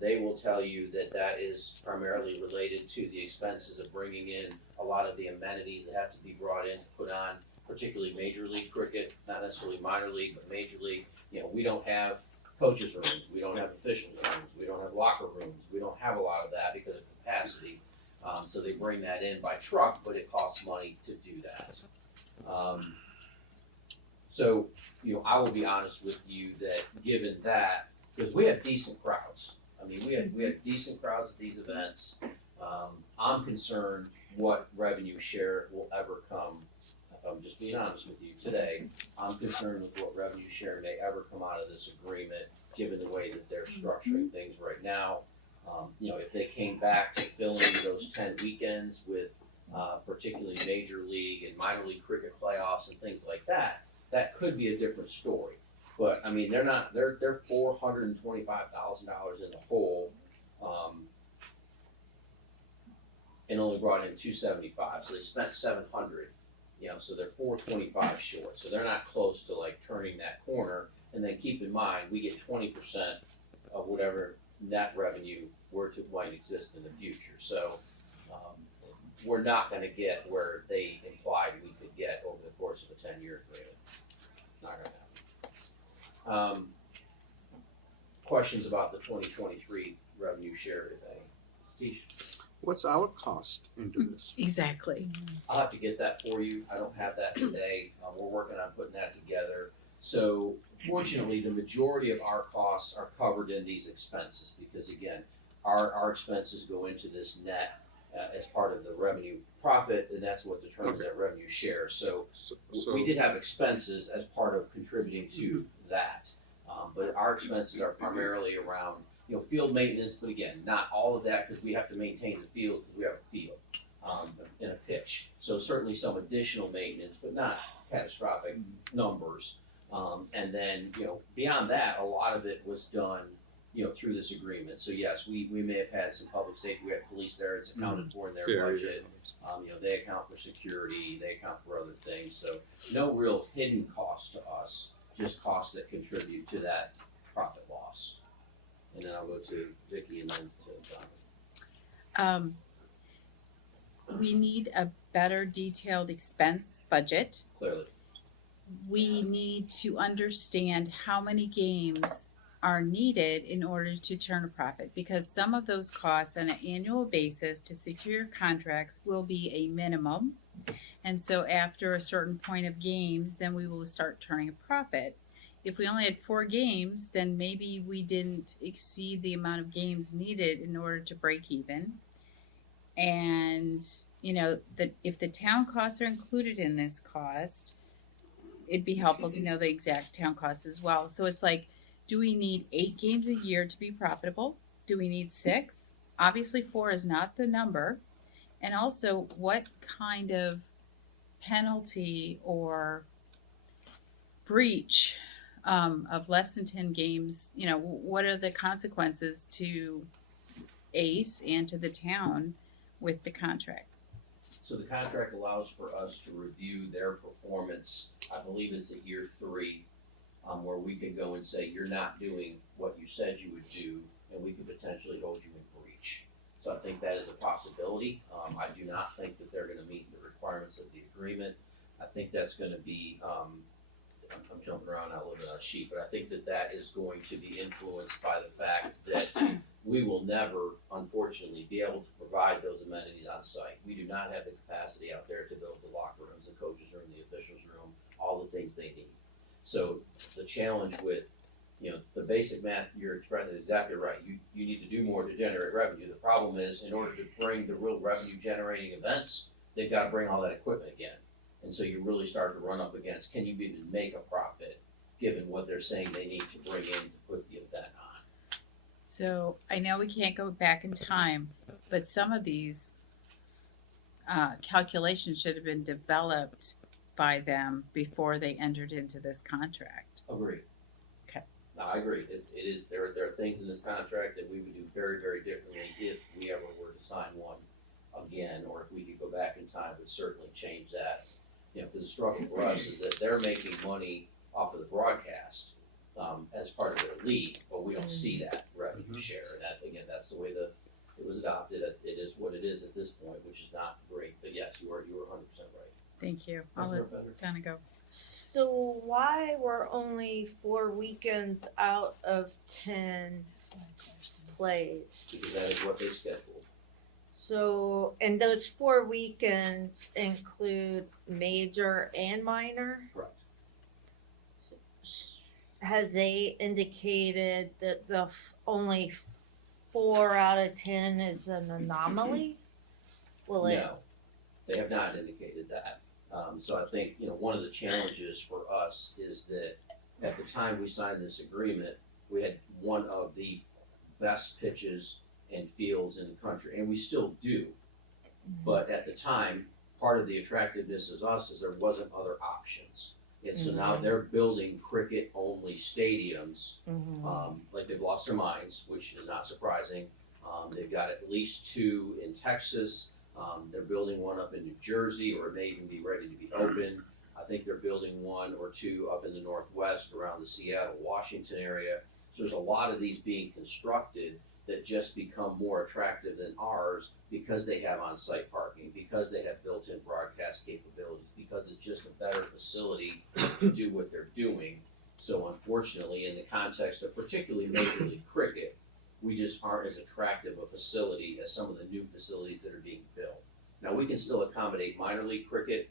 They will tell you that that is primarily related to the expenses of bringing in a lot of the amenities that have to be brought in to put on, particularly Major League Cricket, not necessarily Minor League, but Major League. You know, we don't have coaches' rooms, we don't have officials' rooms, we don't have locker rooms, we don't have a lot of that because of capacity. So they bring that in by truck, but it costs money to do that. So, you know, I will be honest with you that given that, because we have decent crowds. I mean, we have decent crowds at these events. I'm concerned what revenue share will ever come. I'm just being honest with you today. I'm concerned with what revenue share may ever come out of this agreement, given the way that they're structuring things right now. You know, if they came back to filling those 10 weekends with particularly Major League and Minor League Cricket playoffs and things like that, that could be a different story. But I mean, they're $425,000 in the hole, and only brought in $275. So they spent $700. You know, so they're $425 short. So they're not close to like turning that corner. And then keep in mind, we get 20% of whatever net revenue might exist in the future. So we're not going to get where they implied we could get over the course of a 10-year agreement. Not going to happen. Questions about the 2023 revenue share, if any? Steve? What's our cost into this? Exactly. I'll have to get that for you. I don't have that today. We're working on putting that together. So fortunately, the majority of our costs are covered in these expenses because, again, our expenses go into this net as part of the revenue profit, and that's what determines that revenue share. So we did have expenses as part of contributing to that. But our expenses are primarily around, you know, field maintenance, but again, not all of that because we have to maintain the field because we have a field and a pitch. So certainly some additional maintenance, but not catastrophic numbers. And then, you know, beyond that, a lot of it was done, you know, through this agreement. So yes, we may have had some public safety, we had police there, it's accounted for in their budget. You know, they account for security, they account for other things. So no real hidden cost to us, just costs that contribute to that profit loss. And then I'll go to Vicki and then to Jonathan. We need a better detailed expense budget. Clearly. We need to understand how many games are needed in order to turn a profit, because some of those costs on an annual basis to secure contracts will be a minimum. And so after a certain point of games, then we will start turning a profit. If we only had 4 games, then maybe we didn't exceed the amount of games needed in order to break even. And, you know, that if the town costs are included in this cost, it'd be helpful to know the exact town costs as well. So it's like, do we need 8 games a year to be profitable? Do we need 6? Obviously 4 is not the number. And also, what kind of penalty or breach of less than 10 games, you know, what are the consequences to ACE and to the town with the contract? So the contract allows for us to review their performance, I believe it's at year 3, where we can go and say, you're not doing what you said you would do, and we could potentially hold you in breach. So I think that is a possibility. I do not think that they're gonna meet the requirements of the agreement. I think that's gonna be, I'm jumping around now a little bit on a sheet, but I think that that is going to be influenced by the fact that we will never, unfortunately, be able to provide those amenities on site. We do not have the capacity out there to build the locker rooms, the coaches' room, the officials' room, all the things they need. So the challenge with, you know, the basic math you're expressing is exactly right. You need to do more to generate revenue. The problem is, in order to bring the real revenue generating events, they've got to bring all that equipment again. And so you really start to run up against, can you even make a profit given what they're saying they need to bring in to put the event on? So I know we can't go back in time, but some of these calculations should have been developed by them before they entered into this contract. Agree. Okay. No, I agree. There are things in this contract that we would do very, very differently if we ever were to sign one again, or if we could go back in time, would certainly change that. You know, because the struggle for us is that they're making money off of the broadcast as part of their league, but we don't see that revenue share. And that, again, that's the way it was adopted. It is what it is at this point, which is not great. But yes, you were 100% right. Thank you. I'll let Donna go. So why were only 4 weekends out of 10 plays? Because that is what they scheduled. So, and those 4 weekends include major and minor? Correct. Have they indicated that the only 4 out of 10 is an anomaly? Will it? No, they have not indicated that. So I think, you know, one of the challenges for us is that at the time we signed this agreement, we had one of the best pitches and fields in the country, and we still do. But at the time, part of the attractiveness of us is there wasn't other options. And so now they're building cricket-only stadiums, like they've lost their minds, which is not surprising. They've got at least 2 in Texas. They're building one up in New Jersey, or it may even be ready to be open. I think they're building 1 or 2 up in the Northwest around the Seattle, Washington area. So there's a lot of these being constructed that just become more attractive than ours because they have on-site parking, because they have built-in broadcast capabilities, because it's just a better facility to do what they're doing. So unfortunately, in the context of particularly Major League Cricket, we just aren't as attractive a facility as some of the new facilities that are being built. Now, we can still accommodate minor league cricket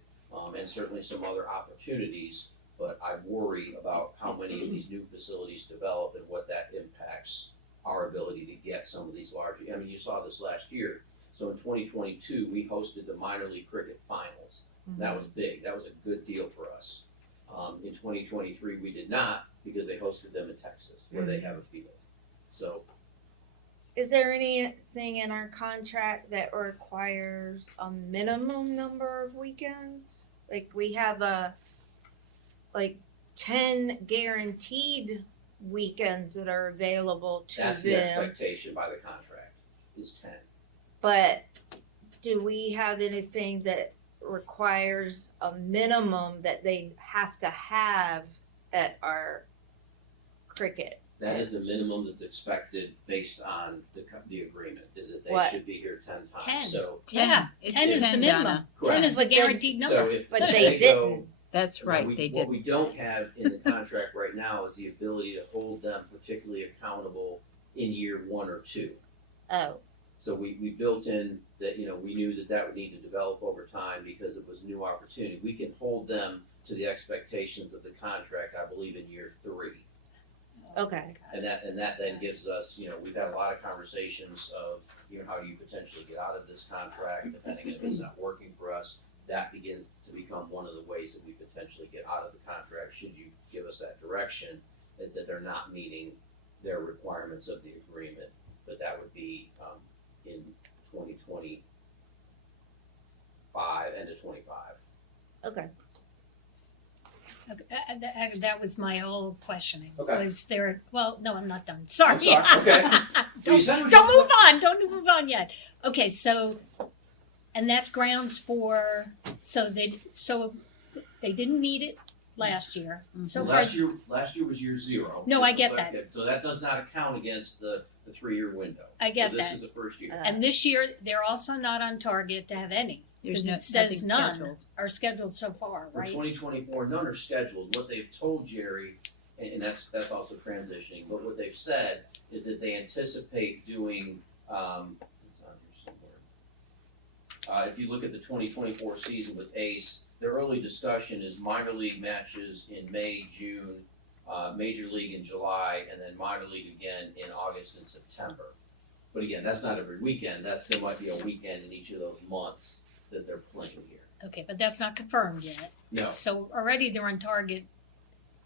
and certainly some other opportunities, but I worry about how many of these new facilities develop and what that impacts our ability to get some of these larger. I mean, you saw this last year. So in 2022, we hosted the minor league cricket finals. That was big. That was a good deal for us. In 2023, we did not, because they hosted them in Texas, where they have a field. So, is there anything in our contract that requires a minimum number of weekends? Like we have 10 guaranteed weekends that are available to that's the them. expectation by the contract, is 10. But do we have anything that requires a minimum that they have to have at our cricket? That is the minimum that's expected based on the agreement, is that they What? should be here 10 times. 10. So, 10. Yeah, It's 10 is the minimum. Donna. 10 is the But then- guaranteed number. so if But if they go, didn't. That's right, what they what we did. don't have in the contract right now is the ability to hold them particularly accountable in year 1 or 2. Oh, So we built in that, you know, we knew that would need to develop over time because it was new opportunity. We can hold them to the expectations of the contract, I believe, in year 3. okay. And that then gives us, you know, we've had a lot of conversations of, you know, how do you potentially get out of this contract, depending if it's not working for us. That begins to become one of the ways that we potentially get out of the contract us that direction, is that they're not meeting their requirements of the agreement, but that would be, in 2025, end of 25. Okay. Okay, that was my whole questioning. Okay. Was there? Well, no, I'm not done. Sorry. I'm sorry. Okay. Well, you said it was don't your move on. Don't move on yet. Okay, so, and that's grounds for so they didn't need it last year. So far, Last year was year 0. No, I get that. So that does not account against the 3-year window. I get so that. This is the first year. And this year they're also not on target to have any. There's Because it says nothing none scheduled. are scheduled so far, For right? 2024, none are scheduled. What they've told Jerry, and that's also transitioning, but what they've said is that they anticipate doing, it's on here somewhere. If you look at the 2024 season with Ace, their early discussion is minor league matches in May, June, Major League in July, and then minor league again in August and September. But again, that's not every weekend. There might be a weekend in each of those months that they're playing here. Okay, but that's not confirmed yet. No, So already they're on target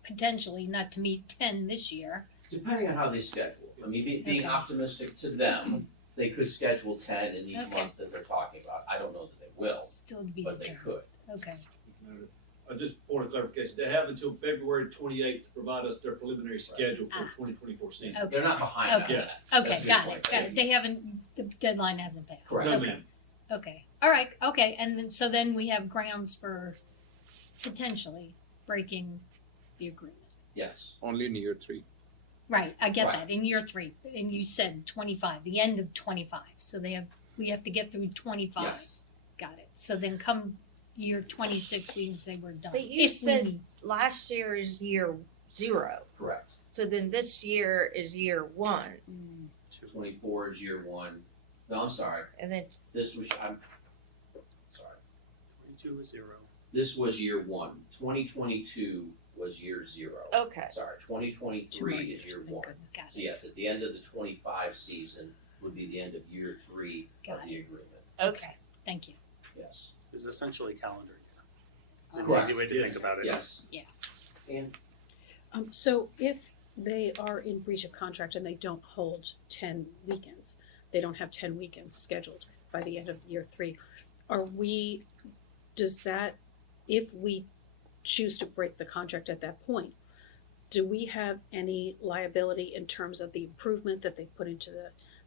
potentially not to meet 10 this year. depending on how they schedule. I mean, being Okay. optimistic to them, they could schedule 10 in these Okay. months that they're talking about. I don't know that they will, Still to be but they determined. could. Okay. Just point of clarification, they have until February 28th to provide us their preliminary schedule for the 2024 season. Okay. They're not behind Okay. on that. Okay, That's a good got point. it. Got it. They haven't. The deadline hasn't passed. Correct. No, Okay. ma'am. Okay. All right. Okay. And then, so then we have grounds for potentially breaking the agreement. Yes. Only in year 3. Right. I get Right. that. In year 3, and you said 25, the end of 25. So we have to get through 25. Yes. Got it. So then come year 26, we can say we're done. But you If we said need- last year is year 0. Correct. So then this year is year 1. 24 is year 1. No, I'm sorry. And then I'm sorry. 22 is 0. This was year 1. 2022 was year 0. okay. Sorry, Two more 2023 is years, year thank 1. goodness. Got So yes, at the end of the 25 season would be the end of year 3 of Got the agreement. Okay. Thank you. Yes. It's essentially calendar year. It's an Correct. easy way to Yes. think about it. Yes. Yeah. And So if they are in breach of contract and they don't hold 10 weekends, they don't have 10 weekends scheduled by the end of year 3, does that, if we choose to break the contract at that point, do we have any liability in terms of the improvement that they put into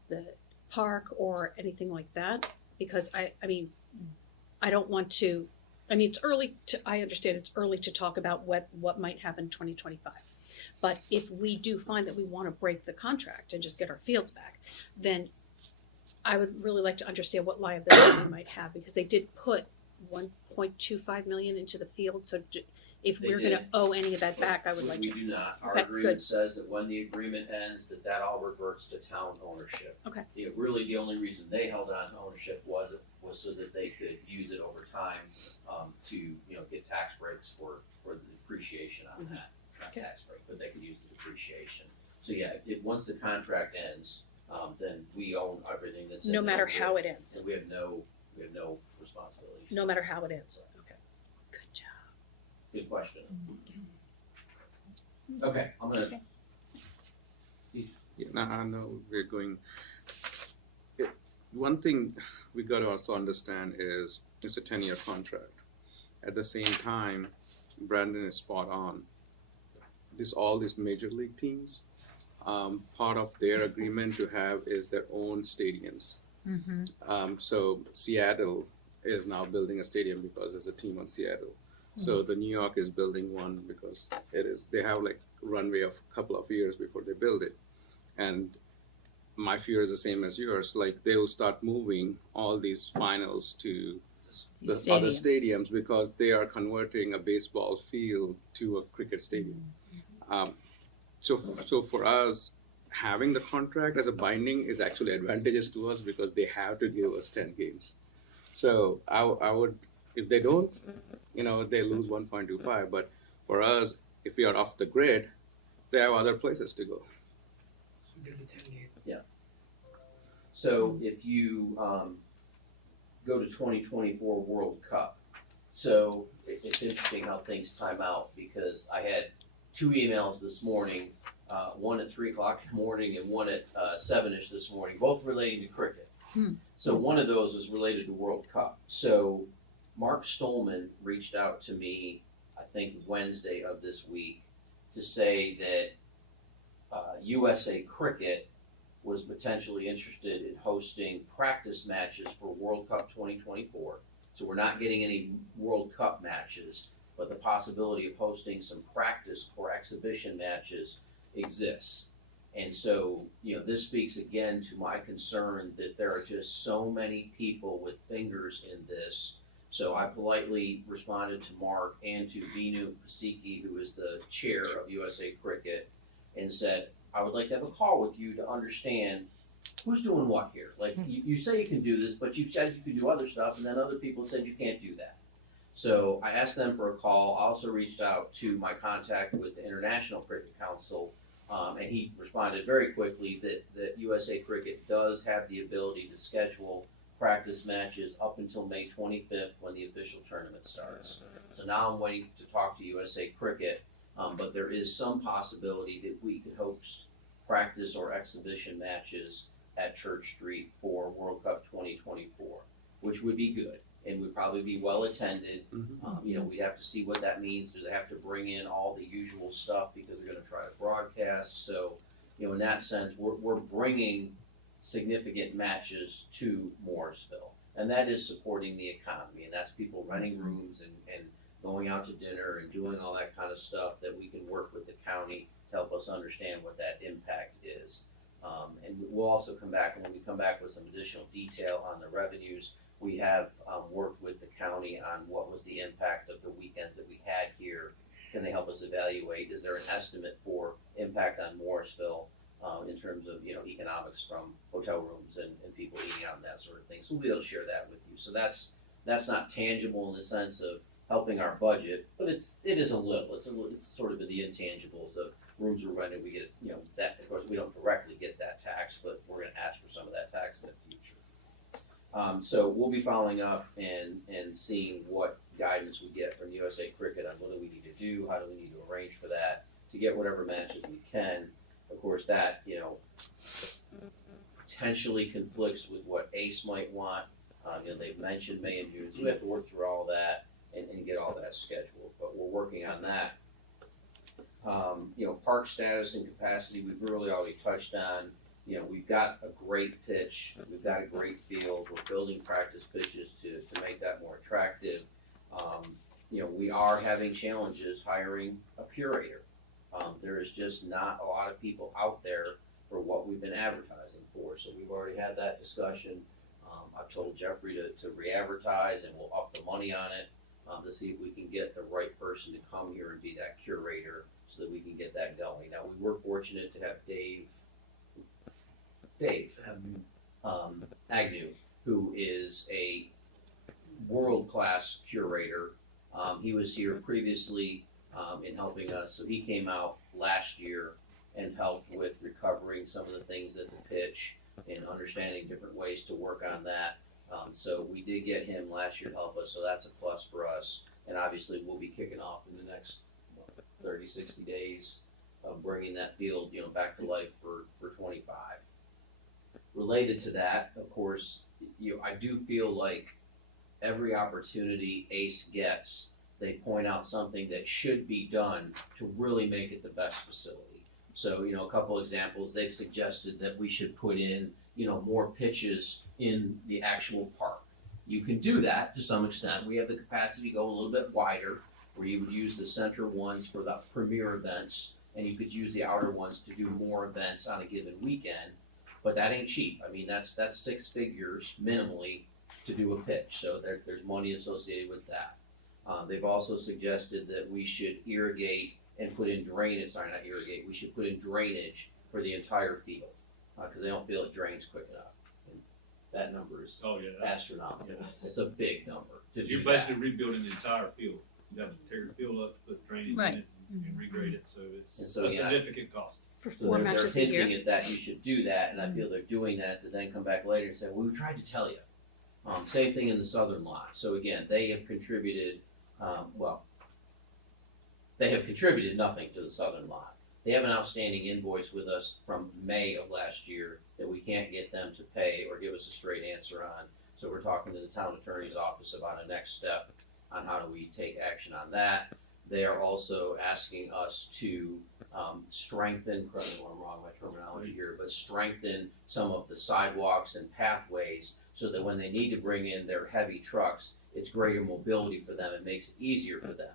the park or anything like that? Because I mean, I don't want to, I mean, I understand it's early to talk about what might happen in 2025. But if we do find that we want to break the contract and just get our fields back, then I would really like to understand what liability we might have, because they did put 1.25 million into the field. So if They we're going to did. owe any of that back, I would like we to. do not. Our Okay, agreement good. says that when the agreement ends, that all reverts to town ownership. Okay. Really, the only reason they held on to ownership was so that they could use it over time, to, get tax breaks for the depreciation on that. Not Okay. tax break, but they could use the depreciation. So yeah, once the contract ends, then we own everything that's in No there. matter how it ends. And we have no responsibility. No matter how it ends. Okay. Good job. Good question. Okay, I'm gonna, Yeah, I know we're going. One thing we got to also understand is it's a 10-year contract. At the same time, Brandon is spot on. All these major league teams, part of their agreement to have is their own stadiums. Mm-hmm. So Seattle is now building a stadium because there's a team on Seattle. So the New York is building one because they have like runway of a couple of years before they build it. And my fear is the same as yours. Like they will start moving all these finals to the other stadiums because they are converting a baseball field to a cricket stadium. So for us, having the contract as a binding is actually advantageous to us because they have to give us 10 games. So I would, if they don't, they lose 1.25. But for us, if we are off the grid, they have other places to go. Good at the 10 game. so if you, go to 2024 World Cup, so it's interesting how things time out because I had two emails this morning, one at 3 o'clock in the morning and one at 7-ish this morning, both relating to cricket. So one of those is related to World Cup. So Mark Stolman reached out to me, I think Wednesday of this week, to say that USA Cricket was potentially interested in hosting practice matches for World Cup 2024. So we're not getting any World Cup matches, but the possibility of hosting some practice or exhibition matches exists. And so, this speaks again to my concern that there are just so many people with fingers in this. So I politely responded to Mark and to Vinu Pasiki, who is the chair of USA Cricket, and said, I would like to have a call with you to understand who's doing what here. Like, you say you can do this, but you've said you can do other stuff, and then other people said you can't do that. So I asked them for a call. I also reached out to my contact with the International Cricket Council, and he responded very quickly that USA Cricket does have the ability to schedule practice matches up until May 25th when the official tournament starts. So now I'm waiting to talk to USA Cricket, but there is some possibility that we could host practice or exhibition matches at Church Street for World Cup 2024, which would be good and would probably be well attended. We'd have to see what that means. Do they have to bring in all the usual stuff because they're going to try to broadcast? So, in that sense, we're bringing significant matches to Morrisville, and that is supporting the economy, and that's people renting rooms and going out to dinner and doing all that kind of stuff that we can work with the county to help us understand what that impact is. And we'll also come back, and when we come back with some additional detail on the revenues, we have worked with the county on what was the impact of the weekends that we had here. Can they help us evaluate? Is there an estimate for impact on Morrisville in terms of economics from hotel rooms and people eating out and that sort of thing? So we'll be able to share that with you. So that's not tangible in the sense of helping our budget, but it is a little. It's sort of in the intangibles of rooms we're renting. We get that. Of course, we don't directly get that tax, but we're going to ask for some of that tax in the future. So we'll be following up and seeing what guidance we get from USA Cricket on what do we need to do, how do we need to arrange for that to get whatever matches we can. Of course, that potentially conflicts with what ACE might want. They've mentioned May and June, so we have to work through all that and get all that scheduled. But we're working on that. Park status and capacity we've really already touched on. We've got a great pitch, we've got a great field, we're building practice pitches to make that more attractive. We are having challenges hiring a curator. There is just not a lot of people out there for what we've been advertising for, so we've already had that discussion. I've told Jeffrey to re-advertise, and we'll up the money on it to see if we can get the right person to come here and be that curator so that we can get that going. Now, we were fortunate to have Dave Agnew, who is a world-class curator. He was here previously in helping us, so he came out last year and helped with recovering some of the things at the pitch and understanding different ways to work on that. So we did get him last year to help us, so that's a plus for us. And obviously, we'll be kicking off in the next 30, 60 days of bringing that field, back to life for 25. Related to that, of course, I do feel like every opportunity ACE gets, they point out something that should be done to really make it the best facility. So, a couple examples, they've suggested that we should put in, more pitches in the actual park. You can do that to some extent. We have the capacity to go a little bit wider, where you would use the center ones for the premier events, and you could use the outer ones to do more events on a given weekend. But that ain't cheap. I mean, that's 6 figures minimally to do a pitch. So there's money associated with that. They've also suggested that we should irrigate and put in drainage. Sorry, not irrigate. We should put in drainage for the entire field because they don't feel it drains quick enough. And that number is astronomical. Yeah. It's a big number to do You're basically rebuilding the entire field. You have to tear the field up, put drainage in it, and regrade it. So it's a significant cost. For So 4 matches a they're year. hinting at that you should do that, and I feel they're doing that to then come back later and say, well, we tried to tell you. Same thing in the southern lot. So again, they have contributed, they have contributed nothing to the southern lot. They have an outstanding invoice with us from May of last year that we can't get them to pay or give us a straight answer on. So we're talking to the town attorney's office about a next step on how do we take action on that. They are also asking us to strengthen, correct me if I'm wrong with my terminology here, but strengthen some of the sidewalks and pathways so that when they need to bring in their heavy trucks, it's greater mobility for them. It makes it easier for them.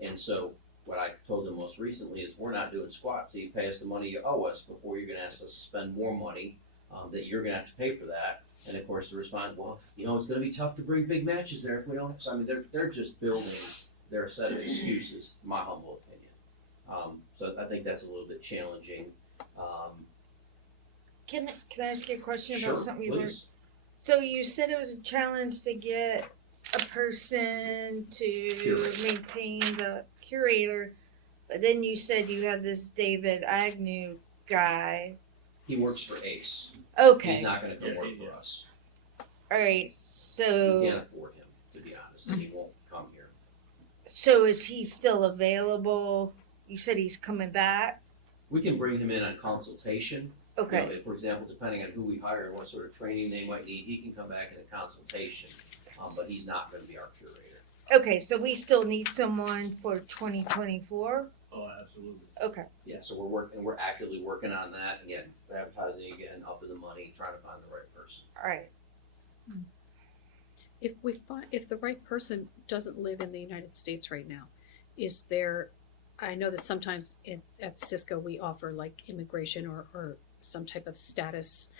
And so what I told them most recently is we're not doing squat till you pay us the money you owe us before you're gonna ask us to spend more money that you're gonna have to pay for that. And of course the response, well, it's gonna be tough to bring big matches there if we don't have, so I mean, they're just building their set of excuses, in my humble opinion. So I think that's a little bit challenging. Can I ask you a question Sure, about something you learned? please. So you said it was a challenge to get a person to Curate. maintain the curator, but then you said you have this David Agnew guy. He works for Ace. Okay, He's not gonna come Yeah, work yeah. for us. all right. We So can't afford him, to be honest, and he won't come here. so is he still available? You said he's coming back. We can bring him in on consultation. Okay. If, for example, depending on who we hire and what sort of training they might need, he can come back in a consultation, but he's not gonna be our curator. Okay, so we still need someone for 2024. Oh, absolutely. Okay. Yeah, so we're actively working on that, again, advertising again, upping the money, trying to find the right person. All right. If the right person doesn't live in the United States right now, is there, I know that sometimes at Cisco we offer like immigration or some type of status,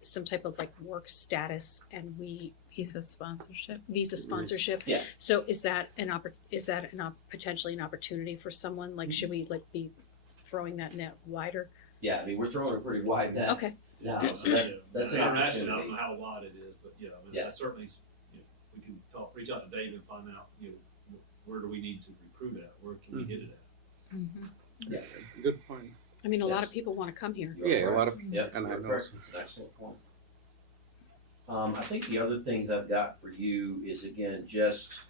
some type of like work status, and Visa sponsorship. visa sponsorship. Yeah. So is that potentially an opportunity for someone? Like, should we like be throwing that net wider? Yeah, I mean, we're throwing a pretty wide net Okay. now, so that's an International, I opportunity. don't know how wide it is, but yeah, I mean, Yeah. that certainly, we can reach out to Dave and find out, where do we need to recruit at, where can we get it at? Yeah, Good point. I mean, a lot Yes. of people want to come here. you're Yeah, a correct. lot of, Yep, and I you're know. correct. It's an excellent point. I think the other things I've got for you is again, just,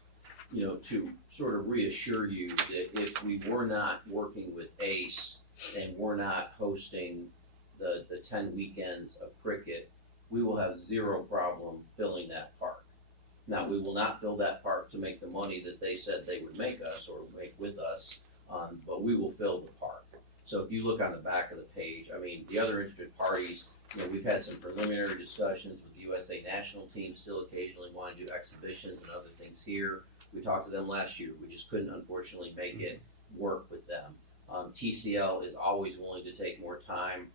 to sort of reassure you that if we were not working with Ace and we're not hosting the 10 weekends of cricket, we will have zero problem filling that park. Now, we will not fill that park to make the money that they said they would make us or make with us, but we will fill the park. So if you look on the back of the page, I mean, the other interested parties, we've had some preliminary discussions with the USA national team, still occasionally want to do exhibitions and other things here. We talked to them last year. We just couldn't unfortunately make it work with them. TCL is always willing to take more time.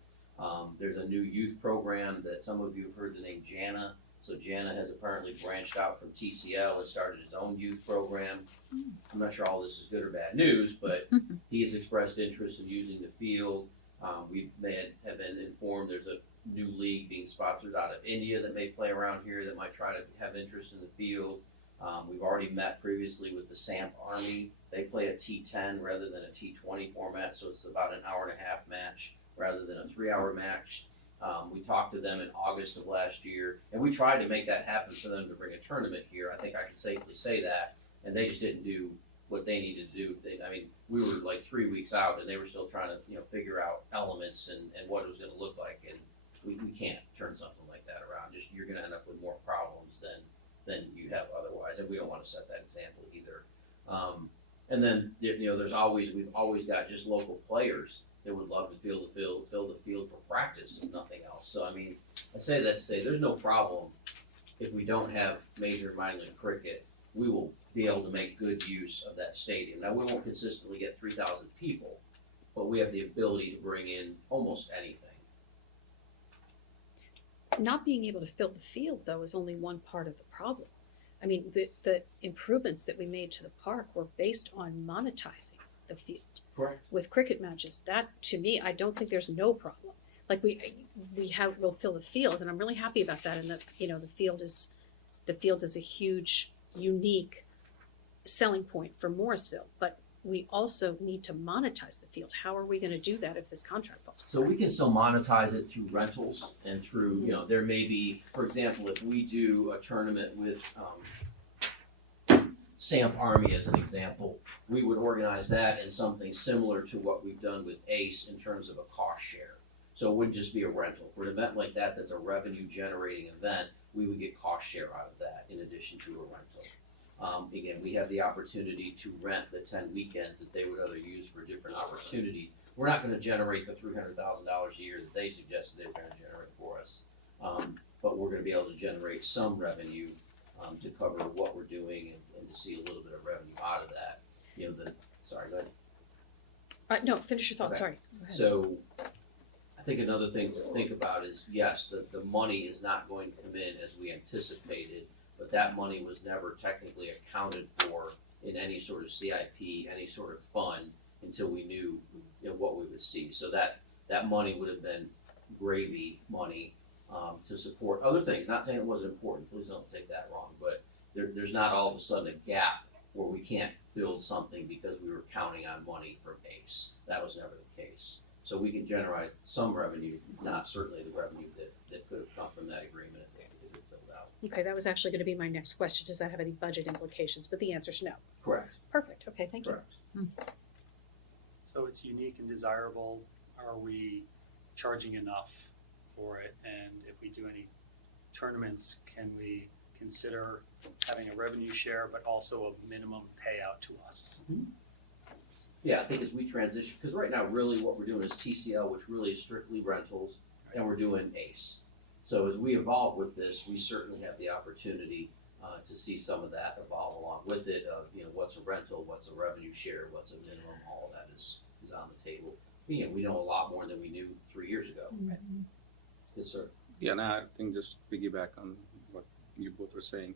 There's a new youth program that some of you have heard the name JANA. So JANA has apparently branched out from TCL and started his own youth program. I'm not sure all this is good or bad news, but he has expressed interest in using the field. Have been informed there's a new league being sponsored out of India that may play around here that might try to have interest in the field. We've already met previously with the SAMP Army. They play a T10 rather than a T20 format, so it's about an hour and a half match rather than a 3-hour match. We talked to them in August of last year, and we tried to make that happen for them to bring a tournament here. I think I can safely say that, and they just didn't do what they needed to do. We were like 3 weeks out, and they were still trying to, figure out elements and what it was going to look like, and we can't turn something like that around. Just you're going to end up with more problems than you have otherwise, and we don't want to set that example either. And then we've always got just local players that would love to fill the field for practice, if nothing else. So I say that to say there's no problem if we don't have major minor league cricket. We will be able to make good use of that stadium. Now we won't consistently get 3,000 people, but we have the ability to bring in almost anything. Not being able to fill the field, though, is only one part of the problem. I mean, the improvements that we made to the park were based on monetizing the field. Correct. With cricket matches. That, to me, I don't think there's no problem. Like we'll fill the field, and I'm really happy about that. And that the field is a huge, unique selling point for Morrisville. But we also need to monetize the field. How are we going to do that if this contract falls? So we can still monetize it through rentals and through, there may be, for example, if we do a tournament with Samp Army as an example, we would organize that in something similar to what we've done with ACE in terms of a cost share. So it wouldn't just be a rental. For an event like that, that's a revenue generating event, we would get cost share out of that in addition to a rental. Again, we have the opportunity to rent the 10 weekends that they would other use for different opportunities. We're not gonna generate the $300,000 a year that they suggested they were gonna generate for us. But we're gonna be able to generate some revenue to cover what we're doing and to see a little bit of revenue out of that. You know, sorry, go ahead. No, finish your thought, Okay. sorry. Go ahead. So I think another thing to think about is, yes, the money is not going to come in as we anticipated, but that money was never technically accounted for in any sort of CIP, any sort of fund until we knew, you know, what we would see. So that money would have been gravy money to support other things. Not saying it wasn't important, please don't take that wrong, but there's not all of a sudden a gap where we can't build something because we were counting on money from ACE. That was never the case. So we can generate some revenue, not certainly the revenue that could have come from that agreement if it filled out. Okay, that was actually gonna be my next question. Does that have any budget implications? But the answer is no. Correct. Perfect, okay, thank you. Correct. So it's unique and desirable. Are we charging enough for it? And if we do any tournaments, can we consider having a revenue share, but also a minimum payout to us? Yeah, I think as we transition, because right now really what we're doing is TCL, which really is strictly rentals, and we're doing ACE. So as we evolve with this, we certainly have the opportunity to see some of that evolve along with it. You know, what's a rental, what's a revenue share, what's a minimum, all of that is on the table. Again, we know a lot more than we knew 3 years ago. Yes, sir. Yeah, and I think just piggyback on what you both were saying,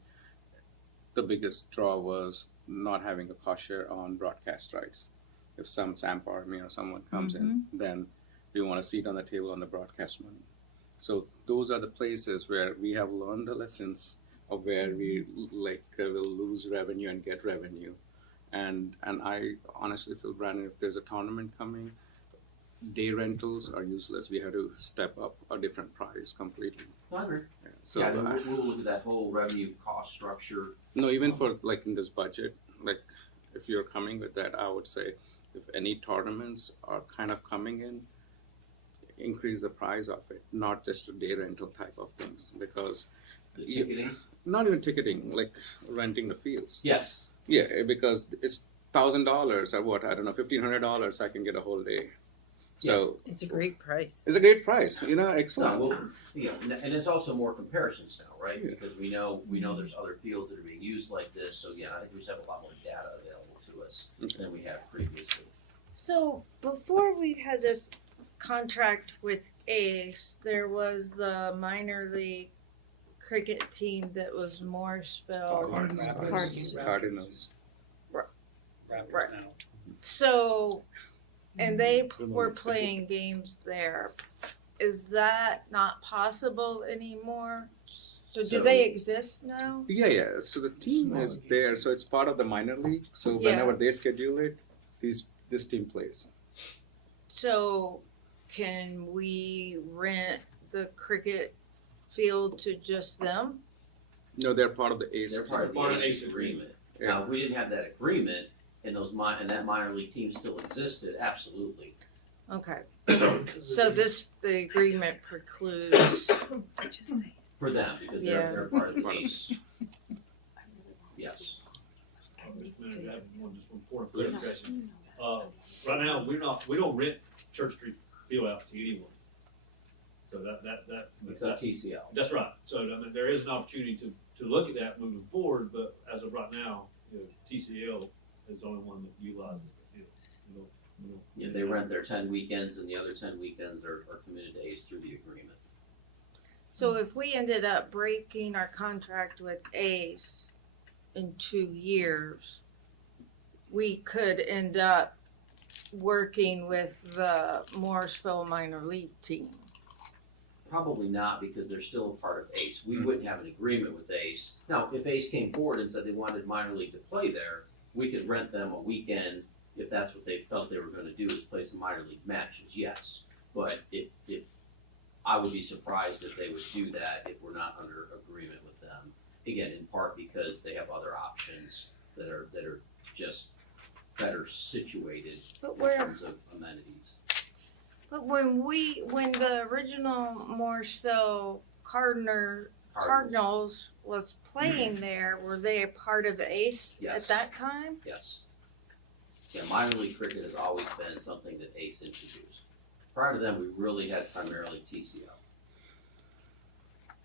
the biggest draw was not having a cost share on broadcast rights. If some Samp Army or someone comes in, then we want a seat on the table on the broadcast money. So those are the places where we have learned the lessons of where we will lose revenue and get revenue. And I honestly feel, Brandon, if there's a tournament coming, day rentals are useless. We have to step up a different price completely. I agree. Yeah, so Yeah, we'll look at that whole revenue cost structure. no, even for like in this budget, like if you're coming with that, I would say if any tournaments are kind of coming in, increase the price of it, not just a day rental type of things, because The ticketing? not even ticketing, like renting the fields. Yes. Yeah, because it's $1,000 or what, I don't know, $1,500, I can get a whole day. So It's a great price. it's a great price, you know, excellent. No, well, you know, and it's also more comparisons now, right? Yeah. Because we know there's other fields that are being used like this, so yeah, I think we just have a lot more data available to us Okay. than we have previously. So before we had this contract with ACE, there was the minor league cricket team that was Morrisville. Cardinals. Raptors Right. now. So, and they were playing games there. Is that not possible anymore? So do they exist now? Yeah. So the team is there, so it's part of the minor league. So Yeah. whenever they schedule it, this team plays. So can we rent the cricket field to just them? No, they're part of the ACE They're team. part of the Part of ACE ACE agreement. Yeah. Now, if we didn't have that agreement and that minor league team still existed, absolutely. Okay. So the agreement precludes. For them, because Yeah. they're part of the ACE. Yes. Just one point of clarification. Right now, we don't rent Church Street field out to anyone. So Except TCL. that's right. So I mean, there is an opportunity to look at that moving forward, but as of right now, you know, TCL is the only one that utilizes the field. We don't- Yeah, they rent their 10 weekends and the other 10 weekends are committed to ACE through the agreement. So if we ended up breaking our contract with ACE in 2 years, we could end up working with the Morrisville minor league team. Probably not, because they're still a part of ACE. We wouldn't have an agreement with ACE. Now, if ACE came forward and said they wanted minor league to play there, we could rent them a weekend if that's what they felt they were gonna do, is play some minor league matches, yes. But if I would be surprised if they would do that if we're not under agreement with them. Again, in part because they have other options that are just better situated But in where, terms of amenities. but when the original Morrisville Cardinals was playing there, were they a part of ACE Yes. at that time? Yes. Yeah, minor league cricket has always been something that ACE introduced. Prior to them, we really had primarily TCL.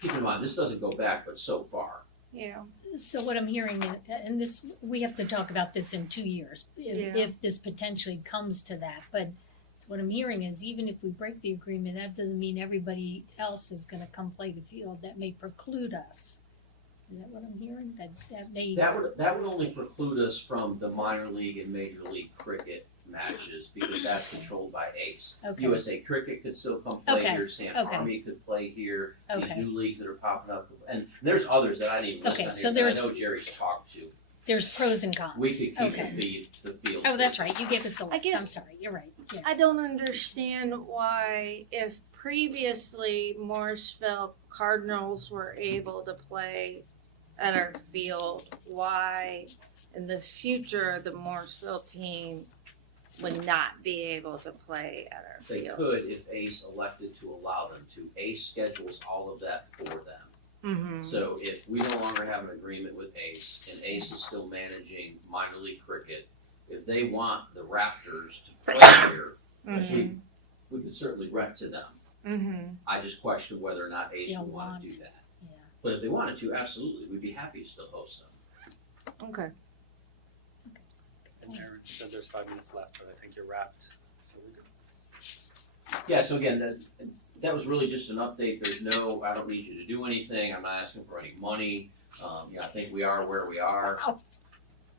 Keep in mind, this doesn't go back but so far. Yeah. So what I'm hearing, and this, we have to talk about this in 2 years, if this potentially comes to that, but so what I'm hearing is even if we break the agreement, that doesn't mean everybody else is gonna come play the field, that may preclude us. Is that what I'm hearing? That may. That would only preclude us from the minor league and major league cricket matches because that's controlled by ACE. Okay. USA Cricket could still come play Okay. here, Sam Okay. Army could play here, these Okay. new leagues that are popping up, and there's others that I didn't even list Okay, on so here that I there's- know Jerry's talked to. There's pros and cons. We could keep Okay. the field. Oh, that's right, you gave us a I list, guess- I'm sorry, you're right, yeah. I don't understand why, if previously Morrisville Cardinals were able to play at our field, why in the future the Morrisville team would not be able to play at our They field. could if ACE elected to allow them to. ACE schedules all of that for them. Mm-hmm. So if we no longer have an agreement with ACE and ACE is still managing minor league cricket, if they want the Raptors to play here, Mm-hmm. we could certainly rent to them. Mm-hmm. I just question whether or not ACE They'll would want to want. do that. Yeah. But if they wanted to, absolutely, we'd be happy to still host them. Okay. And Aaron said there's 5 minutes left, but I think you're wrapped, so we're good. Yeah, so again, that was really just an update. There's no, I don't need you to do anything. I'm not asking for any money. I think we are where we are. Oh.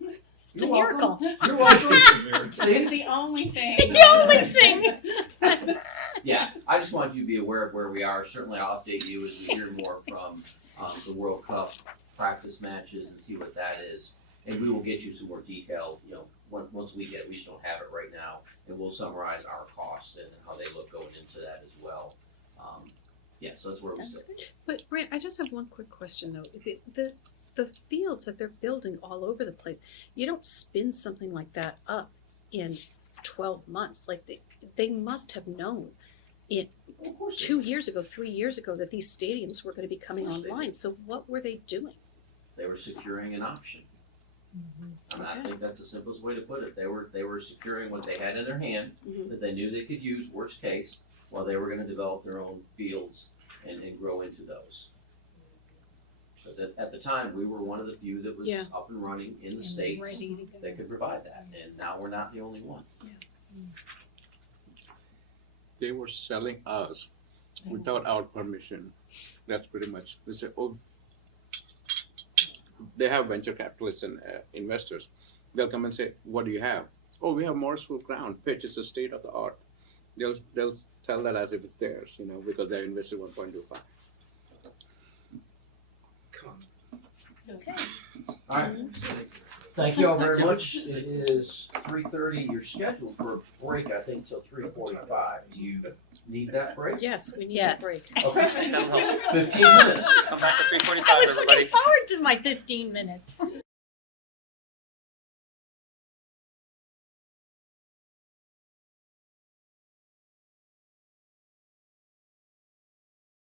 It's a You're welcome. miracle. You're welcome. It's the only thing. The only thing. Yeah, I just wanted you to be aware of where we are. Certainly, I'll update you as we hear more from the World Cup practice matches and see what that is. And we will get you some more detail, once we get it. We just don't have it right now. And we'll summarize our costs and how they look going into that as well. So that's where we sit. But Brant, I just have one quick question though. The fields that they're building all over the place, you don't spin something like that up in 12 months. Like they must have known it 2 years ago, 3 years ago that these stadiums were going to be coming online. So what were they doing? They were securing an option. I mean, I Okay. think that's the simplest way to put it. They were securing what they had in their hand Mhm. that they knew they could use, worst case, while they were going to develop their own fields and grow into those. Because at the time, we were one of the few that was Yeah. up and running in the And states ready to go. that could provide that, and now we're not the only one. They were selling us without our permission. That's pretty much, they said, oh, they have venture capitalists and investors. They'll come and say, what do you have? Oh, we have Morrisville ground pitch. It's a state of the art. They'll tell that as if it's theirs, because they invested 1.25. Okay. All right. Thank you all very much. It is 3:30. You're scheduled for a break, I think, till 3:45. Do you need that break? Yes, we need Yes. a break. Okay. That'll help. 15 minutes. Come back at 3:45, I was everybody. looking forward to my 15 minutes.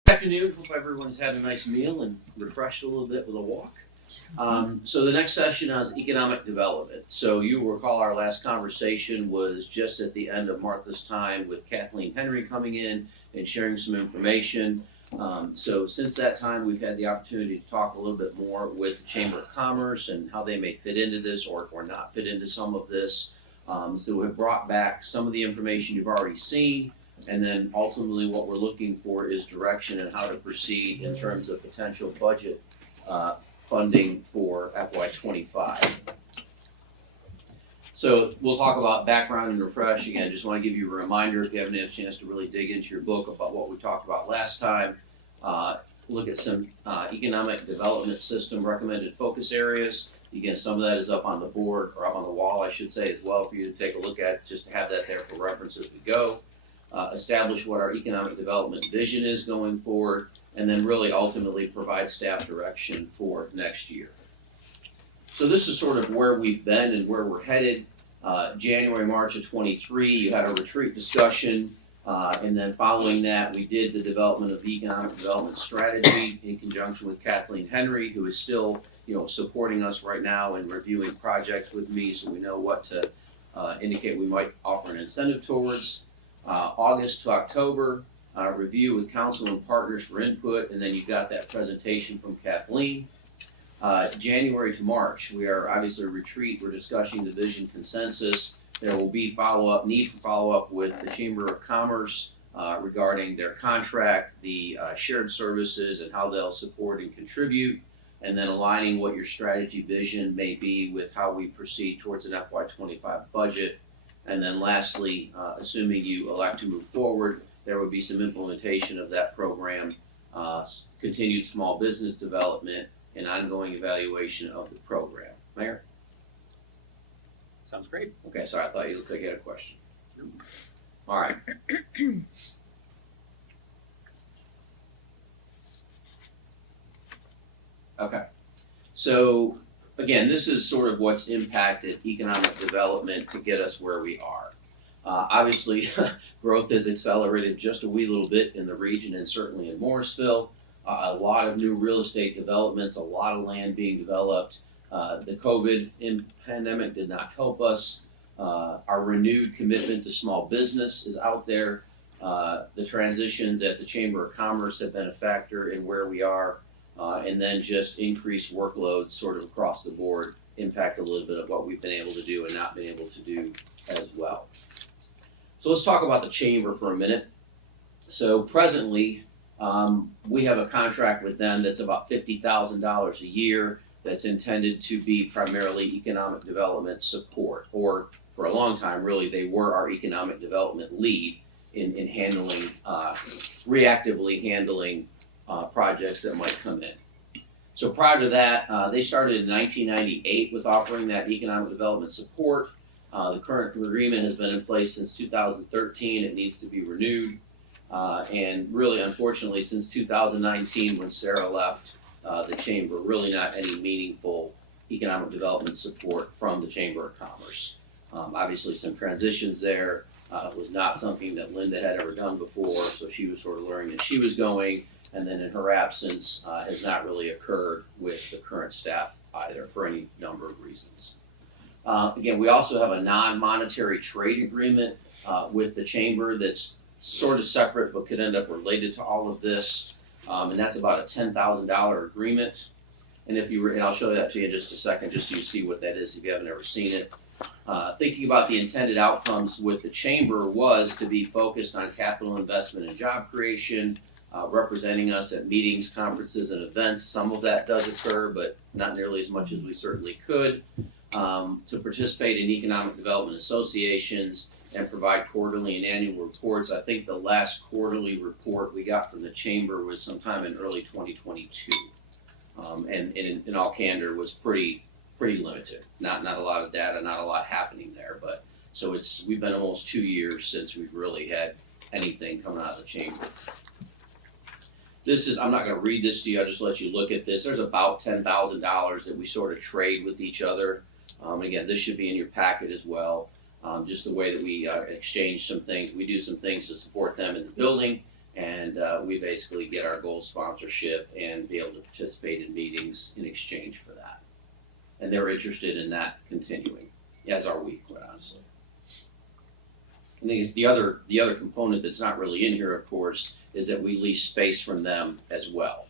Good afternoon. Hope everyone's had a nice meal and refreshed a little bit with a walk. So the next session is economic development. So you will recall our last conversation was just at the end of Martha's time with Kathleen Henry coming in and sharing some information. So since that time, we've had the opportunity to talk a little bit more with the Chamber of Commerce and how they may fit into this or not fit into some of this. So we've brought back some of the information you've already seen. And then ultimately what we're looking for is direction and how to proceed in terms of potential budget funding for FY25. So we'll talk about background and refresh. Again, just want to give you a reminder if you haven't had a chance to really dig into your book about what we talked about last time. Look at some economic development system recommended focus areas. Again, some of that is up on the board, or up on the wall, I should say, as well for you to take a look at, just to have that there for reference as we go. Establish what our economic development vision is going forward, and then really ultimately provide staff direction for next year. So this is sort of where we've been and where we're headed. January, March of '23, you had a retreat discussion, and then following that, we did the development of the economic development strategy in conjunction with Kathleen Henry, who is still, supporting us right now and reviewing projects with me, so we know what to indicate we might offer an incentive towards. August to October, review with council and partners for input, and then you got that presentation from Kathleen. January to March, we are obviously a retreat. We're discussing the vision consensus. There will be need for follow-up with the Chamber of Commerce regarding their contract, the shared services, and how they'll support and contribute, and then aligning what your strategy vision may be with how we proceed towards an FY25 budget. And then lastly, assuming you elect to move forward, there would be some implementation of that program, continued small business development, and ongoing evaluation of the program. Mayor? Sounds great. Okay, sorry, I thought you looked like you had a question. All right. Okay, so again, this is sort of what's impacted economic development to get us where we are. Obviously, growth has accelerated just a wee little bit in the region and certainly in Morrisville. A lot of new real estate developments, a lot of land being developed. The COVID pandemic did not help us. Our renewed commitment to small business is out there. The transitions at the Chamber of Commerce have been a factor in where we are. And then just increased workloads sort of across the board impact a little bit of what we've been able to do and not been able to do as well. So let's talk about the Chamber for a minute. So presently, we have a contract with them that's about $50,000 a year that's intended to be primarily economic development support, or for a long time, really, they were our economic development lead in handling, reactively handling projects that might come in. So prior to that, they started in 1998 with offering that economic development support. The current agreement has been in place since 2013. It needs to be renewed. And really, unfortunately, since 2019, when Sarah left the Chamber, really not any meaningful economic development support from the Chamber of Commerce. Obviously, some transitions there. It was not something that Linda had ever done before, so she was sort of learning as she was going. And then in her absence, has not really occurred with the current staff either for any number of reasons. Again, we also have a non-monetary trade agreement with the Chamber that's sort of separate but could end up related to all of this. And that's about a $10,000 agreement. And and I'll show that to you in just a second, just so you see what that is if you haven't ever seen it. Thinking about the intended outcomes with the Chamber was to be focused on capital investment and job creation, representing us at meetings, conferences, and events. Some of that does occur, but not nearly as much as we certainly could. To participate in economic development associations and provide quarterly and annual reports. I think the last quarterly report we got from the Chamber was sometime in early 2022. And in all candor was pretty limited. Not a lot of data, not a lot happening there. But so we've been almost 2 years since we've really had anything coming out of the Chamber. I'm not going to read this to you, I'll just let you look at this. There's about $10,000 that we sort of trade with each other. Again, this should be in your packet as well. Just the way that we exchange some things. We do some things to support them in the building, and we basically get our gold sponsorship and be able to participate in meetings in exchange for that. And they're interested in that continuing, as are we, quite honestly. I think the other component that's not really in here, of course, is that we lease space from them as well.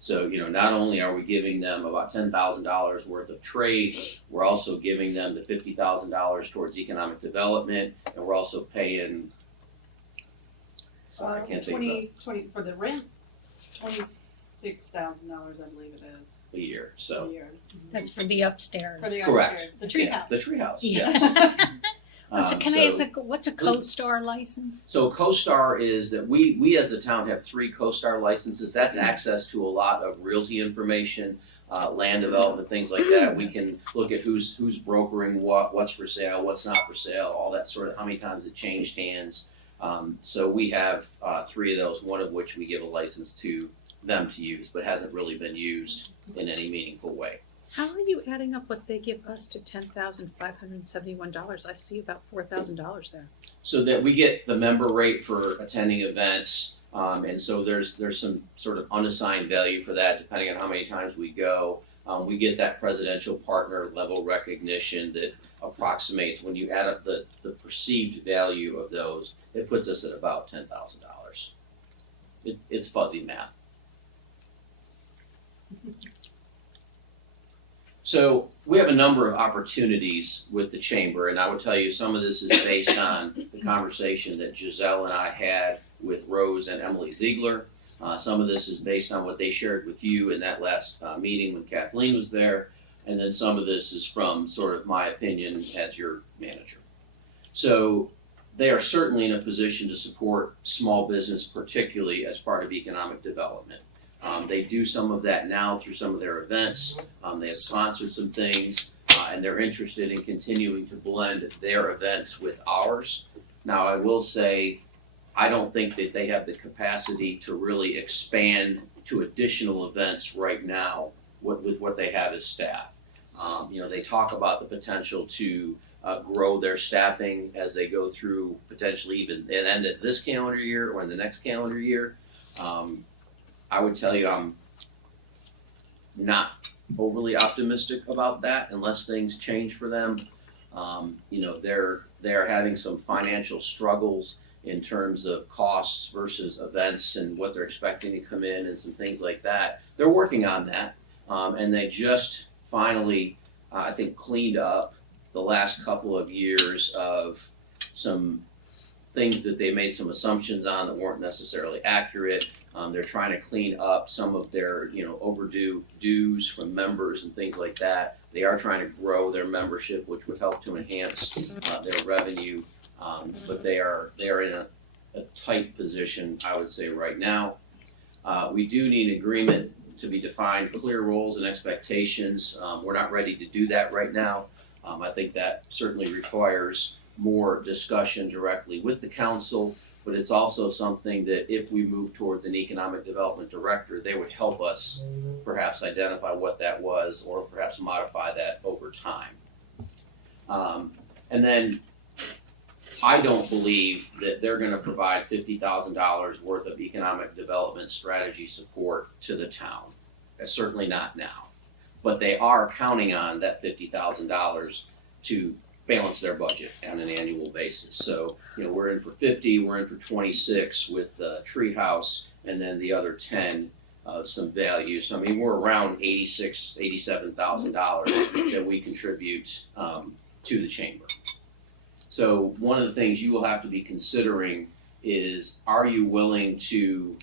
So, not only are we giving them about $10,000 worth of trade, we're also giving them the $50,000 towards economic development, and we're also paying, sorry, I can't think of 20 for the rent, $26,000, I believe it is. a year, so. A year. That's for the upstairs. For the Correct. upstairs, the tree house. The treehouse, Yeah. yes. So can I ask, what's a CoStar license? So CoStar is that we as the town have 3 CoStar licenses. That's access to a lot of realty information, land development, things like that. We can look at who's brokering what's for sale, what's not for sale, all that sort of, how many times it changed hands. So we have 3 of those, one of which we give a license to them to use, but hasn't really been used in any meaningful way. How are you adding up what they give us to $10,571? I see about $4,000 there. So that we get the member rate for attending events, and so there's some sort of unassigned value for that depending on how many times we go. We get that presidential partner level recognition that approximates, when you add up the perceived value of those, it puts us at about $10,000. It's fuzzy math. So we have a number of opportunities with the chamber, and I would tell you some of this is based on the conversation that Giselle and I had with Rose and Emily Ziegler. Some of this is based on what they shared with you in that last meeting when Kathleen was there, and then some of this is from sort of my opinion as your manager. So they are certainly in a position to support small business, particularly as part of economic development. They do some of that now through some of their events. They have sponsored some things, and they're interested in continuing to blend their events with ours. Now, I will say, I don't think that they have the capacity to really expand to additional events right now with what they have as staff. They talk about the potential to grow their staffing as they go through potentially even the end of this calendar year or in the next calendar year. I would tell you I'm not overly optimistic about that unless things change for them. They're having some financial struggles in terms of costs versus events and what they're expecting to come in and some things like that. They're working on that, and they just finally, I think, cleaned up the last couple of years of some things that they made some assumptions on that weren't necessarily accurate. They're trying to clean up some of their, overdue dues from members and things like that. They are trying to grow their membership, which would help to enhance their revenue. But they are in a tight position, I would say, right now. We do need agreement to be defined, clear roles and expectations. We're not ready to do that right now. I think that certainly requires more discussion directly with the council, but it's also something that if we move towards an economic development director, they would help us perhaps identify what that was or perhaps modify that over time. And then I don't believe that they're going to provide $50,000 worth of economic development strategy support to the town. Certainly not now. But they are counting on that $50,000 to balance their budget on an annual basis. So, we're in for 50, we're in for 26 with the Treehouse, and then the other 10 of some value. So, we're around $86,000, $87,000 that we contribute to the chamber. So, one of the things you will have to be considering is, are you willing to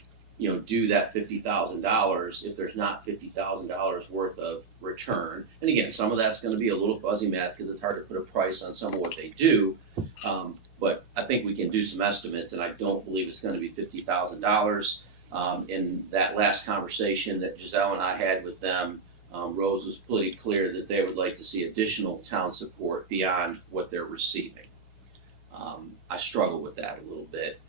do that $50,000 if there's not $50,000 worth of return? And again, some of that's going to be a little fuzzy math because it's hard to put a price on some of what they do. But I think we can do some estimates, and I don't believe it's going to be $50,000. In that last conversation that Giselle and I had with them, Rose was pretty clear that they would like to see additional town support beyond what they're receiving. I struggle with that a little bit.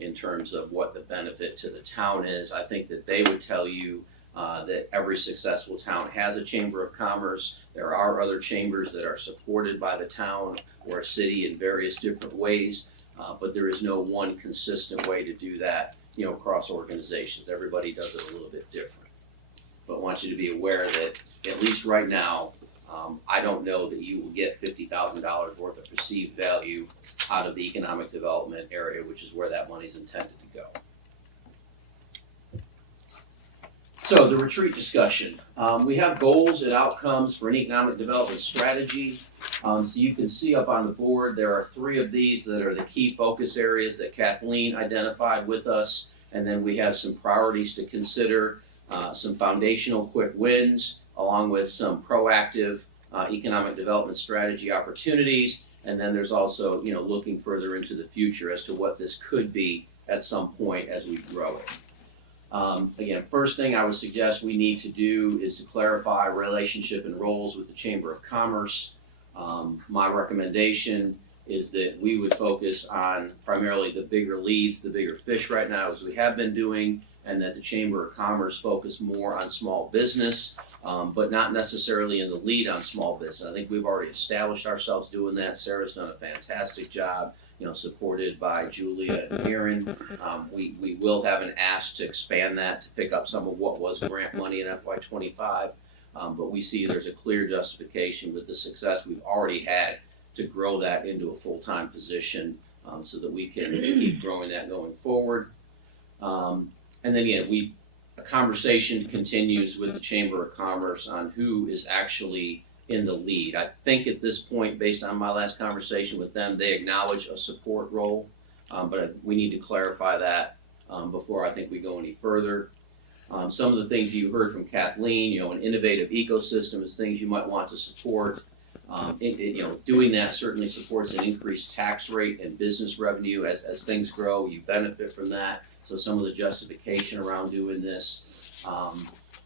In terms of what the benefit to the town is. I think that they would tell you that every successful town has a chamber of commerce. There are other chambers that are supported by the town or a city in various different ways, but there is no one consistent way to do that, across organizations. Everybody does it a little bit different. But I want you to be aware that at least right now, I don't know that you will get $50,000 worth of perceived value out of the economic development area, which is where that money is intended to go. So the retreat discussion. We have goals and outcomes for an economic development strategy. So you can see up on the board, there are 3 of these that are the key focus areas that Kathleen identified with us. And then we have some priorities to consider, some foundational quick wins, along with some proactive economic development strategy opportunities. And then there's also, looking further into the future as to what this could be at some point as we grow it. Again, first thing I would suggest we need to do is to clarify relationship and roles with the Chamber of Commerce. My recommendation is that we would focus on primarily the bigger leads, the bigger fish right now, as we have been doing, and that the Chamber of Commerce focus more on small business, but not necessarily in the lead on small business. I think we've already established ourselves doing that. Sarah's done a fantastic job, supported by Julia and Aaron. We will have an ask to expand that to pick up some of what was grant money in FY25, but we see there's a clear justification with the success we've already had to grow that into a full-time position, so that we can keep growing that going forward. And then again, a conversation continues with the Chamber of Commerce on who is actually in the lead. I think at this point, based on my last conversation with them, they acknowledge a support role, but we need to clarify that before I think we go any further. Some of the things you heard from Kathleen, an innovative ecosystem is things you might want to support. Doing that certainly supports an increased tax rate and business revenue as things grow. You benefit from that. So some of the justification around doing this,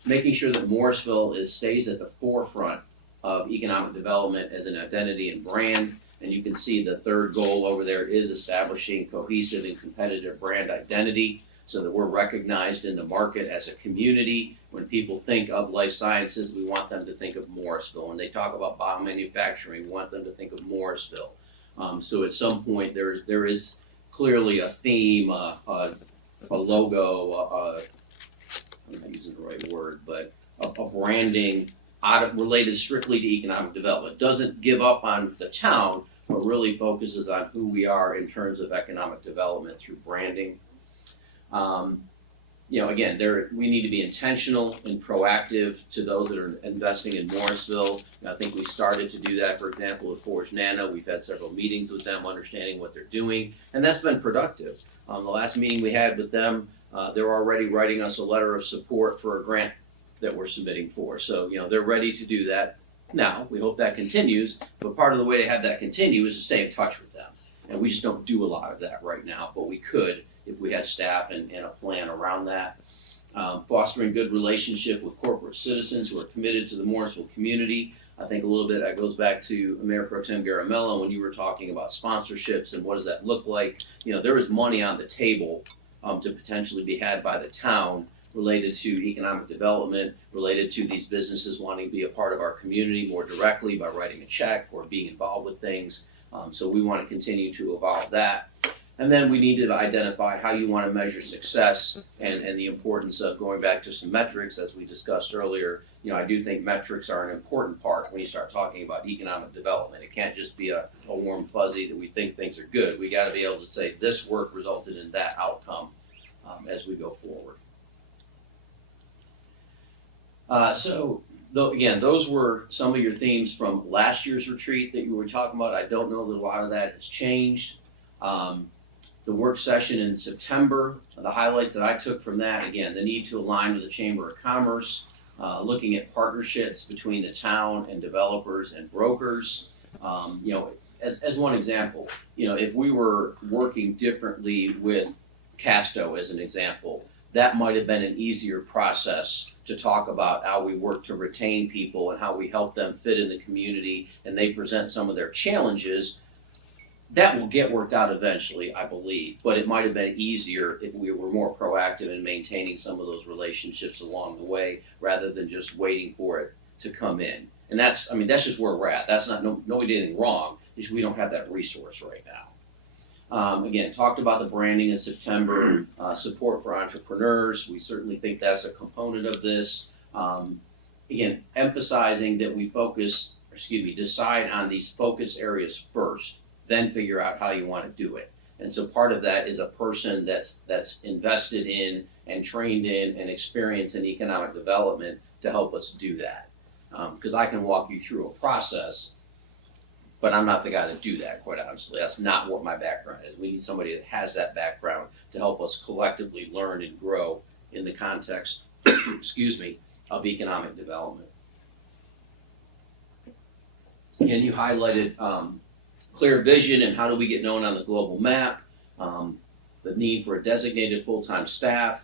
making sure that Morrisville stays at the forefront of economic development as an identity and brand. And you can see the third goal over there is establishing cohesive and competitive brand identity so that we're recognized in the market as a community. When people think of life sciences, we want them to think of Morrisville. When they talk about biomanufacturing, we want them to think of Morrisville. So at some point, there is clearly a theme, a logo, I'm not using the right word, but a branding related strictly to economic development. Doesn't give up on the town, but really focuses on who we are in terms of economic development through branding. Again, we need to be intentional and proactive to those that are investing in Morrisville. I think we started to do that, for example, with Forge Nano. We've had several meetings with them, understanding what they're doing, and that's been productive. The last meeting we had with them, they're already writing us a letter of support for a grant that we're submitting for. So, they're ready to do that now. We hope that continues, but part of the way to have that continue is to stay in touch with them. And we just don't do a lot of that right now, but we could if we had staff and a plan around that. Fostering good relationship with corporate citizens who are committed to the Morrisville community. I think a little bit that goes back to Mayor Pro Tem Garamella when you were talking about sponsorships and what does that look like. There is money on the table to potentially be had by the town related to economic development, related to these businesses wanting to be a part of our community more directly by writing a check or being involved with things. So we want to continue to evolve that. And then we need to identify how you want to measure success and the importance of going back to some metrics, as we discussed earlier. I do think metrics are an important part when you start talking about economic development. It can't just be a warm fuzzy that we think things are good. We got to be able to say this work resulted in that outcome as we go forward. Again, those were some of your themes from last year's retreat that you were talking about. I don't know that a lot of that has changed. The work session in September, the highlights that I took from that, again, the need to align with the Chamber of Commerce, looking at partnerships between the town and developers and brokers. As one example, if we were working differently with Casto as an example, that might have been an easier process to talk about how we work to retain people and how we help them fit in the community and they present some of their challenges. That will get worked out eventually, I believe, but it might have been easier if we were more proactive in maintaining some of those relationships along the way rather than just waiting for it to come in. And that's just where we're at. That's not, nobody did anything wrong, it's just we don't have that resource right now. Again, talked about the branding in September, support for entrepreneurs. We certainly think that's a component of this. Again, emphasizing that we decide on these focus areas first, then figure out how you want to do it. And so part of that is a person that's invested in and trained in and experienced in economic development to help us do that. Because I can walk you through a process, but I'm not the guy to do that, quite honestly. That's not what my background is. We need somebody that has that background to help us collectively learn and grow in the context, of economic development. Again, you highlighted clear vision and how do we get known on the global map, the need for a designated full-time staff,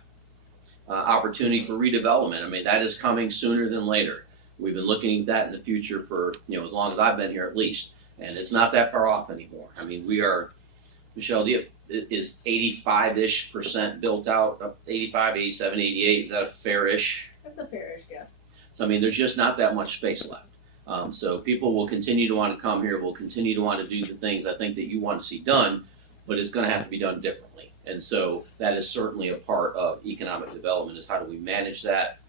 opportunity for redevelopment. That is coming sooner than later. We've been looking at that in the future for as long as I've been here at least, and it's not that far off anymore. We are Michelle, is 85-ish% built out, 85, 87, 88, is that a fair-ish? That's a fairish guess. So I mean, there's just not that much space left. So people will continue to want to come here, will continue to want to do the things I think that you want to see done, but it's going to have to be done differently. And so that is certainly a part of economic development, is how do we manage that?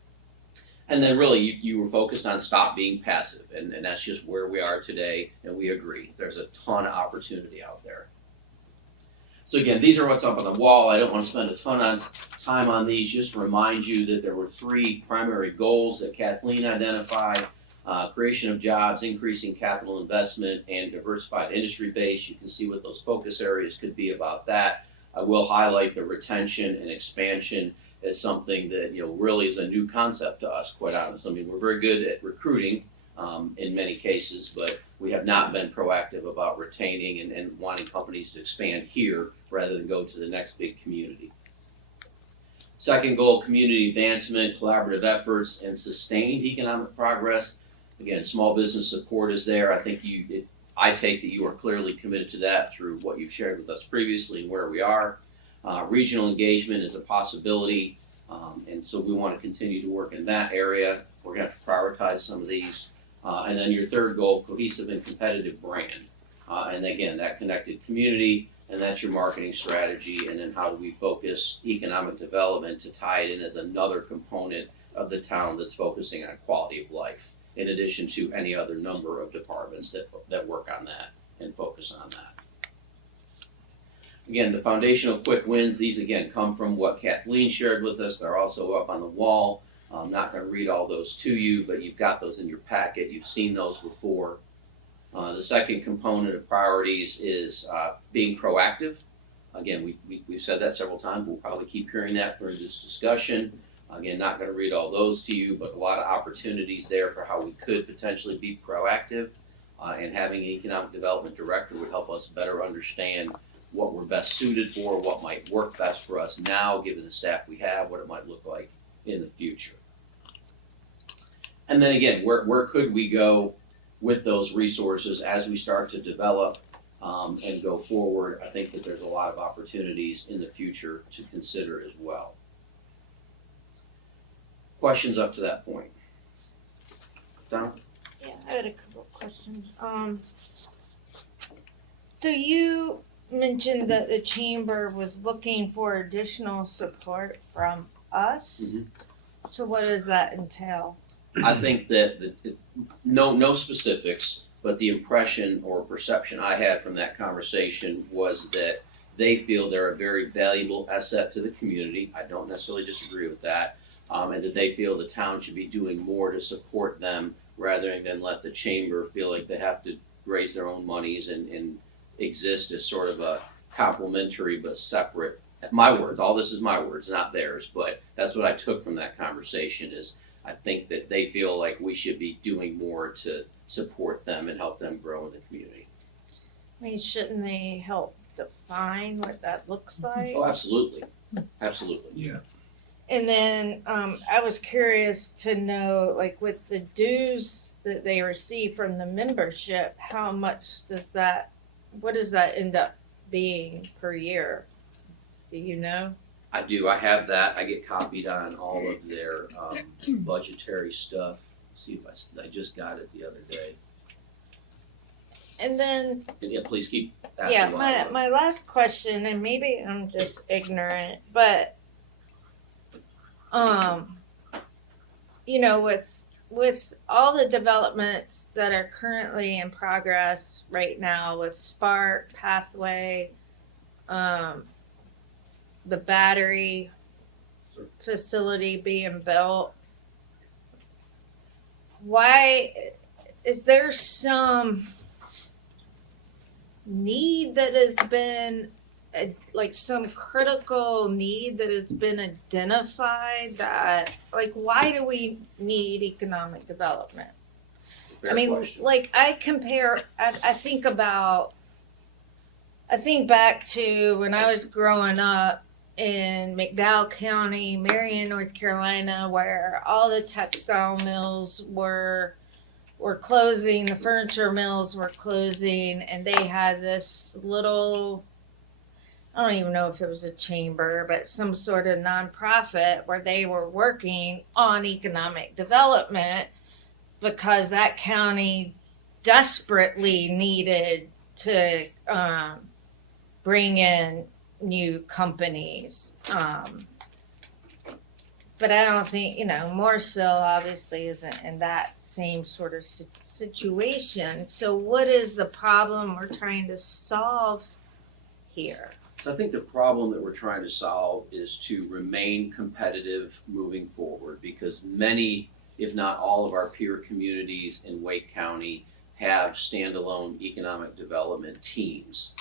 And then really you were focused on stop being passive, and that's just where we are today, and we agree. There's a ton of opportunity out there. So again, these are what's up on the wall. I don't want to spend a ton of time on these, just to remind you that there were 3 primary goals that Kathleen identified. Creation of jobs, increasing capital investment, and diversified industry base. You can see what those focus areas could be about that. I will highlight the retention and expansion as something that really is a new concept to us, quite honestly. I mean, we're very good at recruiting in many cases, but we have not been proactive about retaining and wanting companies to expand here rather than go to the next big community. Second goal, community advancement, collaborative efforts, and sustained economic progress. Again, small business support is there. I think I take that you are clearly committed to that through what you've shared with us previously and where we are. Regional engagement is a possibility, and so we want to continue to work in that area. We're going to have to prioritize some of these. And then your third goal, cohesive and competitive brand. And again, that connected community, and that's your marketing strategy. And then how do we focus economic development to tie it in as another component of the town that's focusing on quality of life, in addition to any other number of departments that work on that and focus on that. Again, the foundational quick wins, these again come from what Kathleen shared with us. They're also up on the wall. I'm not going to read all those to you, but you've got those in your packet. You've seen those before. The second component of priorities is being proactive. Again, we've said that several times. We'll probably keep hearing that during this discussion. Again, not going to read all those to you, but a lot of opportunities there for how we could potentially be proactive. And having an economic development director would help us better understand what we're best suited for, what might work best for us now, given the staff we have, what it might look like in the future. And then again, where could we go with those resources as we start to develop and go forward? I think that there's a lot of opportunities in the future to consider as well. Questions up to that point? Don? Yeah, I had a couple of questions. So you mentioned that the chamber was looking for additional support from us. Mhm. So what does that entail? I think that no specifics, but the impression or perception I had from that conversation was that they feel they're a very valuable asset to the community. I don't necessarily disagree with that. And that they feel the town should be doing more to support them rather than let the chamber feel like they have to raise their own monies and exist as sort of a complementary but separate. My words, all this is my words, not theirs, but that's what I took from that conversation is I think that they feel like we should be doing more to support them and help them grow in the community. I mean, shouldn't they help define what that looks like? Oh, absolutely. Absolutely. Yeah. And then I was curious to know, like with the dues that they receive from the membership, how much what does that end up being per year? Do you know? I do. I have that. I get copied on all of their budgetary stuff. See if I just got it the other day. And then, And yeah, please keep asking. yeah, while I look. my last question, and maybe I'm just ignorant, but with all the developments that are currently in progress right now with Spark, Pathway, the battery facility being built, why is there some need that has been like some critical need that has been identified that why do we need economic development? Fair I mean, question. I think back to when I was growing up in McDowell County, Marion, North Carolina, where all the textile mills were closing, the furniture mills were closing, and they had this little I don't even know if it was a chamber, but some sort of nonprofit where they were working on economic development because that county desperately needed to bring in new companies. But I don't think, Morrisville obviously isn't in that same sort of situation. So what is the problem we're trying to solve here? So I think the problem that we're trying to solve is to remain competitive moving forward, because many, if not all, of our peer communities in Wake County have standalone economic development teams,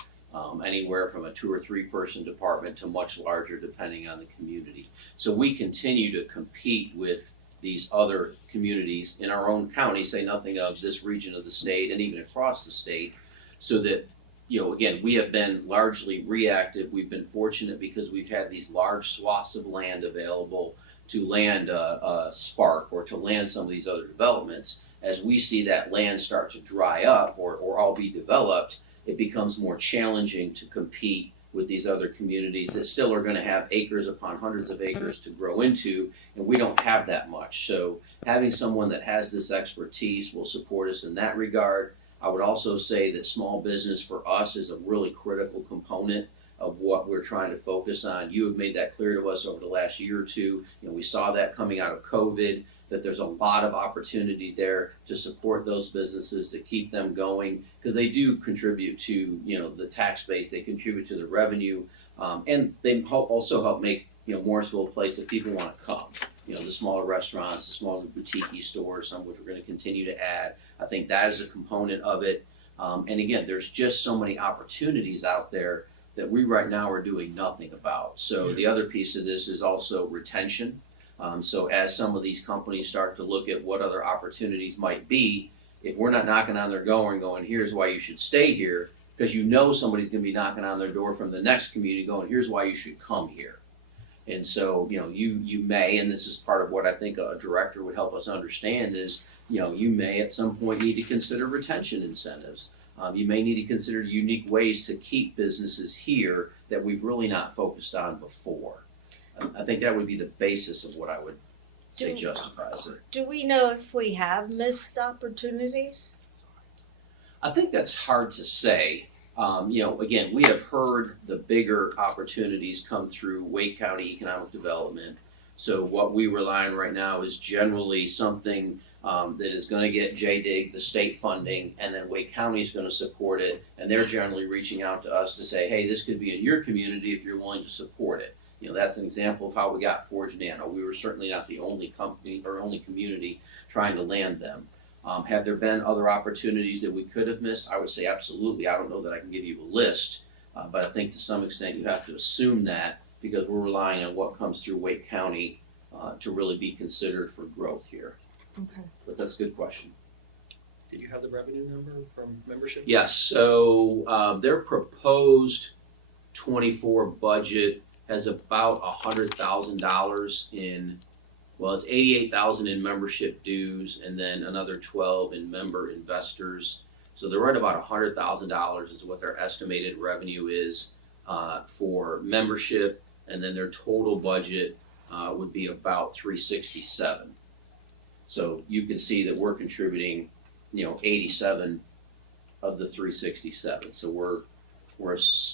anywhere from a 2 or 3 person department to much larger depending on the community. So we continue to compete with these other communities in our own county, say nothing of this region of the state and even across the state, so that, again, we have been largely reactive. We've been fortunate because we've had these large swaths of land available to land a Spark or to land some of these other developments. As we see that land start to dry up or all be developed, it becomes more challenging to compete with these other communities that still are going to have acres upon hundreds of acres to grow into, and we don't have that much. So having someone that has this expertise will support us in that regard. I would also say that small business for us is a really critical component of what we're trying to focus on. You have made that clear to us over the last year or two. We saw that coming out of COVID, that there's a lot of opportunity there to support those businesses, to keep them going, because they do contribute to, the tax base, they contribute to the revenue, and they also help make, Morrisville a place that people want to come. The smaller restaurants, the smaller boutique stores, some of which we're going to continue to add. I think that is a component of it. And again, there's just so many opportunities out there that we right now are doing nothing about. So the other piece of this is also retention. So as some of these companies start to look at what other opportunities might be, if we're not knocking on their door and going, here's why you should stay here, because somebody's going to be knocking on their door from the next community going, here's why you should come here. And so, you may, and this is part of what I think a director would help us understand is, you may at some point need to consider retention incentives. You may need to consider unique ways to keep businesses here that we've really not focused on before. I think that would be the basis of what I would say justifies it. Do we know if we have missed opportunities? I think that's hard to say. Again, we have heard the bigger opportunities come through Wake County Economic Development. So what we rely on right now is generally something that is going to get JDIG, the state funding, and then Wake County is going to support it. And they're generally reaching out to us to say, hey, this could be in your community if you're willing to support it. That's an example of how we got Forge Nano. We were certainly not the only company or only community trying to land them. Have there been other opportunities that we could have missed? I would say absolutely. I don't know that I can give you a list, but I think to some extent you have to assume that because we're relying on what comes through Wake County to really be considered for growth here. Okay. But that's a good question. Did you have the revenue number from membership? Yes, so their proposed 24 budget has about $100,000 in, well, it's $88,000 in membership dues and then another 12 in member investors. So they're right about $100,000 is what their estimated revenue is for membership, and then their total budget would be about $367. So you can see that we're contributing, 87 of the 367. So we're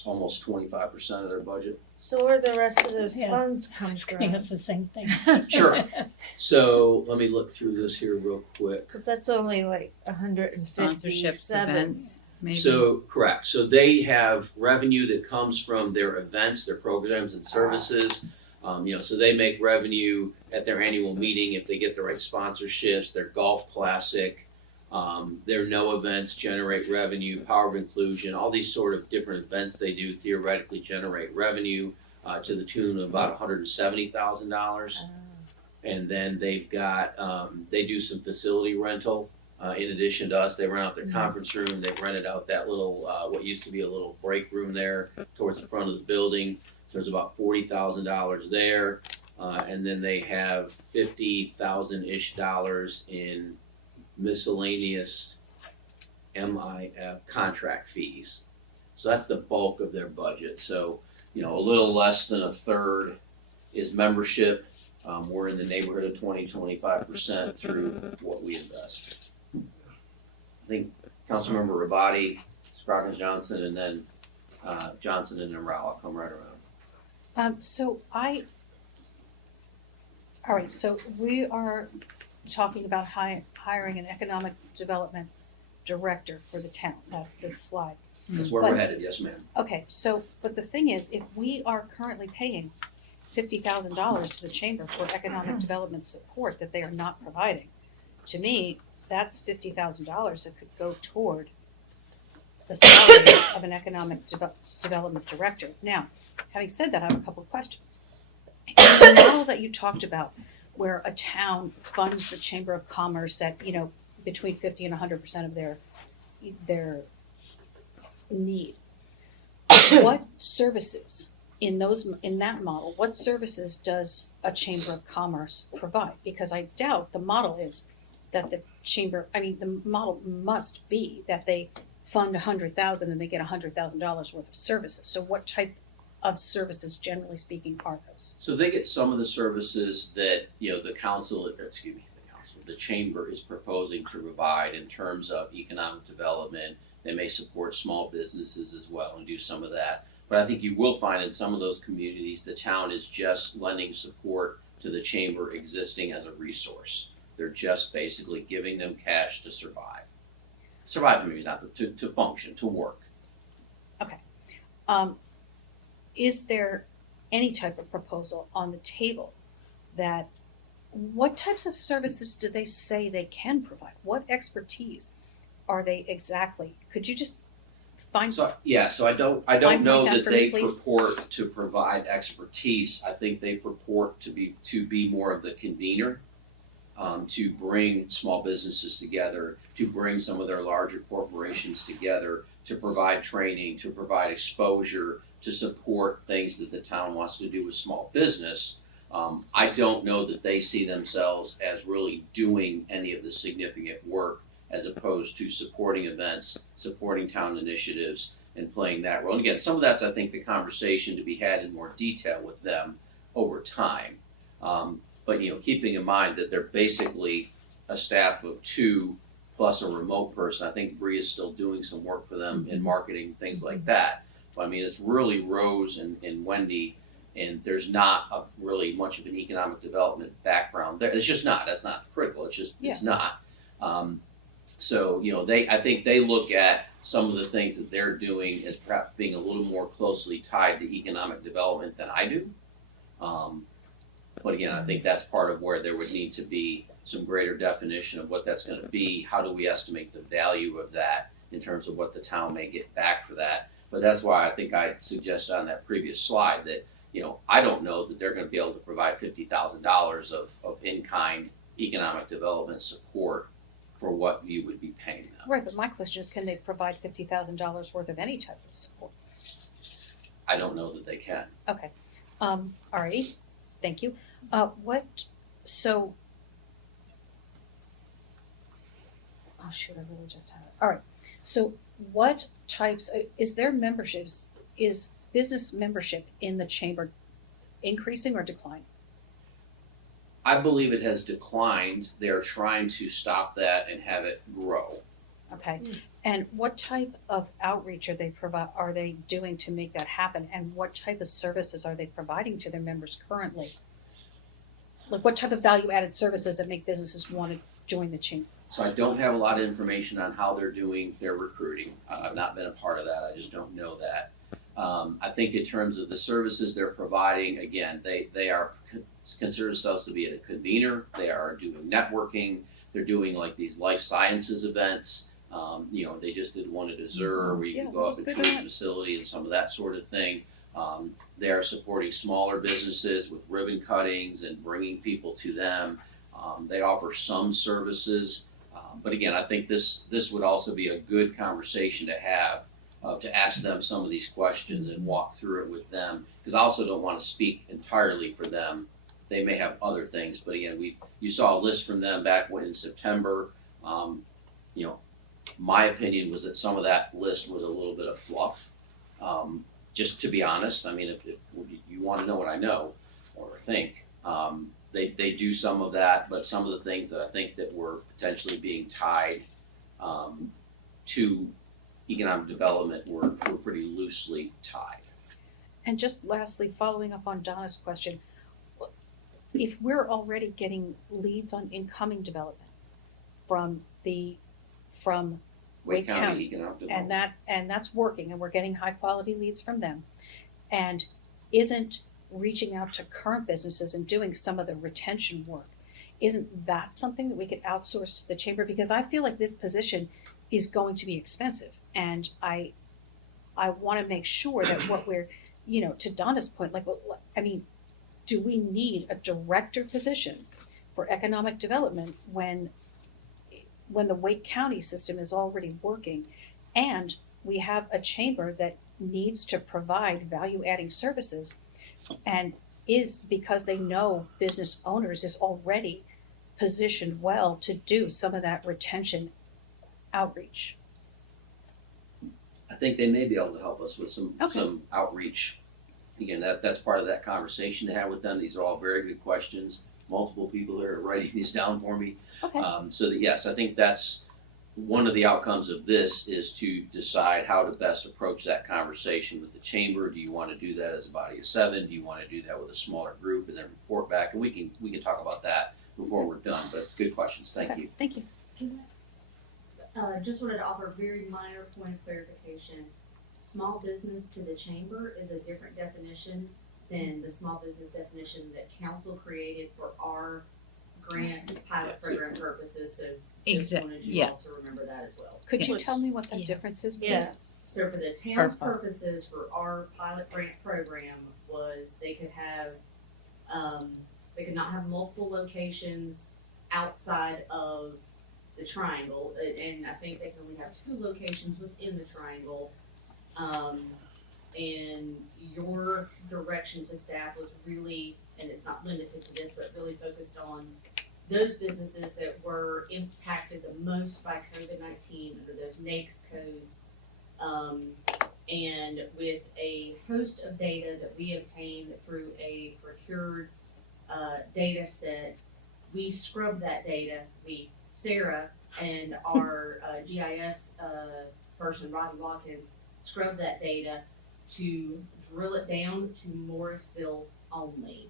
almost 25% of their budget. So where the rest of those Yeah. funds come from? It's the same thing. Sure. So let me look through this here real quick. Because that's only like Sponsorships, 157. events, maybe. So correct. So they have revenue that comes from their events, their programs and services. So they make revenue at their annual meeting if they get the right sponsorships. Their golf classic, their no events generate revenue. Power of inclusion, all these sort of different events they do theoretically generate revenue to the tune of about $170,000. And then they've got they do some facility rental. In addition to us, they rent out their conference room. They've rented out that little what used to be a little break room there towards the front of the building. So there's about $40,000 there, and then they have $50,000-ish in miscellaneous MIF contract fees. So that's the bulk of their budget. So a little less than a third is membership. We're in the neighborhood of 20-25% through what we invest. I think Councilmember Rabati, Scroggins Johnson, and then Johnson and then Rao. I'll come right around. All right, so we are talking about hiring an economic development director for the town. That's this slide. That's where But- we're headed, yes ma'am. Okay, so, but the thing is, if we are currently paying $50,000 to the chamber for economic development support that they are not providing, to me, that's $50,000 that could go toward the salary of an economic development director. Now, having said that, I have a couple of questions. In the model that you talked about, where a town funds the Chamber of Commerce at, between 50 and 100% of their need, what services in that model, what services does a Chamber of Commerce provide? Because I doubt the model is that the model must be that they fund $100,000 and they get $100,000 worth of services. So what type of services, generally speaking, are those? So they get some of the services that, the chamber is proposing to provide in terms of economic development. They may support small businesses as well and do some of that. But I think you will find in some of those communities, the town is just lending support to the chamber existing as a resource. They're just basically giving them cash to survive. Survive maybe not to function, to work. Is there any type of proposal on the table what types of services do they say they can provide? What expertise are they exactly? Could you just find? So I don't Fine know point that that for me, they please. purport to provide expertise. I think they purport to be more of the convener, to bring small businesses together, to bring some of their larger corporations together, to provide training, to provide exposure, to support things that the town wants to do with small business. I don't know that they see themselves as really doing any of the significant work as opposed to supporting events, supporting town initiatives, and playing that role. And again, some of that's, I think, the conversation to be had in more detail with them over time. But keeping in mind that they're basically a staff of 2 plus a remote person. I think Bree is still doing some work for them in marketing, things like that. But it's really Rose and Wendy, and there's not really much of an economic development background there. It's just not. That's not critical. It's not. So I think they look at some of the things that they're doing as perhaps being a little more closely tied to economic development than I do. But again, I think that's part of where there would need to be some greater definition of what that's going to be. How do we estimate the value of that in terms of what the town may get back for that? But that's why I think I suggested on that previous slide that I don't know that they're going to be able to provide $50,000 of in-kind economic development support for what you would be paying them. Right, but my question is, can they provide $50,000 worth of any type of support? I don't know that they can. Okay, alrighty, thank you. Oh shoot, I really just had it. All right, so what types, is business membership in the chamber increasing or declining? I believe it has declined. They're trying to stop that and have it grow. Okay, and what type of outreach are they doing to make that happen? And what type of services are they providing to their members currently? Like what type of value-added services that make businesses want to join the chamber? So I don't have a lot of information on how they're doing their recruiting. I've not been a part of that. I just don't know that. I think in terms of the services they're providing, again, they are consider themselves to be a convener. They are doing networking. They're doing like these life sciences events. They just did one at Azure where you can go up and tour the facility and some of that sort of thing. They are supporting smaller businesses with ribbon cuttings and bringing people to them. They offer some services. But again, I think this would also be a good conversation to have, to ask them some of these questions and walk through it with them. Because I also don't want to speak entirely for them. They may have other things, but again, you saw a list from them back in September. My opinion was that some of that list was a little bit of fluff. just to be honest, I mean, if you wanna know what I know or think, they do some of that, but some of the things that I think that were potentially being tied, to economic development were pretty loosely tied. And just lastly, following up on Donna's question, if we're already getting leads on incoming development from Wake County, Economic Development. and that's working, and we're getting high quality leads from them, and isn't reaching out to current businesses and doing some of the retention work, isn't that something that we could outsource to the chamber? Because I feel like this position is going to be expensive, and I want to make sure that what we're, to Donna's point, I mean, do we need a director position for economic development when the Wake County system is already working, and we have a chamber that needs to provide value-adding services, and is, because they know business owners, is already positioned well to do some of that retention outreach? I think they may be able to help us with some Okay. outreach. Again, that's part of that conversation to have with them. These are all very good questions. Multiple people are writing these down for me. Okay. So that, yes, I think that's one of the outcomes of this, is to decide how to best approach that conversation with the chamber. Do you want to do that as a body of 7? Do you want to do that with a smaller group and then report back? And we can talk about that before we're done. But good questions. Thank Okay, you. Thank you. Just wanted to offer a very minor point of clarification. Small business to the chamber is a different definition than the small business definition that council created for our grant pilot Yes. program purposes, so just Exact- wanted you yeah. all to remember that as well. Could you Yeah. tell me what that Yeah. difference is, please? Yeah. So for the town's Perfect. purposes, for our pilot grant program, was they could have, they could not have multiple locations outside of the triangle, and I think they can only have 2 locations within the triangle. And your direction to staff was really, and it's not limited to this, but really focused on those businesses that were impacted the most by COVID-19 under those NAICS codes. And with a host of data that we obtained through a procured data set, we scrubbed that data. Sarah and our GIS person, Rodney Watkins, scrubbed that data to drill it down to Morrisville only.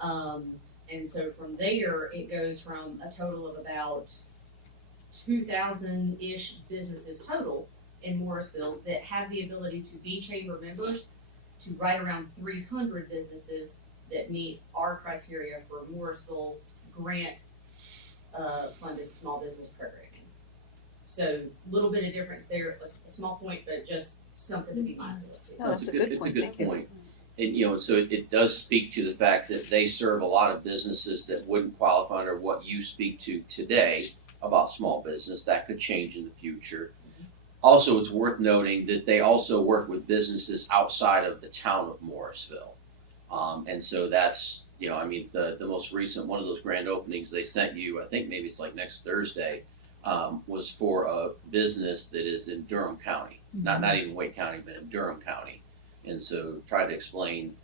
And so from there, it goes from a total of about 2,000-ish businesses total in Morrisville that have the ability to be chamber members, to right around 300 businesses that meet our criteria for Morrisville grant funded small business programming. So a little bit of difference there, like a small point, but just something to be mindful of too. Oh, that's a good It's a point. good Thank you. point. And, so it does speak to the fact that they serve a lot of businesses that wouldn't qualify under what you speak to today about small business. That could change in the future. Also, it's worth noting that they also work with businesses outside of the town of Morrisville. And so that's, the most recent, one of those grand openings they sent you, I think maybe it's like next Thursday, was for a business that is in Durham County. Not even Wake County, but in Durham County. And so try to explain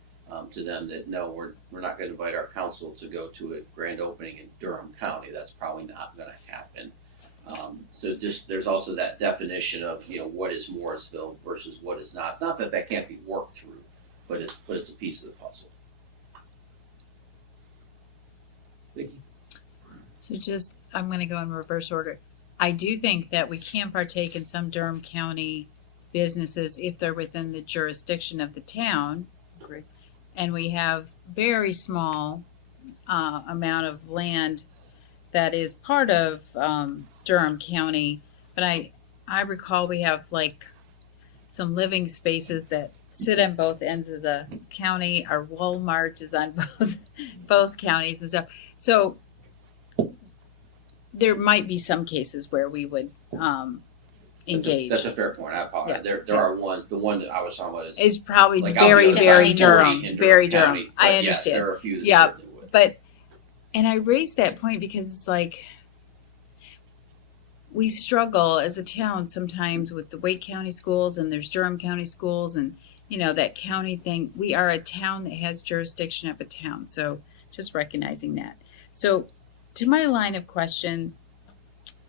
to them that no, we're not going to invite our council to go to a grand opening in Durham County. That's probably not going to happen. So just there's also that definition of what is Morrisville versus what is not. It's not that can't be worked through, but it's a piece of the puzzle. Vicki? So I'm going to go in reverse order. I do think that we can partake in some Durham County businesses if they're within the jurisdiction of the town. Agree. And we have very small amount of land that is part of Durham County. But I recall we have like some living spaces that sit on both ends of the county. Our Walmart is on both counties and stuff. So there might be some cases where we would engage. That's a fair point. I apologize. Yeah. There are ones. The one that I was talking about is Is probably like very, outside very of Durham. in Very County. Durham. I But yes, understand. there are a few that Yeah. certainly would. And I raised that point because it's like we struggle as a town sometimes with the Wake County schools, and there's Durham County schools, and that county thing. We are a town that has jurisdiction of a town, so just recognizing that. So to my line of questions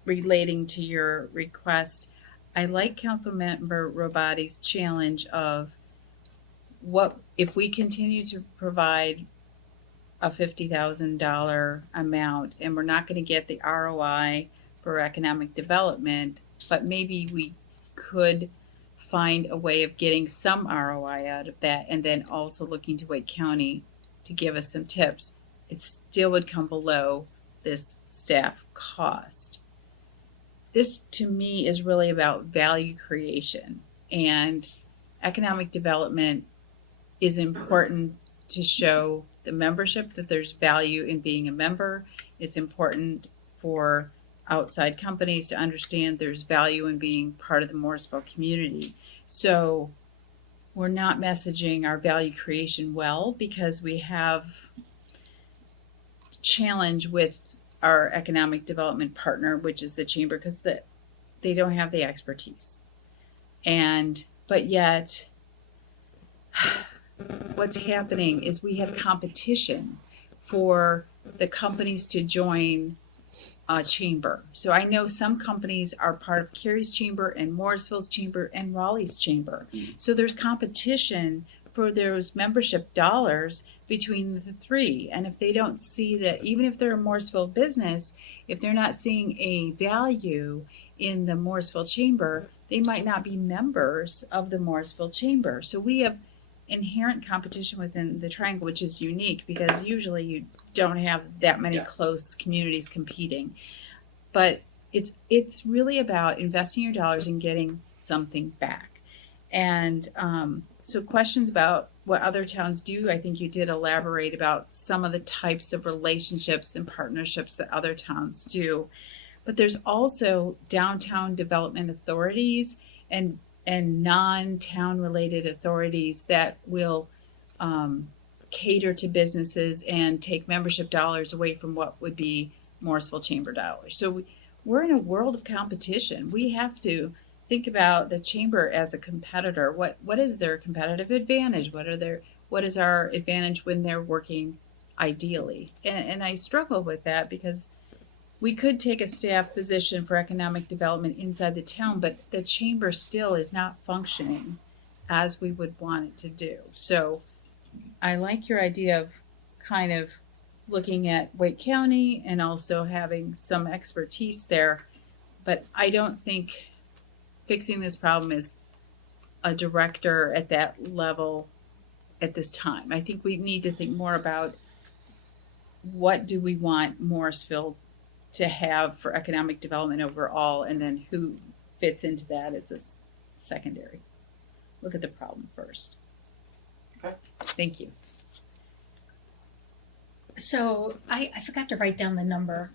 relating to your request, I like Councilmember Robati's challenge of what if we continue to provide a $50,000 amount and we're not going to get the ROI for economic development, but maybe we could find a way of getting some ROI out of that, and then also looking to Wake County to give us some tips. It still would come below this staff cost. This to me is really about value creation, and economic development is important to show the membership that there's value in being a member. It's important for outside companies to understand there's value in being part of the Morrisville community. So we're not messaging our value creation well because we have challenge with our economic development partner, which is the chamber, because they don't have the expertise. But yet what's happening is we have competition for the companies to join a chamber. So I know some companies are part of Cary's chamber and Morrisville's chamber and Raleigh's chamber. So there's competition for those membership dollars between the three. And if they don't see that, even if they're a Morrisville business, if they're not seeing a value in the Morrisville chamber, they might not be members of the Morrisville chamber. So we have inherent competition within the triangle, which is unique because usually you don't have that many close communities competing. But it's really about investing your dollars and getting something back. And so questions about what other towns do, I think you did elaborate about some of the types of relationships and partnerships that other towns do. But there's also downtown development authorities and non-town related authorities that will cater to businesses and take membership dollars away from what would be Morrisville chamber dollars. So we're in a world of competition. We have to think about the chamber as a competitor. What is their competitive advantage? What is our advantage when they're working ideally? And I struggle with that because we could take a staff position for economic development inside the town, but the chamber still is not functioning as we would want it to do. So I like your idea of kind of looking at Wake County and also having some expertise there, but I don't think fixing this problem is a director at that level at this time. I think we need to think more about what do we want Morrisville to have for economic development overall, and then who fits into that as a secondary. Look at the problem first. Okay. Thank you. So I forgot to write down the number.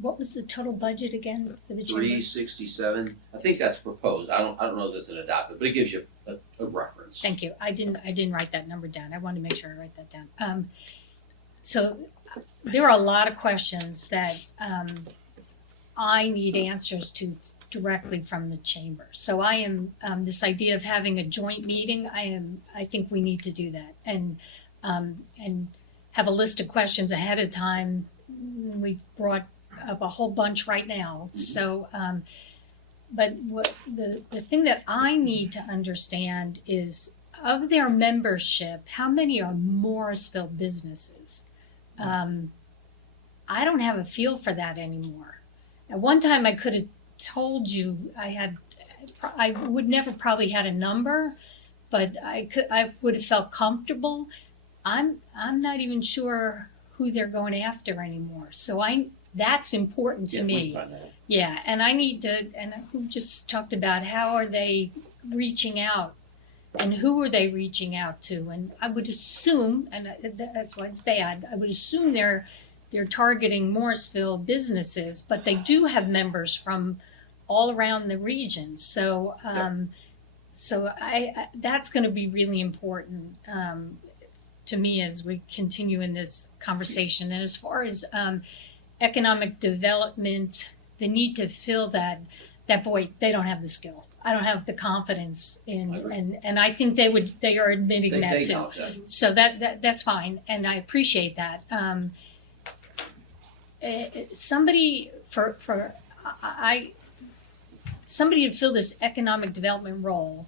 What was the total budget again for the chamber? 367. I think that's proposed. I don't know if it's an adopted, but it gives you a reference. Thank you. I didn't write that number down. I wanted to make sure I write that down. So there are a lot of questions that I need answers to directly from the chamber. So I am this idea of having a joint meeting. I think we need to do that and have a list of questions ahead of time. We brought up a whole bunch right now. So, but what the thing that I need to understand is of their membership, how many are Morrisville businesses? I don't have a feel for that anymore. At one time, I could have told you I would never probably had a number, but I would have felt comfortable. I'm not even sure who they're going after anymore. So that's important to me. Yeah, and I need to. And who just talked about how are they reaching out, and who are they reaching out to? And I would assume, and that's why it's bad. I would assume they're targeting Morrisville businesses, but they do have members from all around the region. So, so that's going to be really important to me as we continue in this conversation. And as far as economic development, the need to fill that void, they don't have the skill. I don't have the confidence I in, agree. and I think they are admitting They that too. acknowledge that. So that's fine, and I appreciate that. Somebody somebody to fill this economic development role,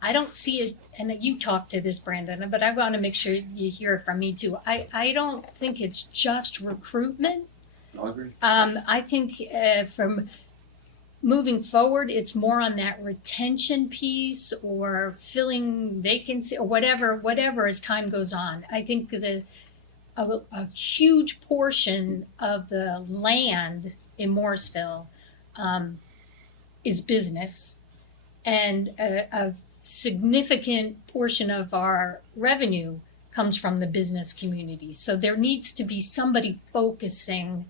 I don't see it, and you talked to this, Brandon, but I want to make sure you hear it from me too. I don't think it's just recruitment. I agree. I think from moving forward, it's more on that retention piece or filling vacancy or whatever as time goes on. I think a huge portion of the land in Morrisville is business, and a significant portion of our revenue comes from the business community. So there needs to be somebody focusing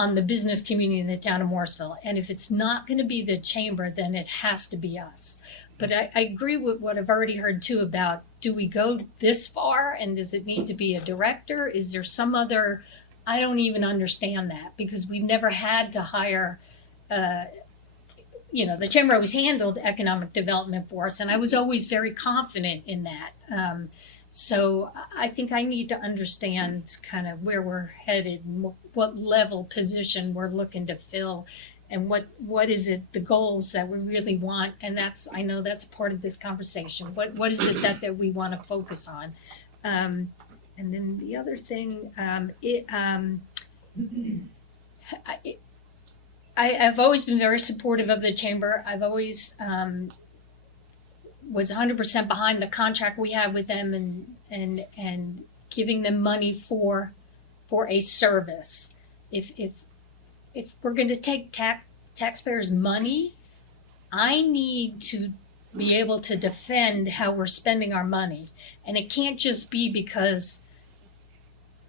on the business community in the town of Morrisville. And if it's not going to be the chamber, then it has to be us. But I agree with what I've already heard too about, do we go this far and does it need to be a director? Is there some other, I don't even understand that, because we've never had to hire, the chamber always handled economic development for us, and I was always very confident in that. So I think I need to understand kind of where we're headed, and what level position we're looking to fill, and what is it, the goals that we really want. And I know that's part of this conversation. What is it that we want to focus on? And then the other thing, I've always been very supportive of the chamber. I've always was 100% behind the contract we had with them, and giving them money for a service. If we're going to take taxpayers' money, I need to be able to defend how we're spending our money, and it can't just be because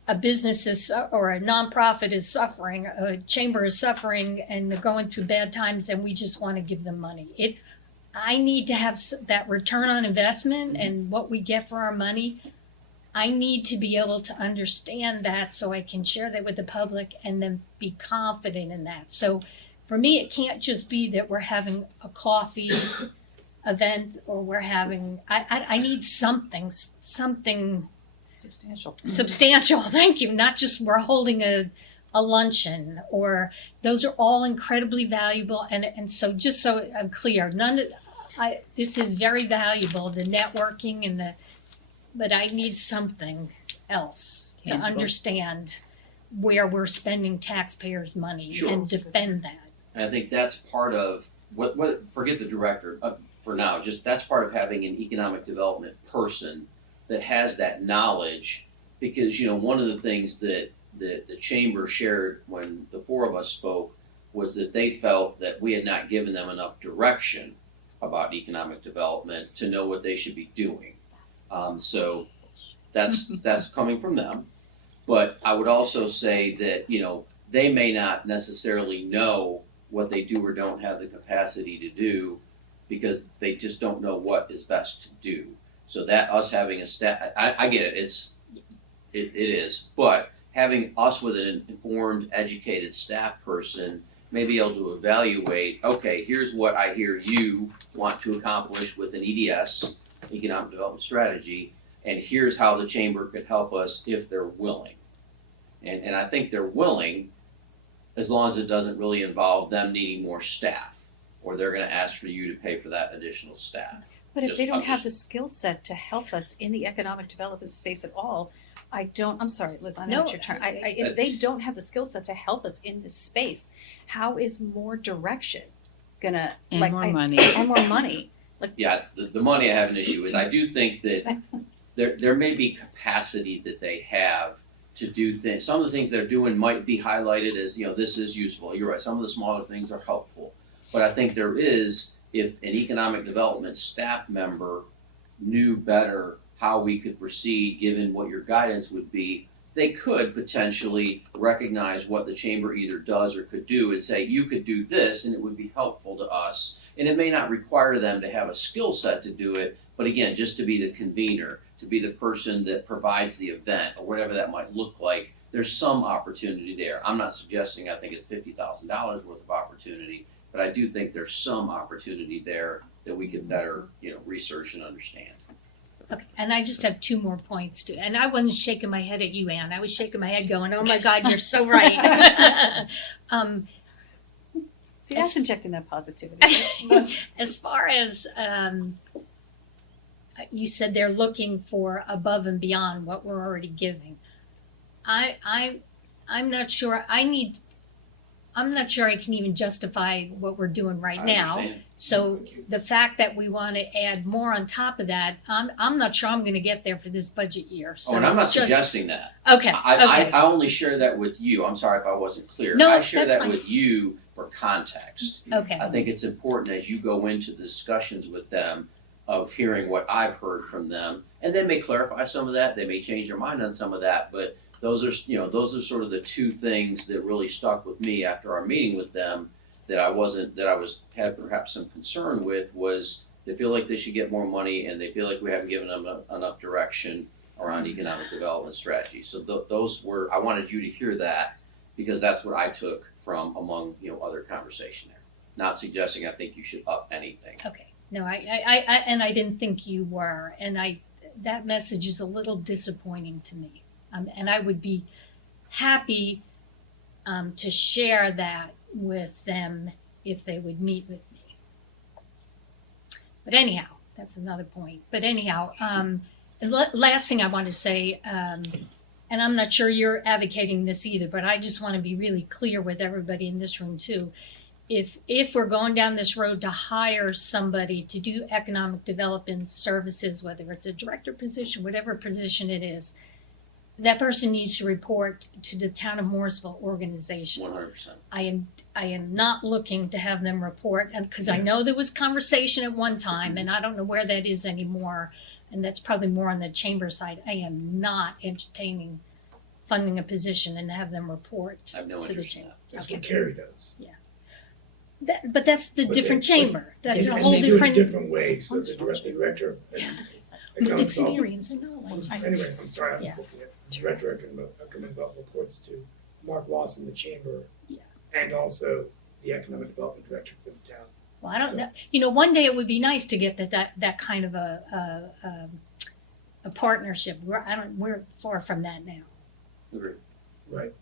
a business or a nonprofit is suffering, a chamber is suffering, and they're going through bad times, and we just want to give them money. I need to have that return on investment and what we get for our money. I need to be able to understand that so I can share that with the public and then be confident in that. So for me, it can't just be that we're having a coffee event or we're having, I need something substantial. Thank you. Not just we're holding a luncheon, or those are all incredibly valuable. And so just so I'm clear, this is very valuable, the networking but I need something else Tangible. to understand where we're spending taxpayers' money Sure. and defend that. And I think that's part of forget the director for now, just that's part of having an economic development person that has that knowledge, because, one of the things that the chamber shared when the four of us spoke was that they felt that we had not given them enough direction about economic development to know what they should be doing. So that's coming from them. But I would also say that, they may not necessarily know what they do or don't have the capacity to do, because they just don't know what is best to do. So that us having a staff, I get it, it is, but having us with an informed, educated staff person may be able to evaluate, okay, here's what I hear you want to accomplish with an EDS, Economic Development Strategy, and here's how the chamber could help us if they're willing. And I think they're willing, as long as it doesn't really involve them needing more staff, or they're gonna ask for you to pay for that additional staff. But if Just- they don't I'm have just- the skill set to help us in the economic development space at all, I'm sorry, Liz, I know No, it's your turn. If they don't have the skill set to help us in this space, how is more direction gonna, And more money. and more money? Yeah, the money I have an issue with. I do think that there may be capacity that they have to do things. Some of the things they're doing might be highlighted as, this is useful. You're right, some of the smaller things are helpful. But I think there is, if an economic development staff member knew better how we could proceed, given what your guidance would be, they could potentially recognize what the chamber either does or could do and say, you could do this and it would be helpful to us. And it may not require them to have a skill set to do it, but again, just to be the convener, to be the person that provides the event or whatever that might look like, there's some opportunity there. I'm not suggesting I think it's $50,000 worth of opportunity. but I do think there's some opportunity there that we could better, research and understand. Okay, and I just have two more points to, and I wasn't shaking my head at you, Ann. I was shaking my head going, oh my God, you're so right. See, that's injecting that positivity. As far as, you said they're looking for above and beyond what we're already giving. I'm not sure, I'm not sure I can even justify what we're doing right I now. understand. So the fact that we want to add more on top of that, I'm not sure I'm going to get there for this budget year. So Oh, and I'm not just- suggesting that. Okay, I okay. only share that with you. I'm sorry if I wasn't clear. No, I share that's that fine. with you for context. Okay. I think it's important as you go into the discussions with them of hearing what I've heard from them, and they may clarify some of that. They may change their mind on some of that, but those are sort of the two things that really stuck with me after our meeting with them. That had perhaps some concern with was they feel like they should get more money, and they feel like we haven't given them enough direction around economic development strategy. So those were, I wanted you to hear that because that's what I took from among other conversation there. Not suggesting I think you should up anything. Okay. No, I didn't think you were, and that message is a little disappointing to me. And I would be happy to share that with them if they would meet with me. But anyhow, that's another point. But anyhow, last thing I want to say, and I'm not sure you're advocating this either, but I just want to be really clear with everybody in this room too. If we're going down this road to hire somebody to do economic development services, whether it's a director position, whatever position it is, that person needs to report to the Town of Morrisville organization. 100%. I am not looking to have them report, and because I know there was conversation at one time, and I don't know where that is anymore, and that's probably more on the chamber side. I am not entertaining funding a position and have them report I have no to the interest in chamber. that. That's what Carrie does. But that's the But different they- chamber. That's a And whole they different. do it different ways, so the director. With economic experience and knowledge. Anyway, I'm sorry, I was Yeah. looking at Director of Economic Development reports to Mark Lawson, the chamber, Yeah. and also the Economic Development Director for the town. Well, I don't So- know. One day it would be nice to get that kind of a partnership. We're far from that now. Agree. Right.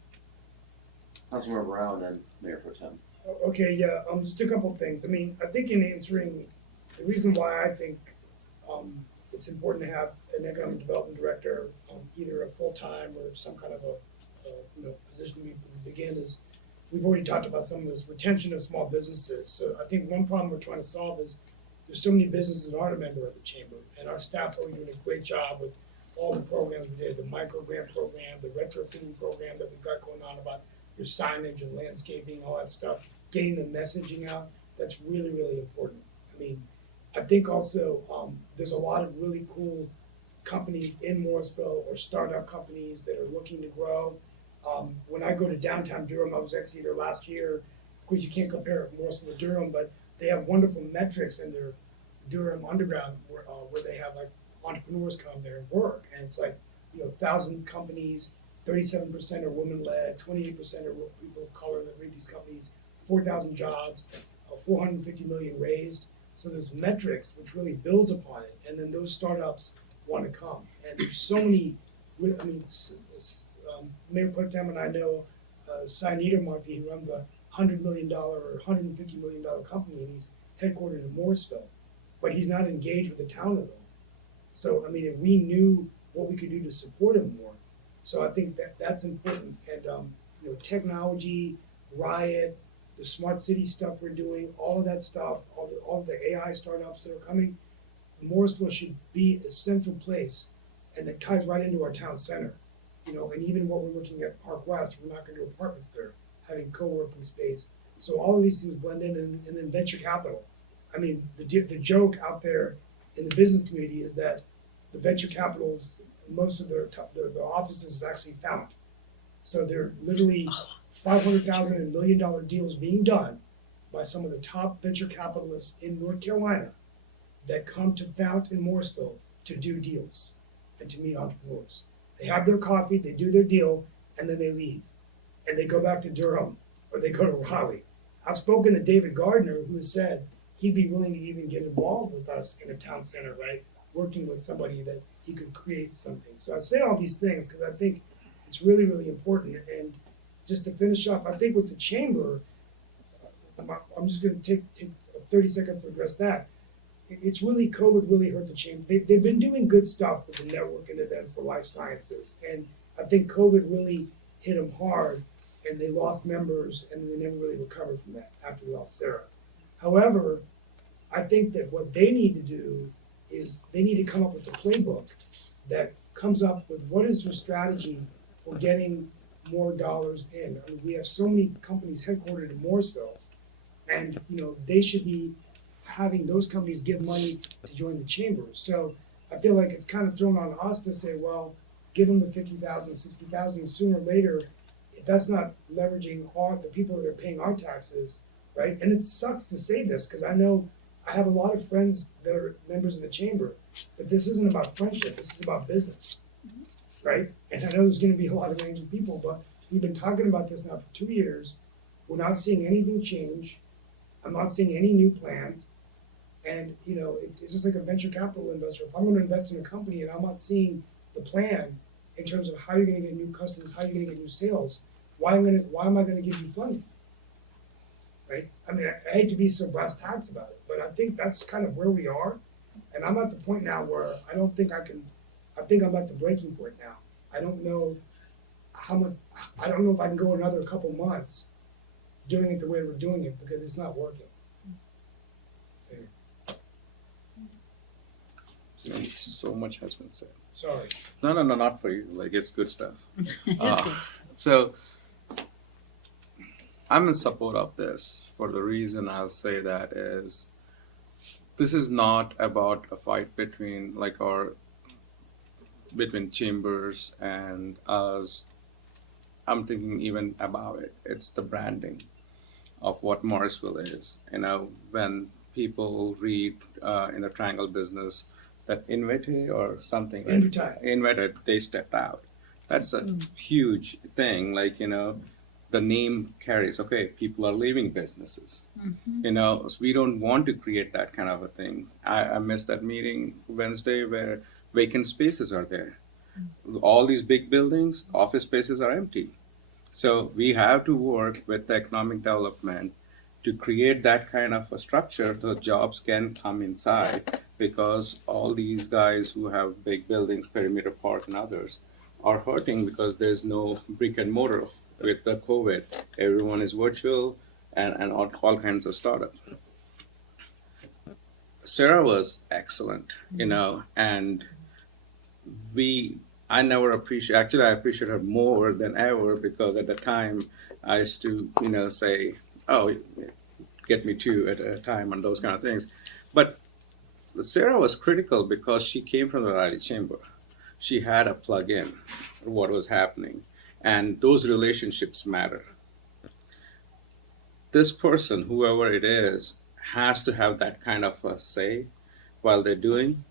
Councilmember Brown and Mayor Pro Tem. Okay, yeah, just a couple of things. I mean, I think in answering, the reason why I think, it's important to have an economic development director, either a full-time or some kind of a position we begin is, we've already talked about some of this retention of small businesses. So I think one problem we're trying to solve is there's so many businesses that aren't a member of the chamber, and our staff's already doing a great job with all the programs we did, the micro grant program, the retrofitting program that we've got going on about your signage and landscaping, all that stuff, getting the messaging out. That's really, really important. I mean, I think also there's a lot of really cool companies in Morrisville or startup companies that are looking to grow. When I go to downtown Durham, I was actually there last year. Of course, you can't compare Morrisville to Durham, but they have wonderful metrics in their Durham Underground where they have like entrepreneurs come there and work. And it's like, 1,000 companies, 37% are women-led, 28% are people of color that lead these companies, 4,000 jobs, 450 million raised. So there's metrics which really builds upon it, and then those startups want to come. And there's so many, Mayor Pro Tem and I know Cy Niedermarty, who runs a $100 million or $150 million company, and he's headquartered in Morrisville, but he's not engaged with the town at all. So, I mean, if we knew what we could do to support him more, so I think that's important. And, technology, Riot, the smart city stuff we're doing, all of that stuff, all the AI startups that are coming, Morrisville should be a central place, and it ties right into our town center. And even what we're looking at Park West, we're not gonna do apartments there, having co-working space. So all of these things blend in, and then venture capital. I mean, the joke out there in the business community is that the venture capitals, most of their offices is actually found. So they're literally $500,000 and $1 million deals being done by some of the top venture capitalists in North Carolina that come to Fount and Morrisville to do deals and to meet entrepreneurs. They have their coffee, they do their deal, and then they leave. And they go back to Durham or they go to Raleigh. I've spoken to David Gardner, who said he'd be willing to even get involved with us in a town center, right? Working with somebody that he could create something. So I say all these things because I think it's really, really important. And just to finish off, I think with the chamber, I'm just going to take 30 seconds to address that. It's really, COVID really hurt the chamber. They've been doing good stuff with the networking events, the life sciences. And I think COVID really hit them hard, and they lost members, and they never really recovered from that after we lost Sarah. However, I think that what they need to do is they need to come up with a playbook that comes up with what is their strategy for getting more dollars in. I mean, we have so many companies headquartered in Morrisville, and they should be having those companies give money to join the chamber. So I feel like it's kind of thrown on us to say, well, give them the 50,000, 60,000 sooner or later. If that's not leveraging the people that are paying our taxes, right? And it sucks to say this because I know I have a lot of friends that are members of the chamber, but this isn't about friendship. This is about business, right? And I know there's going to be a lot of angry people, but we've been talking about this now for 2 years. We're not seeing anything change. I'm not seeing any new plan. And, it's just like a venture capital investor. If I'm going to invest in a company and I'm not seeing the plan in terms of how you're going to get new customers, how you're going to get new sales, why am I going to give you funding? Right? I mean, I hate to be so brass tacks about it, but I think that's kind of where we are. And I'm at the point now where I think I'm at the breaking point now. I don't know if I can go another couple months doing it the way we're doing it because it's not working. So much has been said. Sorry. No, not for you. Like, it's good stuff. It's good. So, I'm in support of this for the reason I'll say that is, this is not about a fight between chambers and us. I'm thinking even about it. It's the branding of what Morrisville is. When people read in the triangle business that Invite or something, Invite, they stepped out. That's a huge thing. The name carries, okay, people are leaving businesses. So we don't want to create that kind of a thing. I missed that meeting Wednesday where vacant spaces are there. All these big buildings, office spaces are empty. So we have to work with the economic development to create that kind of a structure so jobs can come inside, because all these guys who have big buildings, Perimeter Park and others, are hurting because there's no brick and mortar with the COVID. Everyone is virtual and all kinds of startups. Sarah was excellent, and I appreciate her more than ever, because at the time I used to, say, oh, get me two at a time and those kind of things. But Sarah was critical because she came from the Riley Chamber. She had a plug-in what was happening, and those relationships matter. This person, whoever it is, has to have that kind of a say while they're doing.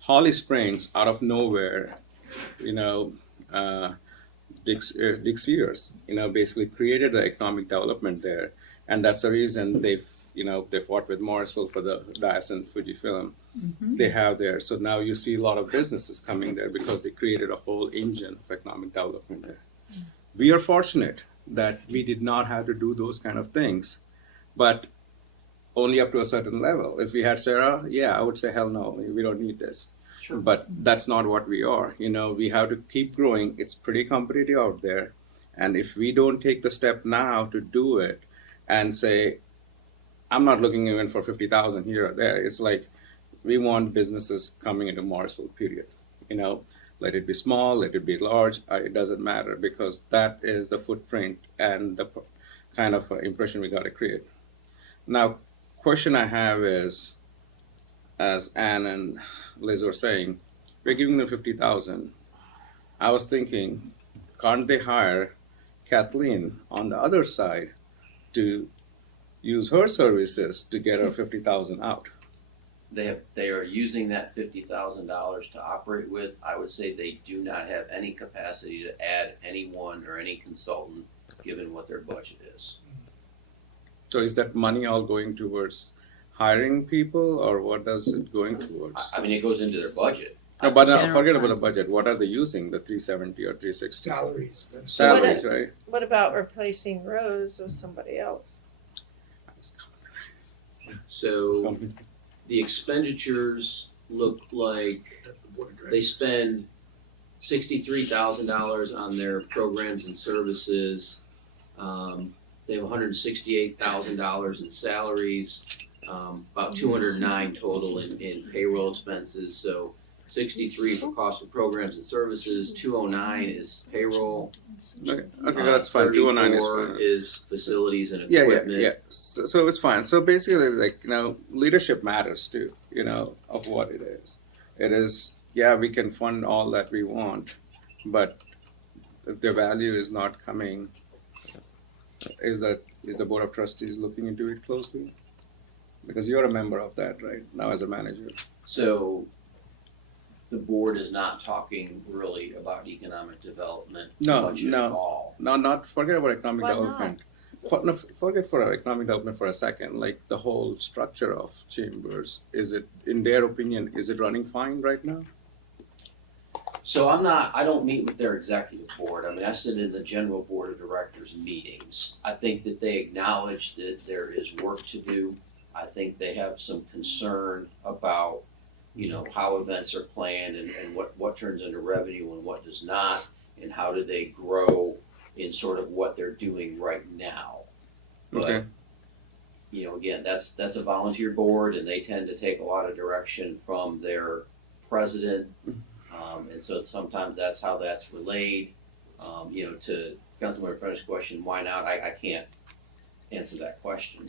Holly Springs, out of nowhere, Dick Sears, basically created the economic development there, and that's the reason they fought with Morrisville for the Dyson Fujifilm. They have there. So now you see a lot of businesses coming there because they created a whole engine of economic development there. We are fortunate that we did not have to do those kind of things, but only up to a certain level. If we had Sarah, I would say, hell no, we don't need this. Sure. But that's not what we are. We have to keep growing. It's pretty competitive out there. And if we don't take the step now to do it and say, I'm not looking even for 50,000 here or there. It's like, we want businesses coming into Morrisville, period. Let it be small, let it be large, it doesn't matter, because that is the footprint and the kind of impression we got to create. Now, question I have is, as Ann and Liz were saying, we're giving them 50,000. I was thinking, can't they hire Kathleen on the other side to use her services to get her 50,000 out? They are using that $50,000 to operate with. I would say they do not have any capacity to add anyone or any consultant, given what their budget is. So is that money all going towards hiring people, or what does it going towards? I mean, it goes into their budget. No, but General forget fund. about the budget. What are they using? The 370 or 360 Salaries. salaries, right? What about replacing Rose with somebody else? So the expenditures look like they spend $63,000 on their programs and services. They have $168,000 in salaries, about 209 total in payroll expenses. So 63 for cost of programs and services, 209 is payroll. Okay, that's fine. 209 is 34 fine. is facilities and Yeah, equipment. yeah. So it's fine. So basically, like, leadership matters too, of what it is. It is, yeah, we can fund all that we want, but if the value is not coming, is the Board of Trustees looking into it closely? Because you're a member of that, right, now as a manager. So the board is not talking really about economic development much at all. Not forget about economic Why development. Forget for economic development for a second. Like the whole structure of chambers, is it, in their opinion, is it running fine right now? So I don't meet with their executive board. I mean, I sit in the general board of directors meetings. I think that they acknowledge that there is work to do. I think they have some concern about, how events are planned and what turns into revenue and what does not, and how do they grow in sort of what they're doing right now. Okay. But, again, that's a volunteer board, and they tend to take a lot of direction from their president. And so sometimes that's how that's relayed. To Councilmember French's question, why not? I can't answer that question.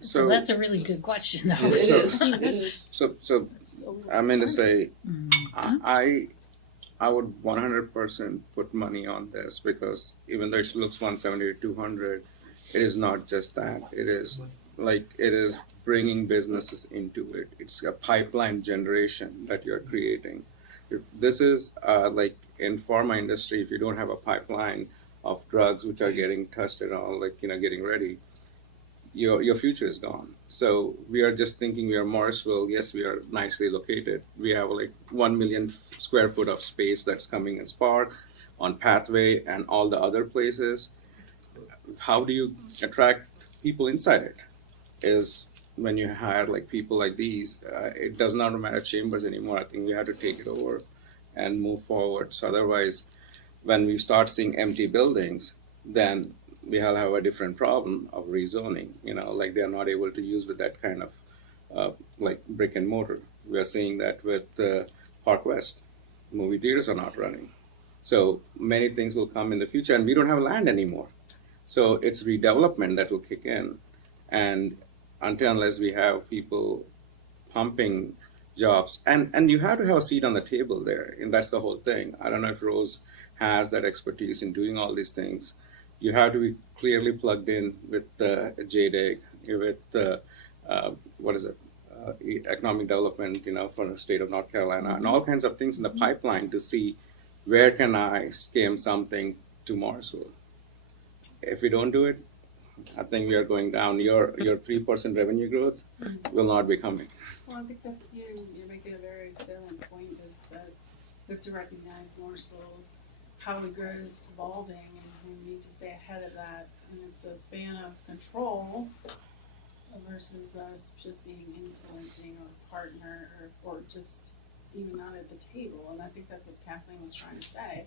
So that's a really good question, though. It is. So I mean to say, I would 100% put money on this, because even though it looks 170 to 200, it is not just that. It is bringing businesses into it. It's a pipeline generation that you're creating. This is like in pharma industry, if you don't have a pipeline of drugs which are getting tested on, getting ready, your future is gone. So we are just thinking we are Morrisville. Yes, we are nicely located. We have 1 million square foot of space that's coming in Spark, on Pathway, and all the other places. How do you attract people inside it? Is when you hire people like these, it does not matter chambers anymore. I think we have to take it over and move forward. So otherwise, when we start seeing empty buildings, then we'll have a different problem of rezoning. They're not able to use with that kind of brick and mortar. We are seeing that with Park West. Movie theaters are not running. So many things will come in the future, and we don't have land anymore. So it's redevelopment that will kick in. And unless we have people pumping jobs, and you have to have a seat on the table there, and that's the whole thing. I don't know if Rose has that expertise in doing all these things. You have to be clearly plugged in with JDEG, with economic development, for the state of North Carolina, and all kinds of things in the pipeline to see where can I scale something to Morrisville. If we don't do it, I think we are going down. Your 3% revenue growth will not be coming. Well, I think that you're making a very salient point, is that we have to recognize Morrisville, how it grows, evolving, and we need to stay ahead of that. And it's a span of control versus us just being influencing or partner or just even not at the table. And I think that's what Kathleen was trying to say.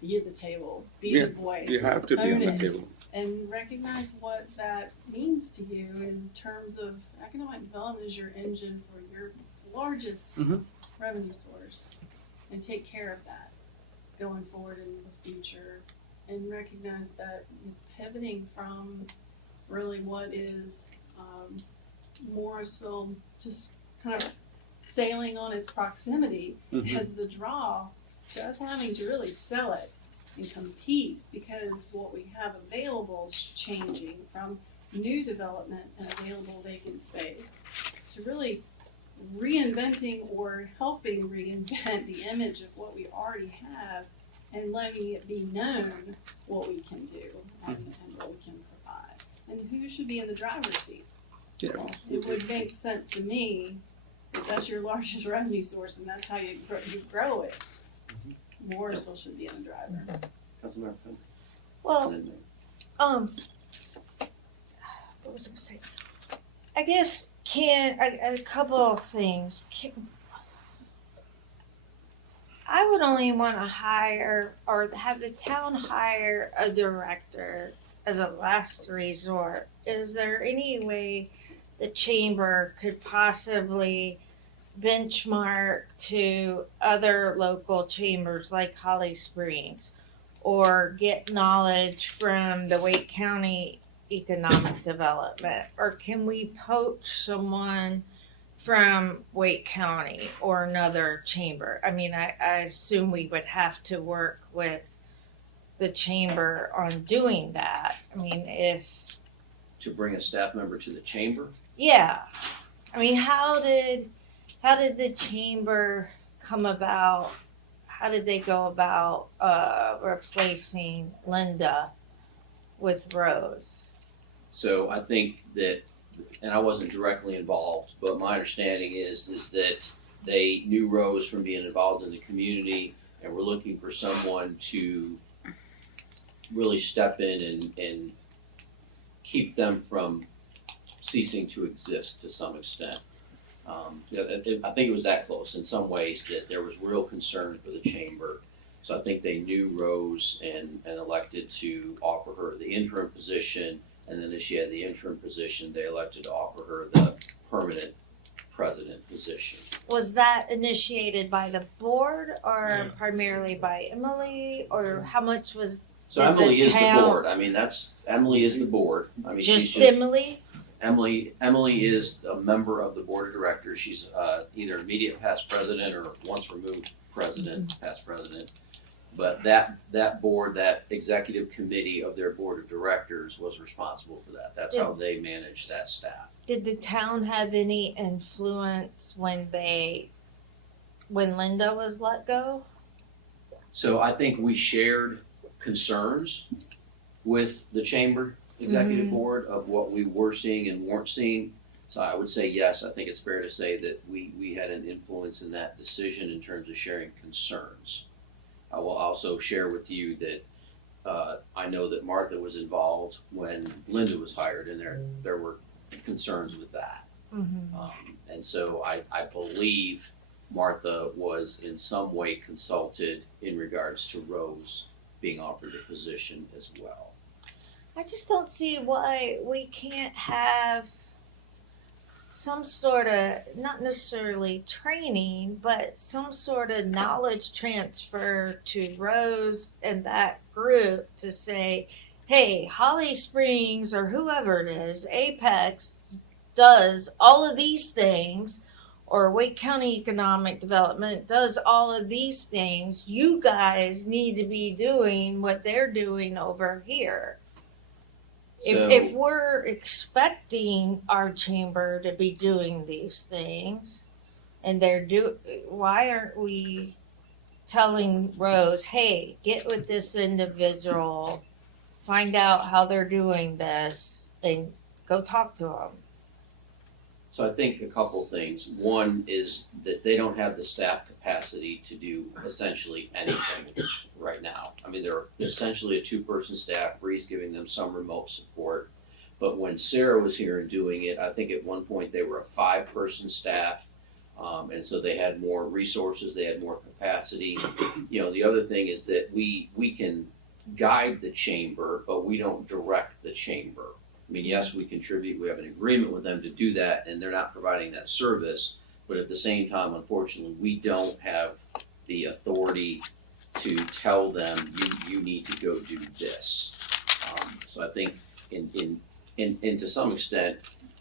Be at the table, be the voice. You have to be on own the it, table. and recognize what that means to you in terms of economic development is your engine for your largest revenue source, and take care of that going forward in the future, and recognize that it's pivoting from really what is Morrisville just kind of sailing on its proximity as the draw to us having to really sell it and compete, because what we have available is changing from new development and available vacant space to really reinventing or helping reinvent the image of what we already have and letting it be known what we can do and what we can provide. and who should be in the driver's seat? Yeah. It would make sense to me if that's your largest revenue source and that's how you grow it. Morrisville should be in the driver. Councilmember Finn. Well, what was I gonna say? I guess a couple of things. I would only want to hire or have the town hire a director as a last resort. Is there any way the chamber could possibly benchmark to other local chambers like Holly Springs, or get knowledge from the Wake County Economic Development? Or can we poach someone from Wake County or another chamber? I mean, I assume we would have to work with the chamber on doing that. I mean, To bring a staff member to the chamber? yeah. I mean, how did the chamber come about? How did they go about replacing Linda with Rose? So I think that, and I wasn't directly involved, but my understanding is that they knew Rose from being involved in the community and were looking for someone to really step in and keep them from ceasing to exist to some extent. I think it was that close in some ways, that there was real concern for the chamber. So I think they knew Rose and elected to offer her the interim position. And then as she had the interim position, they elected to offer her the permanent president position. Was that initiated by the board or primarily by Emily? Or how much was So Did the Emily is the town- board. I mean, Emily is the board. I mean, she's just just, Emily? Emily is a member of the board of directors. She's either immediate past president or once removed president, past president. But that board, that executive committee of their board of directors was responsible for that. That's how they manage that staff. Did the town have any influence when Linda was let go? So I think we shared concerns with the chamber executive board of what we were seeing and weren't seeing. So I would say yes, I think it's fair to say that we had an influence in that decision in terms of sharing concerns. I will also share with you that I know that Martha was involved when Linda was hired, and there were concerns with that. And so I believe Martha was in some way consulted in regards to Rose being offered a position as well. I just don't see why we can't have some sort of, not necessarily training, but some sort of knowledge transfer to Rose and that group to say, hey, Holly Springs or whoever it is, Apex does all of these things, or Wake County Economic Development does all of these things. You guys need to be doing what they're doing over here. If we're expecting our chamber to be doing these things, and why aren't we telling Rose, hey, get with this individual, find out how they're doing this, and go talk to them? So I think a couple things. One is that they don't have the staff capacity to do essentially anything right now. I mean, they're essentially a two-person staff. Bree's giving them some remote support. But when Sarah was here and doing it, I think at one point they were a 5-person staff. And so they had more resources, they had more capacity. You know, the other thing is that we can guide the chamber, but we don't direct the chamber. I mean, yes, we contribute, we have an agreement with them to do that, and they're not providing that service. But at the same time, unfortunately, we don't have the authority to tell them, you need to go do this. So I think in to some extent,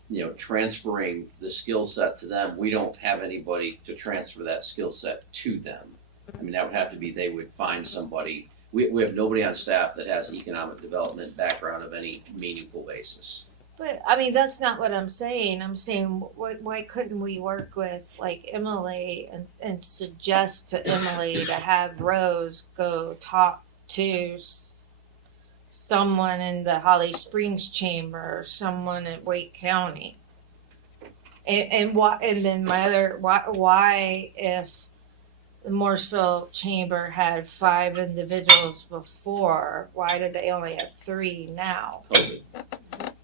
you know, transferring the skill set to them, we don't have anybody to transfer that skill set to them. I mean, that would have to be, they would find somebody. We have nobody on staff that has economic development background of any meaningful basis. But I mean, that's not what I'm saying. I'm saying, why couldn't we work with like Emily and suggest to Emily to have Rose go talk to someone in the Holly Springs Chamber, someone in Wake County. And why? And then my other why if the Morrisville Chamber had 5 individuals before, why did they only have 3 now? COVID.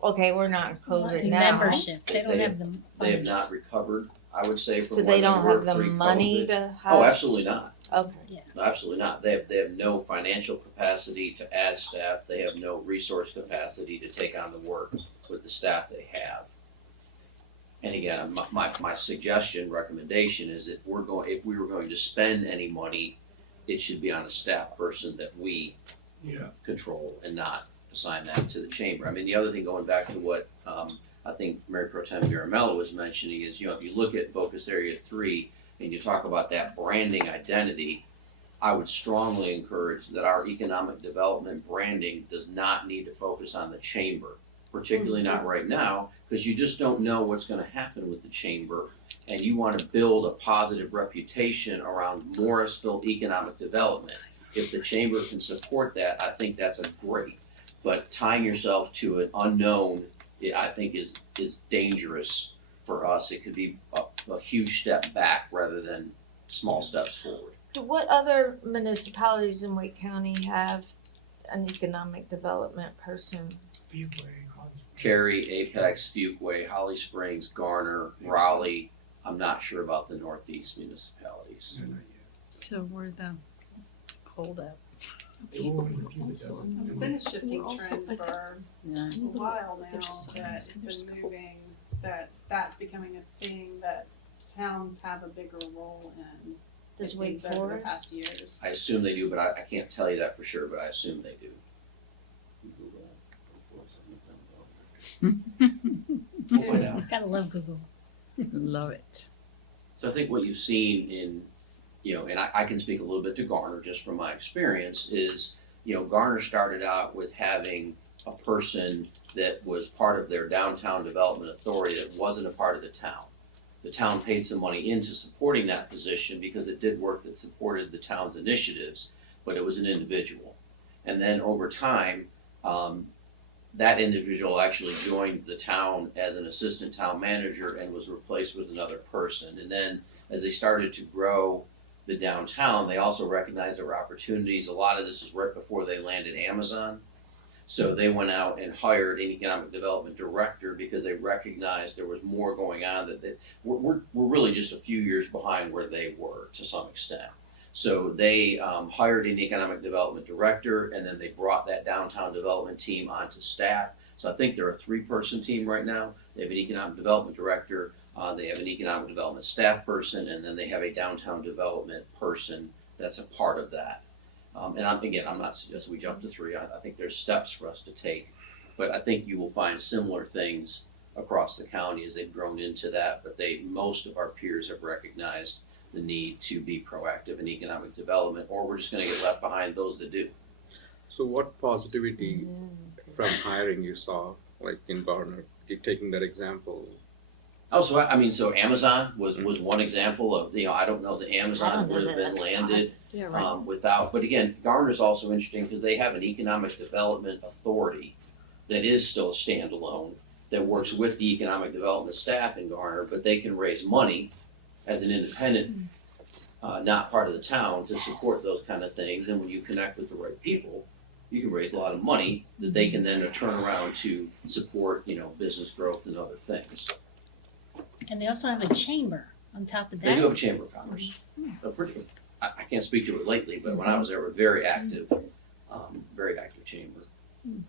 Okay, we're not in COVID now. Membership, they don't have the They have funds. not recovered, I would say, from So where they they don't were have the pre-COVID. money to have. Oh, absolutely not. Okay. No, absolutely not. They have no financial capacity to add staff. They have no resource capacity to take on the work with the staff they have. And again, my suggestion, recommendation is that if we were going to spend any money, it should be on a staff person that we control and not assign that to the chamber. I mean, the other thing, going back to what I think Mary Pro Tem Garamella was mentioning is, if you look at Focus Area 3 and you talk about that branding identity, I would strongly encourage that our economic development branding does not need to focus on the chamber, particularly not right now, because you just don't know what's going to happen with the chamber, and you want to build a positive reputation around Morrisville economic development. If the chamber can support that, I think that's a great. But tying yourself to an unknown, I think is dangerous for us. It could be a huge step back rather than small steps forward. What other municipalities in Wake County have an economic development person? Cary, Apex, Fuquay, Holly Springs, Garner, Raleigh. I'm not sure about the northeast municipalities. So we're the holdup. It's been a shifting trend for Yeah. a while now There's signs that and there's it's been moving, that's becoming a thing that towns have a bigger role in. Does it Wake seems over the Forest? past years. I assume they do, but I can't tell you that for sure, but I assume they do. We'll find out. Gotta love Google. Love it. So I think what you've seen in, and I can speak a little bit to Garner just from my experience, is, Garner started out with having a person that was part of their downtown development authority that wasn't a part of the town. The town paid some money into supporting that position because it did work that supported the town's initiatives, but it was an individual. And then over time, that individual actually joined the town as an assistant town manager and was replaced with another person. And then as they started to grow the downtown, they also recognized there were opportunities. A lot of this was right before they landed Amazon. So they went out and hired an economic development director because they recognized there was more going on, that we're really just a few years behind where they were to some extent. So they hired an economic development director, and then they brought that downtown development team onto staff. So I think they're a 3-person team right now. They have an economic development director, they have an economic development staff person, and then they have a downtown development person that's a part of that. And I'm not suggesting we jump to 3. I think there's steps for us to take, but I think you will find similar things across the county as they've grown into that. But most of our peers have recognized the need to be proactive in economic development, or we're just going to get left behind those that do. So what positivity from hiring you saw, like in Garner, taking that example? Oh, so Amazon was one example of, I don't know that Amazon would have been landed without, but again, Garner's also interesting because they have an economic development authority that is still a standalone, that works with the economic development staff in Garner, but they can raise money as an independent, not part of the town, to support those kind of things. And when you connect with the right people, you can raise a lot of money that they can then turn around to support, business growth and other things. And they also have a chamber on top of that. They do have a chamber of commerce. I can't speak to it lately, but when I was there, we're very active chamber. You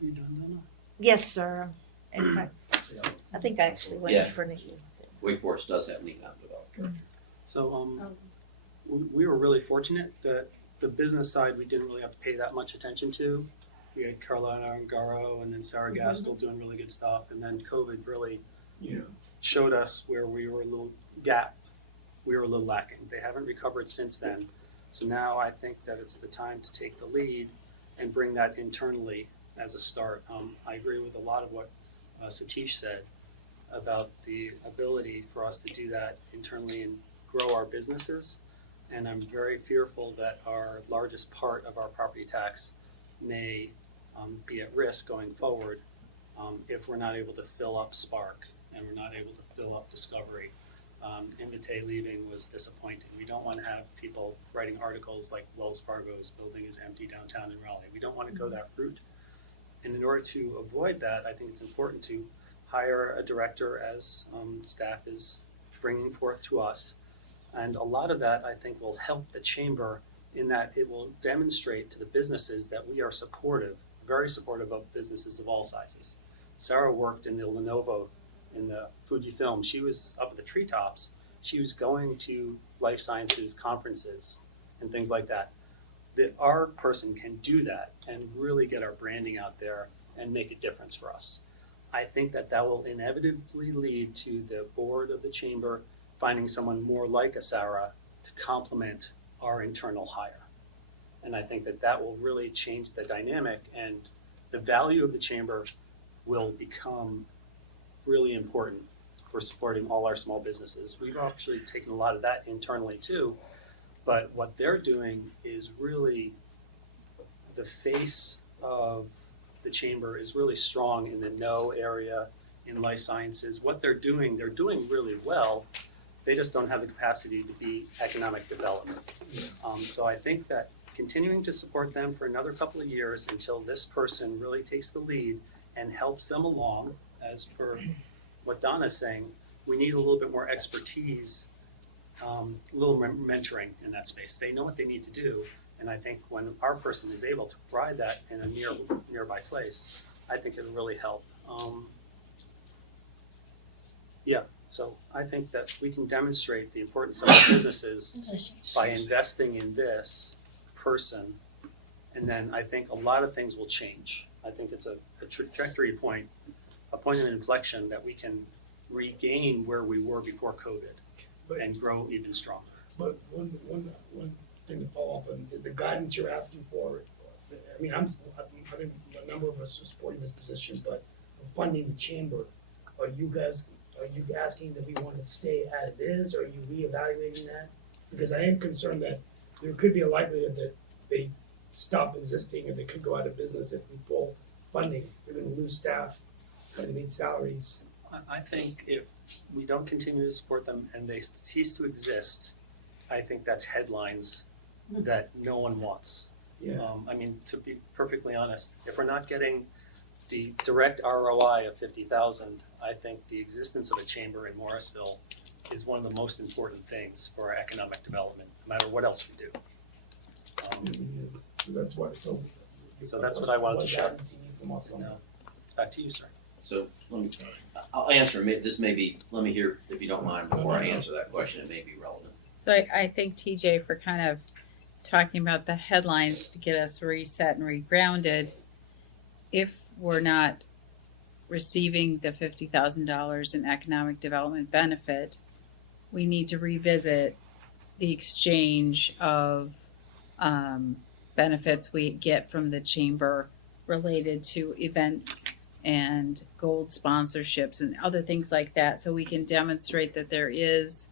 done, Donna? Yes, sir. In fact, I think I actually went in front of you. Wake Forest does have an economic development. So we were really fortunate that the business side we didn't really have to pay that much attention to. We had Carolina Ungaro and then Sarah Gaskell doing really good stuff, and then COVID really showed us where we were a little lacking. They haven't recovered since then. So now I think that it's the time to take the lead and bring that internally as a start. I agree with a lot of what Satish said about the ability for us to do that internally and grow our businesses. And I'm very fearful that our largest part of our property tax may be at risk going forward if we're not able to fill up Spark and we're not able to fill up Discovery. Invite leaving was disappointing. We don't want to have people writing articles like Wells Fargo's building is empty downtown in Raleigh. We don't want to go that route. And in order to avoid that, I think it's important to hire a director as staff is bringing forth to us. And a lot of that, I think, will help the chamber in that it will demonstrate to the businesses that we are supportive, very supportive of businesses of all sizes. Sarah worked in the Lenovo, in the Fujifilm. She was up at the treetops. She was going to life sciences conferences and things like that. That our person can do that and really get our branding out there and make a difference for us. I think that that will inevitably lead to the board of the chamber finding someone more like a Sarah to complement our internal hire. And I think that that will really change the dynamic, and the value of the chamber will become really important for supporting all our small businesses. We've actually taken a lot of that internally too, but what they're doing is really the face of the chamber is really strong in the no area, in life sciences. What they're doing really well. They just don't have the capacity to be economic development. So I think that continuing to support them for another couple of years until this person really takes the lead and helps them along, as per what Donna's saying, we need a little bit more expertise, a little mentoring in that space. They know what they need to do, and I think when our person is able to provide that in a nearby place, I think it'll really help. So I think that we can demonstrate the importance of our businesses by investing in this person, and then I think a lot of things will change. I think it's a trajectory point, a point of inflection that we can regain where we were before COVID and grow even stronger. But one thing to follow up on is the guidance you're asking for. I mean, I think a number of us are supporting this position, but funding the chamber, are you asking that we want to stay as is, or are you reevaluating that? Because I am concerned that there could be a likelihood that they stop existing and they could go out of business if we pull funding. They're going to lose staff, going to need salaries. I think if we don't continue to support them and they cease to exist, I think that's headlines that no one wants. Yeah. I mean, to be perfectly honest, if we're not getting the direct ROI of $50,000, I think the existence of a chamber in Morrisville is one of the most important things for our economic development, no matter what else we do. So that's what. So that's what I wanted to share. guidance you need from us on No, that? it's back to you, sir. So I'll answer. This may be. Let me hear, if you don't mind, before I answer that question. It may be relevant. So I thank TJ for kind of talking about the headlines to get us reset and regrounded. If we're not receiving the $50,000 in economic development benefit, we need to revisit the exchange of benefits we get from the chamber related to events and gold sponsorships and other things like that, so we can demonstrate that there is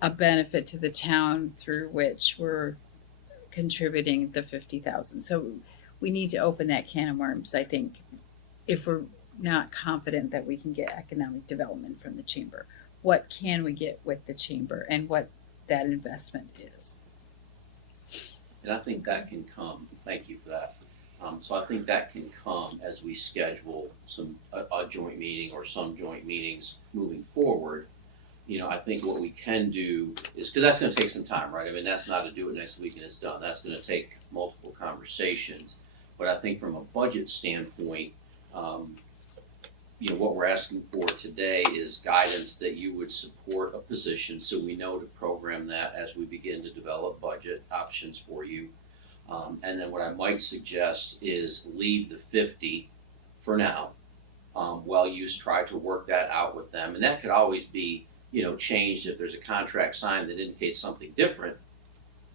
a benefit to the town through which we're contributing the $50,000. So we need to open that can of worms, I think, if we're not confident that we can get economic development from the chamber. What can we get with the chamber and what that investment is? And I think that can come. Thank you for that. So I think that can come as we schedule a joint meeting or some joint meetings moving forward. You know, I think what we can do is, because that's going to take some time, right? I mean, that's not to do it next week and it's done. That's going to take multiple conversations. But I think from a budget standpoint, you know, what we're asking for today is guidance that you would support a position so we know to program that as we begin to develop budget options for you. And then what I might suggest is leave the 50 for now, while you try to work that out with them. And that could always be, you know, changed if there's a contract signed that indicates something different.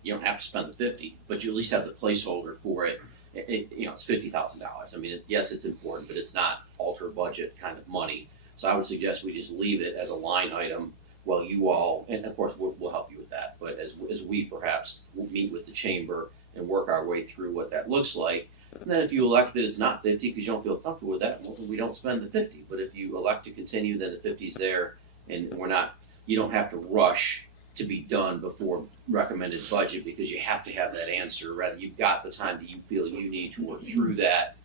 You don't have to spend the 50, but you at least have the placeholder for it. You know, it's $50,000. I mean, yes, it's important, but it's not alter budget kind of money. So I would suggest we just leave it as a line item while you all, and of course we'll help you with that, but as we perhaps meet with the chamber and work our way through what that looks like, And then if you elect that it's not 50 because you don't feel comfortable with that, well, we don't spend the 50. But if you elect to continue, then the 50's there, and you don't have to rush to be done before recommended budget because you have to have that answer. Rather, you've got the time that you feel you need to work through that,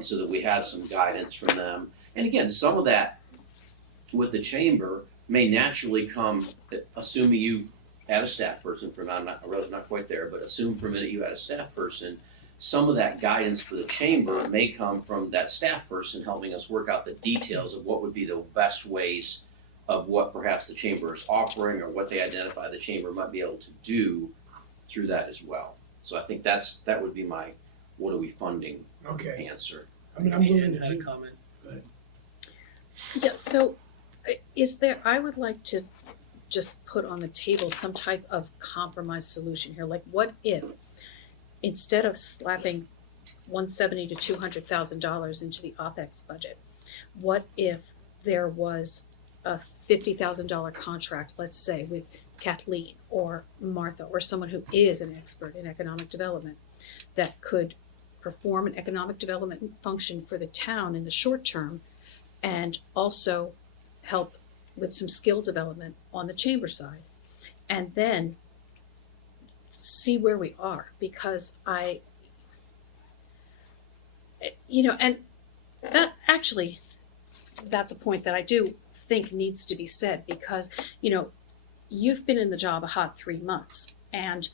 so that we have some guidance from them. And again, some of that with the chamber may naturally come, assuming you add a staff person. I'm not quite there, but assume for a minute you add a staff person. Some of that guidance for the chamber may come from that staff person helping us work out the details of what would be the best ways of what perhaps the chamber is offering or what they identify the chamber might be able to do through that as well. So I think that would be my what are we funding Okay. answer. I mean, I'm willing Ian to had a do. comment. Yeah, so I would like to just put on the table some type of compromise solution here. Like, what if, instead of slapping $170,000 to $200,000 into the OpEx budget, what if there was a $50,000 contract, let's say, with Kathleen or Martha or someone who is an expert in economic development that could perform an economic development function for the town in the short term and also help with some skill development on the chamber side, and then see where we are, because and that actually, that's a point that I do think needs to be said, because, you've been in the job a hot 3 months, and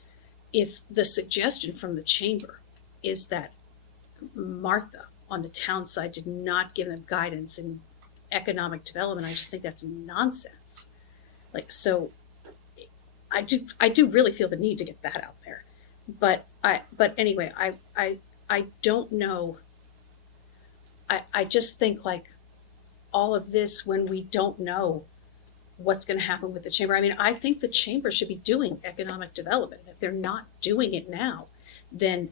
if the suggestion from the chamber is that Martha on the town side did not give them guidance in economic development, I just think that's nonsense. So I do really feel the need to get that out there. But anyway, I don't know. I just think all of this, when we don't know what's going to happen with the chamber. I mean, I think the chamber should be doing economic development. If they're not doing it now, then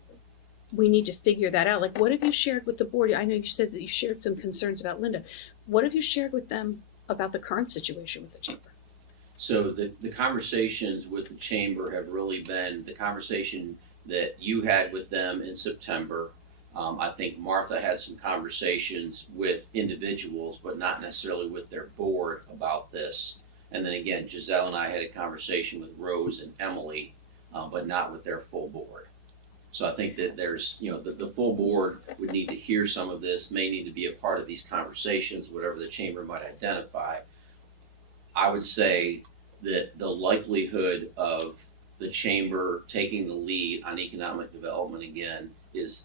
we need to figure that out. What have you shared with the board? I know you said that you shared some concerns about Linda. What have you shared with them about the current situation with the chamber? So the conversations with the chamber have really been the conversation that you had with them in September. I think Martha had some conversations with individuals, but not necessarily with their board about this. And then again, Giselle and I had a conversation with Rose and Emily, but not with their full board. So I think that there's, the full board would need to hear some of this, may need to be a part of these conversations, whatever the chamber might identify. I would say that the likelihood of the chamber taking the lead on economic development again is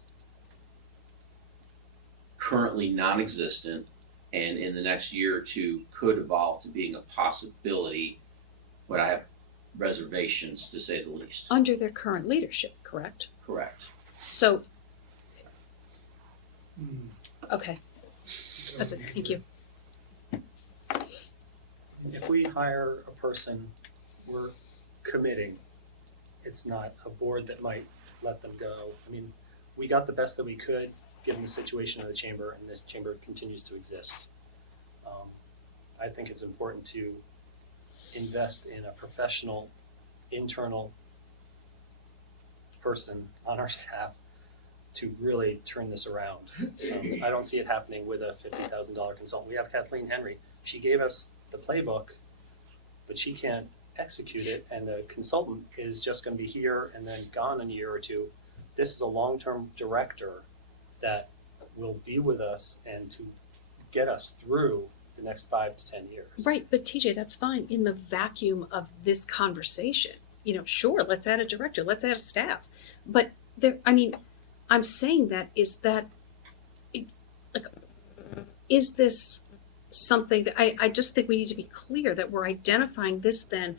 currently non-existent, and in the next year or two could evolve to being a possibility, but I have reservations, to say the least. Under their current leadership, correct? Correct. So, okay, that's it, thank you. If we hire a person, we're committing. It's not a board that might let them go. I mean, we got the best that we could given the situation of the chamber, and the chamber continues to exist. I think it's important to invest in a professional, internal person on our staff to really turn this around. I don't see it happening with a $50,000 consultant. We have Kathleen Henry. She gave us the playbook, but she can't execute it, and the consultant is just going to be here and then gone in a year or two. This is a long-term director that will be with us and to get us through the next 5 to 10 years. Right, but TJ, that's fine in the vacuum of this conversation. Sure, let's add a director, let's add a staff. But I'm saying is this something that I just think we need to be clear that we're identifying this then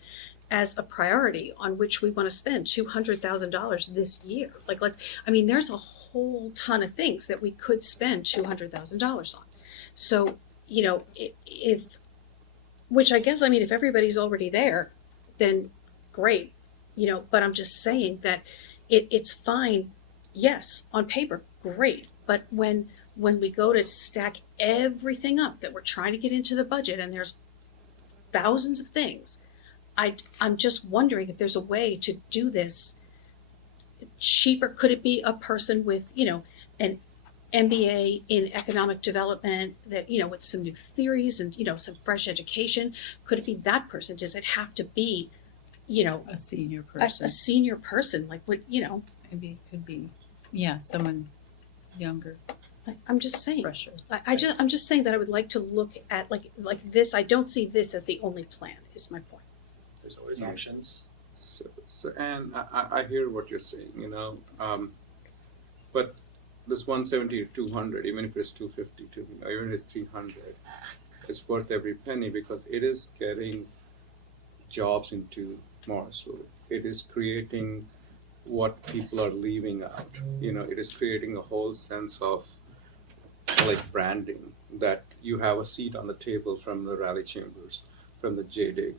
as a priority on which we want to spend $200,000 this year. There's a whole ton of things that we could spend $200,000 on. So, which I guess, if everybody's already there, then great, but I'm just saying that it's fine. Yes, on paper, great. But when we go to stack everything up that we're trying to get into the budget, and there's thousands of things, I'm just wondering if there's a way to do this cheaper. Could it be a person with, an MBA in economic development that, with some new theories and, some fresh education? Could it be that person? Does it have to be, A senior a person. senior person? Like what, Maybe it could be, someone younger, I'm just saying. fresher. I'm just saying that I would like to look at like this. I don't see this as the only plan, is my point. There's always options. So and I hear what you're saying, but this 170 to 200, even if it's 250 to, even if it's 300, it's worth every penny because it is getting jobs into Morrisville. It is creating what people are leaving out. It is creating a whole sense of like branding that you have a seat on the table from the rally chambers, from the JDIG.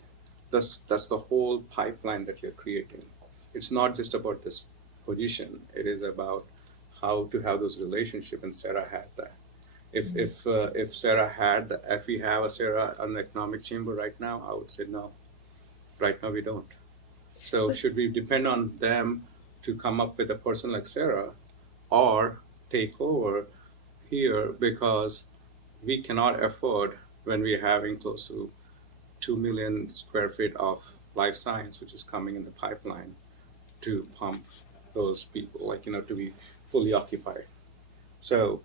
That's the whole pipeline that you're creating. It's not just about this position. It is about how to have those relationships, and Sarah had that. If Sarah had that, if we have a Sarah on the economic chamber right now, I would say no. Right now we don't. So should we depend on them to come up with a person like Sarah, or take over here because we cannot afford, when we're having close to 2 million square feet of life science, which is coming in the pipeline, to pump those people, to be fully occupied. So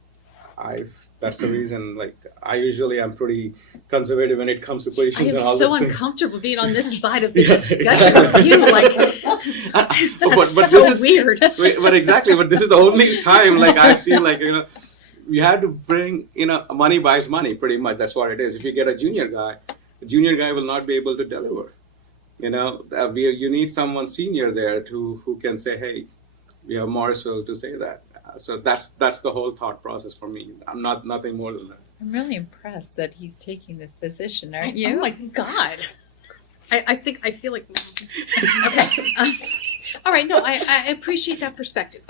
that's the reason, I am pretty conservative when it comes to I positions am and all so this thing. uncomfortable being on this side of the Yeah, discussion with you. That's but so this is weird. but exactly, but this is the only time I see you have to bring money buys money, pretty much. That's what it is. If you get a junior guy will not be able to deliver. You need someone senior there who can say, hey, we have Morrisville to say that. So that's the whole thought process for me. I'm nothing more than that. I'm really impressed that he's taking this position, aren't Oh you? my God. I feel like, okay. All right, no, I appreciate that perspective.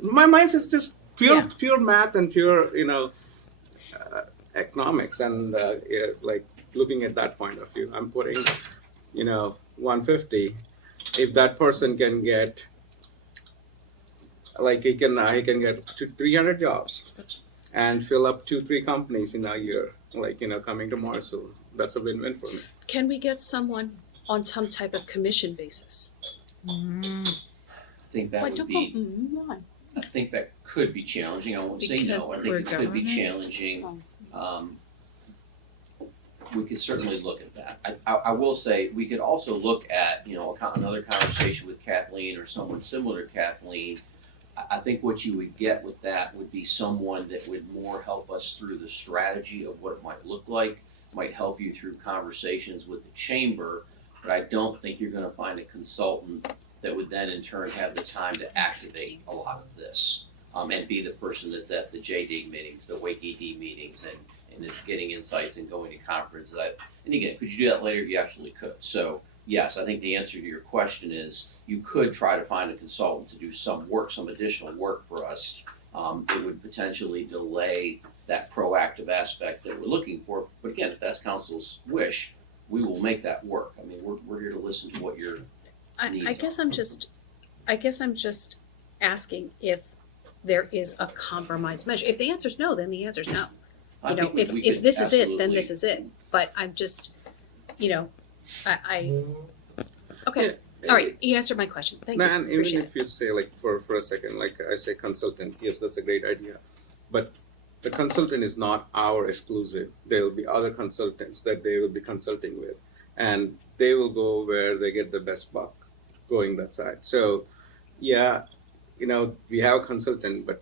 My mind is just Yeah. pure math and pure economics, and looking at that point of view, I'm putting 150. If that person can get he can get 300 jobs and fill up 2-3 companies in a year, coming to Morrisville, that's a win-win for me. Can we get someone on some type of commission basis? I think that Why would don't be, why? I think that could be challenging. I won't say no. Because I think we're it could be government? challenging. We could certainly look at that. I will say, we could also look at, another conversation with Kathleen or someone similar to Kathleen. I think what you would get with that would be someone that would more help us through the strategy of what it might look like, might help you through conversations with the chamber, but I don't think you're gonna find a consultant that would then in turn have the time to activate a lot of this, and be the person that's at the JD meetings, the WakeED meetings, and is getting insights and going to conferences. And again, could you do that later? You absolutely could. So yes, I think the answer to your question is you could try to find a consultant to do some work, some additional work for us. It would potentially delay that proactive aspect that we're looking for. But again, if that's council's wish, we will make that work. I mean, we're here to listen to what your needs I guess I'm just asking if there is a compromise measure. If the answer's no, then the answer's no. I think we If could this is it, then absolutely- this is it. But I'm just, okay, all right, you answered my question. Thank you, Man, even appreciate it. if you say for a second, I say consultant, yes, that's a great idea. But the consultant is not our exclusive. There will be other consultants that they will be consulting with, and they will go where they get the best buck going that side. So yeah, we have a consultant, but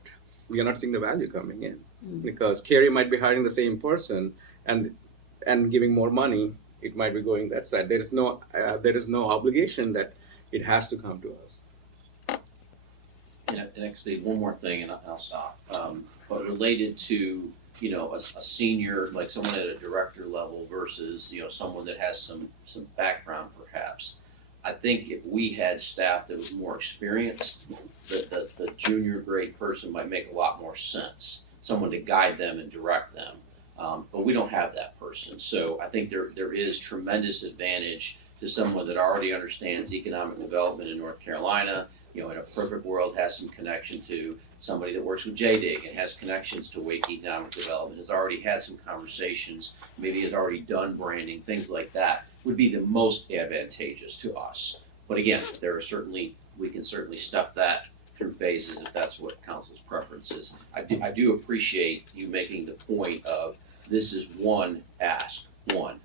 we are not seeing the value coming in because Kerry might be hiring the same person and giving more money. It might be going that side. There is no obligation that it has to come to us. And actually, one more thing, and I'll stop. But related to, a senior, like someone at a director level versus, someone that has some background perhaps. I think if we had staff that was more experienced, the junior grade person might make a lot more sense. Someone to guide them and direct them. But we don't have that person. So I think there is tremendous advantage to someone that already understands economic development in North Carolina, you know, in a perfect world, has some connection to somebody that works with JDIG and has connections to Wake Economic Development, has already had some conversations, maybe has already done branding, things like that, would be the most advantageous to us. But again, there are certainly, we can certainly step that through phases if that's what council's preference is. I do appreciate you making the point of, this is one ask, one.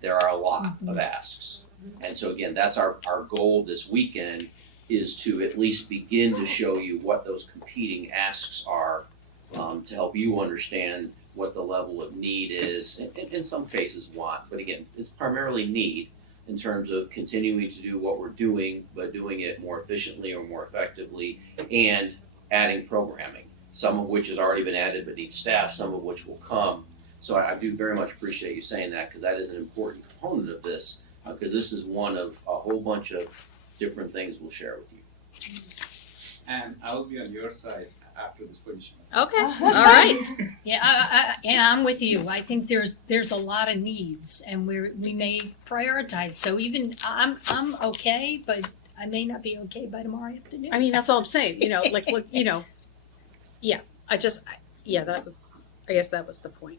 There are a lot of asks. And so again, that's our goal this weekend, is to at least begin to show you what those competing asks are, to help you understand what the level of need is, and in some cases want, but again, it's primarily need in terms of continuing to do what we're doing, but doing it more efficiently or more effectively, and adding programming, some of which has already been added but needs staff, some of which will come. So I do very much appreciate you saying that, because that is an important component of this, because this is one of a whole bunch of different things we'll share with you. And I'll be on your side after this position. Okay, all right. Yeah, and I'm with you. I think there's a lot of needs, and we may prioritize. So even I'm okay, but I may not be okay by tomorrow afternoon. I mean, that's all I'm saying, you know, like, look, you know, yeah, I guess that was the point.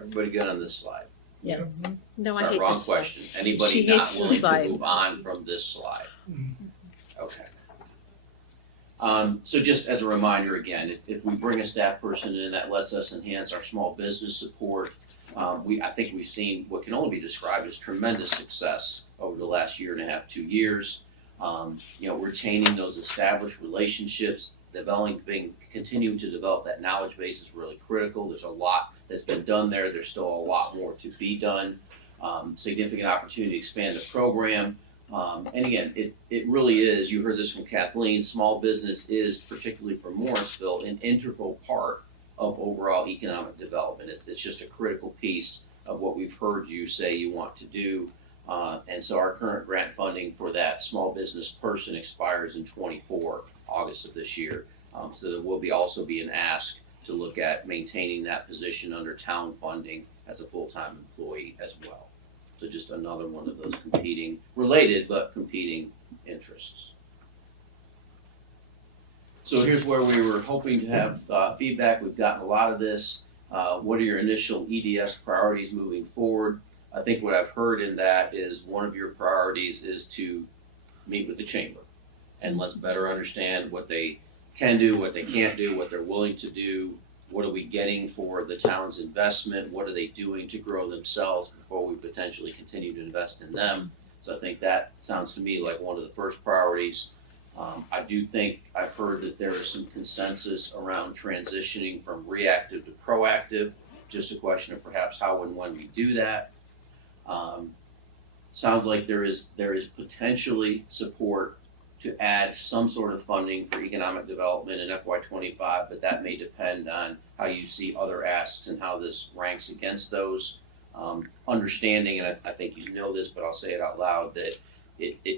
Everybody good on this slide? Yes. No, I Sorry, hate wrong this. question. Anybody She not hates the willing to slide. move on from this slide? Okay. So just as a reminder again, if we bring a staff person in, that lets us enhance our small business support. I think we've seen what can only be described as tremendous success over the last year and a half, 2 years. You know, retaining those established relationships, continuing to develop that knowledge base is really critical. There's a lot that's been done there. There's still a lot more to be done. Significant opportunity to expand the program. And again, it really is, you heard this from Kathleen, small business is, particularly for Morrisville, an integral part of overall economic development. It's just a critical piece of what we've heard you say you want to do. And so our current grant funding for that small business person expires in August of this year. So there will also be an ask to look at maintaining that position under town funding as a full-time employee as well. So just another one of those competing, related but competing interests. So here's where we were hoping to have feedback. We've gotten a lot of this. What are your initial EDS priorities moving forward? I think what I've heard in that is one of your priorities is to meet with the chamber and let's better understand what they can do, what they can't do, what they're willing to do. What are we getting for the town's investment? What are they doing to grow themselves before we potentially continue to invest in them? So I think that sounds to me like one of the first priorities. I do think I've heard that there is some consensus around transitioning from reactive to proactive. Just a question of perhaps how and when we do that. Sounds like there is potentially support to add some sort of funding for economic development in FY25, but that may depend on how you see other asks and how this ranks against those. Understanding, and I think you know this, but I'll say it out loud, that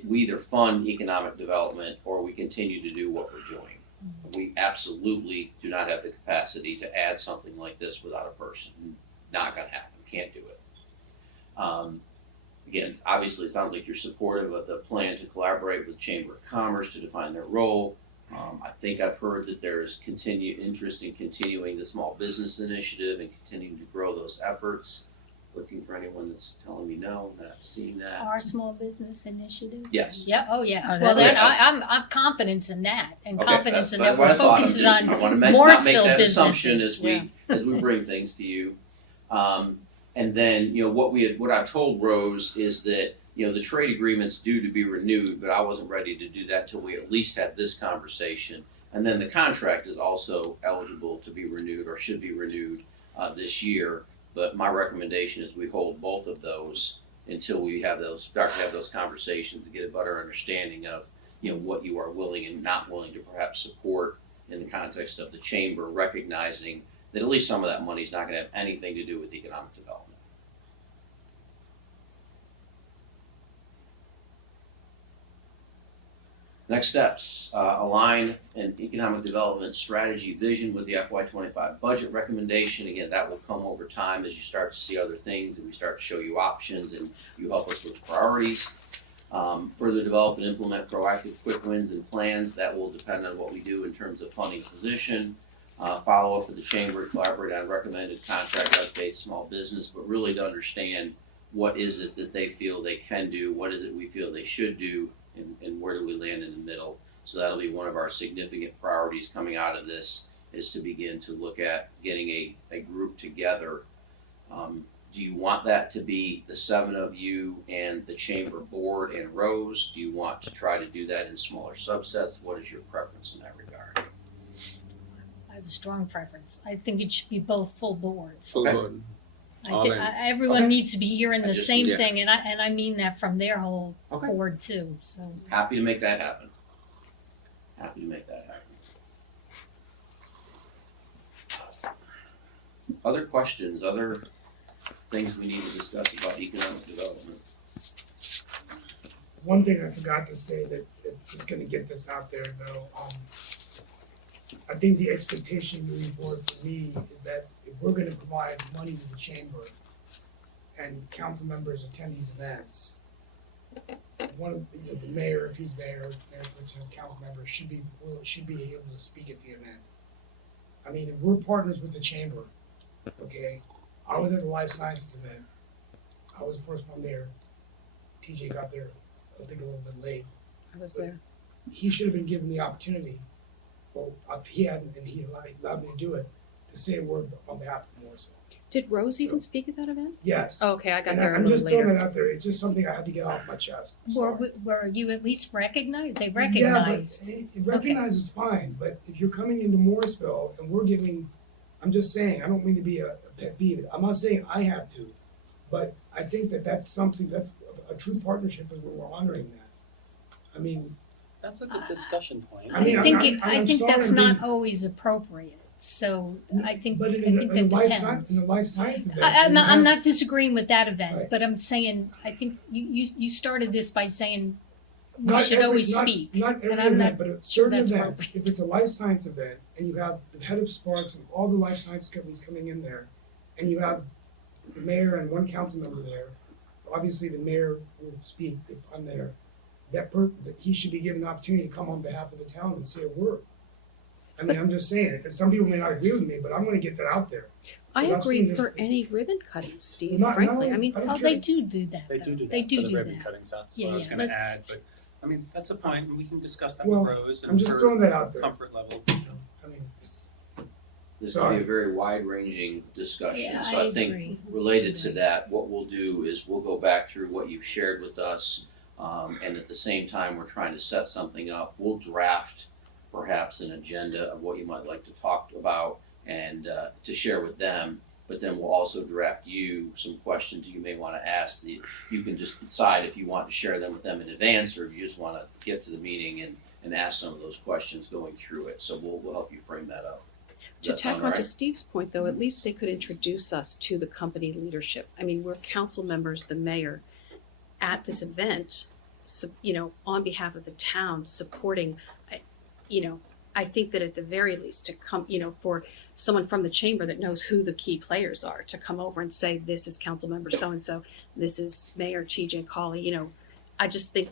we either fund economic development or we continue to do what we're doing. We absolutely do not have the capacity to add something like this without a person. Not gonna happen, can't do it. Again, obviously, it sounds like you're supportive of the plan to collaborate with Chamber of Commerce to define their role. I think I've heard that there is continued interest in continuing the small business initiative and continuing to grow those efforts. Looking for anyone that's telling me no, not seeing that. Our small business initiative. Yes. Yeah. Oh yeah. Oh, Well, that's then I'm confidence in that, and Okay, confidence in that's that what we're I thought. focusing I on want to not make Morrisville that businesses. assumption as Yeah. we bring things to you. And then, you know, what I've told Rose is that, you know, the trade agreement's due to be renewed, but I wasn't ready to do that till we at least had this conversation. And then the contract is also eligible to be renewed or should be renewed this year. But my recommendation is we hold both of those until we start to have those conversations to get a better understanding of, you know, what you are willing and not willing to perhaps support in the context of the chamber, recognizing that at least some of that money is not going to have anything to do with economic development. Next steps, align an economic development strategy vision with the FY25 budget recommendation. Again, that will come over time as you start to see other things and we start to show you options and you help us with priorities. Further develop and implement proactive quick wins and plans. That will depend on what we do in terms of funding position. Follow up with the chamber to collaborate on recommended contract updates, small business, but really to understand what is it that they feel they can do, what is it we feel they should do, and where do we land in the middle. So that'll be one of our significant priorities coming out of this, is to begin to look at getting a group together. Do you want that to be the 7 of you and the chamber board and Rose? Do you want to try to do that in smaller subsets? What is your preference in that regard? I have a strong preference. I think it should be both full boards. Full Okay. board. I All think in. everyone Okay. needs to be hearing I the just- same yeah. thing, and I mean that from their whole Okay. board too. So Happy to make that happen. Happy to make that happen. Other questions, other things we need to discuss about economic development? One thing I forgot to say that is gonna get this out there though, I think the expectation moving forward for me is that if we're gonna provide money to the chamber and council members attend these events, one of, the mayor, if he's there, mayor, council members should be able to speak at the event. I mean, if we're partners with the chamber, okay, I was at the life sciences event, I was the first one there, TJ got there, I think a little bit late. I was there. He should have been given the opportunity, well, if he hadn't, and he allowed me to do it, to say a word on behalf of Morrisville. Did Rose even speak at that event? Yes. Oh, okay, I got And there a I'm little just throwing later. that out there, it's just something I had to get off my chest. I'm sorry. were you at least recognized? They Yeah, recognized. but recognize is fine, but if you're coming into Morrisville and we're giving, I'm just saying, I don't mean to be a pet peeve, I'm not saying I have to, but I think that that's something, that's a true partnership is when we're honoring that. I mean, That's a good discussion point. I mean, I think I'm think sorry that's I'm not being- always appropriate. So I think but I in think the that life depends. science, in the life science event. I'm you not, have- I'm not disagreeing with that event, Right. but I'm saying I think you started this by saying we Not should every- always not- speak. Not every and I'm event, not but at sure certain that's events, appropriate. if it's a life science event, and you have the head of Sparks and all the life science companies coming in there, and you have the mayor and one council member there, obviously the mayor will speak if I'm there, that he should be given an opportunity to come on behalf of the town and say a word. I mean, I'm just saying, because some people may not agree with me, but I'm gonna get that out there. I Well, I've agree seen this- for any ribbon cutting, Steve, Not- frankly. no, I mean, I don't Oh, care. they do that. They though. do They do for the do ribbon that. cuttings, that's Yeah, what I was yeah, gonna let's- add, but, I mean, that's a point, and we can discuss that Well, with Rose I'm and just her throwing that out there. comfort level. I mean, This can be a very wide-ranging discussion, Yeah, so I I think agree. related to that, what we'll do is we'll go back through what you've shared with us, and at the same time, we're trying to set something up. We'll draft perhaps an agenda of what you might like to talk about and to share with them, but then we'll also draft you some questions you may want to ask. You can just decide if you want to share them with them in advance, or if you just want to get to the meeting and ask some of those questions going through it. So we'll help you frame that up. to Does that tack sound on all to right? Steve's point, though, at least they could introduce us to the company leadership. I mean, we're council members, the mayor, at this event, on behalf of the town, supporting, I think that at the very least to come, for someone from the chamber that knows who the key players are, to come over and say, this is council member so-and-so, this is Mayor TJ Cawley, I just think,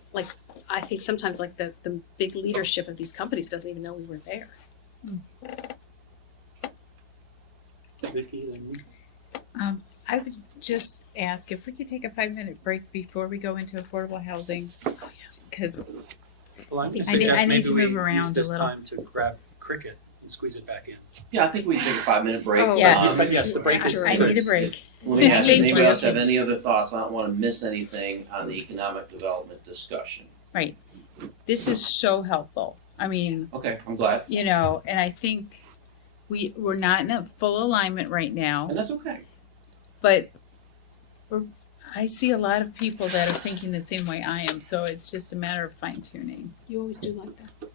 I think sometimes the big leadership of these companies doesn't even know we were there. Vicky and I would just ask if we could take a 5-minute break before we go into affordable housing, because well, I'm gonna I need- suggest I need maybe to we move use around this a little. time to grab cricket and squeeze it back in. Yeah, I think we take a 5-minute break. Oh, Yes. But yes, the break is I good. need a break. Let me ask you, Thank anybody you. else have any other thoughts? I don't wanna miss anything on the economic development discussion. Right. This is so helpful. I mean, Okay, I'm glad, and I think we're not in a full alignment right now, and that's okay. but I see a lot of people that are thinking the same way I am, so it's just a matter of fine tuning. You always do like that.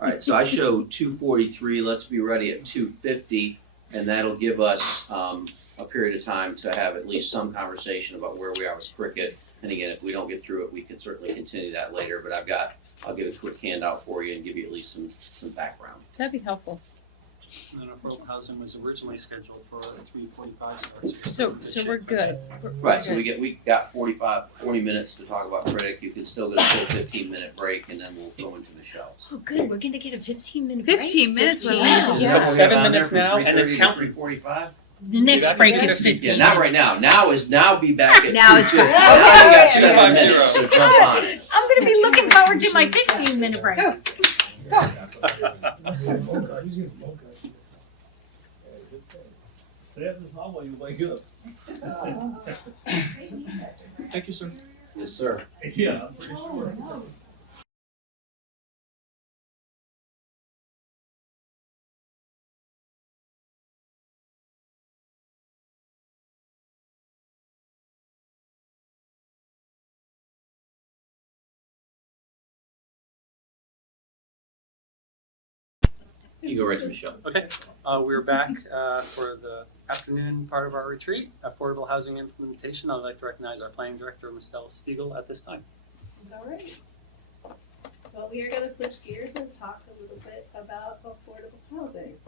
All right, so I show 2:43, let's be ready at 2:50, and that'll give us a period of time to have at least some conversation about where we are with cricket. And again, if we don't get through it, we can certainly continue that later, but I'll give a quick handout for you and give you at least some background. That'd be helpful. And then affordable housing was originally scheduled for 3:45 starts. So we're good. Right, so we got 40 minutes to talk about critic. You can still get a full 15-minute break, and then we'll go into Michelle's. Oh, good. We're gonna get a 15-minute break. 15 minutes when we Yeah. Yeah. It's 7 minutes now, and it's counting. 3:45. The next That break makes is it 15. Yeah, not right now. Now be back at Now is 2:50. right. We got 7 2:50. minutes, so jump on it. I'm gonna be looking forward to my 15-minute break. That's not why you wake up. Thank you, sir. Yes, sir. Yeah, I'm pretty sure. You go right to Michelle. Okay, we're back for the afternoon part of our retreat, affordable housing implementation. I'd like to recognize our planning director, Michelle Stiegel, at this time. All right. Well, we are going to switch gears and talk a little bit about affordable housing.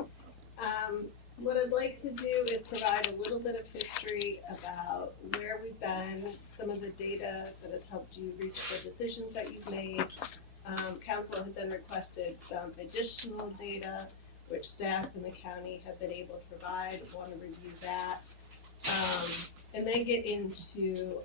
What I'd like to do is provide a little bit of history about where we've been, some of the data that has helped you reach the decisions that you've made. Council had then requested some additional data, which staff in the county have been able to provide. Want to review that, and then get into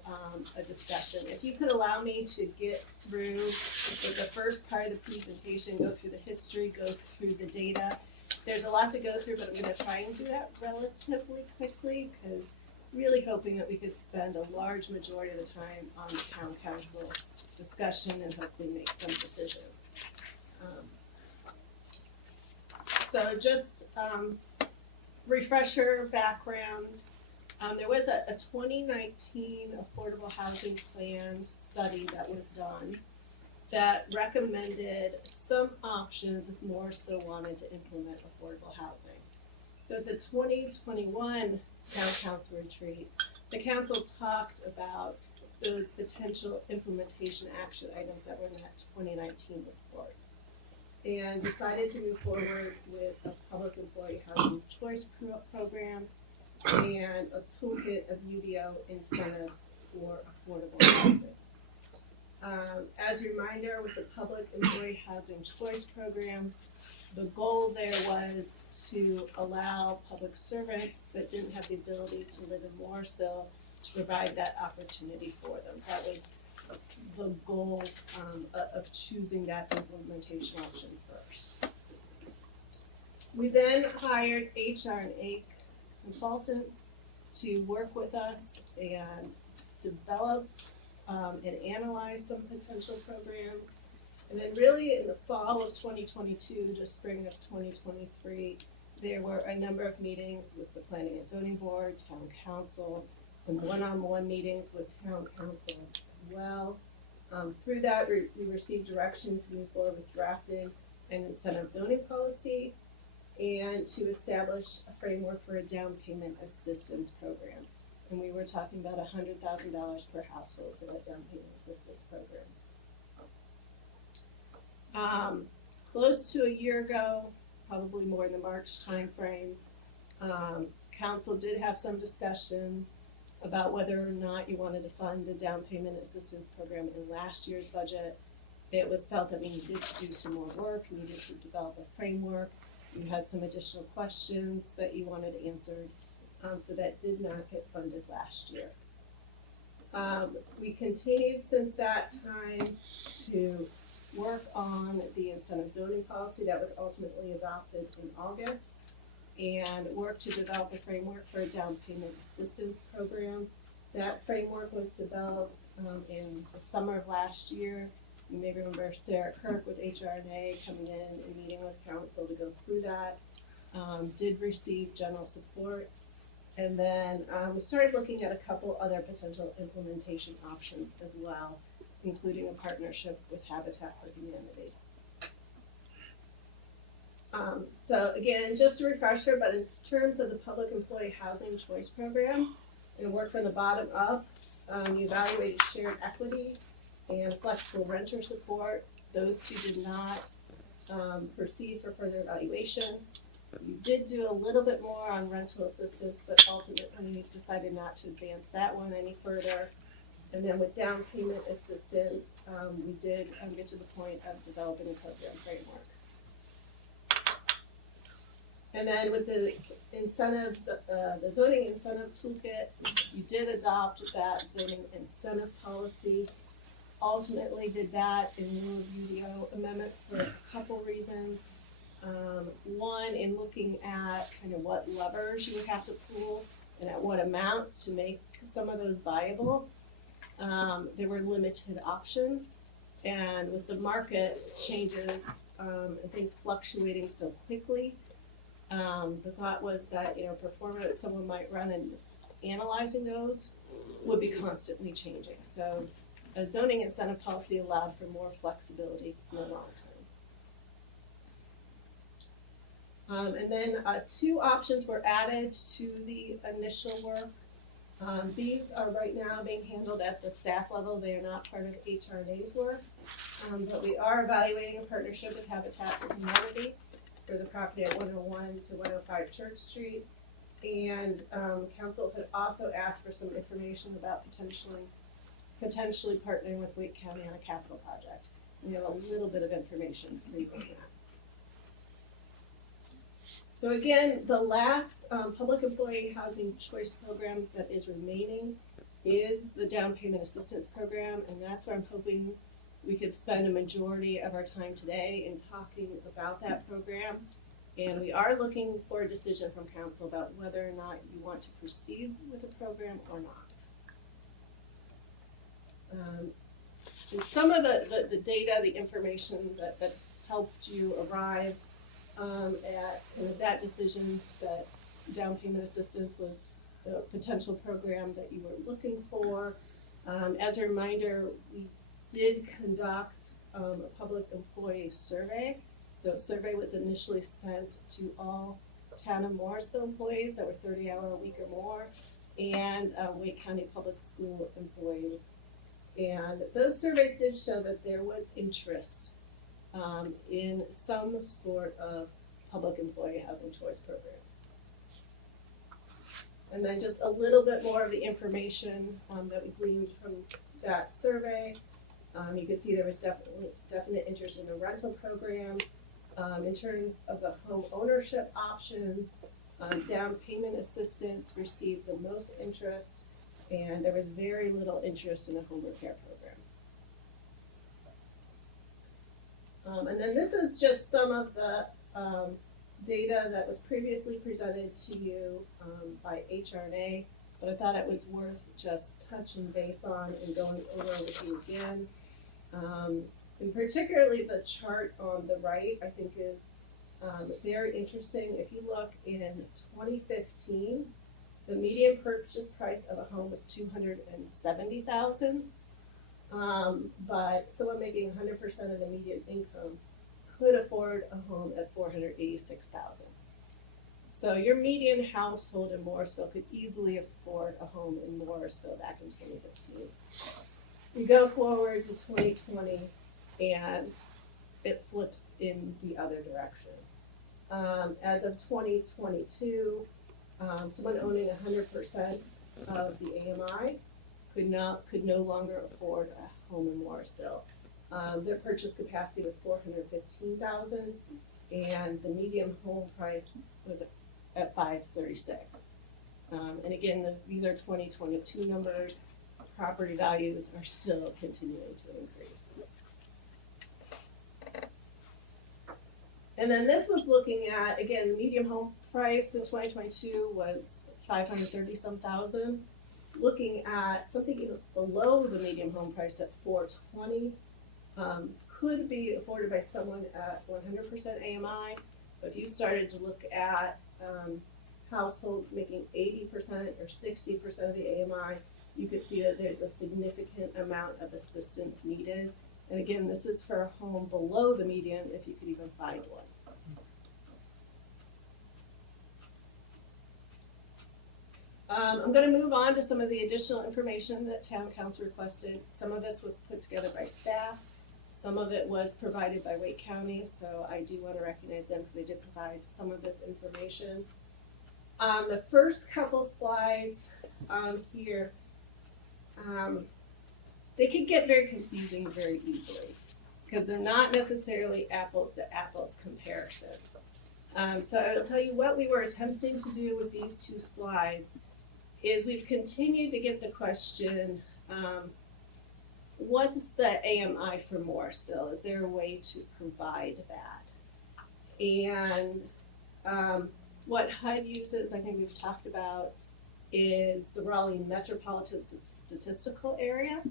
a discussion. If you could allow me to get through the first part of the presentation, go through the history, go through the data. There's a lot to go through, but I'm going to try and do that relatively quickly because really hoping that we could spend a large majority of the time on the town council discussion and hopefully make some decisions. So just refresher background. There was a 2019 affordable housing plan study that was done that recommended some options if Morrisville wanted to implement affordable housing. So at the 2021 Town Council retreat, the council talked about those potential implementation action items that were in that 2019 report and decided to move forward with a public employee housing choice program and a toolkit of UDO incentives for affordable housing. As a reminder, with the public employee housing choice program, the goal there was to allow public servants that didn't have the ability to live in Morrisville to provide that opportunity for them. So that was the goal of choosing that implementation option first. We then hired HR&A consultants to work with us and develop and analyze some potential programs. And then really in the fall of 2022 to spring of 2023, there were a number of meetings with the Planning and Zoning Board, Town Council, some one-on-one meetings with Town Council as well. Through that, we received direction to move forward with drafting an incentive zoning policy and to establish a framework for a down payment assistance program. And we were talking about $100,000 per household for that down payment assistance program. Close to a year ago, probably more in the March timeframe, council did have some discussions about whether or not you wanted to fund a down payment assistance program in last year's budget. It was felt that we needed to do some more work, needed to develop a framework. You had some additional questions that you wanted answered, so that did not get funded last year. We continued since that time to work on the incentive zoning policy that was ultimately adopted in August and work to develop a framework for a down payment assistance program. That framework was developed in the summer of last year. You may remember Sarah Kirk with HR&A coming in and meeting with council to go through that. Did receive general support. And then we started looking at a couple other potential implementation options as well, including a partnership with Habitat for Humanity. So again, just a refresher, but in terms of the public employee housing choice program, and work from the bottom up, we evaluated shared equity and flexible renter support. Those two did not proceed for further evaluation. You did do a little bit more on rental assistance, but ultimately decided not to advance that one any further. And then with down payment assistance, we did get to the point of developing a program framework. And then with the incentives, the zoning incentive toolkit, you did adopt that zoning incentive policy. Ultimately did that in lieu of UDO amendments for a couple reasons. One, in looking at kind of what levers you would have to pull and at what amounts to make some of those viable. There were limited options, and with the market changes and things fluctuating so quickly, the thought was that, you know, performance that someone might run in analyzing those would be constantly changing. So a zoning incentive policy allowed for more flexibility in the long term. And then 2 options were added to the initial work. These are right now being handled at the staff level. They are not part of HRNA's work, but we are evaluating a partnership with Habitat for Humanity for the property at 101 to 105 Church Street. And council had also asked for some information about potentially partnering with Wake County on a capital project. We have a little bit of information for you on that. So again, the last public employee housing choice program that is remaining is the down payment assistance program, and that's where I'm hoping we could spend a majority of our time today in talking about that program. And we are looking for a decision from council about whether or not you want to proceed with the program or not. And some of the data, the information that helped you arrive at kind of that decision that down payment assistance was the potential program that you were looking for. As a reminder, we did conduct a public employee survey. So a survey was initially sent to all town of Morrisville employees that were 30-hour a week or more, and Wake County Public School employees. And those surveys did show that there was interest in some sort of public employee housing choice program. And then just a little bit more of the information that we gleaned from that survey. You can see there was definite interest in the rental program. In terms of the home ownership options, down payment assistance received the most interest, and there was very little interest in a home repair program. And then this is just some of the data that was previously presented to you by HRNA, but I thought it was worth just touching base on and going over with you again. And particularly the chart on the right, I think is very interesting. If you look in 2015, the median purchase price of a home was $270,000, but someone making 100% of the median income could afford a home at $486,000. So your median household in Morrisville could easily afford a home in Morrisville back in 2015. You go forward to 2020, and it flips in the other direction. As of 2022, someone owning 100% of the AMI could no longer afford a home in Morrisville. Their purchase capacity was $415,000, and the median home price was at $536,000. And again, these are 2022 numbers. Property values are still continuing to increase. And then this was looking at, again, the median home price in 2022 was $530,000. Looking at something even below the median home price at $420,000 could be afforded by someone at 100% AMI. But if you started to look at households making 80% or 60% of the AMI, you could see that there's a significant amount of assistance needed. And again, this is for a home below the median, if you could even find one. I'm going to move on to some of the additional information that town council requested. Some of this was put together by staff. Some of it was provided by Wake County, so I do want to recognize them because they did provide some of this information. The first couple slides here, they could get very confusing very easily because they're not necessarily apples to apples comparisons. So I will tell you what we were attempting to do with these two slides is we've continued to get the question, what's the AMI for Morrisville? Is there a way to provide that? And what HUD uses, I think we've talked about, is the Raleigh Metropolitan Statistical Area.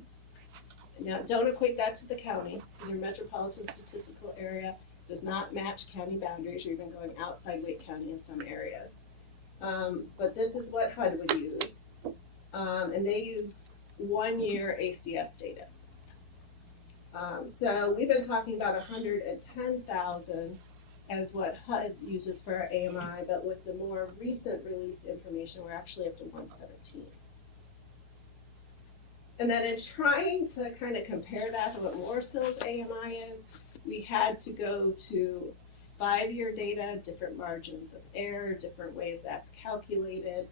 Now, don't equate that to the county. Your metropolitan statistical area does not match county boundaries. You're even going outside Wake County in some areas. But this is what HUD would use. And they use 1 year ACS data. So we've been talking about 110,000 as what HUD uses for our AMI, but with the more recent released information, we're actually up to 117. And then in trying to kind of compare that to what Morrisville's AMI is, we had to go to 5-year data, different margins of error, different ways that's calculated.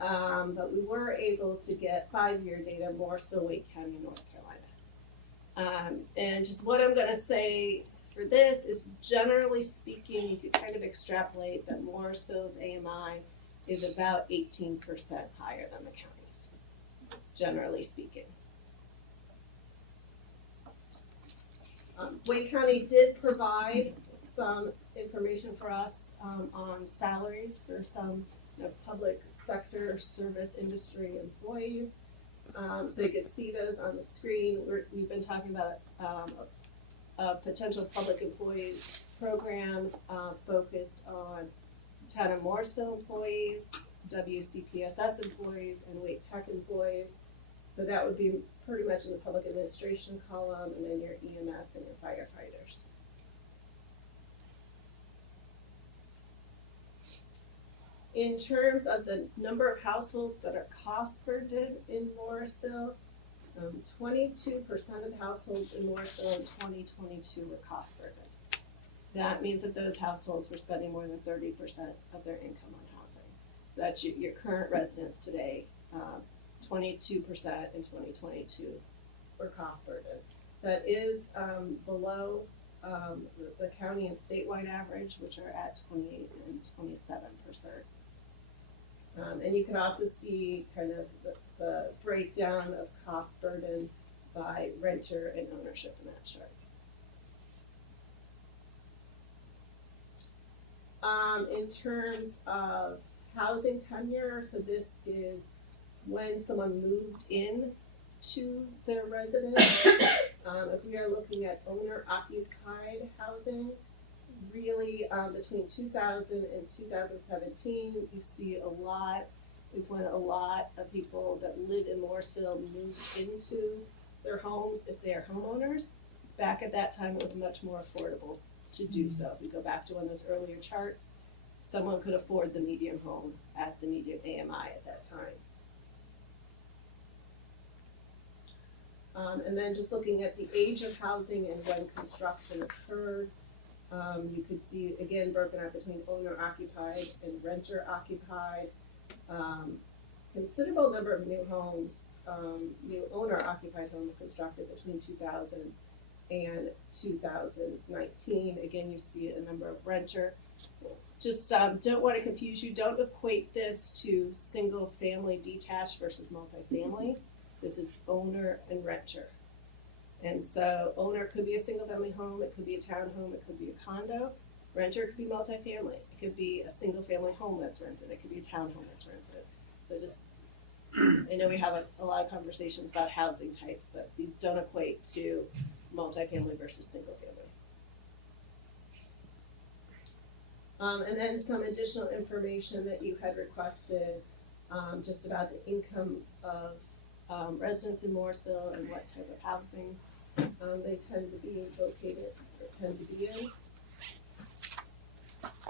But we were able to get 5-year data, Morrisville, Wake County, North Carolina. And just what I'm gonna say for this is, generally speaking, you could kind of extrapolate that Morrisville's AMI is about 18% higher than the county's, generally speaking. Wake County did provide some information for us on salaries for some public sector service industry employees. So you can see those on the screen. We've been talking about a potential public employee program focused on town of Morrisville employees, WCPSS employees, and Wake Tech employees. So that would be pretty much in the public administration column, and then your EMS and your firefighters. In terms of the number of households that are cost burdened in Morrisville, 22% of the households in Morrisville in 2022 were cost burdened. That means that those households were spending more than 30% of their income on housing. So that's your current residents today. 22% in 2022 were cost burdened. That is below the county and statewide average, which are at 28 and 27%. And you can also see kind of the breakdown of cost burden by renter and ownership in that chart. In terms of housing tenure, so this is when someone moved in to their residence. If we are looking at owner-occupied housing, really between 2000 and 2017, you see a lot is when a lot of people that live in Morrisville moved into their homes if they are homeowners. Back at that time, it was much more affordable to do so. If we go back to one of those earlier charts, someone could afford the median home at the median AMI at that time. And then just looking at the age of housing and when construction occurred, you could see, again, broken out between owner-occupied and renter-occupied. Considerable number of new homes, new owner-occupied homes constructed between 2000 and 2019. Again, you see a number of renter. Just don't want to confuse you. Don't equate this to single-family detached versus multifamily. This is owner and renter. And so owner could be a single-family home, it could be a townhome, it could be a condo. Renter could be multifamily. It could be a single-family home that's rented. It could be a townhome that's rented. So just, I know we have a lot of conversations about housing types, but these don't equate to multifamily versus single-family. And then some additional information that you had requested just about the income of residents in Morrisville and what type of housing they tend to be located or tend to be in.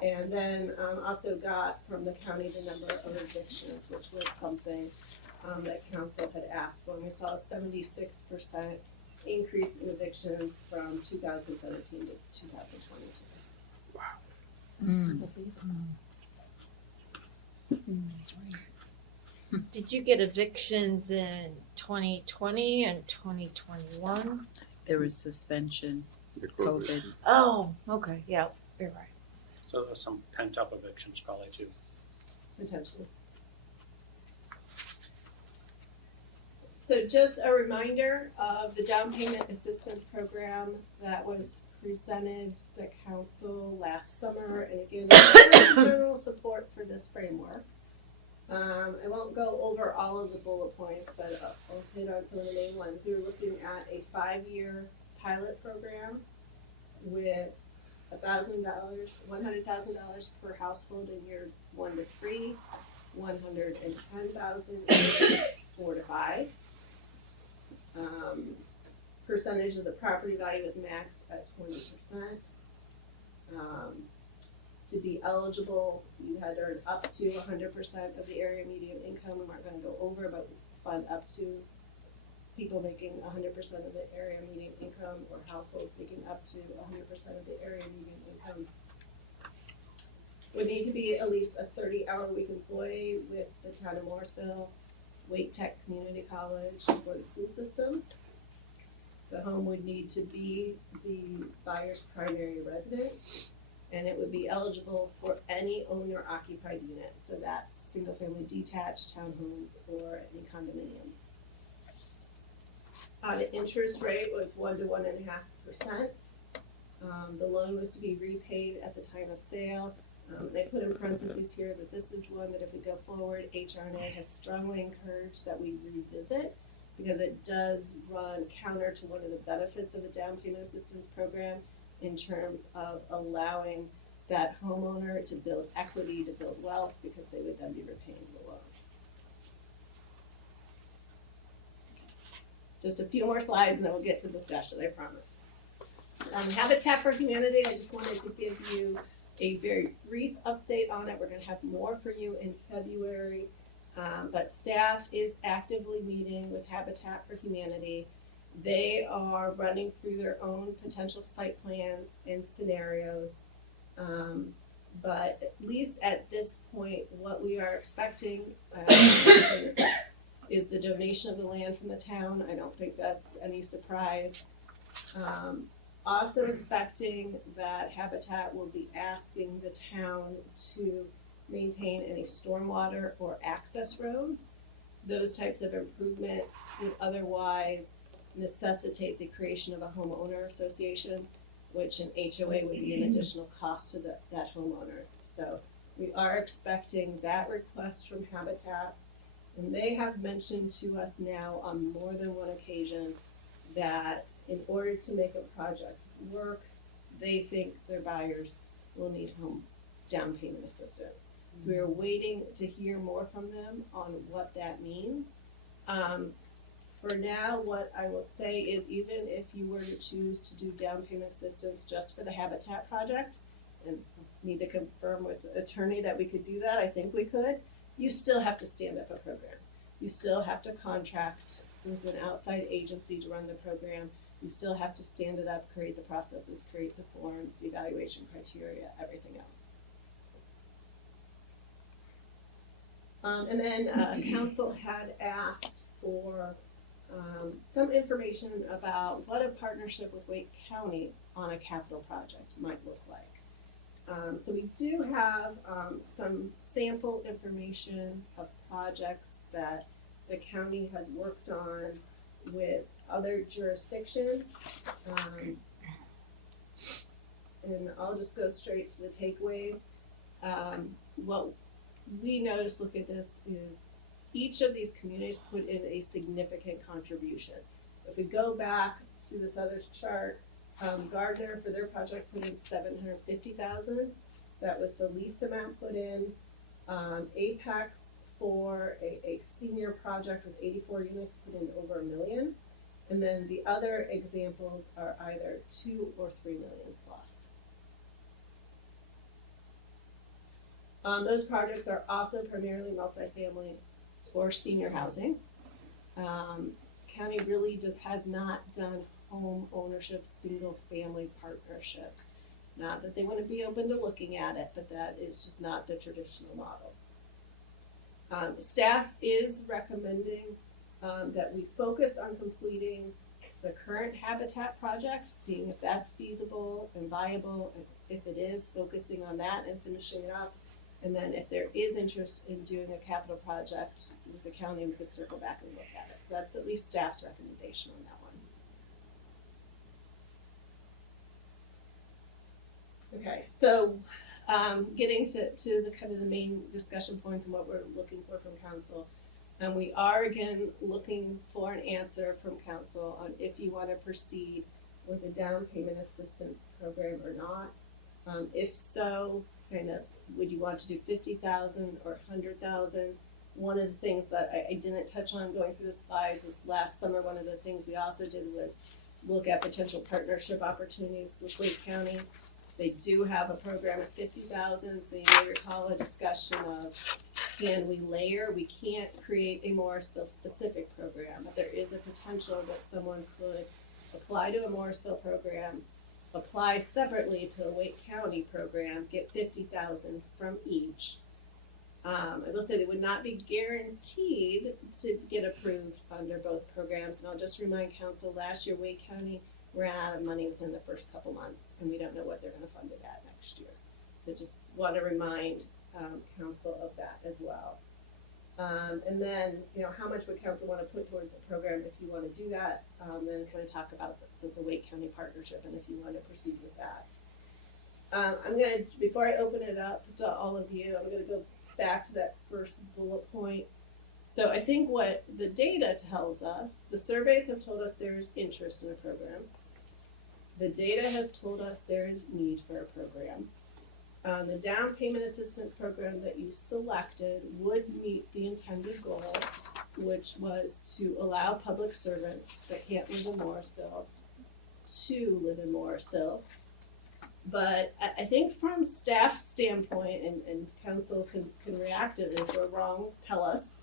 And then also got from the county the number of evictions, which was something that council had asked for. And we saw a 76% increase in evictions from 2017 to 2022. Did you get evictions in 2020 and 2021? There was suspension, The COVID. COVID. Oh, okay, yeah, you're right. So there's some pent up evictions probably too. Potentially. So just a reminder of the down payment assistance program that was presented to council last summer, and again, general support for this framework. I won't go over all of the bullet points, but I'll hit on some of the main ones. We were looking at a 5-year pilot program with $100,000 per household in year 1 to 3, $110,000 in years 4 to 5. Percentage of the property value is maxed at 20%. To be eligible, you had to earn up to 100% of the area median income. We weren't going to go over, but we fund up to people making 100% of the area median income, or households making up to 100% of the area median income. Would need to be at least a 30-hour-a-week employee with the town of Morrisville, Wake Tech Community College, or the school system. The home would need to be the buyer's primary residence, and it would be eligible for any owner-occupied unit. So that's single-family detached, townhomes, or any condominiums. The interest rate was 1 to 1.5%. The loan was to be repaid at the time of sale. They put in parentheses here that this is one that if we go forward, HRNA has strongly encouraged that we revisit, because it does run counter to one of the benefits of the down payment assistance program in terms of allowing that homeowner to build equity, to build wealth, because they would then be repaying the loan. Just a few more slides and then we'll get to discussion, I promise. Habitat for Humanity, I just wanted to give you a very brief update on it. We're going to have more for you in February, but staff is actively meeting with Habitat for Humanity. They are running through their own potential site plans and scenarios, but at least at this point, what we are expecting is the donation of the land from the town. I don't think that's any surprise. Also expecting that Habitat will be asking the town to maintain any stormwater or access roads. Those types of improvements would otherwise necessitate the creation of a homeowner association, which an HOA would be an additional cost to that homeowner. So we are expecting that request from Habitat, and they have mentioned to us now on more than one occasion that in order to make a project work, they think their buyers will need home down payment assistance. So we are waiting to hear more from them on what that means. For now, what I will say is, even if you were to choose to do down payment assistance just for the Habitat project, and need to confirm with the attorney that we could do that, I think we could, you still have to stand up a program. You still have to contract with an outside agency to run the program. You still have to stand it up, create the processes, create the forms, the evaluation criteria, everything else. And then council had asked for some information about what a partnership with Wake County on a capital project might look like. So we do have some sample information of projects that the county has worked on with other jurisdictions. And I'll just go straight to the takeaways. What we noticed, look at this, is each of these communities put in a significant contribution. If we go back to this other chart, Gardner for their project put in $750,000. That was the least amount put in. Apex for a senior project with 84 units put in over $1 million. And then the other examples are either 2 or 3 million plus. Those projects are also primarily multifamily or senior housing. County really has not done home ownership, single family partnerships. Not that they wouldn't be open to looking at it, but that is just not the traditional model. Staff is recommending that we focus on completing the current habitat project, seeing if that's feasible and viable, and if it is, focusing on that and finishing it up. And then if there is interest in doing a capital project with the county, we could circle back and look at it. So that's at least staff's recommendation on that one. Okay, so getting to the kind of the main discussion points and what we're looking for from council. And we are again looking for an answer from council on if you want to proceed with a down payment assistance program or not. If so, kind of, would you want to do 50,000 or 100,000? One of the things that I didn't touch on going through the slides was last summer, one of the things we also did was look at potential partnership opportunities with Wake County. They do have a program at 50,000, so you may recall a discussion of, can we layer? We can't create a Morrisville specific program, but there is a potential that someone could apply to a Morrisville program, apply separately to a Wake County program, get 50,000 from each. I will say they would not be guaranteed to get approved under both programs, and I'll just remind council, last year Wake County ran out of money within the first couple months, and we don't know what they're gonna fund it at next year. So just want to remind council of that as well. And then, how much would council want to put towards the program if you want to do that, then kind of talk about the Wake County partnership and if you want to proceed with that. I'm gonna, before I open it up to all of you, I'm gonna go back to that first bullet point. So I think what the data tells us, the surveys have told us there's interest in a program. The data has told us there is need for a program. The down payment assistance program that you selected would meet the intended goal, which was to allow public servants that can't live in Morrisville to live in Morrisville. But I think from staff's standpoint, and council can react to it if we're wrong, tell us,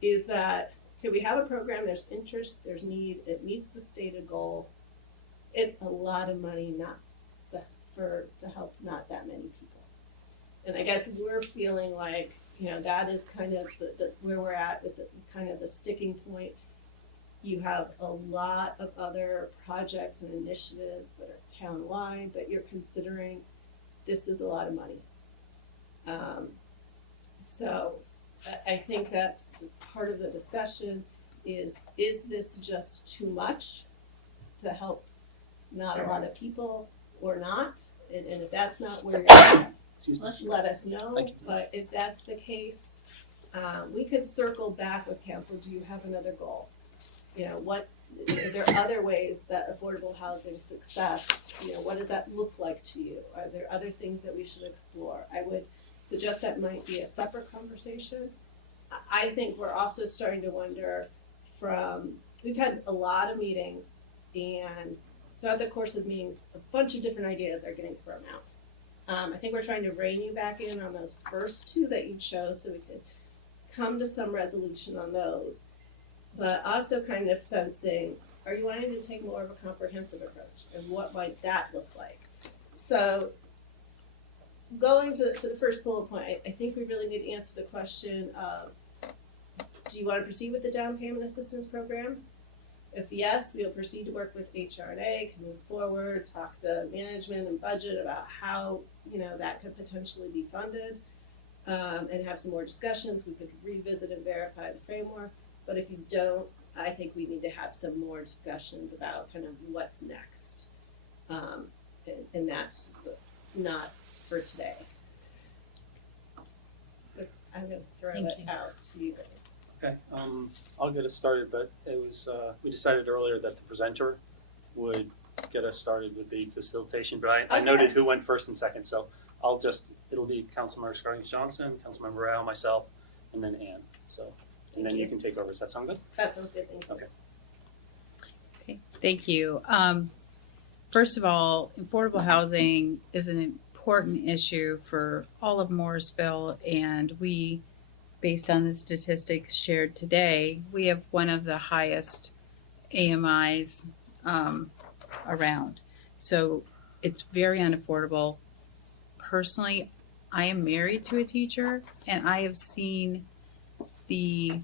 is that, okay, we have a program, there's interest, there's need, it meets the stated goal. It's a lot of money to help not that many people. And I guess we're feeling like, that is kind of the where we're at with the kind of the sticking point. You have a lot of other projects and initiatives that are town-wide that you're considering. This is a lot of money. So I think that's part of the discussion is this just too much to help not a lot of people or not? And if that's not where you're at, let us know. But if that's the case, we could circle back with council. Do you have another goal? Are there other ways that affordable housing success, what does that look like to you? Are there other things that we should explore? I would suggest that might be a separate conversation. I think we're also starting to wonder we've had a lot of meetings, and throughout the course of meetings, a bunch of different ideas are getting thrown out. I think we're trying to rein you back in on those first two that you chose so we could come to some resolution on those. But also kind of sensing, are you wanting to take more of a comprehensive approach? And what might that look like? So going to the first bullet point, I think we really need to answer the question of, do you want to proceed with the down payment assistance program? If yes, we'll proceed to work with HR&A, can move forward, talk to management and budget about how, that could potentially be funded, and have some more discussions. We could revisit and verify the framework. But if you don't, I think we need to have some more discussions about kind of what's next. And that's just not for today. But I'm going to throw it out to you guys. Okay, I'll get us started, but it was, we decided earlier that the presenter would get us started with the facilitation, but I noted who went first and second, so it'll be Councilmember Scarlett-Johnson, Councilmember Rao, myself, and then Ann, so. And then you can take over. Does that sound good? That sounds good, thank you. Okay, thank you. First of all, affordable housing is an important issue for all of Morrisville, and we, based on the statistics shared today, we have one of the highest AMIs around. So it's very unaffordable. Personally, I am married to a teacher, and I have seen the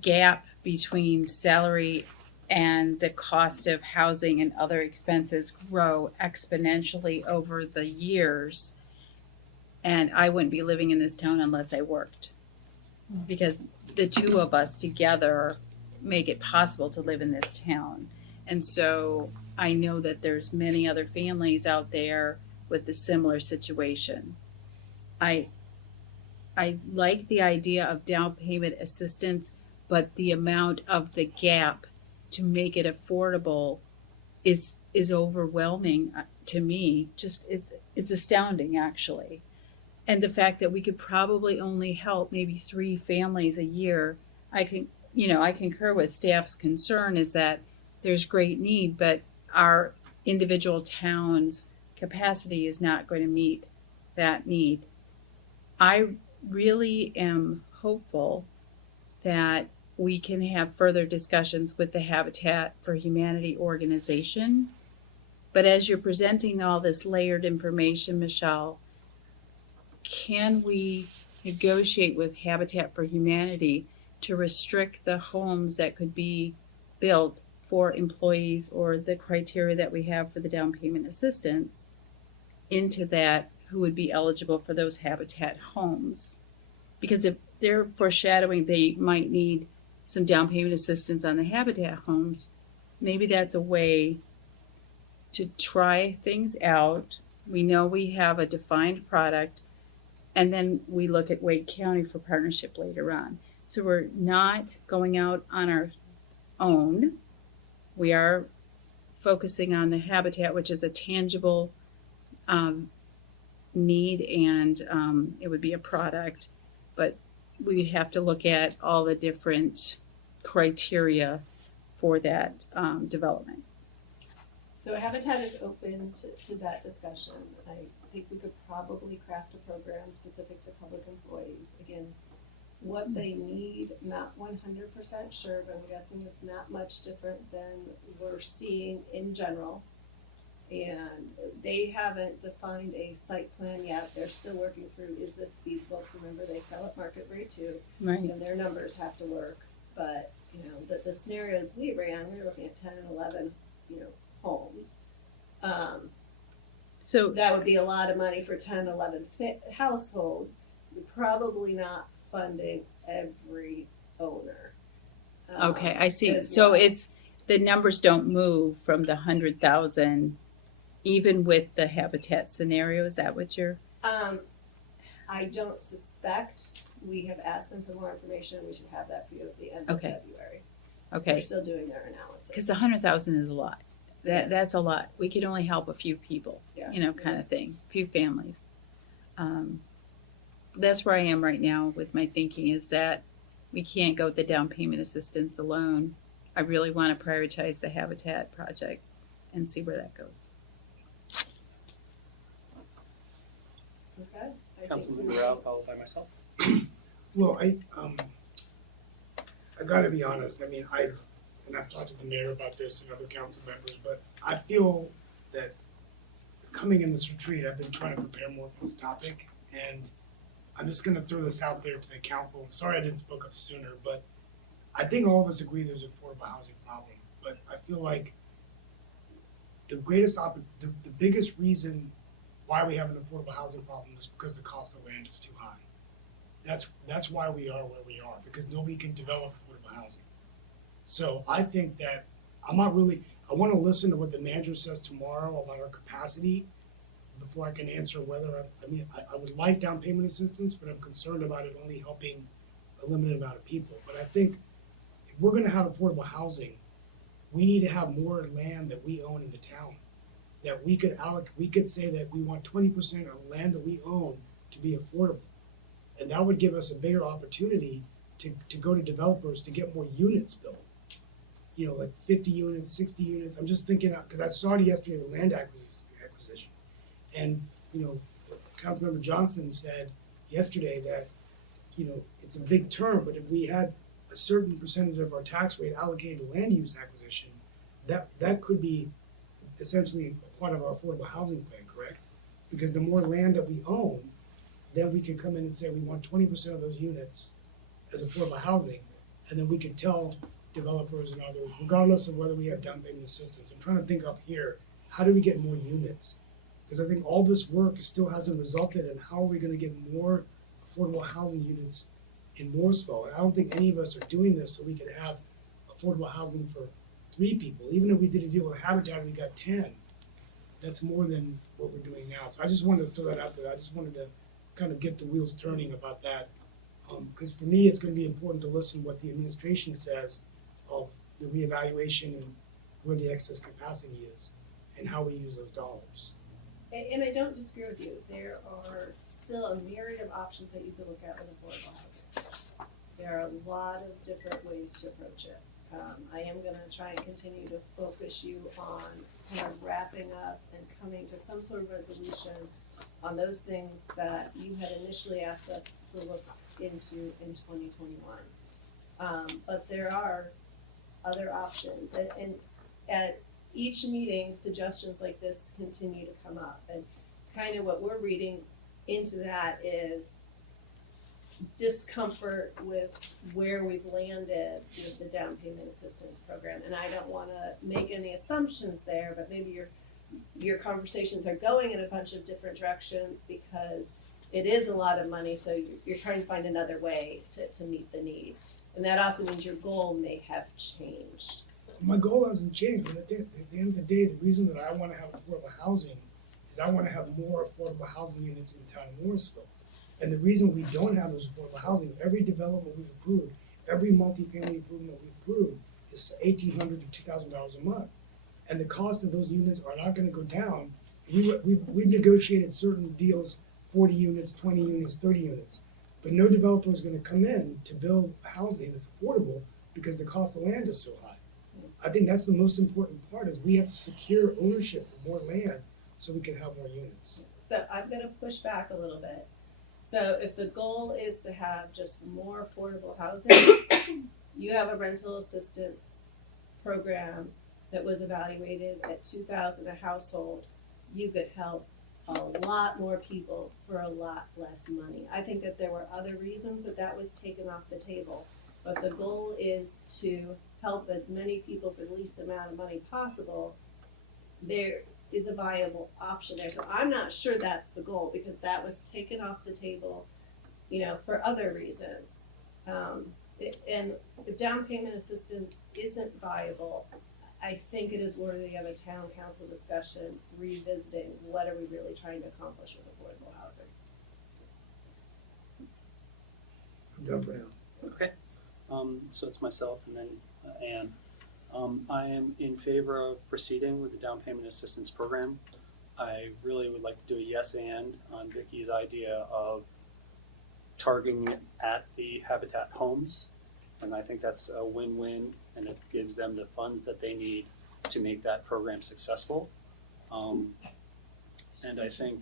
gap between salary and the cost of housing and other expenses grow exponentially over the years. And I wouldn't be living in this town unless I worked, because the two of us together make it possible to live in this town. And so I know that there's many other families out there with a similar situation. I like the idea of down payment assistance, but the amount of the gap to make it affordable is overwhelming to me. Just it's astounding, actually. And the fact that we could probably only help maybe 3 families a year, I concur with staff's concern is that there's great need, but our individual towns' capacity is not going to meet that need. I really am hopeful that we can have further discussions with the Habitat for Humanity organization. But as you're presenting all this layered information, Michelle, can we negotiate with Habitat for Humanity to restrict the homes that could be built for employees or the criteria that we have for the down payment assistance into that who would be eligible for those Habitat homes? Because if they're foreshadowing they might need some down payment assistance on the Habitat homes, maybe that's a way to try things out. We know we have a defined product, and then we look at Wake County for partnership later on. So we're not going out on our own. We are focusing on the Habitat, which is a tangible need, and it would be a product, but we'd have to look at all the different criteria for that development. So Habitat is open to that discussion. I think we could probably craft a program specific to public employees. Again, what they need, not 100% sure, but I'm guessing it's not much different than we're seeing in general. And they haven't defined a site plan yet. They're still working through, is this feasible? Because remember, they sell at market rate too. Right. And their numbers have to work. But, the scenarios we ran, we were looking at 10 and 11, homes. So that would be a lot of money for 10, 11 households. We're probably not funding every owner. Okay, I see. as So well. it's the numbers don't move from the 100,000, even with the Habitat scenario. Is that what you're? I don't suspect. We have asked them for more information. We should have that for you at the end of Okay. February. Okay. They're still doing their analysis. Because the 100,000 is a lot. That's a lot. We can only help a few people, Yeah. Kind of thing, a few families. That's where I am right now with my thinking is that we can't go with the down payment assistance alone. I really want to prioritize the Habitat project and see where that goes. Okay. Councilman Rao, followed by myself. Well, I gotta be honest, I've talked to the mayor about this and other council members, but I feel that coming in this retreat, I've been trying to prepare more for this topic, and I'm just gonna throw this out there to the council. I'm sorry I didn't speak up sooner, but I think all of us agree there's an affordable housing problem, but I feel like the biggest reason why we have an affordable housing problem is because the cost of land is too high. That's why we are where we are, because nobody can develop affordable housing. So I think that I want to listen to what the manager says tomorrow about our capacity before I can answer whether I would like down payment assistance, but I'm concerned about it only helping a limited amount of people. But I think if we're going to have affordable housing, we need to have more land that we own in the town. That we could say that we want 20% of land that we own to be affordable. And that would give us a bigger opportunity to go to developers to get more units built. Like 50 units, 60 units. I'm just thinking, because I started yesterday the land acquisition. And, Councilmember Johnson said yesterday that, it's a big term, but if we had a certain percentage of our tax rate allocated to land use acquisition, that could be essentially part of our affordable housing plan, correct? Because the more land that we own, then we can come in and say we want 20% of those units as affordable housing, and then we can tell developers and others, regardless of whether we have down payment assistance. I'm trying to think up here, how do we get more units? Because I think all this work still hasn't resulted in how are we gonna get more affordable housing units in Morrisville. And I don't think any of us are doing this so we could have affordable housing for 3 people. Even if we did a deal with Habitat, we got 10. That's more than what we're doing now. So I just wanted to throw that out there. I just wanted to kind of get the wheels turning about that. Because for me, it's gonna be important to listen what the administration says of the reevaluation and where the excess capacity is and how we use those dollars. And I don't disagree with you. There are still a myriad of options that you can look at with affordable housing. There are a lot of different ways to approach it. I am gonna try and continue to focus you on kind of wrapping up and coming to some sort of resolution on those things that you had initially asked us to look into in 2021. But there are other options, and at each meeting, suggestions like this continue to come up, and kind of what we're reading into that is discomfort with where we've landed with the down payment assistance program. And I don't want to make any assumptions there, but maybe your conversations are going in a bunch of different directions because it is a lot of money, so you're trying to find another way to meet the need. And that also means your goal may have changed. My goal hasn't changed, but at the end of the day, the reason that I want to have affordable housing is I want to have more affordable housing units in the town of Morrisville. And the reason we don't have those affordable housing, every development we've approved, every multifamily improvement we've approved is $1,800 to $2,000 a month. And the cost of those units are not going to go down. We've negotiated certain deals, 40 units, 20 units, 30 units. But no developer is going to come in to build housing that's affordable because the cost of land is so high. I think that's the most important part is we have to secure ownership of more land so we can have more units. So I'm going to push back a little bit. So if the goal is to have just more affordable housing, you have a rental assistance program that was evaluated at $2,000 a household. You could help a lot more people for a lot less money. I think that there were other reasons that was taken off the table, but the goal is to help as many people for the least amount of money possible. There is a viable option there. So I'm not sure that's the goal because that was taken off the table, for other reasons. And if down payment assistance isn't viable, I think it is worthy of a town council discussion, revisiting what are we really trying to accomplish with affordable housing. I'm done for now. Okay, so it's myself and then Ann. I am in favor of proceeding with the down payment assistance program. I really would like to do a yes and on Vicky's idea of targeting it at the Habitat homes. And I think that's a win-win, and it gives them the funds that they need to make that program successful. And I think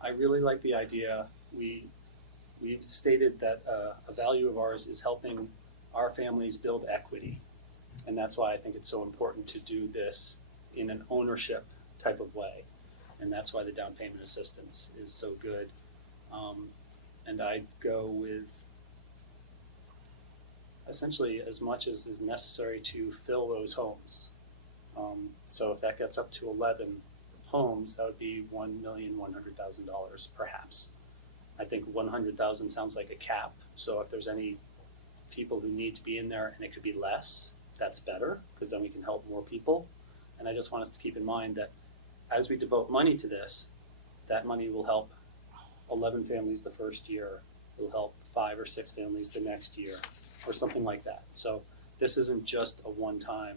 I really like the idea. We've stated that a value of ours is helping our families build equity. And that's why I think it's so important to do this in an ownership type of way. And that's why the down payment assistance is so good. And I'd go with essentially as much as is necessary to fill those homes. So if that gets up to 11 homes, that would be $1,100,000 perhaps. I think 100,000 sounds like a cap. So if there's any people who need to be in there and it could be less, that's better because then we can help more people. And I just want us to keep in mind that as we devote money to this, that money will help 11 families the first year, it'll help 5 or 6 families the next year, or something like that. So this isn't just a one-time,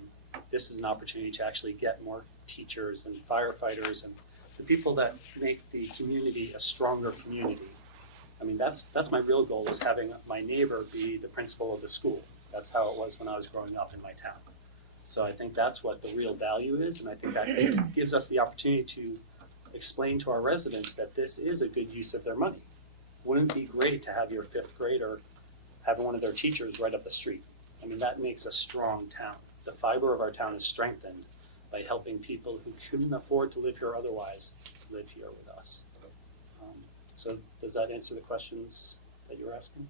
this is an opportunity to actually get more teachers and firefighters and the people that make the community a stronger community. I mean, that's my real goal, is having my neighbor be the principal of the school. That's how it was when I was growing up in my town. So I think that's what the real value is, and I think that gives us the opportunity to explain to our residents that this is a good use of their money. Wouldn't it be great to have your 5th grader have one of their teachers right up the street? I mean, that makes a strong town. The fiber of our town is strengthened by helping people who couldn't afford to live here otherwise live here with us. So does that answer the questions that you're asking?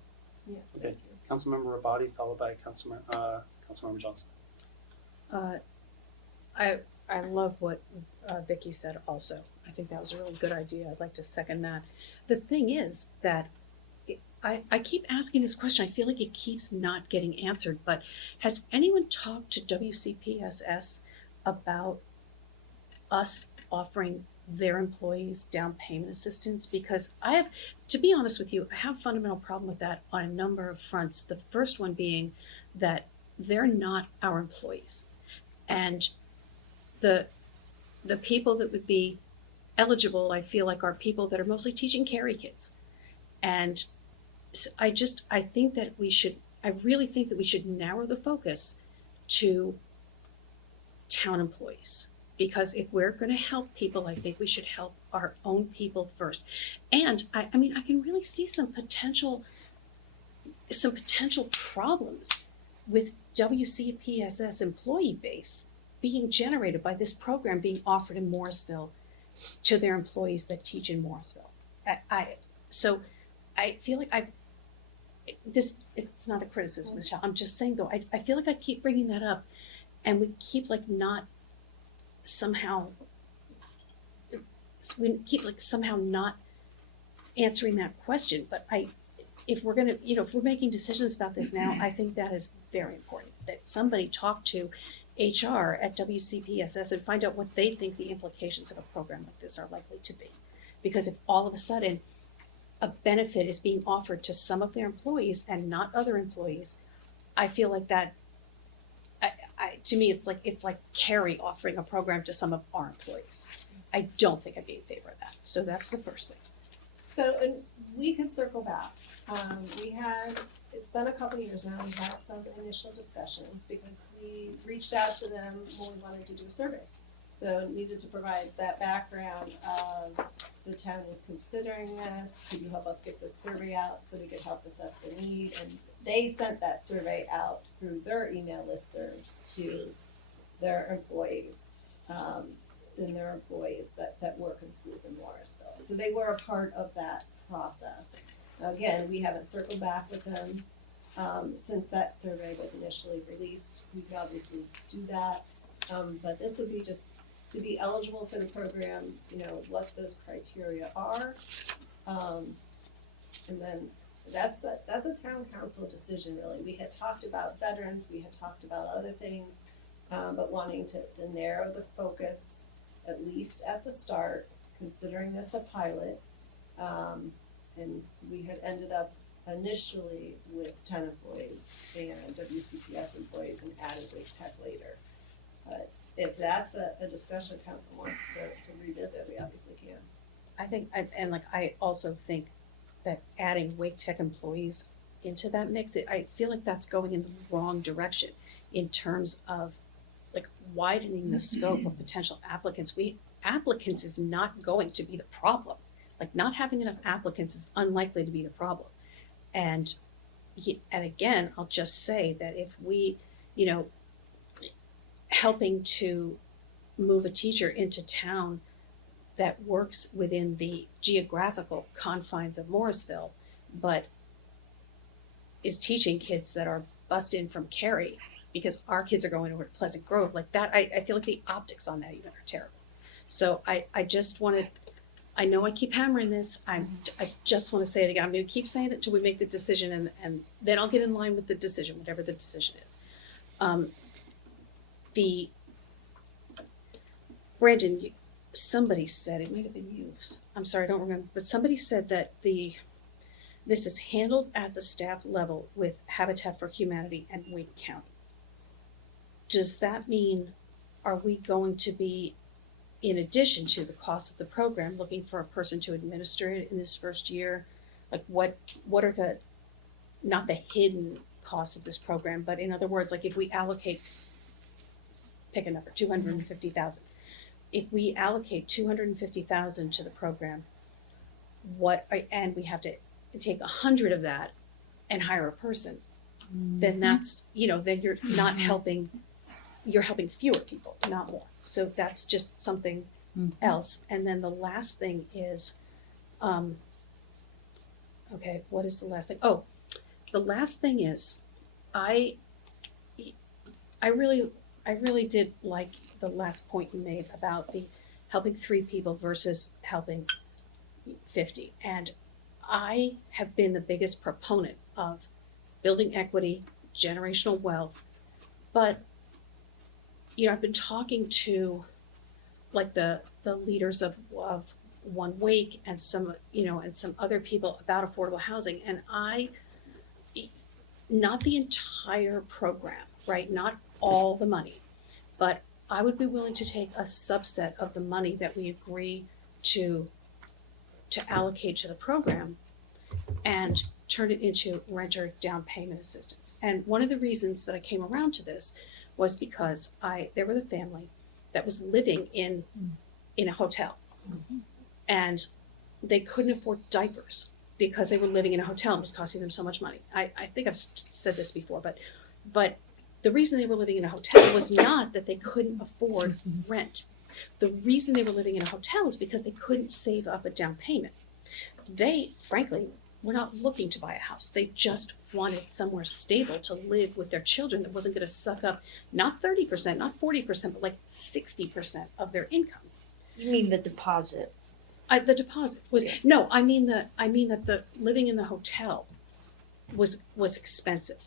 Yes, Okay. thank you. Councilmember Rabati, followed by Councilmember Johnson. I love what Vicky said also. I think that was a really good idea. I'd like to second that. The thing is that I keep asking this question. I feel like it keeps not getting answered, but has anyone talked to WCPSS about us offering their employees down payment assistance? Because I have, to be honest with you, I have a fundamental problem with that on a number of fronts. The first one being that they're not our employees. And the people that would be eligible, I feel like, are people that are mostly teaching Carey kids. And I think that I really think that we should narrow the focus to town employees. Because if we're gonna help people, I think we should help our own people first. And I mean, I can really see some potential problems with WCPSS employee base being generated by this program being offered in Morrisville to their employees that teach in Morrisville. So I feel like it's not a criticism, Michelle. I'm just saying though, I feel like I keep bringing that up and we keep somehow not answering that question. But if we're making decisions about this now, I think that is very important, that somebody talk to HR at WCPSS and find out what they think the implications of a program like this are likely to be. Because if all of a sudden a benefit is being offered to some of their employees and not other employees, I feel like that, to me, it's like Carey offering a program to some of our employees. I don't think I'd be in favor of that. So that's the first thing. So, and we could circle back. It's been a couple of years now, we've had some initial discussions because we reached out to them when we wanted to do a survey. So needed to provide that background of the town is considering this, could you help us get this survey out so we could help assess the need? And they sent that survey out through their email listservs to their employees, and their employees that work in schools in Morrisville. So they were a part of that process. Again, we haven't circled back with them since that survey was initially released. We could obviously do that, but this would be just to be eligible for the program, what those criteria are. And then that's a town council decision, really. We had talked about veterans, we had talked about other things, but wanting to narrow the focus, at least at the start, considering this a pilot. And we had ended up initially with 10 employees and WCPS employees and added Wake Tech later. But if that's a discussion council wants to revisit, we obviously can. I also think that adding Wake Tech employees into that mix, I feel like that's going in the wrong direction in terms of widening the scope of potential applicants. Applicants is not going to be the problem. Not having enough applicants is unlikely to be the problem. And again, I'll just say that if we, helping to move a teacher into town that works within the geographical confines of Morrisville, but is teaching kids that are bussed in from Carey because our kids are going over to Pleasant Grove, like that, I feel like the optics on that even are terrible. So I just wanted, I know I keep hammering this, I just want to say it again. I'm going to keep saying it until we make the decision, and then I'll get in line with the decision, whatever the decision is. Brandon, somebody said, it might have been you, I'm sorry, I don't remember, but somebody said that this is handled at the staff level with Habitat for Humanity and Wake County. Does that mean, are we going to be, in addition to the cost of the program, looking for a person to administer it in this first year? What are the, not the hidden costs of this program, but in other words, if we allocate, pick a number, 250,000. If we allocate 250,000 to the program, and we have to take 100 of that and hire a person, then that's, then you're not helping, you're helping fewer people, not more. So that's just something else. And then the last thing is, okay, what is the last thing? Oh, the last thing is, I really did like the last point you made about the helping 3 people versus helping 50. And I have been the biggest proponent of building equity, generational wealth, but I've been talking to like the leaders of One Wake and some other people about affordable housing, and not the entire program, right? Not all the money, but I would be willing to take a subset of the money that we agree to allocate to the program and turn it into renter down payment assistance. And one of the reasons that I came around to this was because there was a family that was living in a hotel, and they couldn't afford diapers because they were living in a hotel and it was costing them so much money. I think I've said this before, but the reason they were living in a hotel was not that they couldn't afford rent. The reason they were living in a hotel is because they couldn't save up a down payment. They, frankly, were not looking to buy a house. They just wanted somewhere stable to live with their children that wasn't going to suck up not 30%, not 40%, but like 60% of their income. You mean the deposit? The deposit was no. I mean that the living in the hotel was expensive,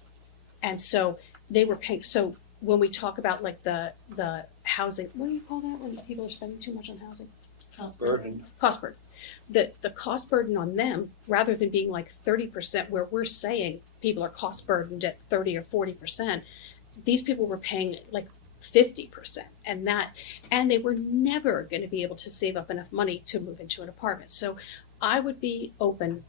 and so they were paying. So when we talk about like the housing, what do you call that when people are spending too much on housing? Cost burden. Cost burden. The cost burden on them, rather than being like 30%, where we're saying people are cost burdened at 30 or 40%, these people were paying like 50%, and they were never going to be able to save up enough money to move into an apartment. So I would be open.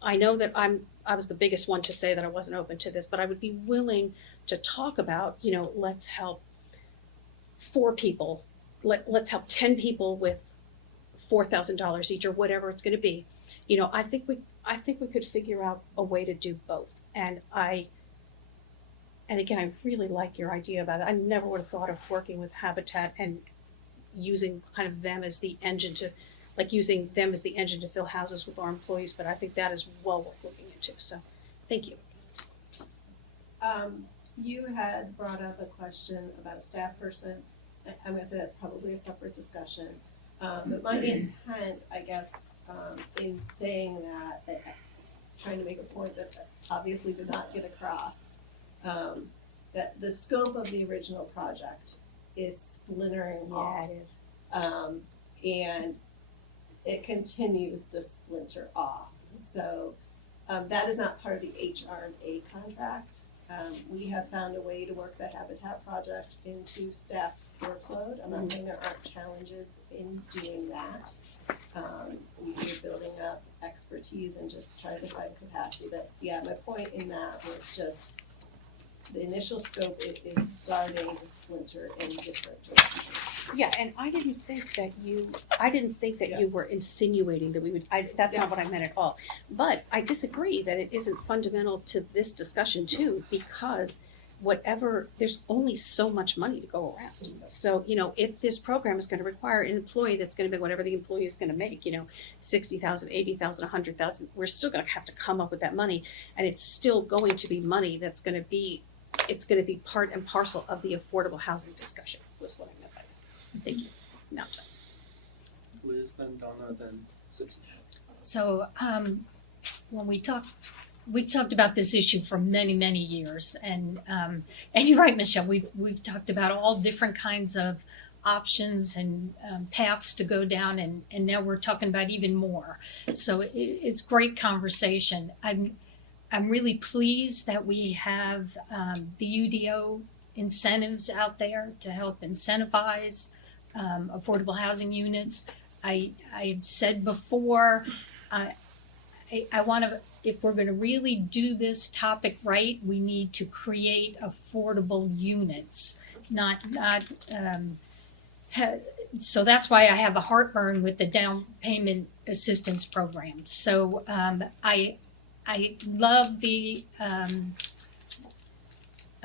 I know that I was the biggest one to say that I wasn't open to this, but I would be willing to talk about, let's help 4 people. Let's help 10 people with $4,000 each, or whatever it's going to be. I think we could figure out a way to do both. And again, I really like your idea about it. I never would have thought of working with Habitat and using kind of them as the engine to fill houses with our employees, but I think that is well worth looking into. So thank you. You had brought up a question about a staff person. I'm going to say that's probably a separate discussion. But my intent, I guess, in saying that, trying to make a point that obviously did not get across, that the scope of the original project is splintering off. Yeah, it is. And it continues to splinter off. So that is not part of the HR&A contract. We have found a way to work the Habitat project into staff's workload. I'm not saying there aren't challenges in doing that. We're building up expertise and just trying to find capacity. But yeah, my point in that was just the initial scope is starting to splinter in different directions. Yeah, and I didn't think that you were insinuating that we would. That's not what I meant at all. But I disagree that it isn't fundamental to this discussion too, because there's only so much money to go around. So if this program is going to require an employee that's going to be whatever the employee is going to make, $60,000, $80,000, $100,000, we're still going to have to come up with that money, and it's still going to be money that's going to be. It's going to be part and parcel of the affordable housing discussion. Was what I meant by that. Thank you. No. Liz, then Donna, then Susan. So when we talked about this issue for many, many years, and you're right, Michelle. We've talked about all different kinds of options and paths to go down, and now we're talking about even more. So it's great conversation. I'm really pleased that we have the UDO incentives out there to help incentivize affordable housing units. I've said before, I want to, if we're going to really do this topic right, we need to create affordable units, so that's why I have a heartburn with the down payment assistance program. So I love the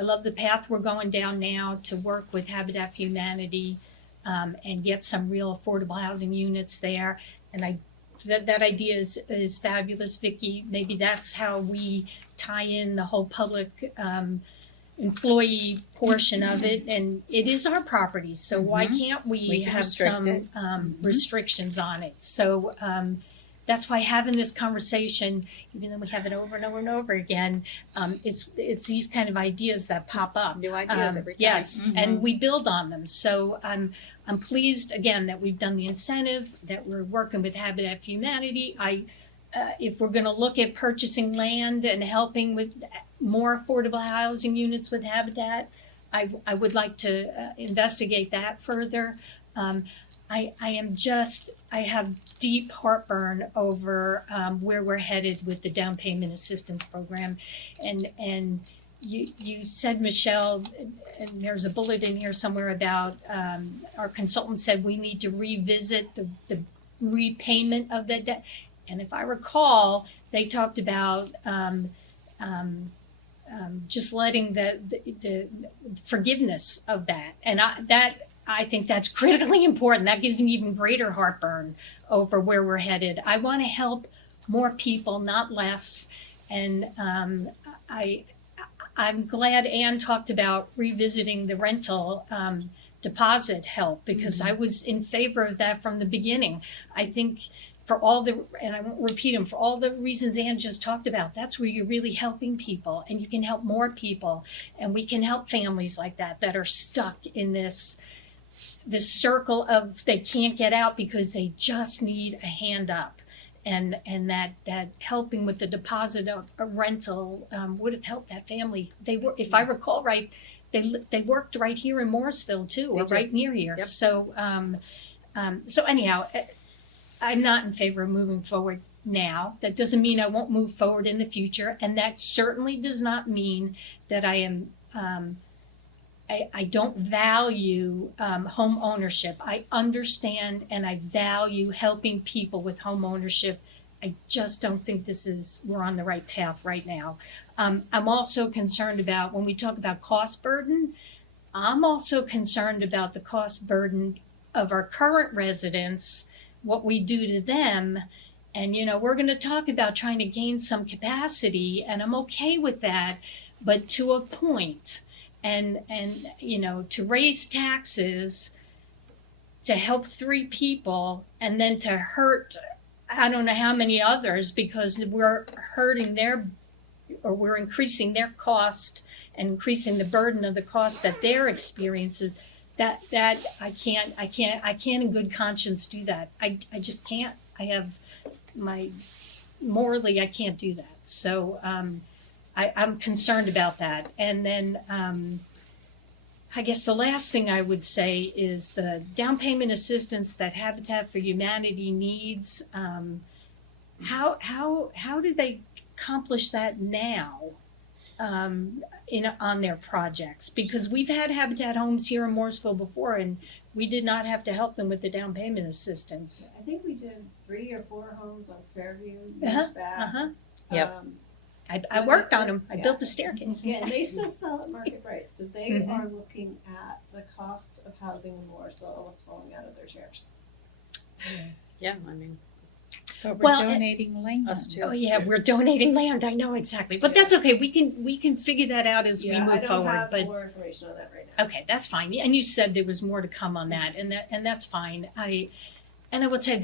I love the path we're going down now to work with Habitat for Humanity and get some real affordable housing units there. And that idea is fabulous, Vicki. Maybe that's how we tie in the whole public employee portion of it. And it is our property, so why can't we can have restrict it. some restrictions on it? So that's why having this conversation, even though we have it over and over and over again, it's these kind of ideas that pop up. New ideas every time. Yes, and we build on them. So I'm pleased again that we've done the incentive, that we're working with Habitat for Humanity. If we're going to look at purchasing land and helping with more affordable housing units with Habitat, I would like to investigate that further. I have deep heartburn over where we're headed with the down payment assistance program, and you said, Michelle, and there's a bullet in here somewhere about our consultant said we need to revisit the repayment of that debt, and if I recall, they talked about just letting the forgiveness of that, and I think that's critically important. That gives me even greater heartburn over where we're headed. I want to help more people, not less. And I'm glad Ann talked about revisiting the rental deposit help, because I was in favor of that from the beginning. I think for all and I won't repeat them, for all the reasons Ann just talked about, that's where you're really helping people, and you can help more people, and we can help families like that are stuck in this circle of they can't get out because they just need a hand up, and that helping with the deposit of a rental would have helped that family. They were, if I recall right, they worked right here in Morrisville too, or right near here. Yep. So so anyhow, I'm not in favor of moving forward now. That doesn't mean I won't move forward in the future, and that certainly does not mean that I am I don't value home ownership. I understand and I value helping people with home ownership. I just don't think we're on the right path right now. I'm also concerned about, when we talk about cost burden, I'm also concerned about the cost burden of our current residents, what we do to them. And, we're going to talk about trying to gain some capacity, and I'm okay with that, but to a point. And to raise taxes to help 3 people and then to hurt I don't know how many others, because we're we're increasing their cost and increasing the burden of the cost that their experiences. That I can't in good conscience do that. I just can't. Morally I can't do that. So I'm concerned about that. And then I guess the last thing I would say is the down payment assistance that Habitat for Humanity needs. How do they accomplish that now on their projects? Because we've had Habitat homes here in Morrisville before, and we did not have to help them with the down payment assistance. I think we did 3 or 4 homes on Fairview years back. Yep. I worked on them. I Yeah. built the staircase. Yeah, and they still sell at market rate, so they are looking at the cost of housing in Morrisville almost falling out of their chairs. Yeah, I mean, But we're Well, donating land. us too. Oh yeah, we're donating land. I know exactly, but that's okay. We can figure that out as we I move don't forward. have But more information on that right now. okay, that's fine. And you said there was more to come on that, and that's fine. I would say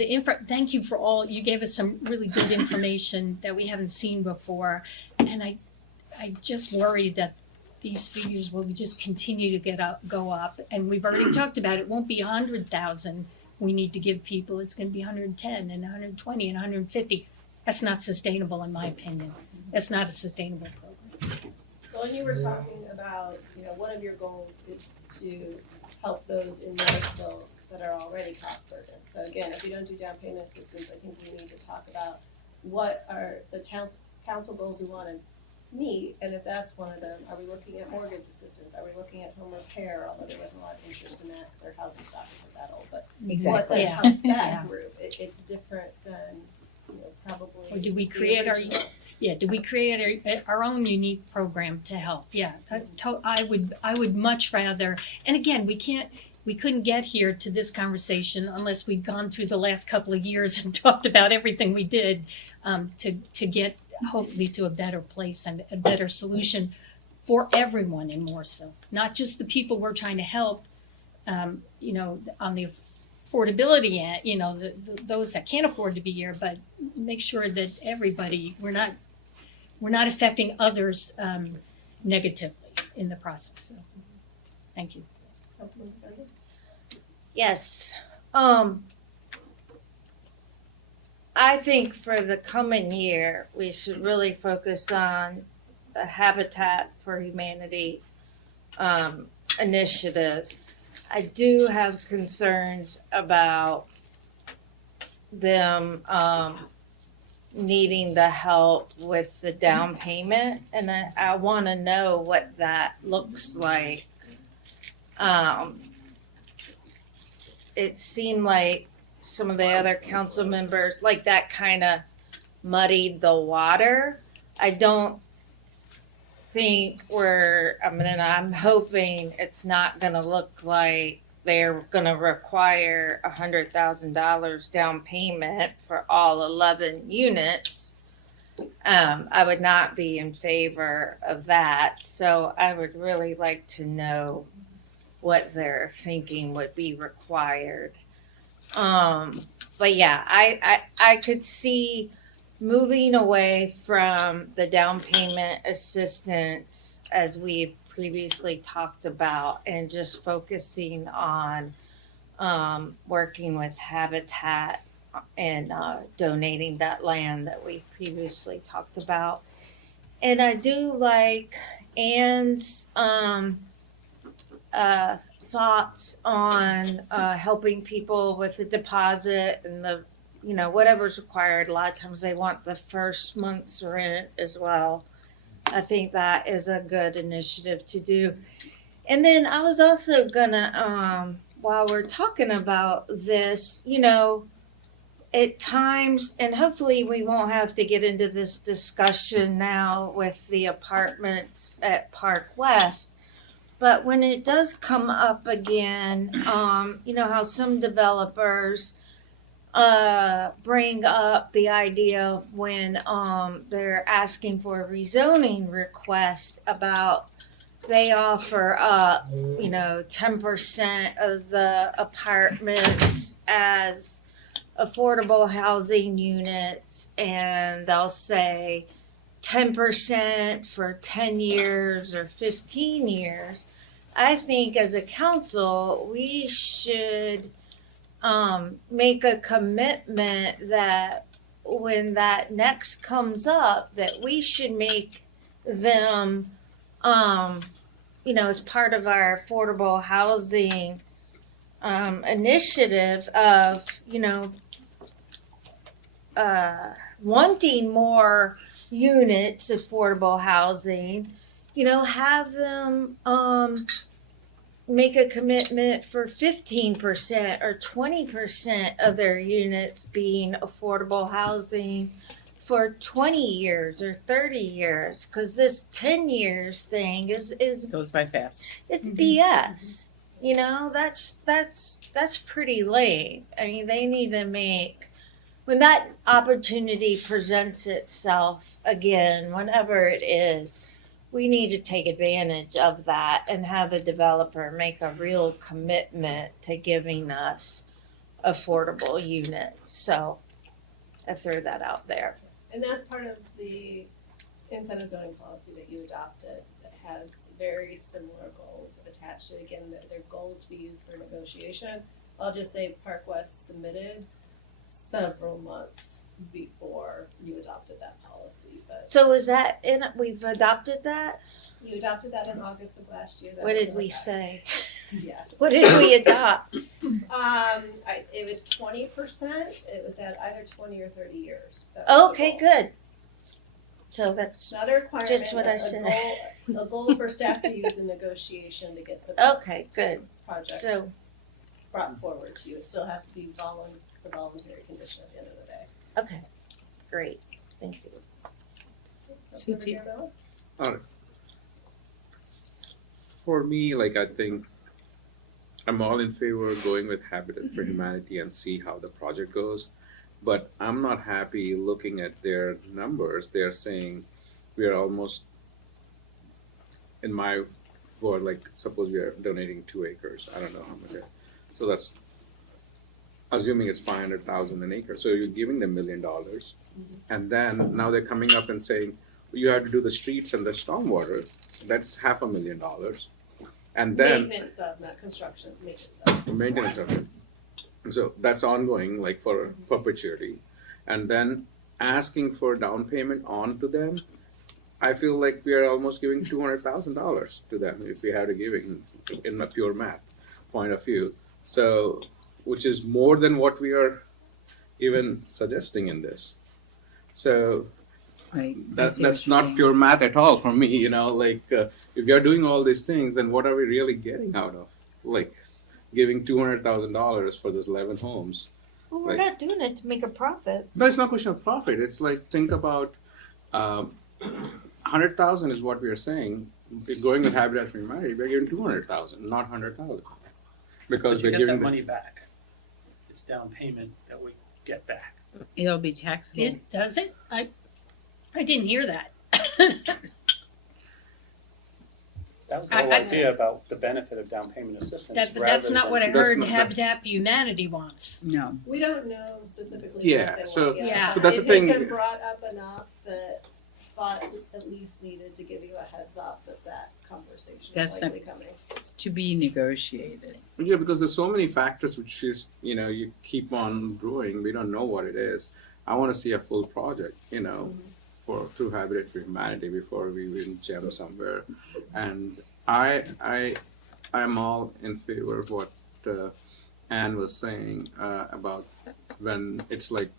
thank you for all, you gave us some really good information that we haven't seen before. And I just worry that these figures will just continue to go up. And we've already talked about it won't be 100,000 we need to give people. It's going to be 110 and 120 and 150. That's not sustainable in my opinion. That's not a sustainable program. So when you were talking about, one of your goals is to help those in Morrisville that are already cost burdened. So again, if we don't do down payment assistance, I think we need to talk about what are the council goals we want to meet, and if that's one of them, are we looking at mortgage assistance? Are we looking at home repair? Although there wasn't a lot of interest in that because their housing stock isn't that old, but what then helps that group? It's different than probably. Or do we the create our original. Yeah, do we create our own unique program to help? Yeah, I would much rather, and again, we couldn't get here to this conversation unless we'd gone through the last couple of years and talked about everything we did to get hopefully to a better place and a better solution for everyone in Morrisville, not just the people we're trying to help, you know, on the affordability end, you know, those that can't afford to be here, but make sure that everybody, we're not affecting others negatively in the process. So, thank you. Yes. I think for the coming year, we should really focus on the Habitat for Humanity initiative. I do have concerns about them needing the help with the down payment, and I want to know what that looks like. It seemed like some of the other council members, like that kind of muddied the water. I don't think I'm hoping it's not going to look like they're going to require $100,000 down payment for all 11 units. I would not be in favor of that. So I would really like to know what they're thinking would be required. But yeah, I could see moving away from the down payment assistance as we've previously talked about and just focusing on working with Habitat and donating that land that we previously talked about. And I do like Ann's thoughts on helping people with the deposit and the, you know, whatever's required. A lot of times they want the first month's rent as well. I think that is a good initiative to do. And then I was also gonna, while we're talking about this, you know, at times, and hopefully we won't have to get into this discussion now with the apartments at Park West, but when it does come up again, you know how some developers bring up the idea of when they're asking for a rezoning request about they offer up, you know, 10% of the apartments as affordable housing units, and they'll say 10% for 10 years or 15 years. I think as a council, we should make a commitment that when that next comes up, that we should make them, you know, as part of our affordable housing initiative of, you know, wanting more units, affordable housing, you know, have them make a commitment for 15% or 20% of their units being affordable housing for 20 years or 30 years, because this 10 years thing is Goes by fast. it's BS. You know, that's pretty lame. I mean, they need to make, when that opportunity presents itself again, whenever it is, we need to take advantage of that and have the developer make a real commitment to giving us affordable units. So I threw that out there. And that's part of the incentive zoning policy that you adopted that has very similar goals attached to it. Again, they're goals to be used for negotiation. I'll just say Park West submitted several months before you adopted that policy. But So is that in, we've adopted that? you adopted that in August of last year. That What was did in we effect. say? Yeah. What did we adopt? It was 20%. It was at either 20 or 30 years. That was the Okay, goal. good. So that's, Not a requirement. Just what I a said. Goal, a goal for staff to use in negotiation to get the best okay, good. project So, brought forward to you. It still has to be the voluntary condition at the end of the day. okay, great, thank you. CT. For me, like, I think I'm all in favor of going with Habitat for Humanity and see how the project goes. But I'm not happy looking at their numbers. They're saying we are almost, in my word, like, suppose we are donating 2 acres. I don't know how much. So that's assuming it's 500,000 an acre. So you're giving them $1 million, and then now they're coming up and saying you have to do the streets and the stormwater. That's $500,000, and then Maintenance of, not construction, maintenance of. maintenance of it. So that's ongoing, like for perpetuity, and then asking for down payment onto them. I feel like we are almost giving $200,000 to them if we had to give it in a pure math point of view. So, which is more than what we are even suggesting in this. So Right. that's not pure math at all for me. You know, like if you're doing all these things, then what are we really getting out of? Like giving $200,000 for those 11 homes. Well, we're not doing it to make a profit. No, it's not a question of profit. It's like, think about 100,000 is what we are saying. If going with Habitat for Humanity, we're giving 200,000, not 100,000, because But you we're get giving that money back. It's down payment that we get back. It'll be taxable. It does it? I didn't hear that. That was the whole idea about the benefit of down payment assistance. But that's not what I heard That's not- Habitat for Humanity wants. No. We don't know specifically Yeah, what they so- want yet. Yeah. so that's the It thing. has been brought up enough that thought at least needed to give you a heads up that conversation That's is not- likely coming. It's to be negotiated. Yeah, because there's so many factors which is, you keep on brewing. We don't know what it is. I want to see a full project, through Habitat for Humanity before we even jump somewhere. And I'm all in favor of what Anne was saying about when it's like,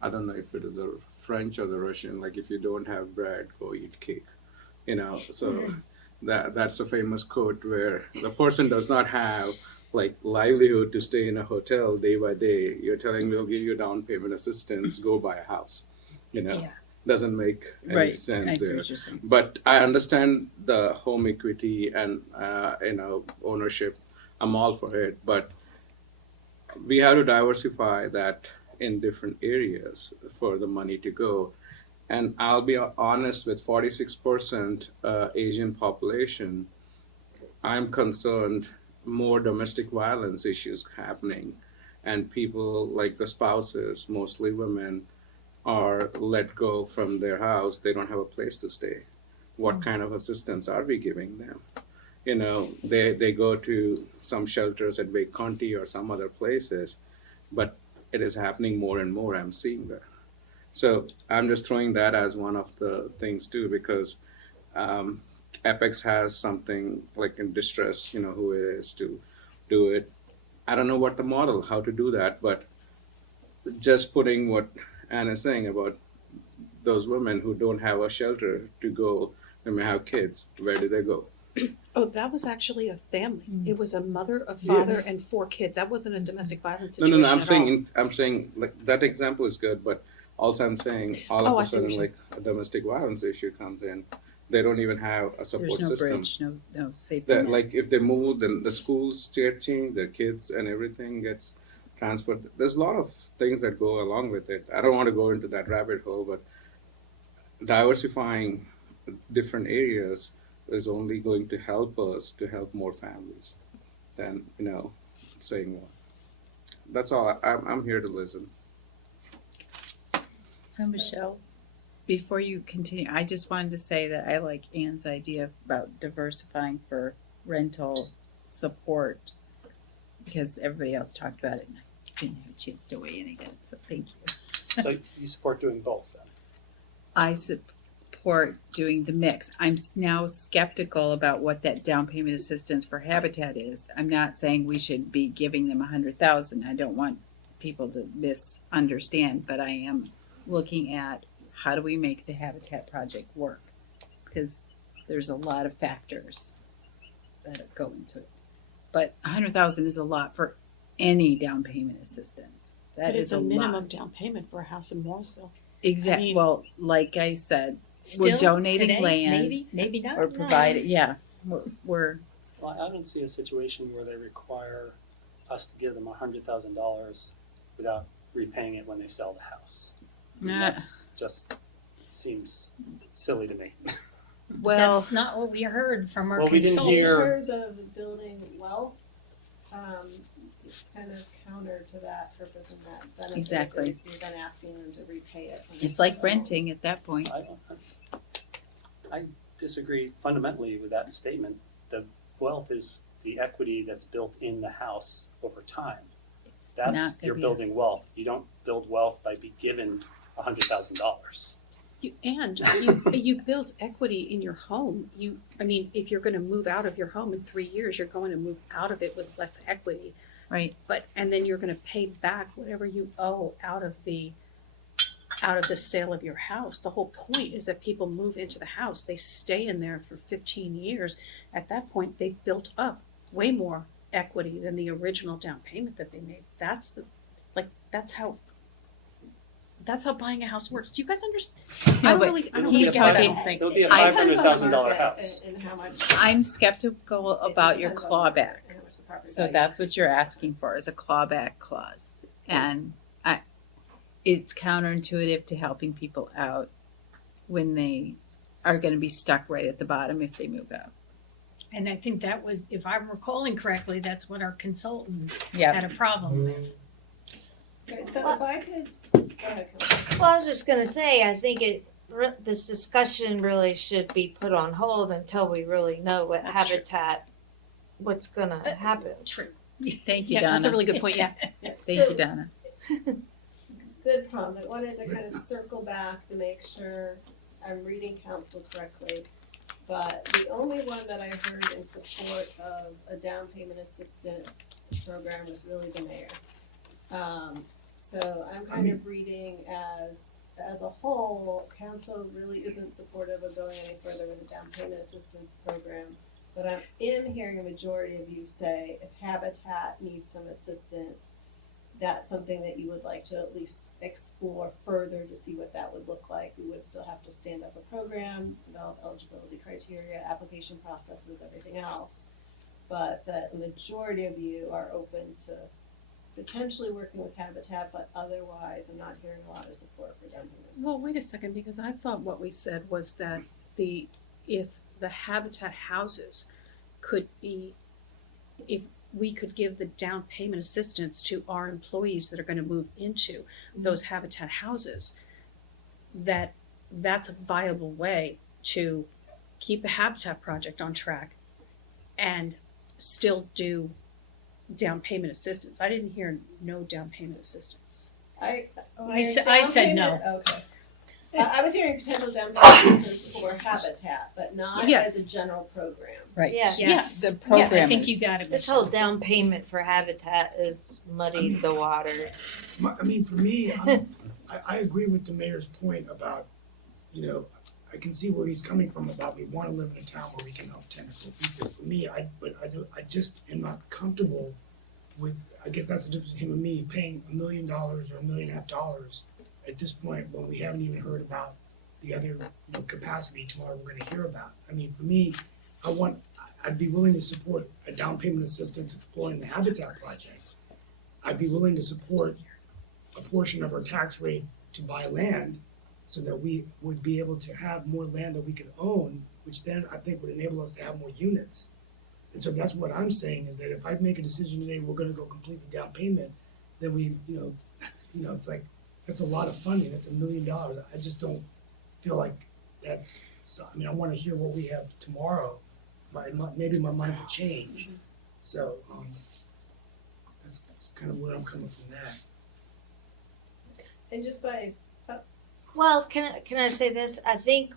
I don't know if it is the French or the Russian, like if you don't have bread, go eat cake. So that's a famous quote where the person does not have like livelihood to stay in a hotel day by day. You're telling we'll give you down payment assistance, go buy a house. Yeah. Doesn't make any Right. I sense see there. what you're saying. But I understand the home equity and ownership. I'm all for it, but we have to diversify that in different areas for the money to go. And I'll be honest, with 46% Asian population, I'm concerned more domestic violence issues happening, and people like the spouses, mostly women, are let go from their house. They don't have a place to stay. What kind of assistance are we giving them? They go to some shelters at Wake County or some other places, but it is happening more and more. I'm seeing that. So I'm just throwing that as one of the things too, because Apex has something like in distress, who it is to do it. I don't know what the model, how to do that, but just putting what Anne is saying about those women who don't have a shelter to go, they may have kids, where do they go? Oh, that was actually a family. It was a mother, a Yeah. father, and 4 kids. That wasn't a domestic violence No, situation I'm at saying, all. I'm saying like that example is good, but also I'm saying all of Oh, I a see what sudden you're like a domestic violence issue comes in, they don't even have a support There's no system. bridge, no safety That net. like if they move, then the schools get changed, their kids and everything gets transferred. There's a lot of things that go along with it. I don't want to go into that rabbit hole, but diversifying different areas is only going to help us to help more families than saying one. That's all. I'm here to listen. So Michelle, before you continue, I just wanted to say that I like Anne's idea about diversifying for rental support, because everybody else talked about it and I didn't have a chance to weigh in again, so thank you. So you support doing both then? I support doing the mix. I'm now skeptical about what that down payment assistance for Habitat is. I'm not saying we should be giving them 100,000. I don't want people to misunderstand, but I am looking at how do we make the Habitat project work, because there's a lot of factors that go into it. But 100,000 is a lot for any down payment assistance. That But is it's a lot. minimum down payment for a house in Morrisville. Exactly. I mean- Well, like I said, Still, donating today, land maybe not. or providing, yeah, we're, Well, I don't see a situation where they require us to give them $100,000 without repaying it when they sell the house. I mean, Nah. that's just seems silly to me. well, That's not what we heard from our Well, we didn't consultant. In hear- terms of building wealth, it's kind of counter to that purpose and that benefit. Exactly. If you're then asking them to repay it. when it's they like sell. renting at that point. I disagree fundamentally with that statement. The wealth is the equity that's built in the house over time. It's That's, not you're gonna be, building wealth. You don't build wealth by being given $100,000. You build equity in your home. I mean, if you're gonna move out of your home in 3 years, you're going to move out of it with less equity. right, And then you're gonna pay back whatever you owe out of the sale of your house. The whole point is that people move into the house, they stay in there for 15 years. At that point, they've built up way more equity than the original down payment that they made. That's how buying a house works. Do you guys understand? No, but I don't he's really get it. talking- It'll be a I- $500,000 house. And how much. I'm skeptical about your It depends on the market clawback. and how much the property So value that's what you're asking for, is a clawback clause. And it's counterintuitive to helping people out when they are gonna be stuck right at the bottom if they move out. And I think that was, if I'm recalling correctly, that's what our consultant Yeah, had a problem with. Okay, so if I could, go ahead, Kelly. Well, I was just gonna say, I think this discussion really should be put on hold until we really know what That's true. habitat, what's gonna happen. True. thank you, Yeah, Donna. that's a really good point, yeah. Thank you, Donna. Good prompt. I wanted to kind of circle back to make sure I'm reading council correctly. But the only one that I heard in support of a down payment assistance program was really the mayor. So I'm kind of reading as a whole, council really isn't supportive of going any further with a down payment assistance program. But I'm hearing a majority of you say if Habitat needs some assistance, that's something that you would like to at least explore further to see what that would look like. We would still have to stand up a program, develop eligibility criteria, application processes, everything else. But the majority of you are open to potentially working with Habitat, but otherwise I'm not hearing a lot of support for down payment assistance. Well, wait a second, because I thought what we said was that if the Habitat houses could be, if we could give the down payment assistance to our employees that are gonna move into those Habitat houses, that's a viable way to keep the Habitat project on track and still do down payment assistance. I didn't hear no down payment assistance. I Hearing said down no. payment- Okay. I was hearing potential down payment assistance for Habitat, but not Yeah. as a general program. Right. Yes. The I program think you is, got it. This whole down payment for Habitat is muddied the water. I mean, for me, I agree with the mayor's point about, I can see where he's coming from about we wanna live in a town where we can help technical people. For me, I just am not comfortable with, I guess that's the difference between him and me, paying $1 million or $1.5 million at this point when we haven't even heard about the other capacity tomorrow we're gonna hear about. I mean, for me, I'd be willing to support a down payment assistance exploring the Habitat project. I'd be willing to support a portion of our tax rate to buy land so that we would be able to have more land that we could own, which then I think would enable us to have more units. And so that's what I'm saying is that if I make a decision today, we're gonna go completely down payment, then it's like, that's a lot of funding, that's $1 million. I just don't feel like that's, I wanna hear what we have tomorrow. Maybe my mind will change. So, that's kind of where I'm coming from that. And just by, Well, can I say this? I think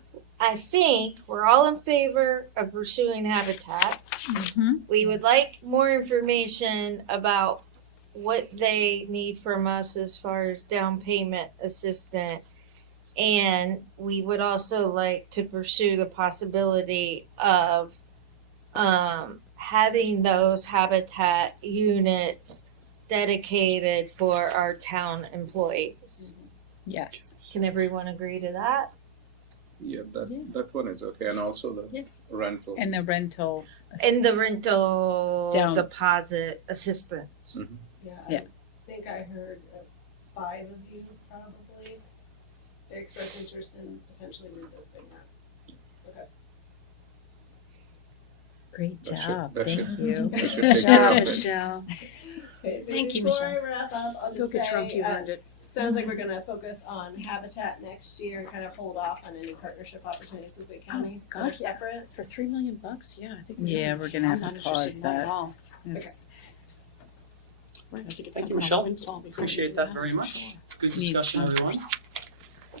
we're all in favor of pursuing Habitat. Mhm. We would like more information about what they need from us as far as down payment assistance. And we would also like to pursue the possibility of having those Habitat units dedicated for our town employees. yes. Can everyone agree to that? Yeah, that one is okay, and also the Yes. rental. And the rental. And the rental Down. deposit assistance. Yeah, Yeah. I think I heard 5 of you probably express interest in potentially revisiting that. Okay. Great That should- job. that Thank should- you. that should Good take care job, of it. Michelle. Okay, Thank you, before Michelle. I wrap up, I'll Go just get drunk, say, you earned it. sounds like we're gonna focus on habitat next year and kind of hold off on any partnership opportunities with Wake County that are God, yeah. separate. For $3 million, yeah, I think. Yeah, we're gonna have I'm to not pause interested in that that. at all. That's- We're gonna have to get Thank you, some kind of Michelle. windfall before we Appreciate do that very much. Sure. Good Needs discussion, sponsors. everyone.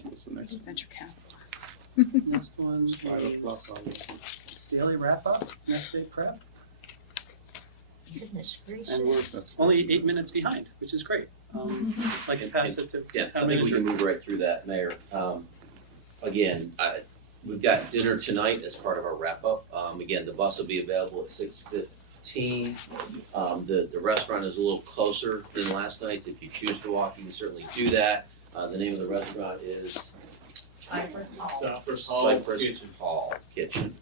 What's the next? Venture capitalists. Next one is 5:00. daily wrap up, next day prep, Goodness and we're That's only 8 minutes behind, which is great. I can pass it to Yeah, town I think we manager. can move right through that, Mayor. Again, we've got dinner tonight as part of our wrap-up. Again, the bus will be available at 6:15. The restaurant is a little closer than last night. If you choose to walk, you can certainly do that. The name of the restaurant is Cypress Hall. Cypress Hall Cypress Kitchen. Hall Kitchen.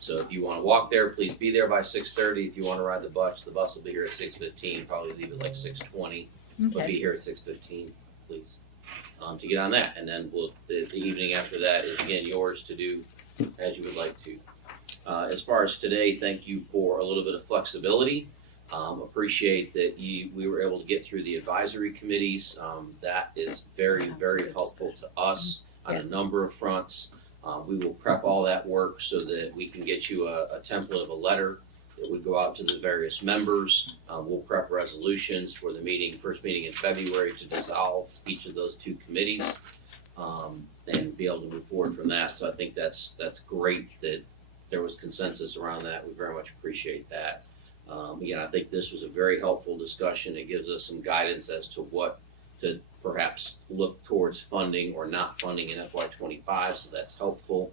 So if you wanna walk there, please be there by 6:30. If you wanna ride the bus will be here at 6:15, probably leave at like 6:20. But be Okay. here at 6:15, please, to get on that. And then the evening after that is again yours to do as you would like to. As far as today, thank you for a little bit of flexibility. Appreciate that we were able to get through the advisory committees. That is very, very helpful to us on a number of fronts. We will prep all that work so that we can get you a template of a letter that would go out to the various members. We'll prep resolutions for the first meeting in February to dissolve each of those 2 committees, and be able to move forward from that. So I think that's great that there was consensus around that. We very much appreciate that. Again, I think this was a very helpful discussion. It gives us some guidance as to what to perhaps look towards funding or not funding in FY25, so that's helpful.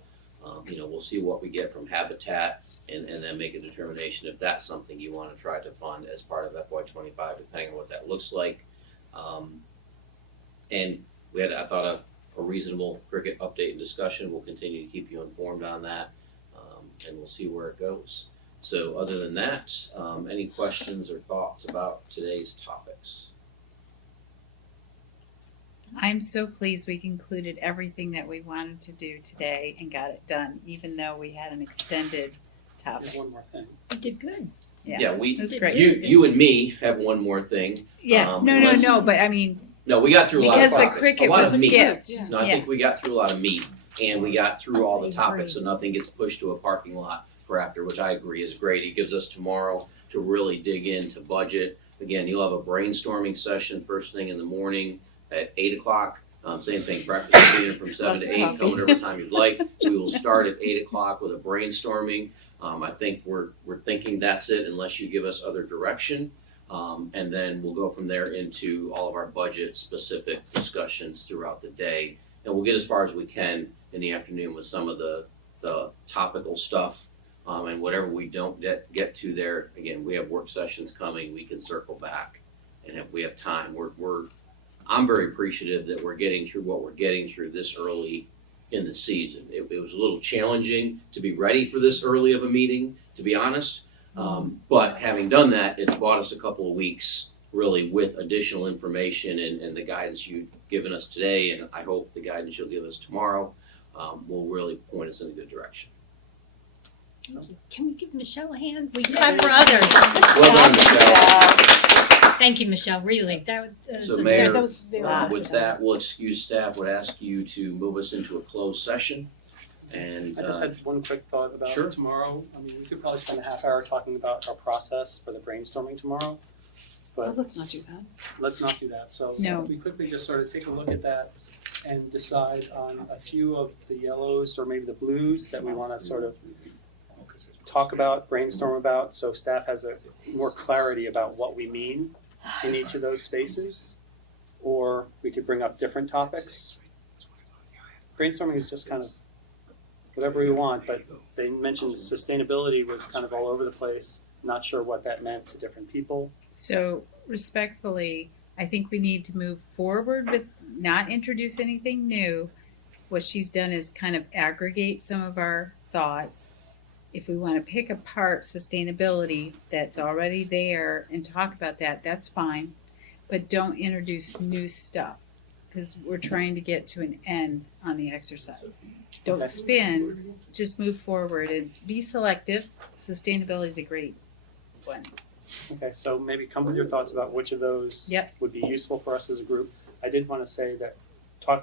We'll see what we get from Habitat and then make a determination if that's something you want to try to fund as part of FY25, depending on what that looks like. And we had, I thought, a reasonable cricket update and discussion. We'll continue to keep you informed on that, and we'll see where it goes. So other than that, any questions or thoughts about today's topics? I'm so pleased we concluded everything that we wanted to do today and got it done, even though we had an extended I have topic. one more thing. You did good. Yeah, It was great. you and me have one more thing. Yeah, no, unless- but I mean, No, we got through a lot of because the topics. cricket a lot was of meat. skipped. Yeah. No, I Yeah. think we got through a lot of meat, and we got through all the topics, so nothing gets pushed to a parking lot for after, which I agree is great. It gives us tomorrow to really dig into budget. Again, you'll have a brainstorming session first thing in the morning at 8:00. Same thing, breakfast will be in from 7 to 8, Lots of come coffee. whatever time you'd like. We will start at 8:00 with a brainstorming. I think we're thinking that's it unless you give us other direction. And then we'll go from there into all of our budget specific discussions throughout the day. And we'll get as far as we can in the afternoon with some of the topical stuff. And whatever we don't get to there, again, we have work sessions coming, we can circle back. And if we have time, I'm very appreciative that we're getting through what we're getting through this early in the season. It was a little challenging to be ready for this early of a meeting, to be honest. But having done that, it's bought us a couple of weeks really with additional information and the guidance you've given us today, and I hope the guidance you'll give us tomorrow will really point us in a good direction. Thank you. Can we give Michelle a hand? We clap for others. Well done, Michelle. Thank you, Michelle, really. That was So a- Mayor, That was very with that, we'll excuse staff, would ask you to move us into a closed session. And I just had one quick thought about Sure. tomorrow. I mean, we could probably spend a half hour talking about our process for the brainstorming tomorrow. Well, But let's not do that. let's not do that. So No. we quickly just sort of take a look at that and decide on a few of the yellows or maybe the blues that we want to sort of talk about, brainstorm about, so staff has a more clarity about what we mean in each of those spaces. Or we could bring up different topics. Brainstorming is just kind of whatever we want, but they mentioned sustainability was kind of all over the place. Not sure what that meant to different people. So respectfully, I think we need to move forward with not introduce anything new what she's done is kind of aggregate some of our thoughts. If we want to pick apart sustainability that's already there and talk about that, that's fine. But don't introduce new stuff because we're trying to get to an end on the exercise. Don't Okay. spin, just move forward and be selective. Sustainability is a great one. Okay, so maybe come with your thoughts about which of those Yep. would be useful for us as a group. I did want to say that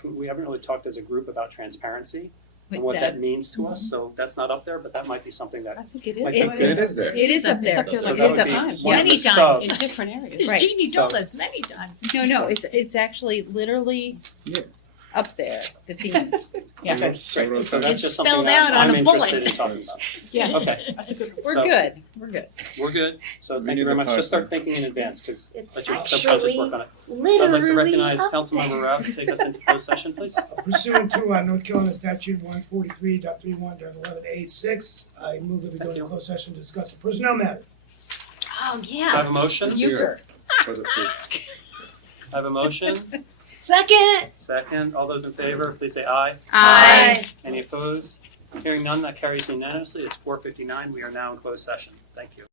we haven't really talked as a group about transparency and what that means to us, so that's not up there, but that might be something that. I think it might is. be It good. is there. It is up there. It's up there So like that would six be times. one of the Many subs. times. In different areas. Right. Jeannie told So- us many times. No, it's actually literally Yeah. up there, the themes. Yeah. Okay, great. So that's It's just something spelled that out on I'm a bullet. interested in talking about. Yeah. Okay, We're So- good, we're good. we're good. So We thank need you very the much. Just start PowerPoint. thinking in advance because It's let your subconscious work on it. So I'd like to recognize Councilmember Rao to take us into closed session, please. Pursuant to North Carolina statute 143.31.11A6, I move that we go Thank into you. closed session to discuss a personnel matter. Oh, I have a motion. Euchre. For the proof. I have a motion. Second. Second. All those in favor, please say aye. Aye. Any opposed? Hearing none, that carries unanimously. It's 4:59. We are now in closed session. Thank you.